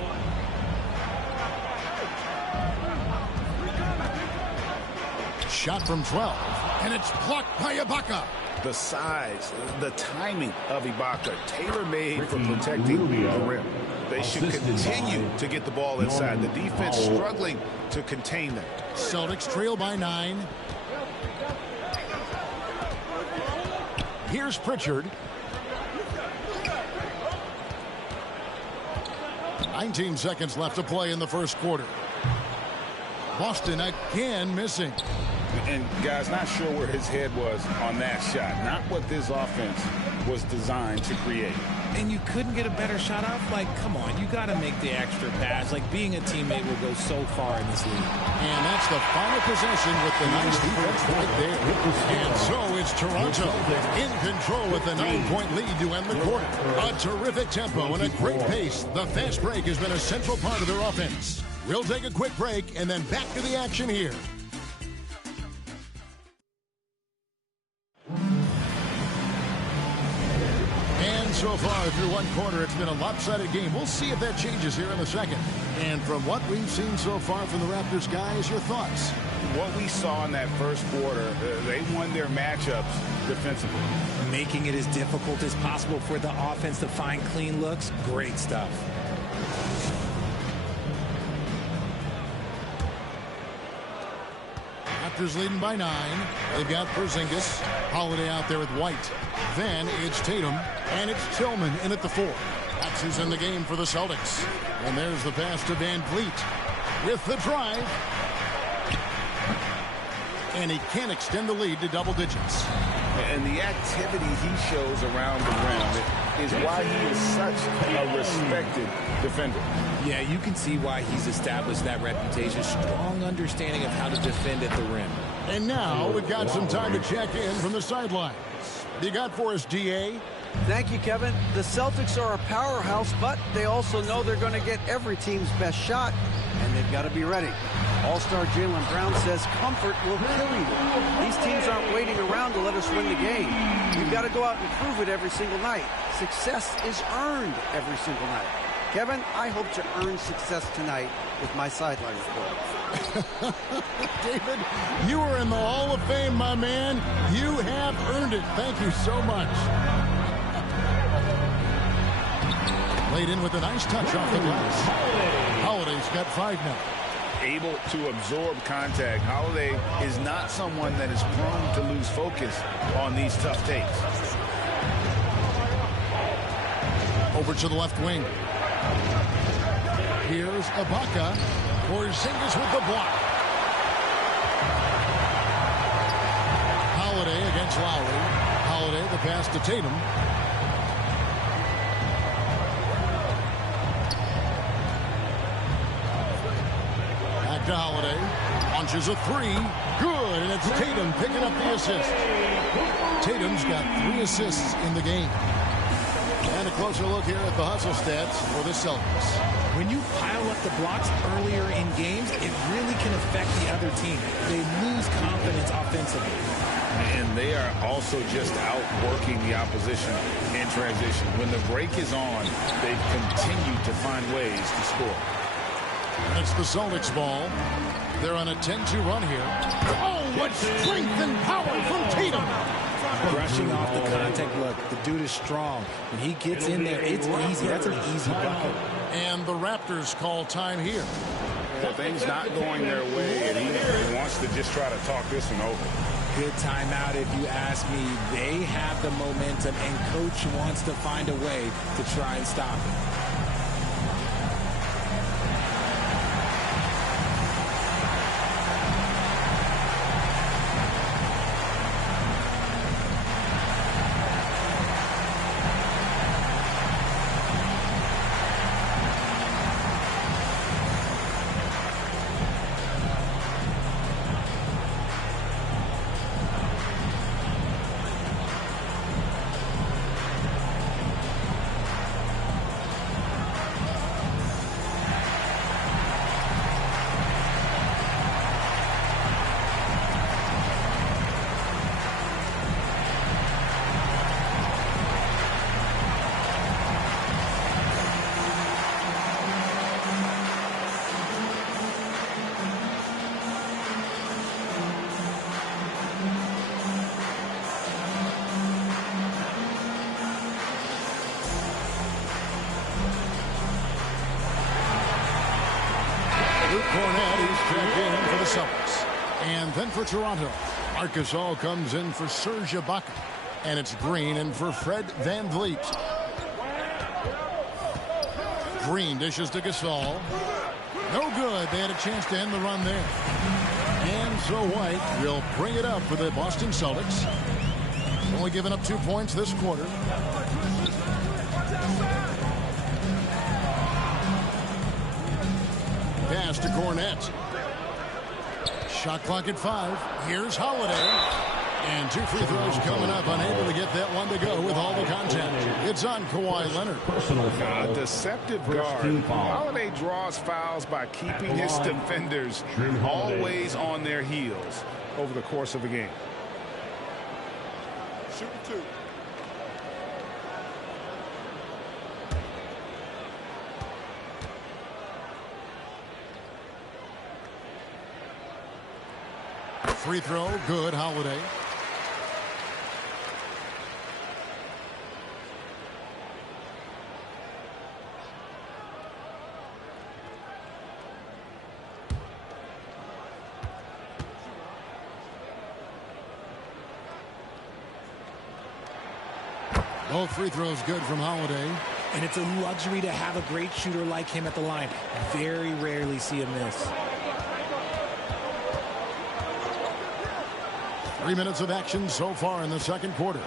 Shot from 12, and it's blocked by Ibaka. The size, the timing of Ibaka, tailor-made for protecting the rim. They should continue to get the ball inside. The defense struggling to contain them. Celtics trail by 9. Here's Pritchard. 19 seconds left to play in the first quarter. Boston again missing. And, guys, not sure where his head was on that shot. Not what this offense was designed to create. And you couldn't get a better shot off? Like, come on, you got to make the extra pass. Like, being a teammate will go so far in this league. And that's the final possession with the nice defense right there. And so it's Toronto in control with the 9-point lead to end the quarter. A terrific tempo and a great pace. The fast break has been a central part of their offense. We'll take a quick break and then back to the action here. So So far through one quarter, it's been a lopsided game. We'll see if that changes here in the second. And from what we've seen so far from the Raptors, guys, your thoughts? What we saw in that first quarter, they won their matchups defensively. Making it as difficult as possible for the offense to find clean looks. Great stuff. Raptors leading by 9. They've got Porzingis. Holiday out there with White. Then it's Tatum. And it's Tillman in at the 4. That's who's in the game for the Celtics. And there's the pass to Van Vliet with the drive. And he can't extend the lead to double digits. And the activity he shows around the rim is why he is such a respected defender. Yeah, you can see why he's established that reputation. Strong understanding of how to defend at the rim. And now we've got some time to check in from the sidelines. You got for us, DA? Thank you, Kevin. The Celtics are a powerhouse, but they also know they're going to get every team's best shot, and they've got to be ready. All-star Jaylen Brown says comfort will kill you. These teams aren't waiting around to let us win the game. You've got to go out and prove it every single night. Success is earned every single night. Kevin, I hope to earn success tonight with my sideline report. David, you are in the Hall of Fame, my man. You have earned it. Thank you so much. Laid in with a nice touch off the glass. Holiday's got 5 now. Able to absorb contact. Holiday is not someone that is prone to lose focus on these tough takes. Over to the left wing. Here's Ibaka. Porzingis with the block. Holiday against Lowry. Holiday the pass to Tatum. Back to Holiday. Launches a 3. Good, and it's Tatum picking up the assist. Tatum's got 3 assists in the game. And a closer look here at the hustle stats for the Celtics. When you pile up the blocks earlier in games, it really can affect the other team. They lose confidence offensively. And they are also just outworking the opposition in transition. When the break is on, they continue to find ways to score. And it's the Celtics ball. They're on a 10-2 run here. Oh, what strength and power from Tatum! Brushing off the contact. Look, the dude is strong. When he gets in there, it's easy. That's an easy bucket. And the Raptors call time here. Yeah, things not going their way, and he wants to just try to talk this one over. Good timeout, if you ask me. They have the momentum, and Coach wants to find a way to try and stop it. And then for Toronto, Marcus All comes in for Serge Ibaka. And it's Green in for Fred Van Vliet. Green dishes to Gasol. No good. They had a chance to end the run there. And so White will bring it up for the Boston Celtics. Only giving up 2 points this quarter. Pass to Cornette. Shot clock at 5. Here's Holiday. And 2 free throws coming up. Unable to get that one to go with all the contact. It's on Kawhi Leonard. A deceptive guard. Holiday draws fouls by keeping his defenders always on their heels over the course of the game. Shooting 2. Free throw, good, Holiday. Both free throws good from Holiday. And it's a luxury to have a great shooter like him at the line. Very rarely see him miss. 3 minutes of action so far in the second quarter.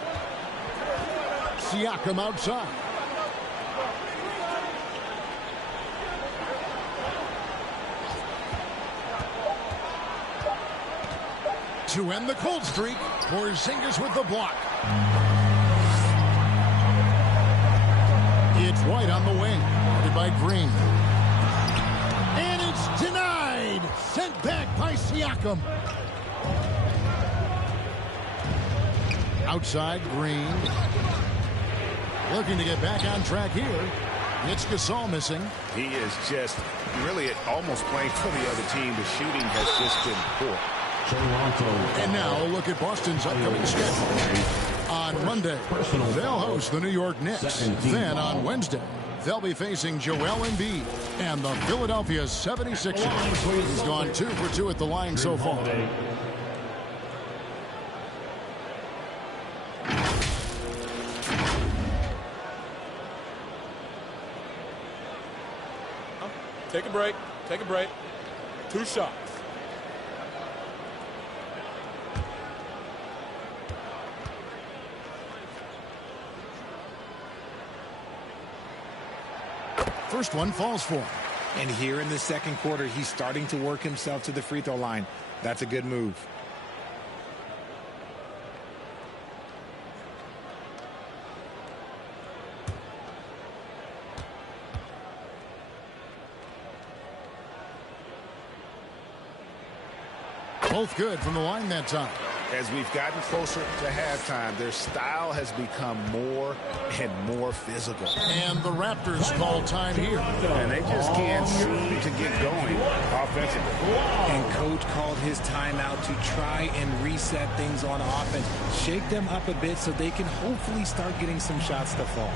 Siakam outside. To end the cold streak, Porzingis with the block. It's White on the wing, guarded by Green. And it's denied. Sent back by Siakam. Outside, Green. Looking to get back on track here. It's Gasol missing. He is just really almost playing for the other team. The shooting has just been poor. And now a look at Boston's upcoming schedule. On Monday, they'll host the New York Knicks. Then on Wednesday, they'll be facing Joel Embiid and the Philadelphia 76ers. He's gone 2 for 2 at the line so far. Take a break. Take a break. 2 shots. First one falls for him. And here in the second quarter, he's starting to work himself to the free throw line. That's a good move. Both good from the line that time. As we've gotten closer to halftime, their style has become more and more physical. And the Raptors call time here. And they just can't seem to get going offensively. And coach called his timeout to try and reset things on offense. Shake them up a bit so they can hopefully start getting some shots to fall.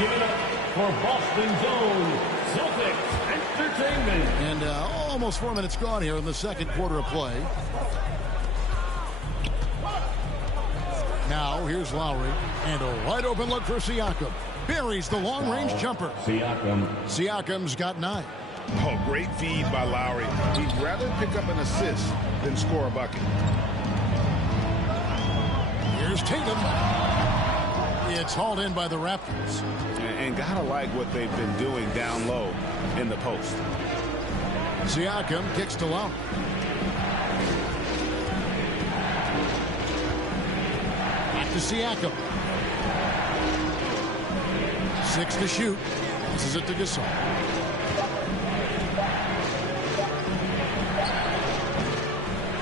Give it up for Boston's own Celtics Entertainment. And almost 4 minutes gone here in the second quarter of play. Now here's Lowry and a wide open look for Siakam. Buries the long-range jumper. Siakam's got 9. Oh, great feed by Lowry. He'd rather pick up an assist than score a bucket. Here's Tatum. It's hauled in by the Raptors. And gotta like what they've been doing down low in the post. Siakam kicks to Lowry. Back to Siakam. 6 to shoot. This is it to Gasol.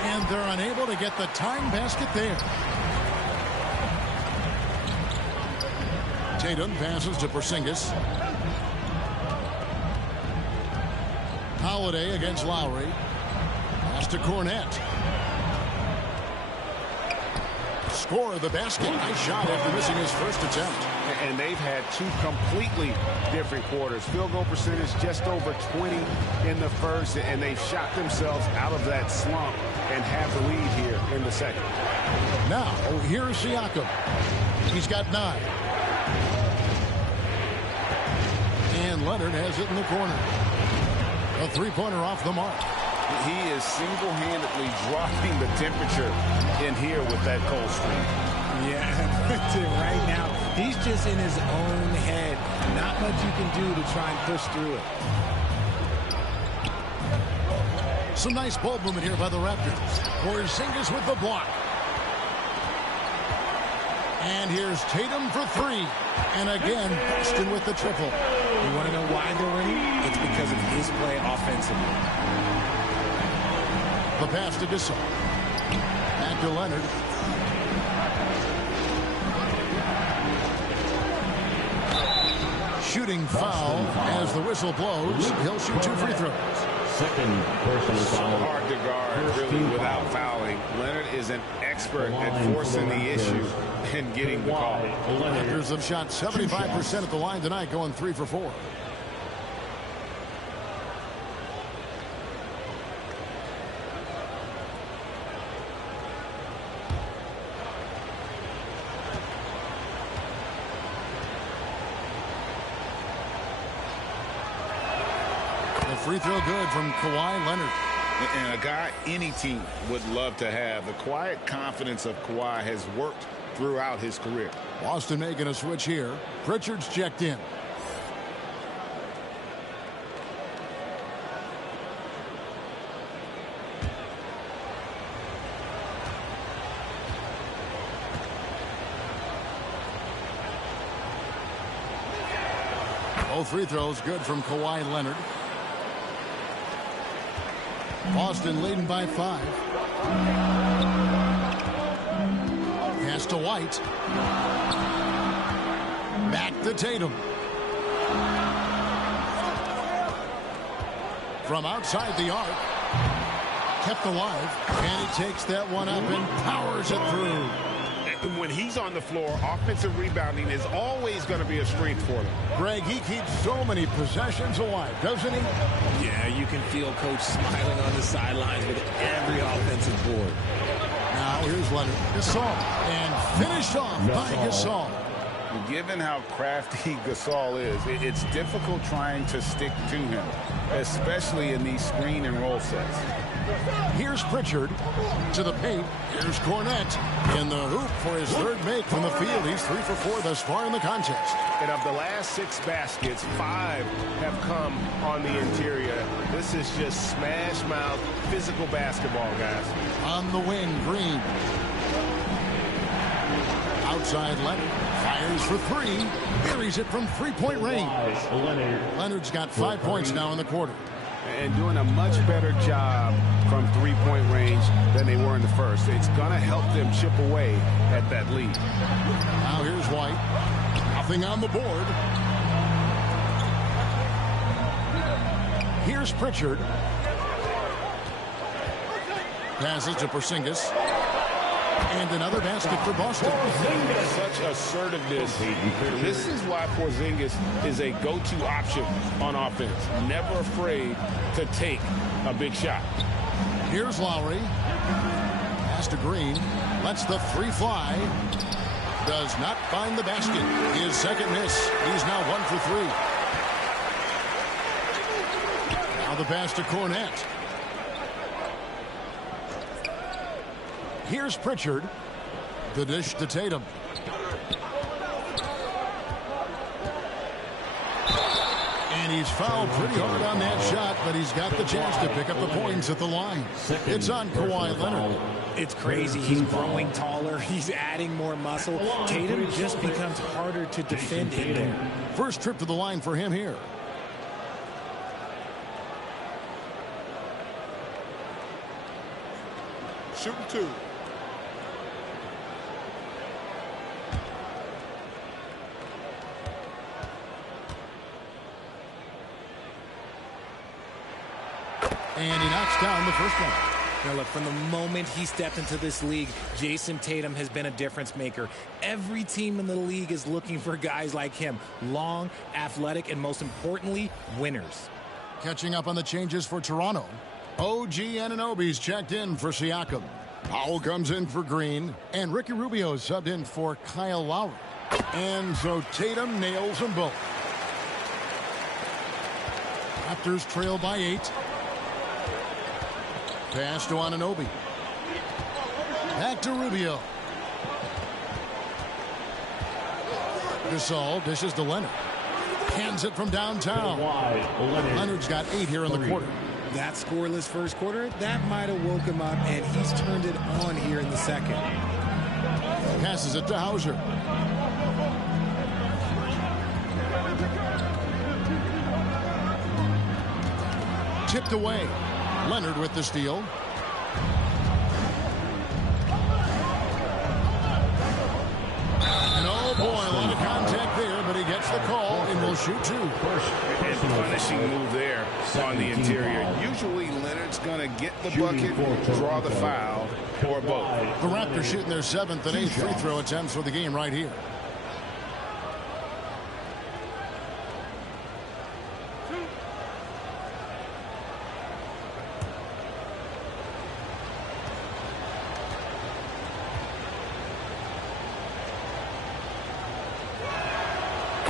And they're unable to get the time basket there. Tatum passes to Porzingis. Holiday against Lowry. Pass to Cornette. score the basket. Nice shot after missing his first attempt. And they've had two completely different quarters. Field goal percentage just over 20 in the first, and they've shot themselves out of that slump and have the lead here in the second. Now, here's Siakam. He's got 9. And Leonard has it in the corner. A three-pointer off the mark. He is single-handedly dropping the temperature in here with that cold streak. Yeah, right now, he's just in his own head. Not much you can do to try and push through it. Some nice ball movement here by the Raptors. Porzingis with the block. And here's Tatum for 3. And again, Boston with the triple. You want to know why they're winning? It's because of his play offensively. The pass to Gasol. Back to Leonard. Shooting foul as the whistle blows. He'll shoot 2 free throws. Second personal foul. Hard to guard, really, without fouling. Leonard is an expert at forcing the issue and getting the call. Raptors have shot 75% at the line tonight, going 3 for 4. Free throw good from Kawhi Leonard. And a guy any team would love to have. The quiet confidence of Kawhi has worked throughout his career. Boston making a switch here. Pritchard's checked in. Both free throws good from Kawhi Leonard. Boston leading by 5. Pass to White. Back to Tatum. From outside the arc. Kept alive. And he takes that one up and powers it through. When he's on the floor, offensive rebounding is always going to be a strength for them. Greg, he keeps so many possessions alive, doesn't he? Yeah, you can feel Coach smiling on the sidelines with every offensive board. Now here's Leonard. Gasol. And finished off by Gasol. Given how crafty Gasol is, it's difficult trying to stick to him, especially in these screen and roll sets. Here's Pritchard to the paint. Here's Cornette in the hoop for his third make from the field. He's 3 for 4 thus far in the contest. And of the last 6 baskets, 5 have come on the interior. This is just smash mouth physical basketball, guys. On the wing, Green. Outside Leonard. Fires for 3. Buries it from 3-point range. Leonard's got 5 points now in the quarter. And doing a much better job from 3-point range than they were in the first. It's going to help them chip away at that lead. Now here's White. Nothing on the board. Here's Pritchard. Passes to Porzingis. And another basket for Boston. Such assertiveness. This is why Porzingis is a go-to option on offense. Never afraid to take a big shot. Here's Lowry. Pass to Green. Lets the 3 fly. Does not find the basket. His second miss. He's now 1 for 3. Now the pass to Cornette. Here's Pritchard. The dish to Tatum. And he's fouled pretty hard on that shot, but he's got the chance to pick up the points at the line. It's on Kawhi Leonard. It's crazy. He's growing taller. He's adding more muscle. Tatum just becomes harder to defend in there. First trip to the line for him here. Shooting 2. And he knocks down the first one. Now, look, from the moment he stepped into this league, Jason Tatum has been a difference maker. Every team in the league is looking for guys like him. Long, athletic, and most importantly, winners. Catching up on the changes for Toronto. OG Anunoby's checked in for Siakam. Powell comes in for Green. And Ricky Rubio subbed in for Kyle Lowry. And so Tatum nails them both. Raptors trail by 8. Pass to Anunoby. Back to Rubio. Gasol dishes to Leonard. Hands it from downtown. Leonard's got 8 here in the quarter. That scoreless first quarter, that might have woke him up, and he's turned it on here in the second. Passes it to Hauser. Tipped away. Leonard with the steal. And oh boy, a lot of contact there, but he gets the call and will shoot 2. And punishing move there on the interior. Usually Leonard's going to get the bucket, draw the foul, or both. The Raptors shooting their 7th and 8th free throw attempts for the game right here.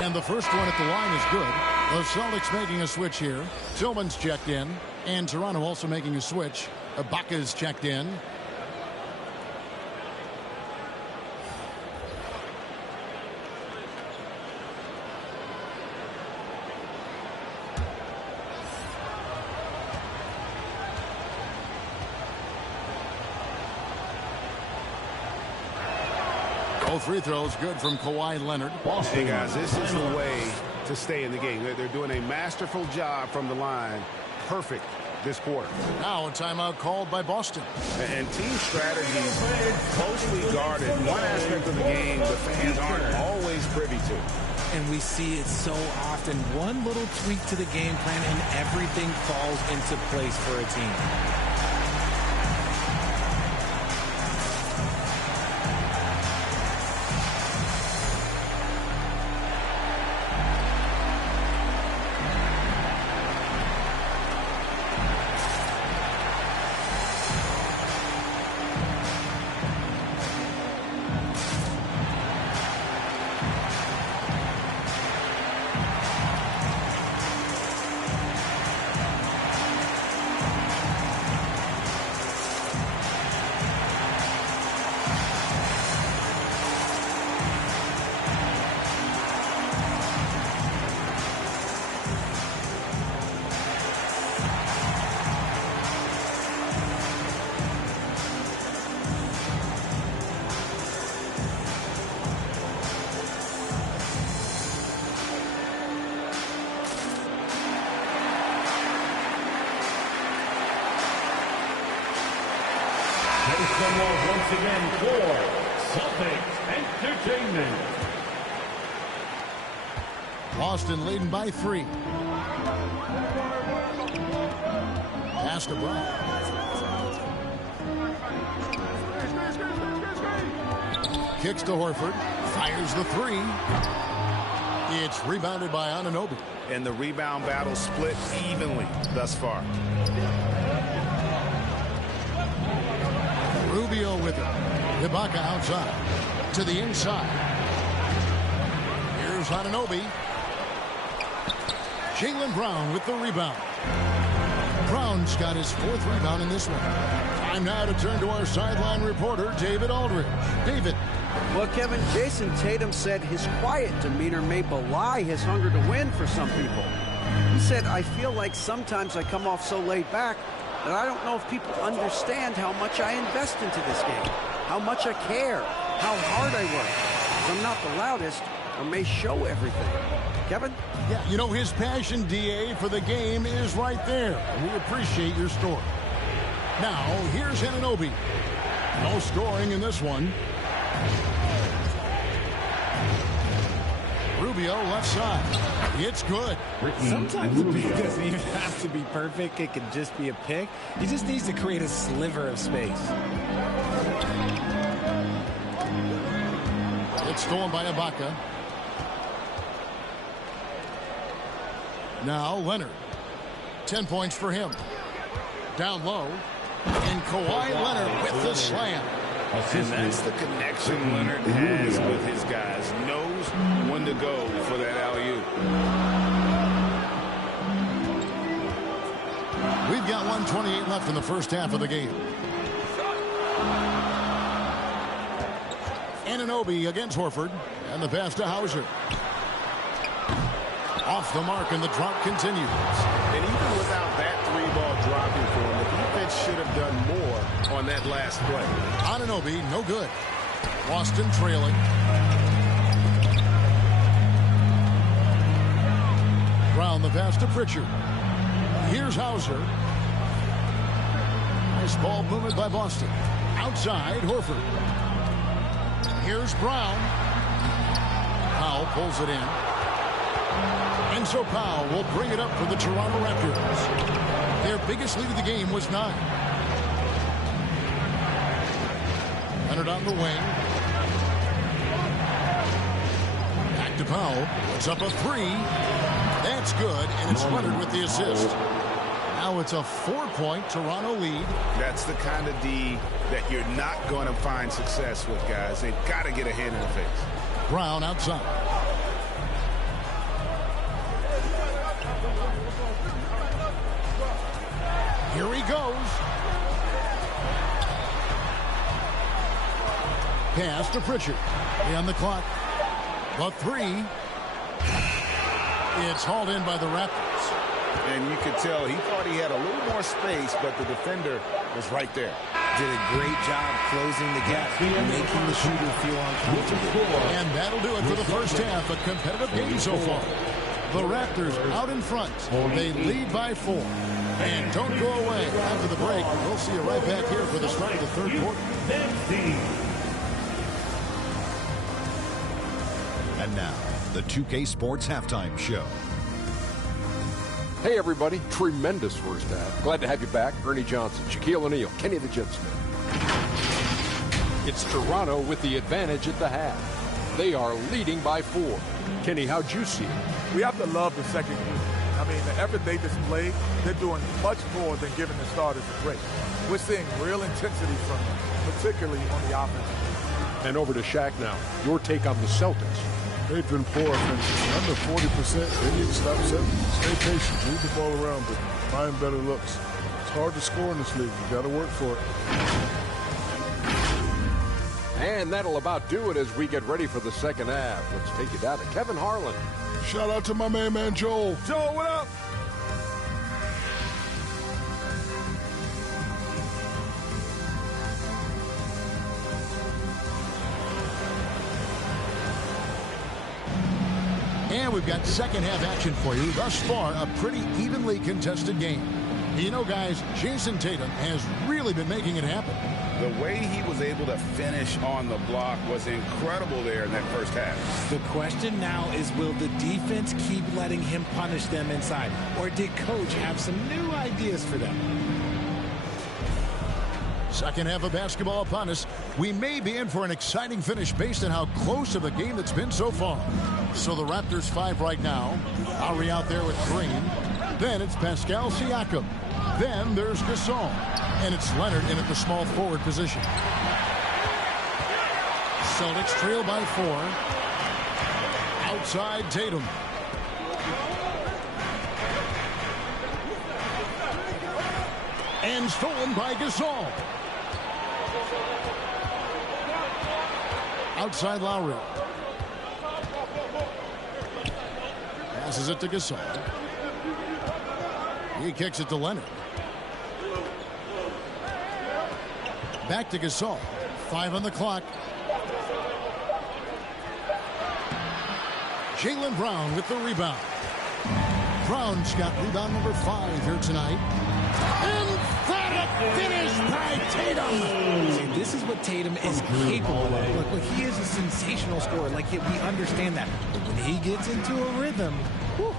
And the first one at the line is good. The Celtics making a switch here. Tillman's checked in. And Toronto also making a switch. Ibaka's checked in. Both free throws good from Kawhi Leonard. Hey, guys, this is the way to stay in the game. They're doing a masterful job from the line. Perfect this quarter. Now a timeout called by Boston. And team strategies closely guarded. One aspect of the game the fans aren't always privy to. And we see it so often. One little tweak to the game plan and everything falls into place for a team. Once again for Celtics Entertainment. Boston leading by 3. Pass to Brown. Kicks to Horford. Fires the 3. It's rebounded by Anunoby. And the rebound battle split evenly thus far. Rubio with it. Ibaka outside. To the inside. Here's Anunoby. Jaylen Brown with the rebound. Brown's got his 4th rebound in this one. Time now to turn to our sideline reporter, David Aldridge. David. Well, Kevin, Jason Tatum said his quiet demeanor may belie his hunger to win for some people. He said, I feel like sometimes I come off so laid back that I don't know if people understand how much I invest into this game, how much I care, how hard I work. I'm not the loudest or may show everything. Kevin? Yeah, you know, his passion, DA, for the game is right there. We appreciate your story. Now, here's Anunoby. No scoring in this one. Rubio left side. It's good. Sometimes the pick doesn't even have to be perfect. It can just be a pick. He just needs to create a sliver of space. It's stolen by Ibaka. Now Leonard. 10 points for him. Down low. And Kawhi Leonard with the slam. And that's the connection Leonard has with his guys. Knows when to go for that alley-oop. We've got 1:28 left in the first half of the game. Anunoby against Horford. And the pass to Hauser. Off the mark, and the drop continues. And even without that three-ball dropping for him, the defense should have done more on that last play. Anunoby, no good. Boston trailing. Brown the pass to Pritchard. Here's Hauser. Nice ball movement by Boston. Outside, Horford. Here's Brown. Powell pulls it in. And so Powell will bring it up for the Toronto Raptors. Their biggest lead of the game was 9. Leonard on the wing. Back to Powell. Puts up a 3. That's good, and it's Leonard with the assist. Now it's a 4-point Toronto lead. That's the kind of D that you're not going to find success with, guys. They've got to get a hand in the face. Brown outside. Here he goes. Pass to Pritchard. On the clock. The 3. It's hauled in by the Raptors. And you could tell he thought he had a little more space, but the defender was right there. Did a great job closing the gap, making the shooter feel uncomfortable. And that'll do it for the first half. A competitive game so far. The Raptors out in front. They lead by 4. And don't go away. After the break, we'll see you right back here for the start of the third quarter. And now, the 2K Sports Halftime Show. Hey, everybody. Tremendous first half. Glad to have you back. Ernie Johnson, Shaquille O'Neal, Kenny the Jet Smith. It's Toronto with the advantage at the half. They are leading by 4. Kenny, how'd you see it? We have to love the second unit. I mean, the effort they displayed, they're doing much more than giving the starters a break. We're seeing real intensity from them, particularly on the offense. And over to Shaq now. Your take on the Celtics. They've been poor offensively. Under 40%. They need to stop setting. Stay patient. Move the ball around, but find better looks. It's hard to score in this league. You got to work for it. And that'll about do it as we get ready for the second half. Let's take you down to Kevin Harlan. Shout out to my main man, Joel. Joel, what up? And we've got second half action for you. Thus far, a pretty evenly contested game. You know, guys, Jason Tatum has really been making it happen. The way he was able to finish on the block was incredible there in that first half. The question now is, will the defense keep letting him punish them inside? Or did Coach have some new ideas for them? Second half of basketball upon us. We may be in for an exciting finish based on how close of a game it's been so far. So the Raptors 5 right now. Lowry out there with Green. Then it's Pascal Siakam. Then there's Gasol. And it's Leonard in at the small forward position. Celtics trail by 4. Outside Tatum. And stolen by Gasol. Outside Lowry. Passes it to Gasol. He kicks it to Leonard. Back to Gasol. 5 on the clock. Jaylen Brown with the rebound. Brown's got rebound number 5 here tonight. Emphatic finish by Tatum. See, this this is what Tatum is capable of. Look, he is a sensational scorer. Like, we understand that. But when he gets into a rhythm, whew.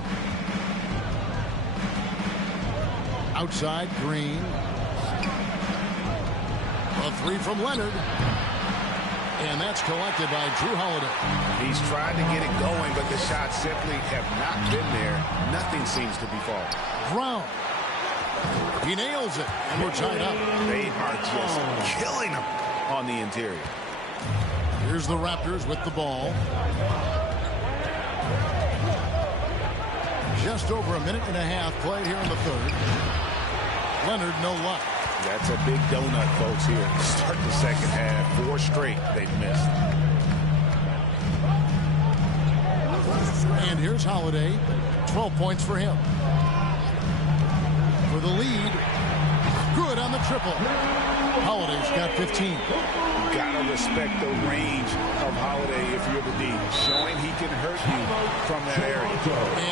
Outside, Green. A three from Leonard. And that's collected by Drew Holiday. He's tried to get it going, but the shots simply have not been there. Nothing seems to be falling. Brown. He nails it, and we're tied up. They are just killing him on the interior. Here's the Raptors with the ball. Just over a minute and a half played here in the third. Leonard, no luck. That's a big donut, folks, here. Start the second half. 4 straight they've missed. And here's Holiday. 12 points for him. For the lead. Good on the triple. Holiday's got 15. You gotta respect the range of Holiday if you're the D. Showing he can hurt you from that area.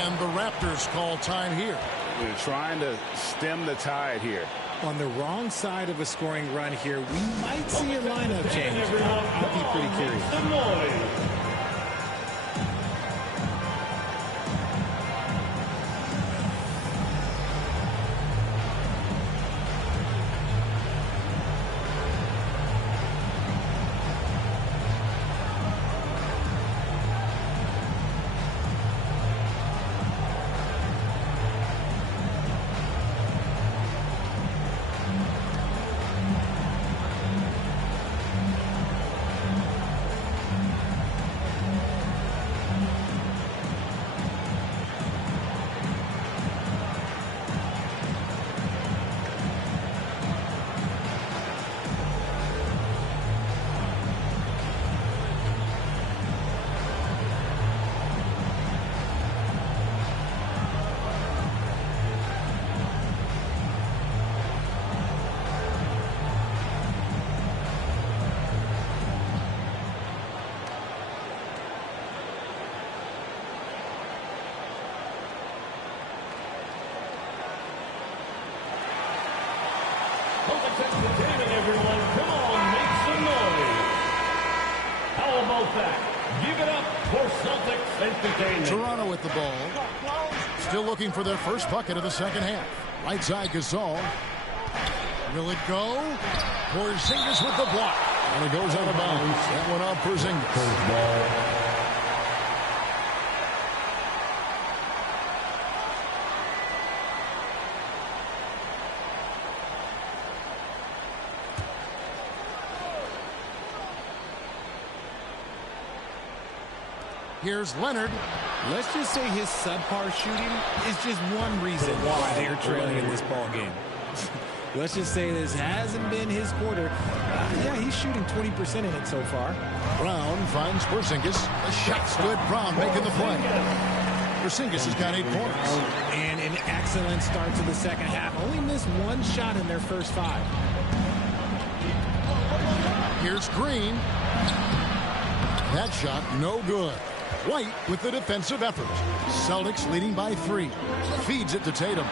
And the Raptors call time here. They're trying to stem the tide here. On the wrong side of a scoring run here, we might see a lineup change. I'll be pretty curious. Entertaining, everyone. Come on, make some noise. How about that? Give it up for Celtics Entertainment. Toronto with the ball. Still looking for their first bucket of the second half. Right side, Gasol. Will it go? Porzingis with the block. And it goes out of bounds. That one off Porzingis. Here's Leonard. Let's just say his subpar shooting is just one reason why they're trailing in this ball game. Let's just say this hasn't been his quarter. Yeah, he's shooting 20% in it so far. Brown finds Porzingis. The shot's good. Brown making the play. Porzingis has got 8 points. And an excellent start to the second half. Only missed one shot in their first 5. Here's Green. That shot no good. White with the defensive effort. Celtics leading by 3. Feeds it to Tatum.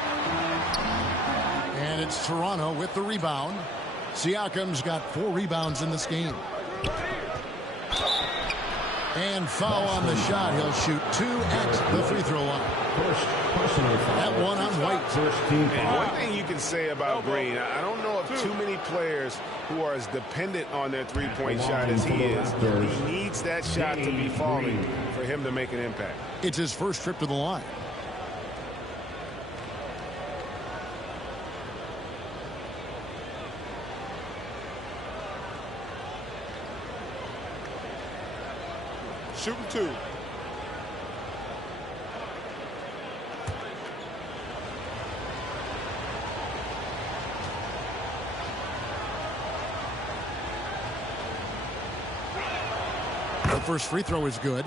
And it's Toronto with the rebound. Siakam's got 4 rebounds in this game. And foul on the shot. He'll shoot 2 at the free throw line. That one on White. And one thing you can say about Green, I don't know of too many players who are as dependent on their three-point shot as he is. He needs that shot to be falling for him to make an impact. It's his first trip to the line. Shooting 2. The first free throw is good.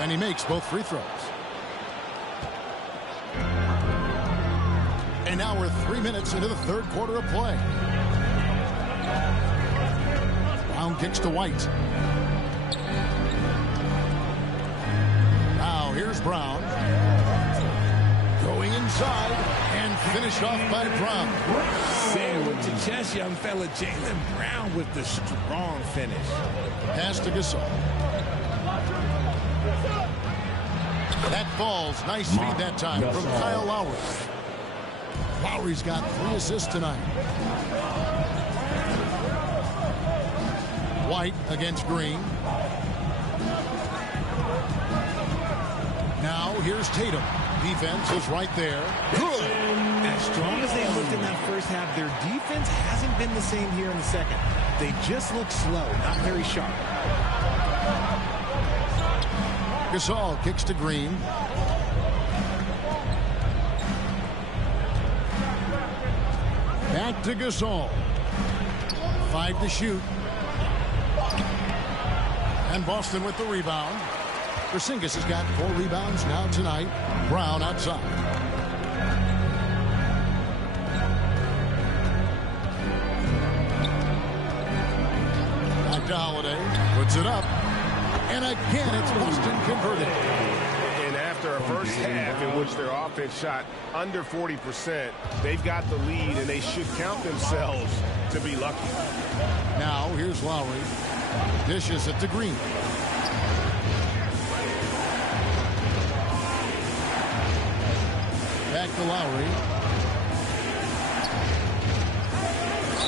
And he makes both free throws. And now we're 3 minutes into the third quarter of play. Brown kicks to White. Now here's Brown. Going inside and finished off by Brown. Sandwich to chest, young fella. Jaylen Brown with the strong finish. Pass to Gasol. That falls. Nice feed that time from Kyle Lowry. Lowry's got 3 assists tonight. White against Green. Now here's Tatum. Defense is right there. Good. As strong as they looked in that first half, their defense hasn't been the same here in the second. They just look slow, not very sharp. Gasol kicks to Green. Back to Gasol. 5 to shoot. And Boston with the rebound. Porzingis has got 4 rebounds now tonight. Brown outside. Back to Holiday. Puts it up. And again, it's Boston converted. And after a first half in which their offense shot under 40%, they've got the lead, and they should count themselves to be lucky. Now, here's Lowry. Dishes it to Green. Back to Lowry.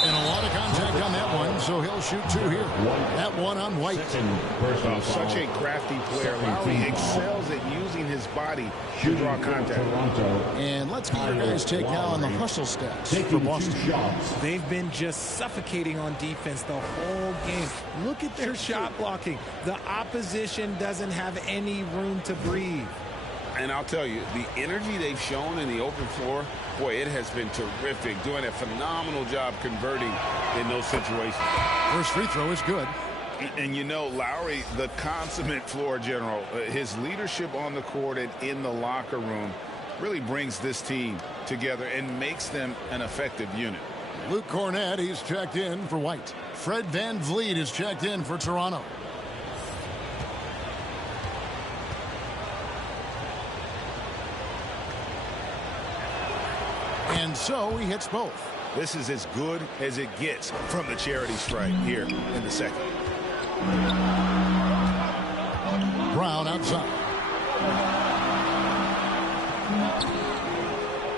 And a lot of contact on that one, so he'll shoot 2 here. That one on White. Such a crafty player. Lowry excels at using his body to draw contact. And let's get your guys' take now on the hustle stats for Boston. They've been just suffocating on defense the whole game. Look at their shot blocking. The opposition doesn't have any room to breathe. And I'll tell you, the energy they've shown in the open floor, boy, it has been terrific. Doing a phenomenal job converting in those situations. First free throw is good. And you know, Lowry, the consummate floor general, his leadership on the court and in the locker room really brings this team together and makes them an effective unit. Luke Cornett, he's checked in for White. Fred VanVleet is checked in for Toronto. And so he hits both. This is as good as it gets from the charity stripe here in the second. Brown outside.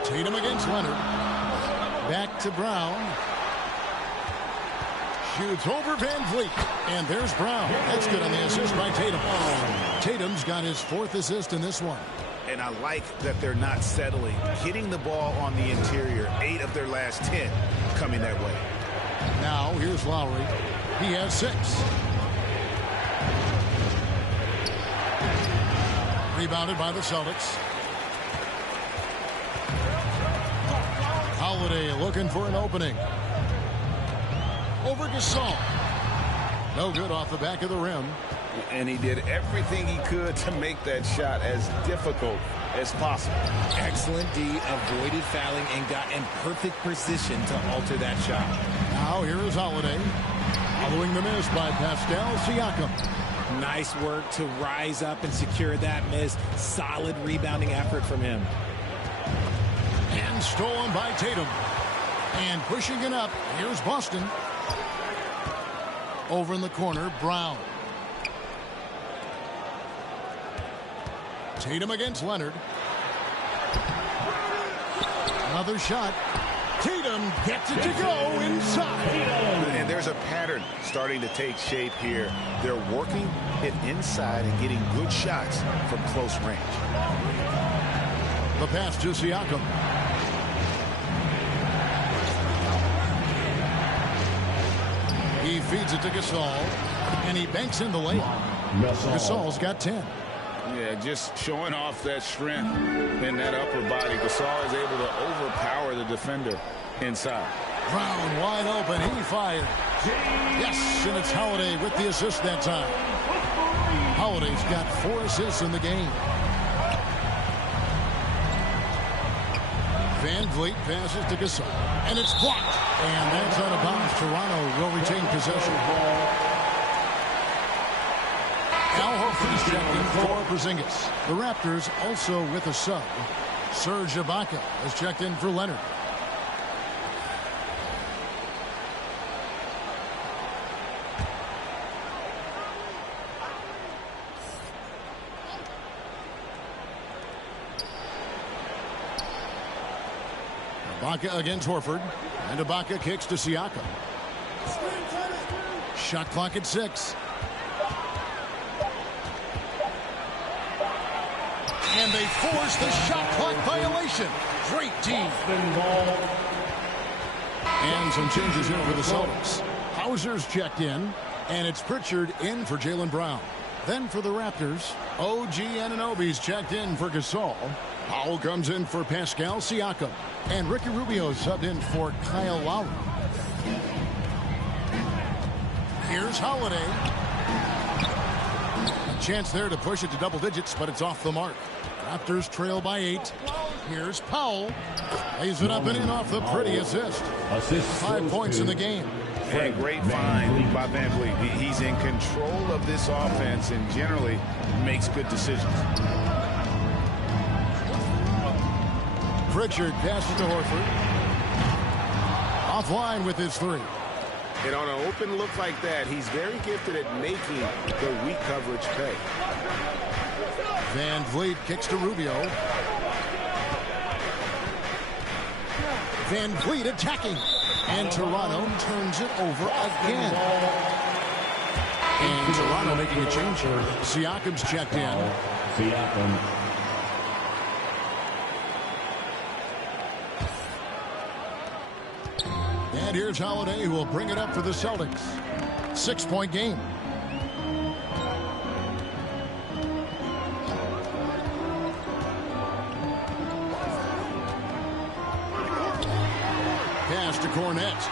Tatum against Leonard. Back to Brown. Shoots over VanVleet. And there's Brown. That's good on the assist by Tatum. Tatum's got his 4th assist in this one. And I like that they're not settling. Hitting the ball on the interior. 8 of their last 10 coming that way. Now here's Lowry. He has 6. Rebounded by the Celtics. Holiday looking for an opening. Over Gasol. No good off the back of the rim. And he did everything he could to make that shot as difficult as possible. Excellent D, avoided fouling, and got in perfect position to alter that shot. Now here is Holiday. Following the miss by Pascal Siakam. Nice work to rise up and secure that miss. Solid rebounding effort from him. And stolen by Tatum. And pushing it up, here's Boston. Over in the corner, Brown. Tatum against Leonard. Another shot. Tatum gets it to go inside. And there's a pattern starting to take shape here. They're working it inside and getting good shots from close range. The pass to Siakam. He feeds it to Gasol. And he banks in the layup. Gasol's got 10. Yeah, just showing off that strength in that upper body. Gasol is able to overpower the defender inside. Brown wide open. He fired. Yes, and it's Holiday with the assist that time. Holiday He's got 4 assists in the game. Van Vliet passes to Gasol, and it's blocked. And that's out of bounds. Toronto will retain possession. Al Horford's checked in for Porzingis. The Raptors also with a sub. Serge Ibaka has checked in for Leonard. Ibaka against Horford. And Ibaka kicks to Siakam. Shot clock at 6. And they force the shot clock violation. Great team. And some changes here for the Celtics. Hauser's checked in. And it's Pritchard in for Jaylen Brown. Then for the Raptors, OG Anunoby's checked in for Gasol. Powell comes in for Pascal Siakam. And Ricky Rubio subbed in for Kyle Lowry. Here's Holiday. A chance there to push it to double digits, but it's off the mark. Raptors trail by 8. Here's Powell. Lays it up and in off the pretty assist. 5 points in the game. And great find by Van Vliet. He's in control of this offense and generally makes good decisions. Pritchard passes to Horford. Offline with his 3. And on an open look like that, he's very gifted at making the weak coverage pay. Van Vliet kicks to Rubio. Van Vliet attacking. And Toronto turns it over again. And Toronto making a change here. Siakam's checked in. Siakam. And here's Holiday, who will bring it up for the Celtics. 6-point game. Pass to Cornette.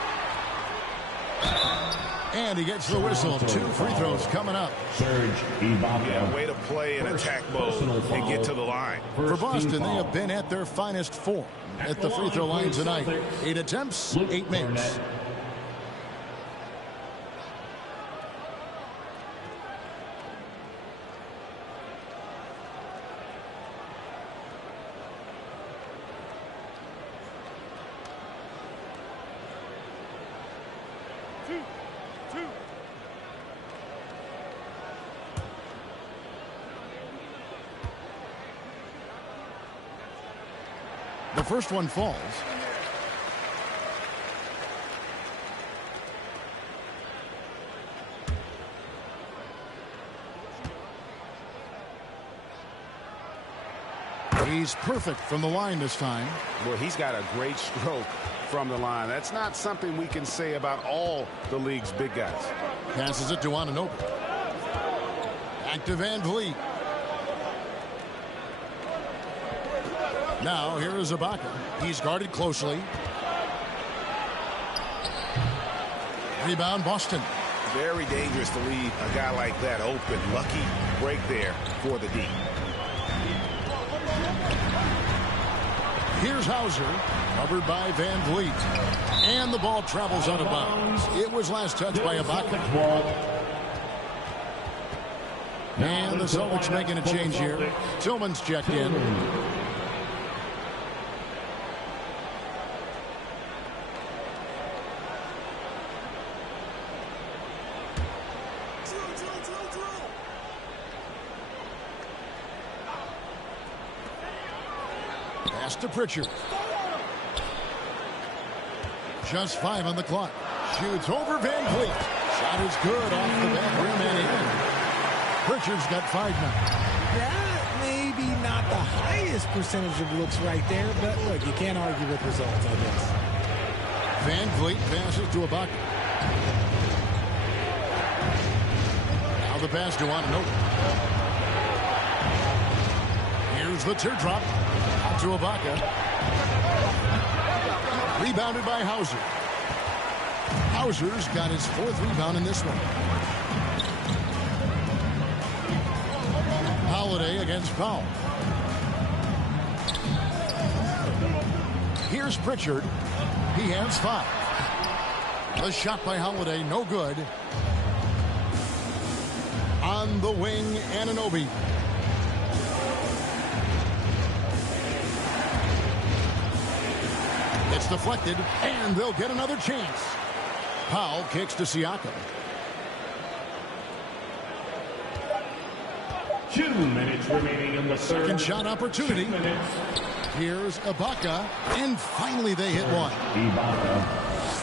And he gets the whistle. 2 free throws coming up. Serge Ibaka. Yeah, way to play in attack mode and get to the line. For Boston, they have been at their finest form at the free throw line tonight. 8 attempts, 8 makes. The first one falls. He's perfect from the line this time. Well, he's got a great stroke from the line. That's not something we can say about all the league's big guys. Passes it to Anunoby. Back to Van Vliet. Now, here is Ibaka. He's guarded closely. Rebound, Boston. Very dangerous to leave a guy like that open. Lucky break there for the D. Here's Hauser, covered by Van Vliet. And the ball travels out of bounds. It was last touched by Ibaka. And the Celtics making a change here. Tillman's checked in. Pass to Pritchard. Just 5 on the clock. Shoots over Van Vliet. Shot is good off the back rim and in. Pritchard's got 5 now. That maybe not the highest percentage of looks right there, but look, you can't argue with results, I guess. Van Vliet passes to Ibaka. Now the pass to Anunoby. Here's the teardrop. Out to Ibaka. Rebounded by Hauser. Hauser's got his 4th rebound in this one. Holiday against Powell. Here's Pritchard. He has 5. The shot by Holiday, no good. On the wing, Anunoby. It's deflected, and they'll get another chance. Powell kicks to Siakam. 2 minutes remaining in the third. Second shot opportunity. 2 minutes. Here's Ibaka, and finally they hit one.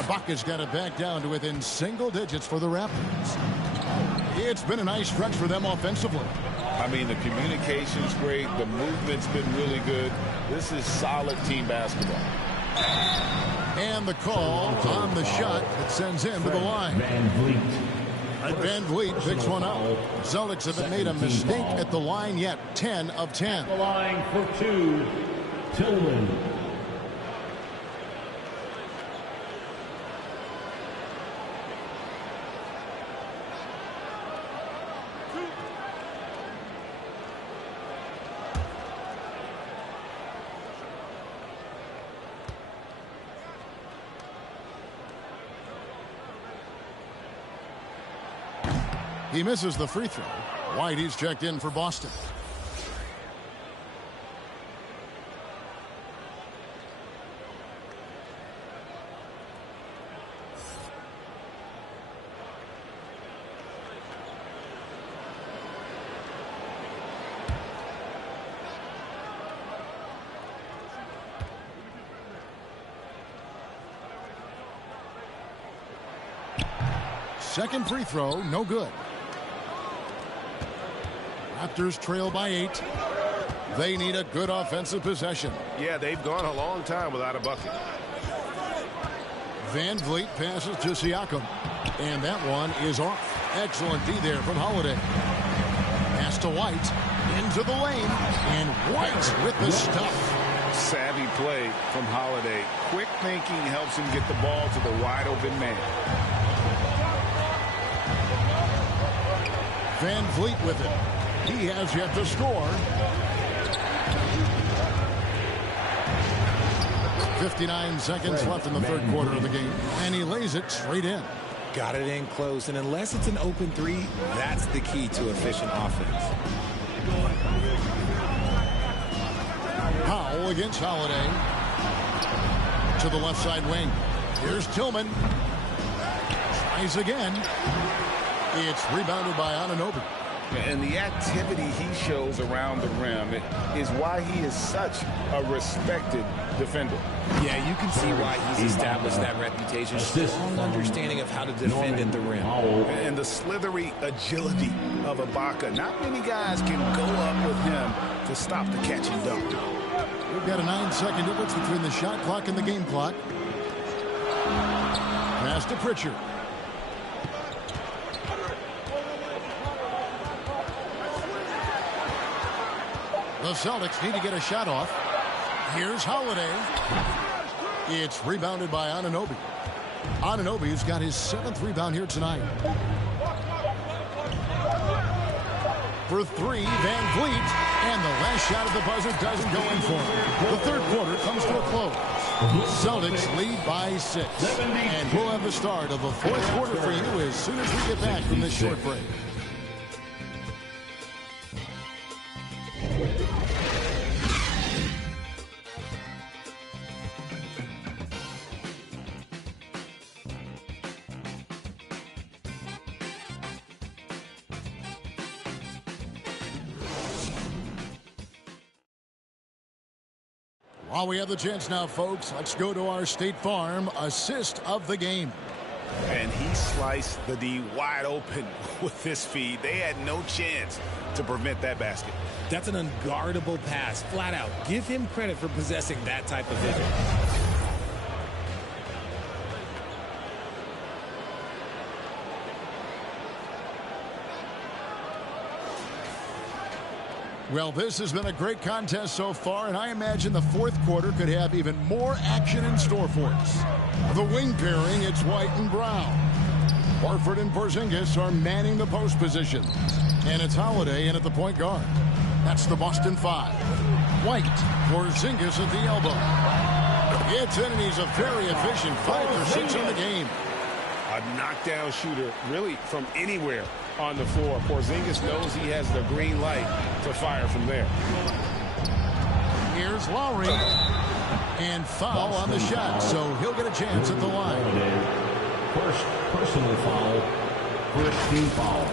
Ibaka's got it back down to within single digits for the Raptors. It's been a nice stretch for them offensively. I mean, the communication's great. The movement's been really good. This is solid team basketball. And the call on the shot that sends him to the line. Van Vliet picks one up. Celtics haven't made a mistake at the line yet. 10 of 10. The line for 2, Tillman. He misses the free throw. White, he's checked in for Boston. Second free throw, no good. Raptors trail by 8. They need a good offensive possession. Yeah, they've gone a long time without a bucket. Van Vliet passes to Siakam. And that one is off. Excellent D there from Holiday. Pass to White. Into the lane. And White with the stuff. Savvy play from Holiday. Quick thinking helps him get the ball to the wide open man. Van Vliet with it. He has yet to score. 59 seconds left in the third quarter of the game. And he lays it straight in. Got it in close. And unless it's an open 3, that's the key to efficient offense. Powell against Holiday. To the left side wing. Here's Tillman. Tries again. It's rebounded by Anunoby. And the activity he shows around the rim is why he is such a respected defender. Yeah, you can see why he's established that reputation. Strong understanding of how to defend at the rim. And the slithery agility of Ibaka. Not many guys can go up with him to stop the catch and dunk. We've got a 9-second difference between the shot clock and the game clock. Pass to Pritchard. The Celtics need to get a shot off. Here's Holiday. It's rebounded by Anunoby. Anunoby's got his 7th rebound here tonight. For 3, Van Vliet. And the last shot at the buzzer doesn't go in for him. The third quarter comes to a close. Celtics lead by 6. And we'll have the start of the fourth quarter for you as soon as we get back from this short break. While we have the chance now, folks, let's go to our State Farm assist of the game. And he sliced the D wide open with this feed. They had no chance to prevent that basket. That's an unguardable pass, flat out. Give him credit for possessing that type of vision. Well, this has been a great contest so far, and I imagine the fourth quarter could have even more action in store for us. The wing pairing, it's White and Brown. Horford and Porzingis are manning the post position. And it's Holiday in at the point guard. That's the Boston 5. White for Porzingis at the elbow. It's in, and he's a very efficient 5 for 6 on the game. A knockdown shooter, really from anywhere on the floor. Porzingis knows he has the green light to fire from there. Here's Lowry. And foul on the shot, so he'll get a chance at the line. First personal foul, first team foul.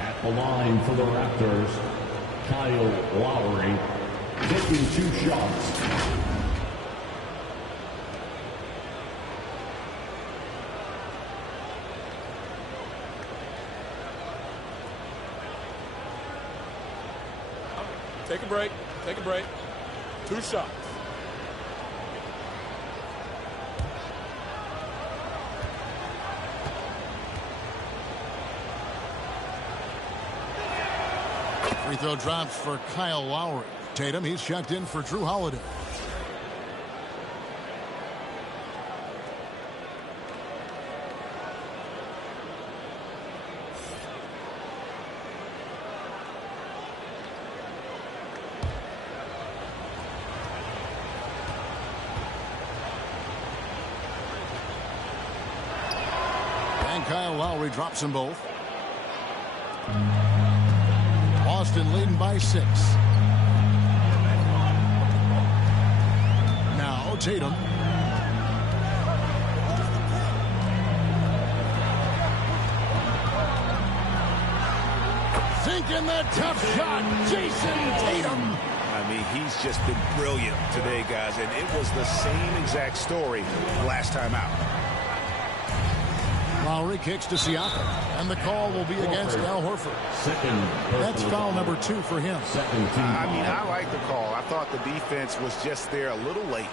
At the line for the Raptors, Kyle Lowry taking 2 shots. Take a break. Take a break. 2 shots. Free throw drops for Kyle Lowry. Tatum, he's checked in for Drew Holiday. And Kyle Lowry drops them both. Boston leading by 6. Now Tatum. Sinking that tough shot, Jason Tatum. I mean, he's just been brilliant today, guys, and it was the same exact story last time out. Lowry kicks to Siakam, and the call will be against Al Horford. That's foul number 2 for him. I mean, I like the call. I thought the defense was just there a little late.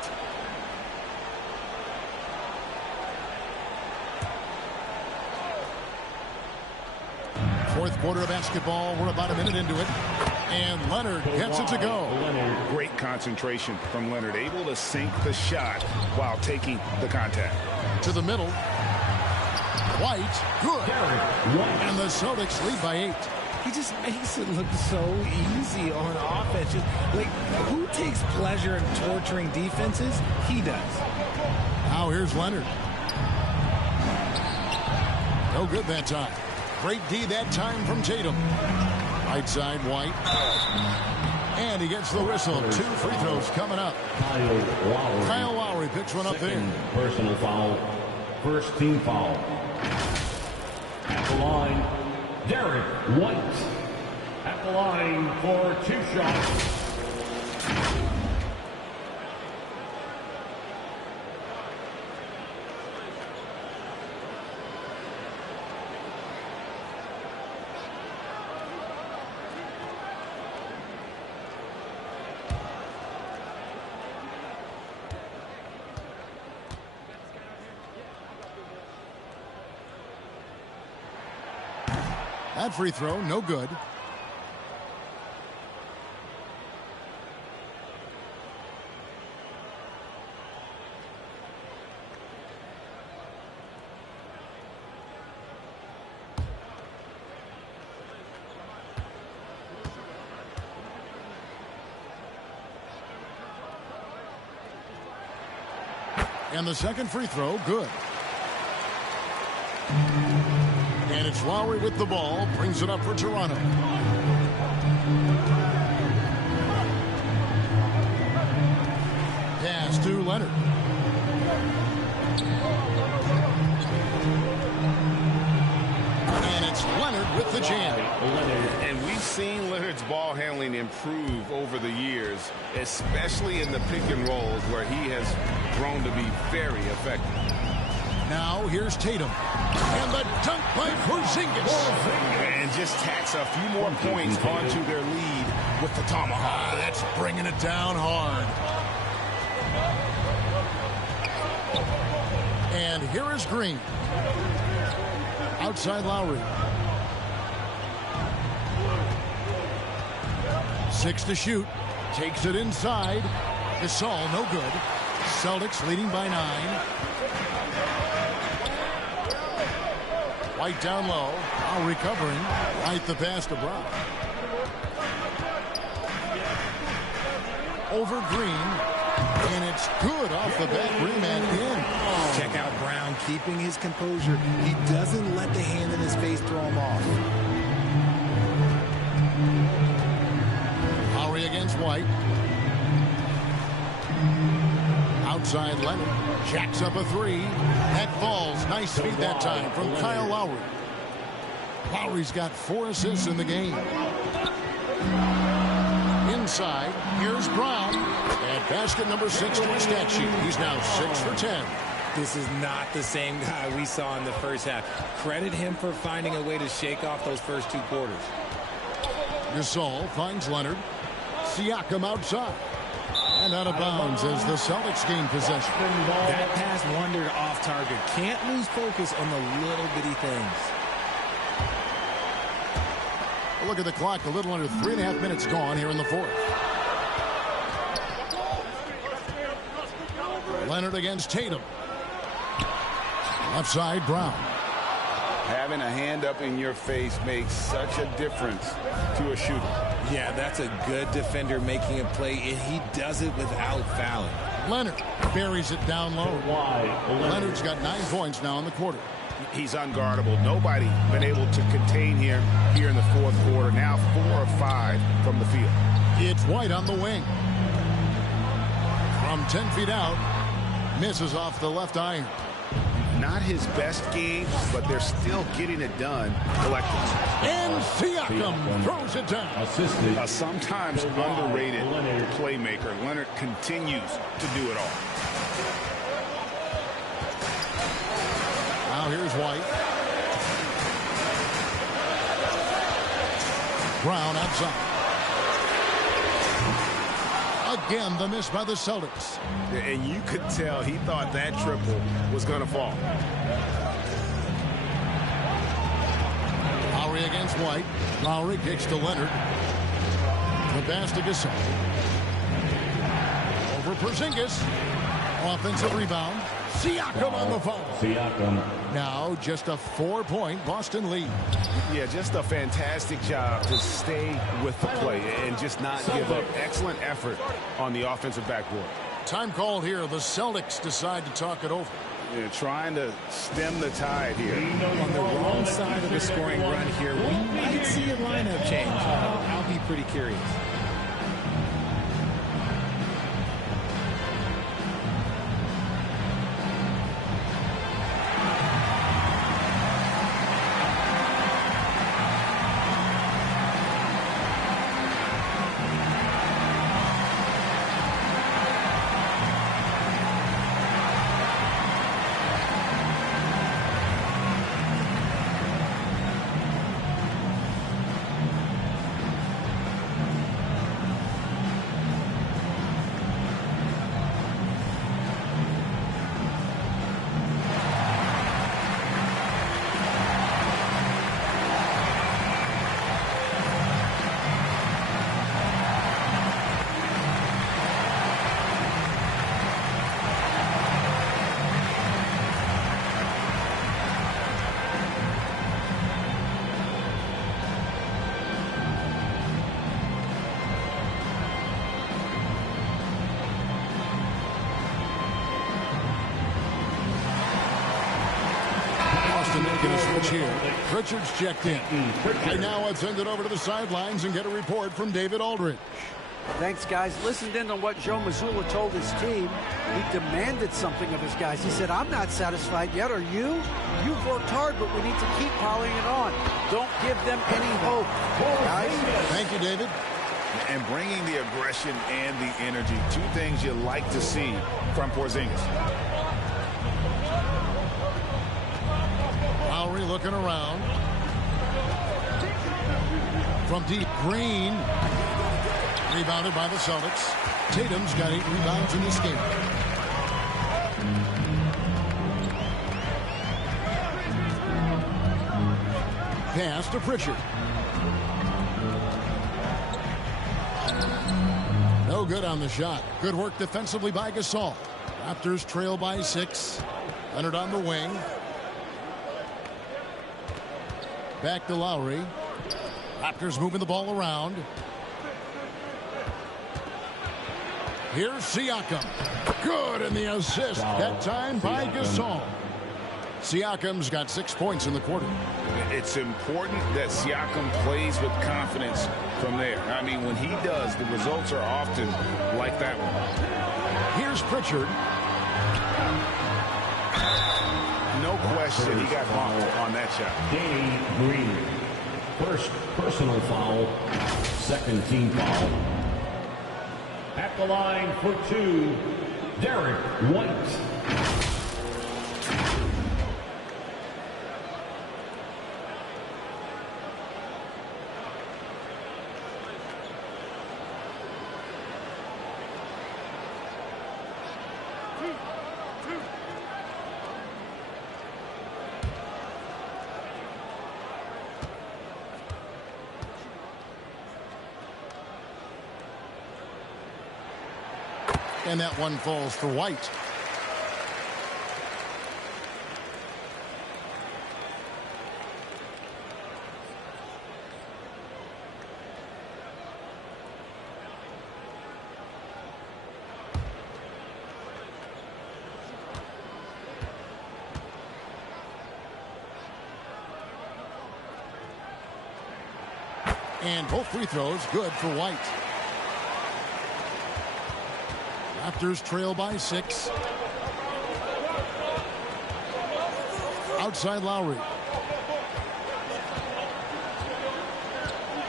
Fourth quarter of basketball. We're about a minute into it. And Leonard gets it to go. Great concentration from Leonard, able to sink the shot while taking the contact. To the middle. White, good. And the Celtics lead by 8. He just makes it look so easy on offense. Just, like, who takes pleasure in torturing defenses? He does. Now here's Leonard. No good that time. Great D that time from Tatum. Right side, White. And he gets the whistle. 2 free throws coming up. Kyle Lowry picks one up there. Personal foul. First team foul. At the line, Derek White. At the line for 2 shots. That free throw, no good. And the second free throw, good. And it's Lowry with the ball, brings it up for Toronto. Pass to Leonard. And it's Leonard with the jam. And we've seen Leonard's ball handling improve over the years, especially in the pick and rolls where he has grown to be very effective. Now here's Tatum. And the dunk by Porzingis. And just tacks a few more points onto their lead with the tomahawk. That's bringing it down hard. And here is Green. Outside Lowry. 6 to shoot. Takes it inside. Gasol, no good. Celtics leading by 9. White down low. Now recovering. Right the pass to Brown. over Green. And it's good off the back rim and in. Check out Brown keeping his composure. He doesn't let the hand in his face throw him off. Lowry against White. Outside Leonard. Jacks up a three. That falls. Nice feed that time from Kyle Lowry. Lowry's got 4 assists in the game. Inside, here's Brown. At basket number 6 to his stat sheet. He's now 6 for 10. This is not the same guy we saw in the first half. Credit him for finding a way to shake off those first 2 quarters. Gasol finds Leonard. Siakam outside. And out of bounds as the Celtics gain possession. That pass wandered off target. Can't lose focus on the little bitty things. Look at the clock. A little under 3.5 minutes gone here in the fourth. Leonard against Tatum. Left side, Brown. Having a hand up in your face makes such a difference to a shooter. Yeah, that's a good defender making a play, and he does it without fouling. Leonard buries it down low. Leonard's got 9 points now in the quarter. He's unguardable. Nobody been able to contain him here in the fourth quarter. Now 4 of 5 from the field. It's White on the wing. From 10 feet out, misses off the left iron. Not his best game, but they're still getting it done collectively. And Siakam throws it down. A sometimes underrated playmaker. Leonard continues to do it all. Now here's White. Brown outside. Again, the miss by the Celtics. And you could tell he thought that triple was going to fall. Lowry against White. Lowry kicks to Leonard. The pass to Gasol. Over Porzingis. Offensive rebound. Siakam on the foul. Siakam. Now just a 4-point Boston lead. Yeah, just a fantastic job to stay with the play and just not give up. Excellent effort on the offensive backboard. Time call here. The Celtics decide to talk it over. Yeah, trying to stem the tide here. On the wrong side of the scoring run here, we might see a lineup change. I'll be pretty curious. Making a switch here. Richards checked in. And now let's send it over to the sidelines and get a report from David Aldridge. Thanks, guys. Listened in on what Joe Mazzulla told his team. He demanded something of his guys. He said, I'm not satisfied yet. Are you? You've worked hard, but we need to keep piling it on. Don't give them any hope, guys. Thank you, David. And bringing the aggression and the energy. 2 things you like to see from Porzingis. Lowry looking around. From deep, Green. Rebounded by the Celtics. Tatum's got 8 rebounds in this game. Pass to Pritchard. No good on the shot. Good work defensively by Gasol. Raptors trail by 6. Leonard on the wing. Back to Lowry. Raptors moving the ball around. Here's Siakam. Good, and the assist that time by Gasol. Siakam's got 6 points in the quarter. It's important that Siakam plays with confidence from there. I mean, when he does, the results are often like that one. Here's Pritchard. No question he got bumped on that shot. Danny Green. First personal foul. Second team foul. At the line for 2, Derek White. And that one falls for White. And both free throws good for White. Raptors trail by 6. Outside Lowry.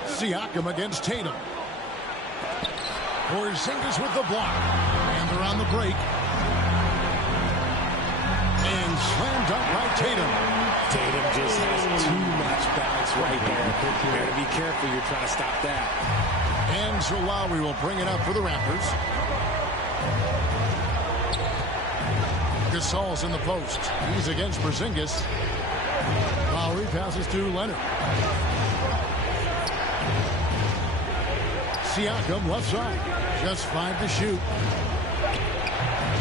Siakam against Tatum. Porzingis with the block. And they're on the break. And slam dunk by Tatum. Tatum just has too much bounce right there. You got to be careful. You're trying to stop that. And so Lowry will bring it up for the Raptors. Gasol's in the post. He's against Porzingis. Lowry passes to Leonard. Siakam left side. Just 5 to shoot.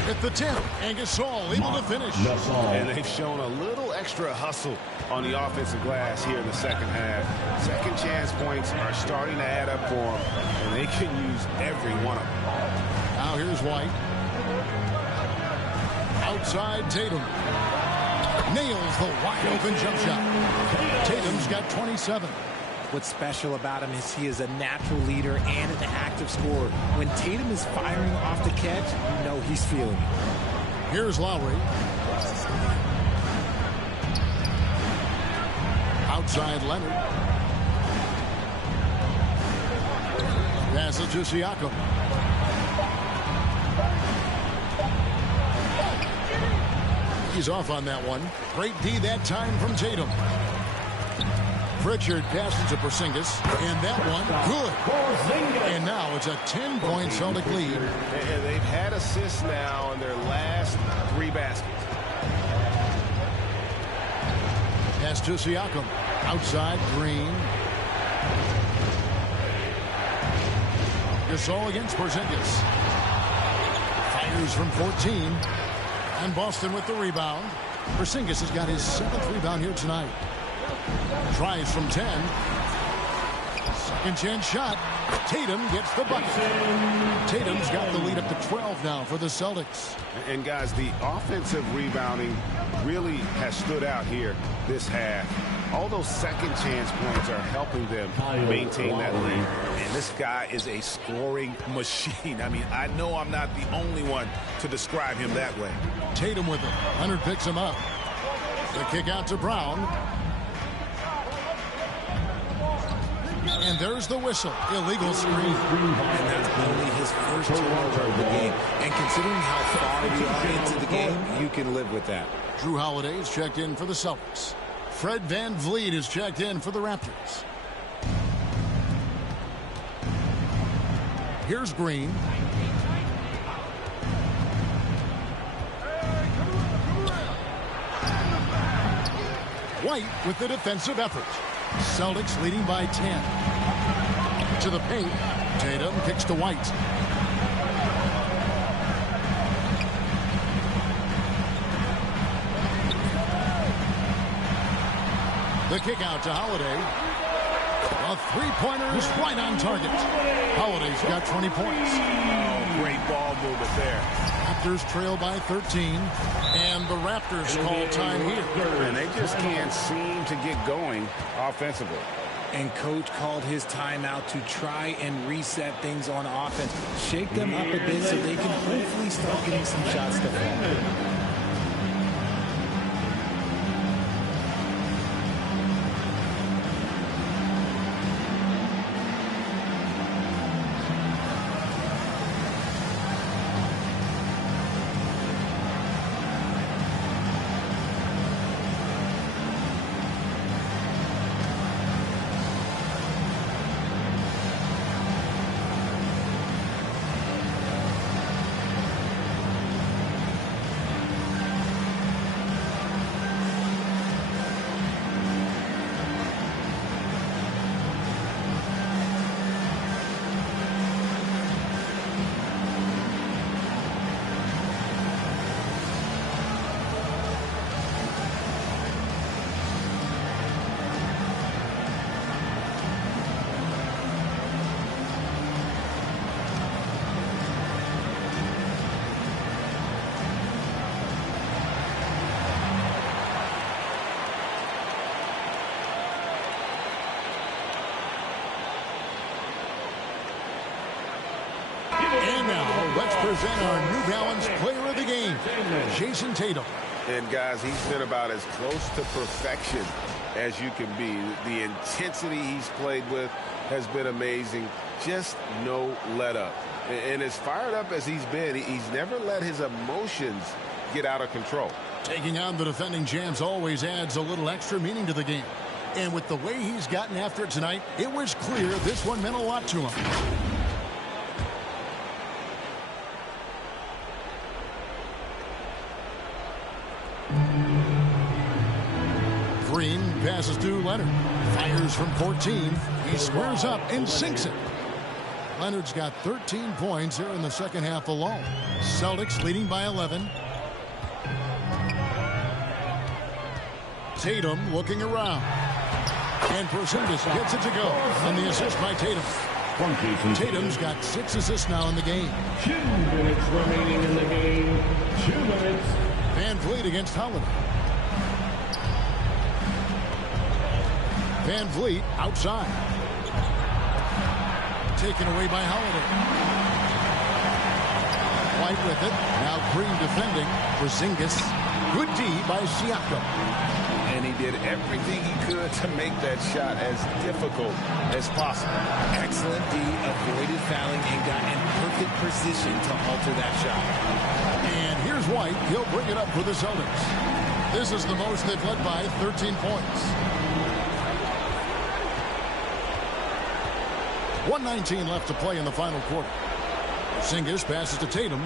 At the 10. And Gasol able to finish. And they've shown a little extra hustle on the offensive glass here in the second half. Second chance points are starting to add up for them, and they can use every one of them. Now here's White. Outside Tatum. Nails the wide open jump shot. Tatum's got 27. What's special about him is he is a natural leader and an active scorer. When Tatum is firing off the catch, you know he's feeling it. Here's Lowry. Outside Leonard. Passes to Siakam. He's off on that one. Great D that time from Tatum. Pritchard passes to Porzingis, and that one good. And now it's a 10-point Celtic lead. And they've had assists now in their last 3 baskets. Pass to Siakam. Outside Green. Gasol against Porzingis. Fires from 14. And Boston with the rebound. Porzingis has got his 7th rebound here tonight. Tries from 10. Second chance shot. Tatum gets the bucket. Tatum's got the lead up to 12 now for the Celtics. And guys, the offensive rebounding really has stood out here this half. All those second chance points are helping them maintain that lead. And this guy is a scoring machine. I mean, I know I'm not the only one to describe him that way. Tatum with it. Leonard picks him up. The kick out to Brown. And there's the whistle. Illegal screen. And that's only his first turnover of the game. And considering how far we are into the game, you can live with that. Drew Holiday is checked in for the Celtics. Fred VanVleet is checked in for the Raptors. Here's Green. White with the defensive effort. Celtics leading by 10. To the paint. Tatum kicks to White. The kick out to Holiday. A three-pointer is right on target. Holiday's got 20 points. Oh, great ball movement there. Raptors trail by 13, and the Raptors call time here. And they just can't seem to get going offensively. And coach called his timeout to try and reset things on offense. Shake them up a bit so they can hopefully start getting some shots to fall. And now, let's present our New Balance Player of the Game, Jason Tatum. And, guys, he's been about as close to perfection as you can be. The intensity he's played with has been amazing. Just no let up. And as fired up as he's been, he's never let his emotions get out of control. Taking on the defending champs always adds a little extra meaning to the game. And with the way he's gotten after it tonight, it was clear this one meant a lot to him. Green passes to Leonard. Fires from 14. He squares up and sinks it. Leonard's got 13 points here in the second half alone. Celtics leading by 11. Tatum looking around. And Porzingis gets it to go. And the assist by Tatum. Tatum's got 6 assists now in the game. 2 minutes remaining in the game. 2 minutes. Van Vliet against Holiday. Van Vliet outside. Taken away by Holiday. White with it. Now Green defending. Porzingis. Good D by Siakam. And he did everything he could to make that shot as difficult as possible. Excellent D, avoided fouling, and got in perfect position to alter that shot. And here's White. He'll bring it up for the Celtics. This is the most they've led by 13 points. 1:19 left to play in the final quarter. Porzingis passes to Tatum.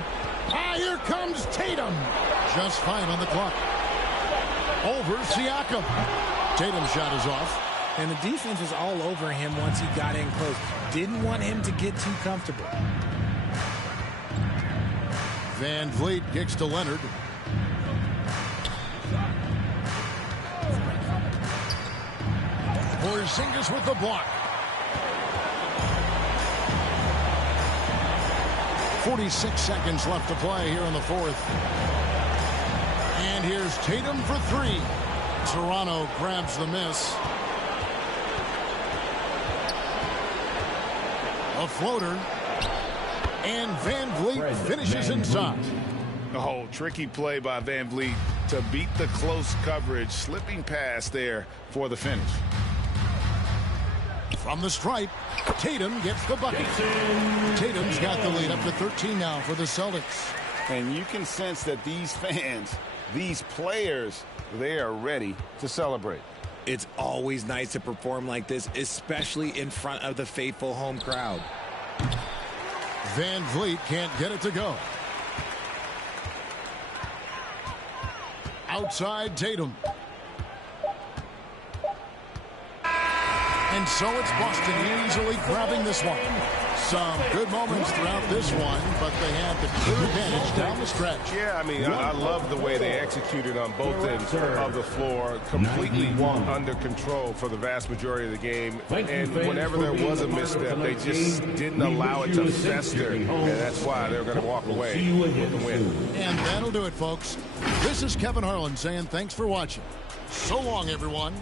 Here comes Tatum. Just 5 on the clock. Over Siakam. Tatum's shot is off. And the defense was all over him once he got in close. Didn't want him to get too comfortable. Van Vliet kicks to Leonard. Porzingis with the block. 46 seconds left to play here in the fourth. And here's Tatum for 3. Toronto grabs the miss. A floater. And Van Vliet finishes inside. Oh, tricky play by Van Vliet to beat the close coverage. Slipping pass there for the finish. From the stripe, Tatum gets the bucket. Tatum's got the lead up to 13 now for the Celtics. And you can sense that these fans, these players, they are ready to celebrate. It's always nice to perform like this, especially in front of the faithful home crowd. Van Vliet can't get it to go. Outside Tatum. And so it's Boston easily grabbing this one. Some good moments throughout this one, but they had the clear advantage down the stretch. Yeah, I mean, I love the way they executed on both ends of the floor, completely under control for the vast majority of the game. And whenever there was a misstep, they just didn't allow it to fester, and that's why they're going to walk away with the win. And that'll do it, folks. This is Kevin Harlan saying thanks for watching. So long, everyone.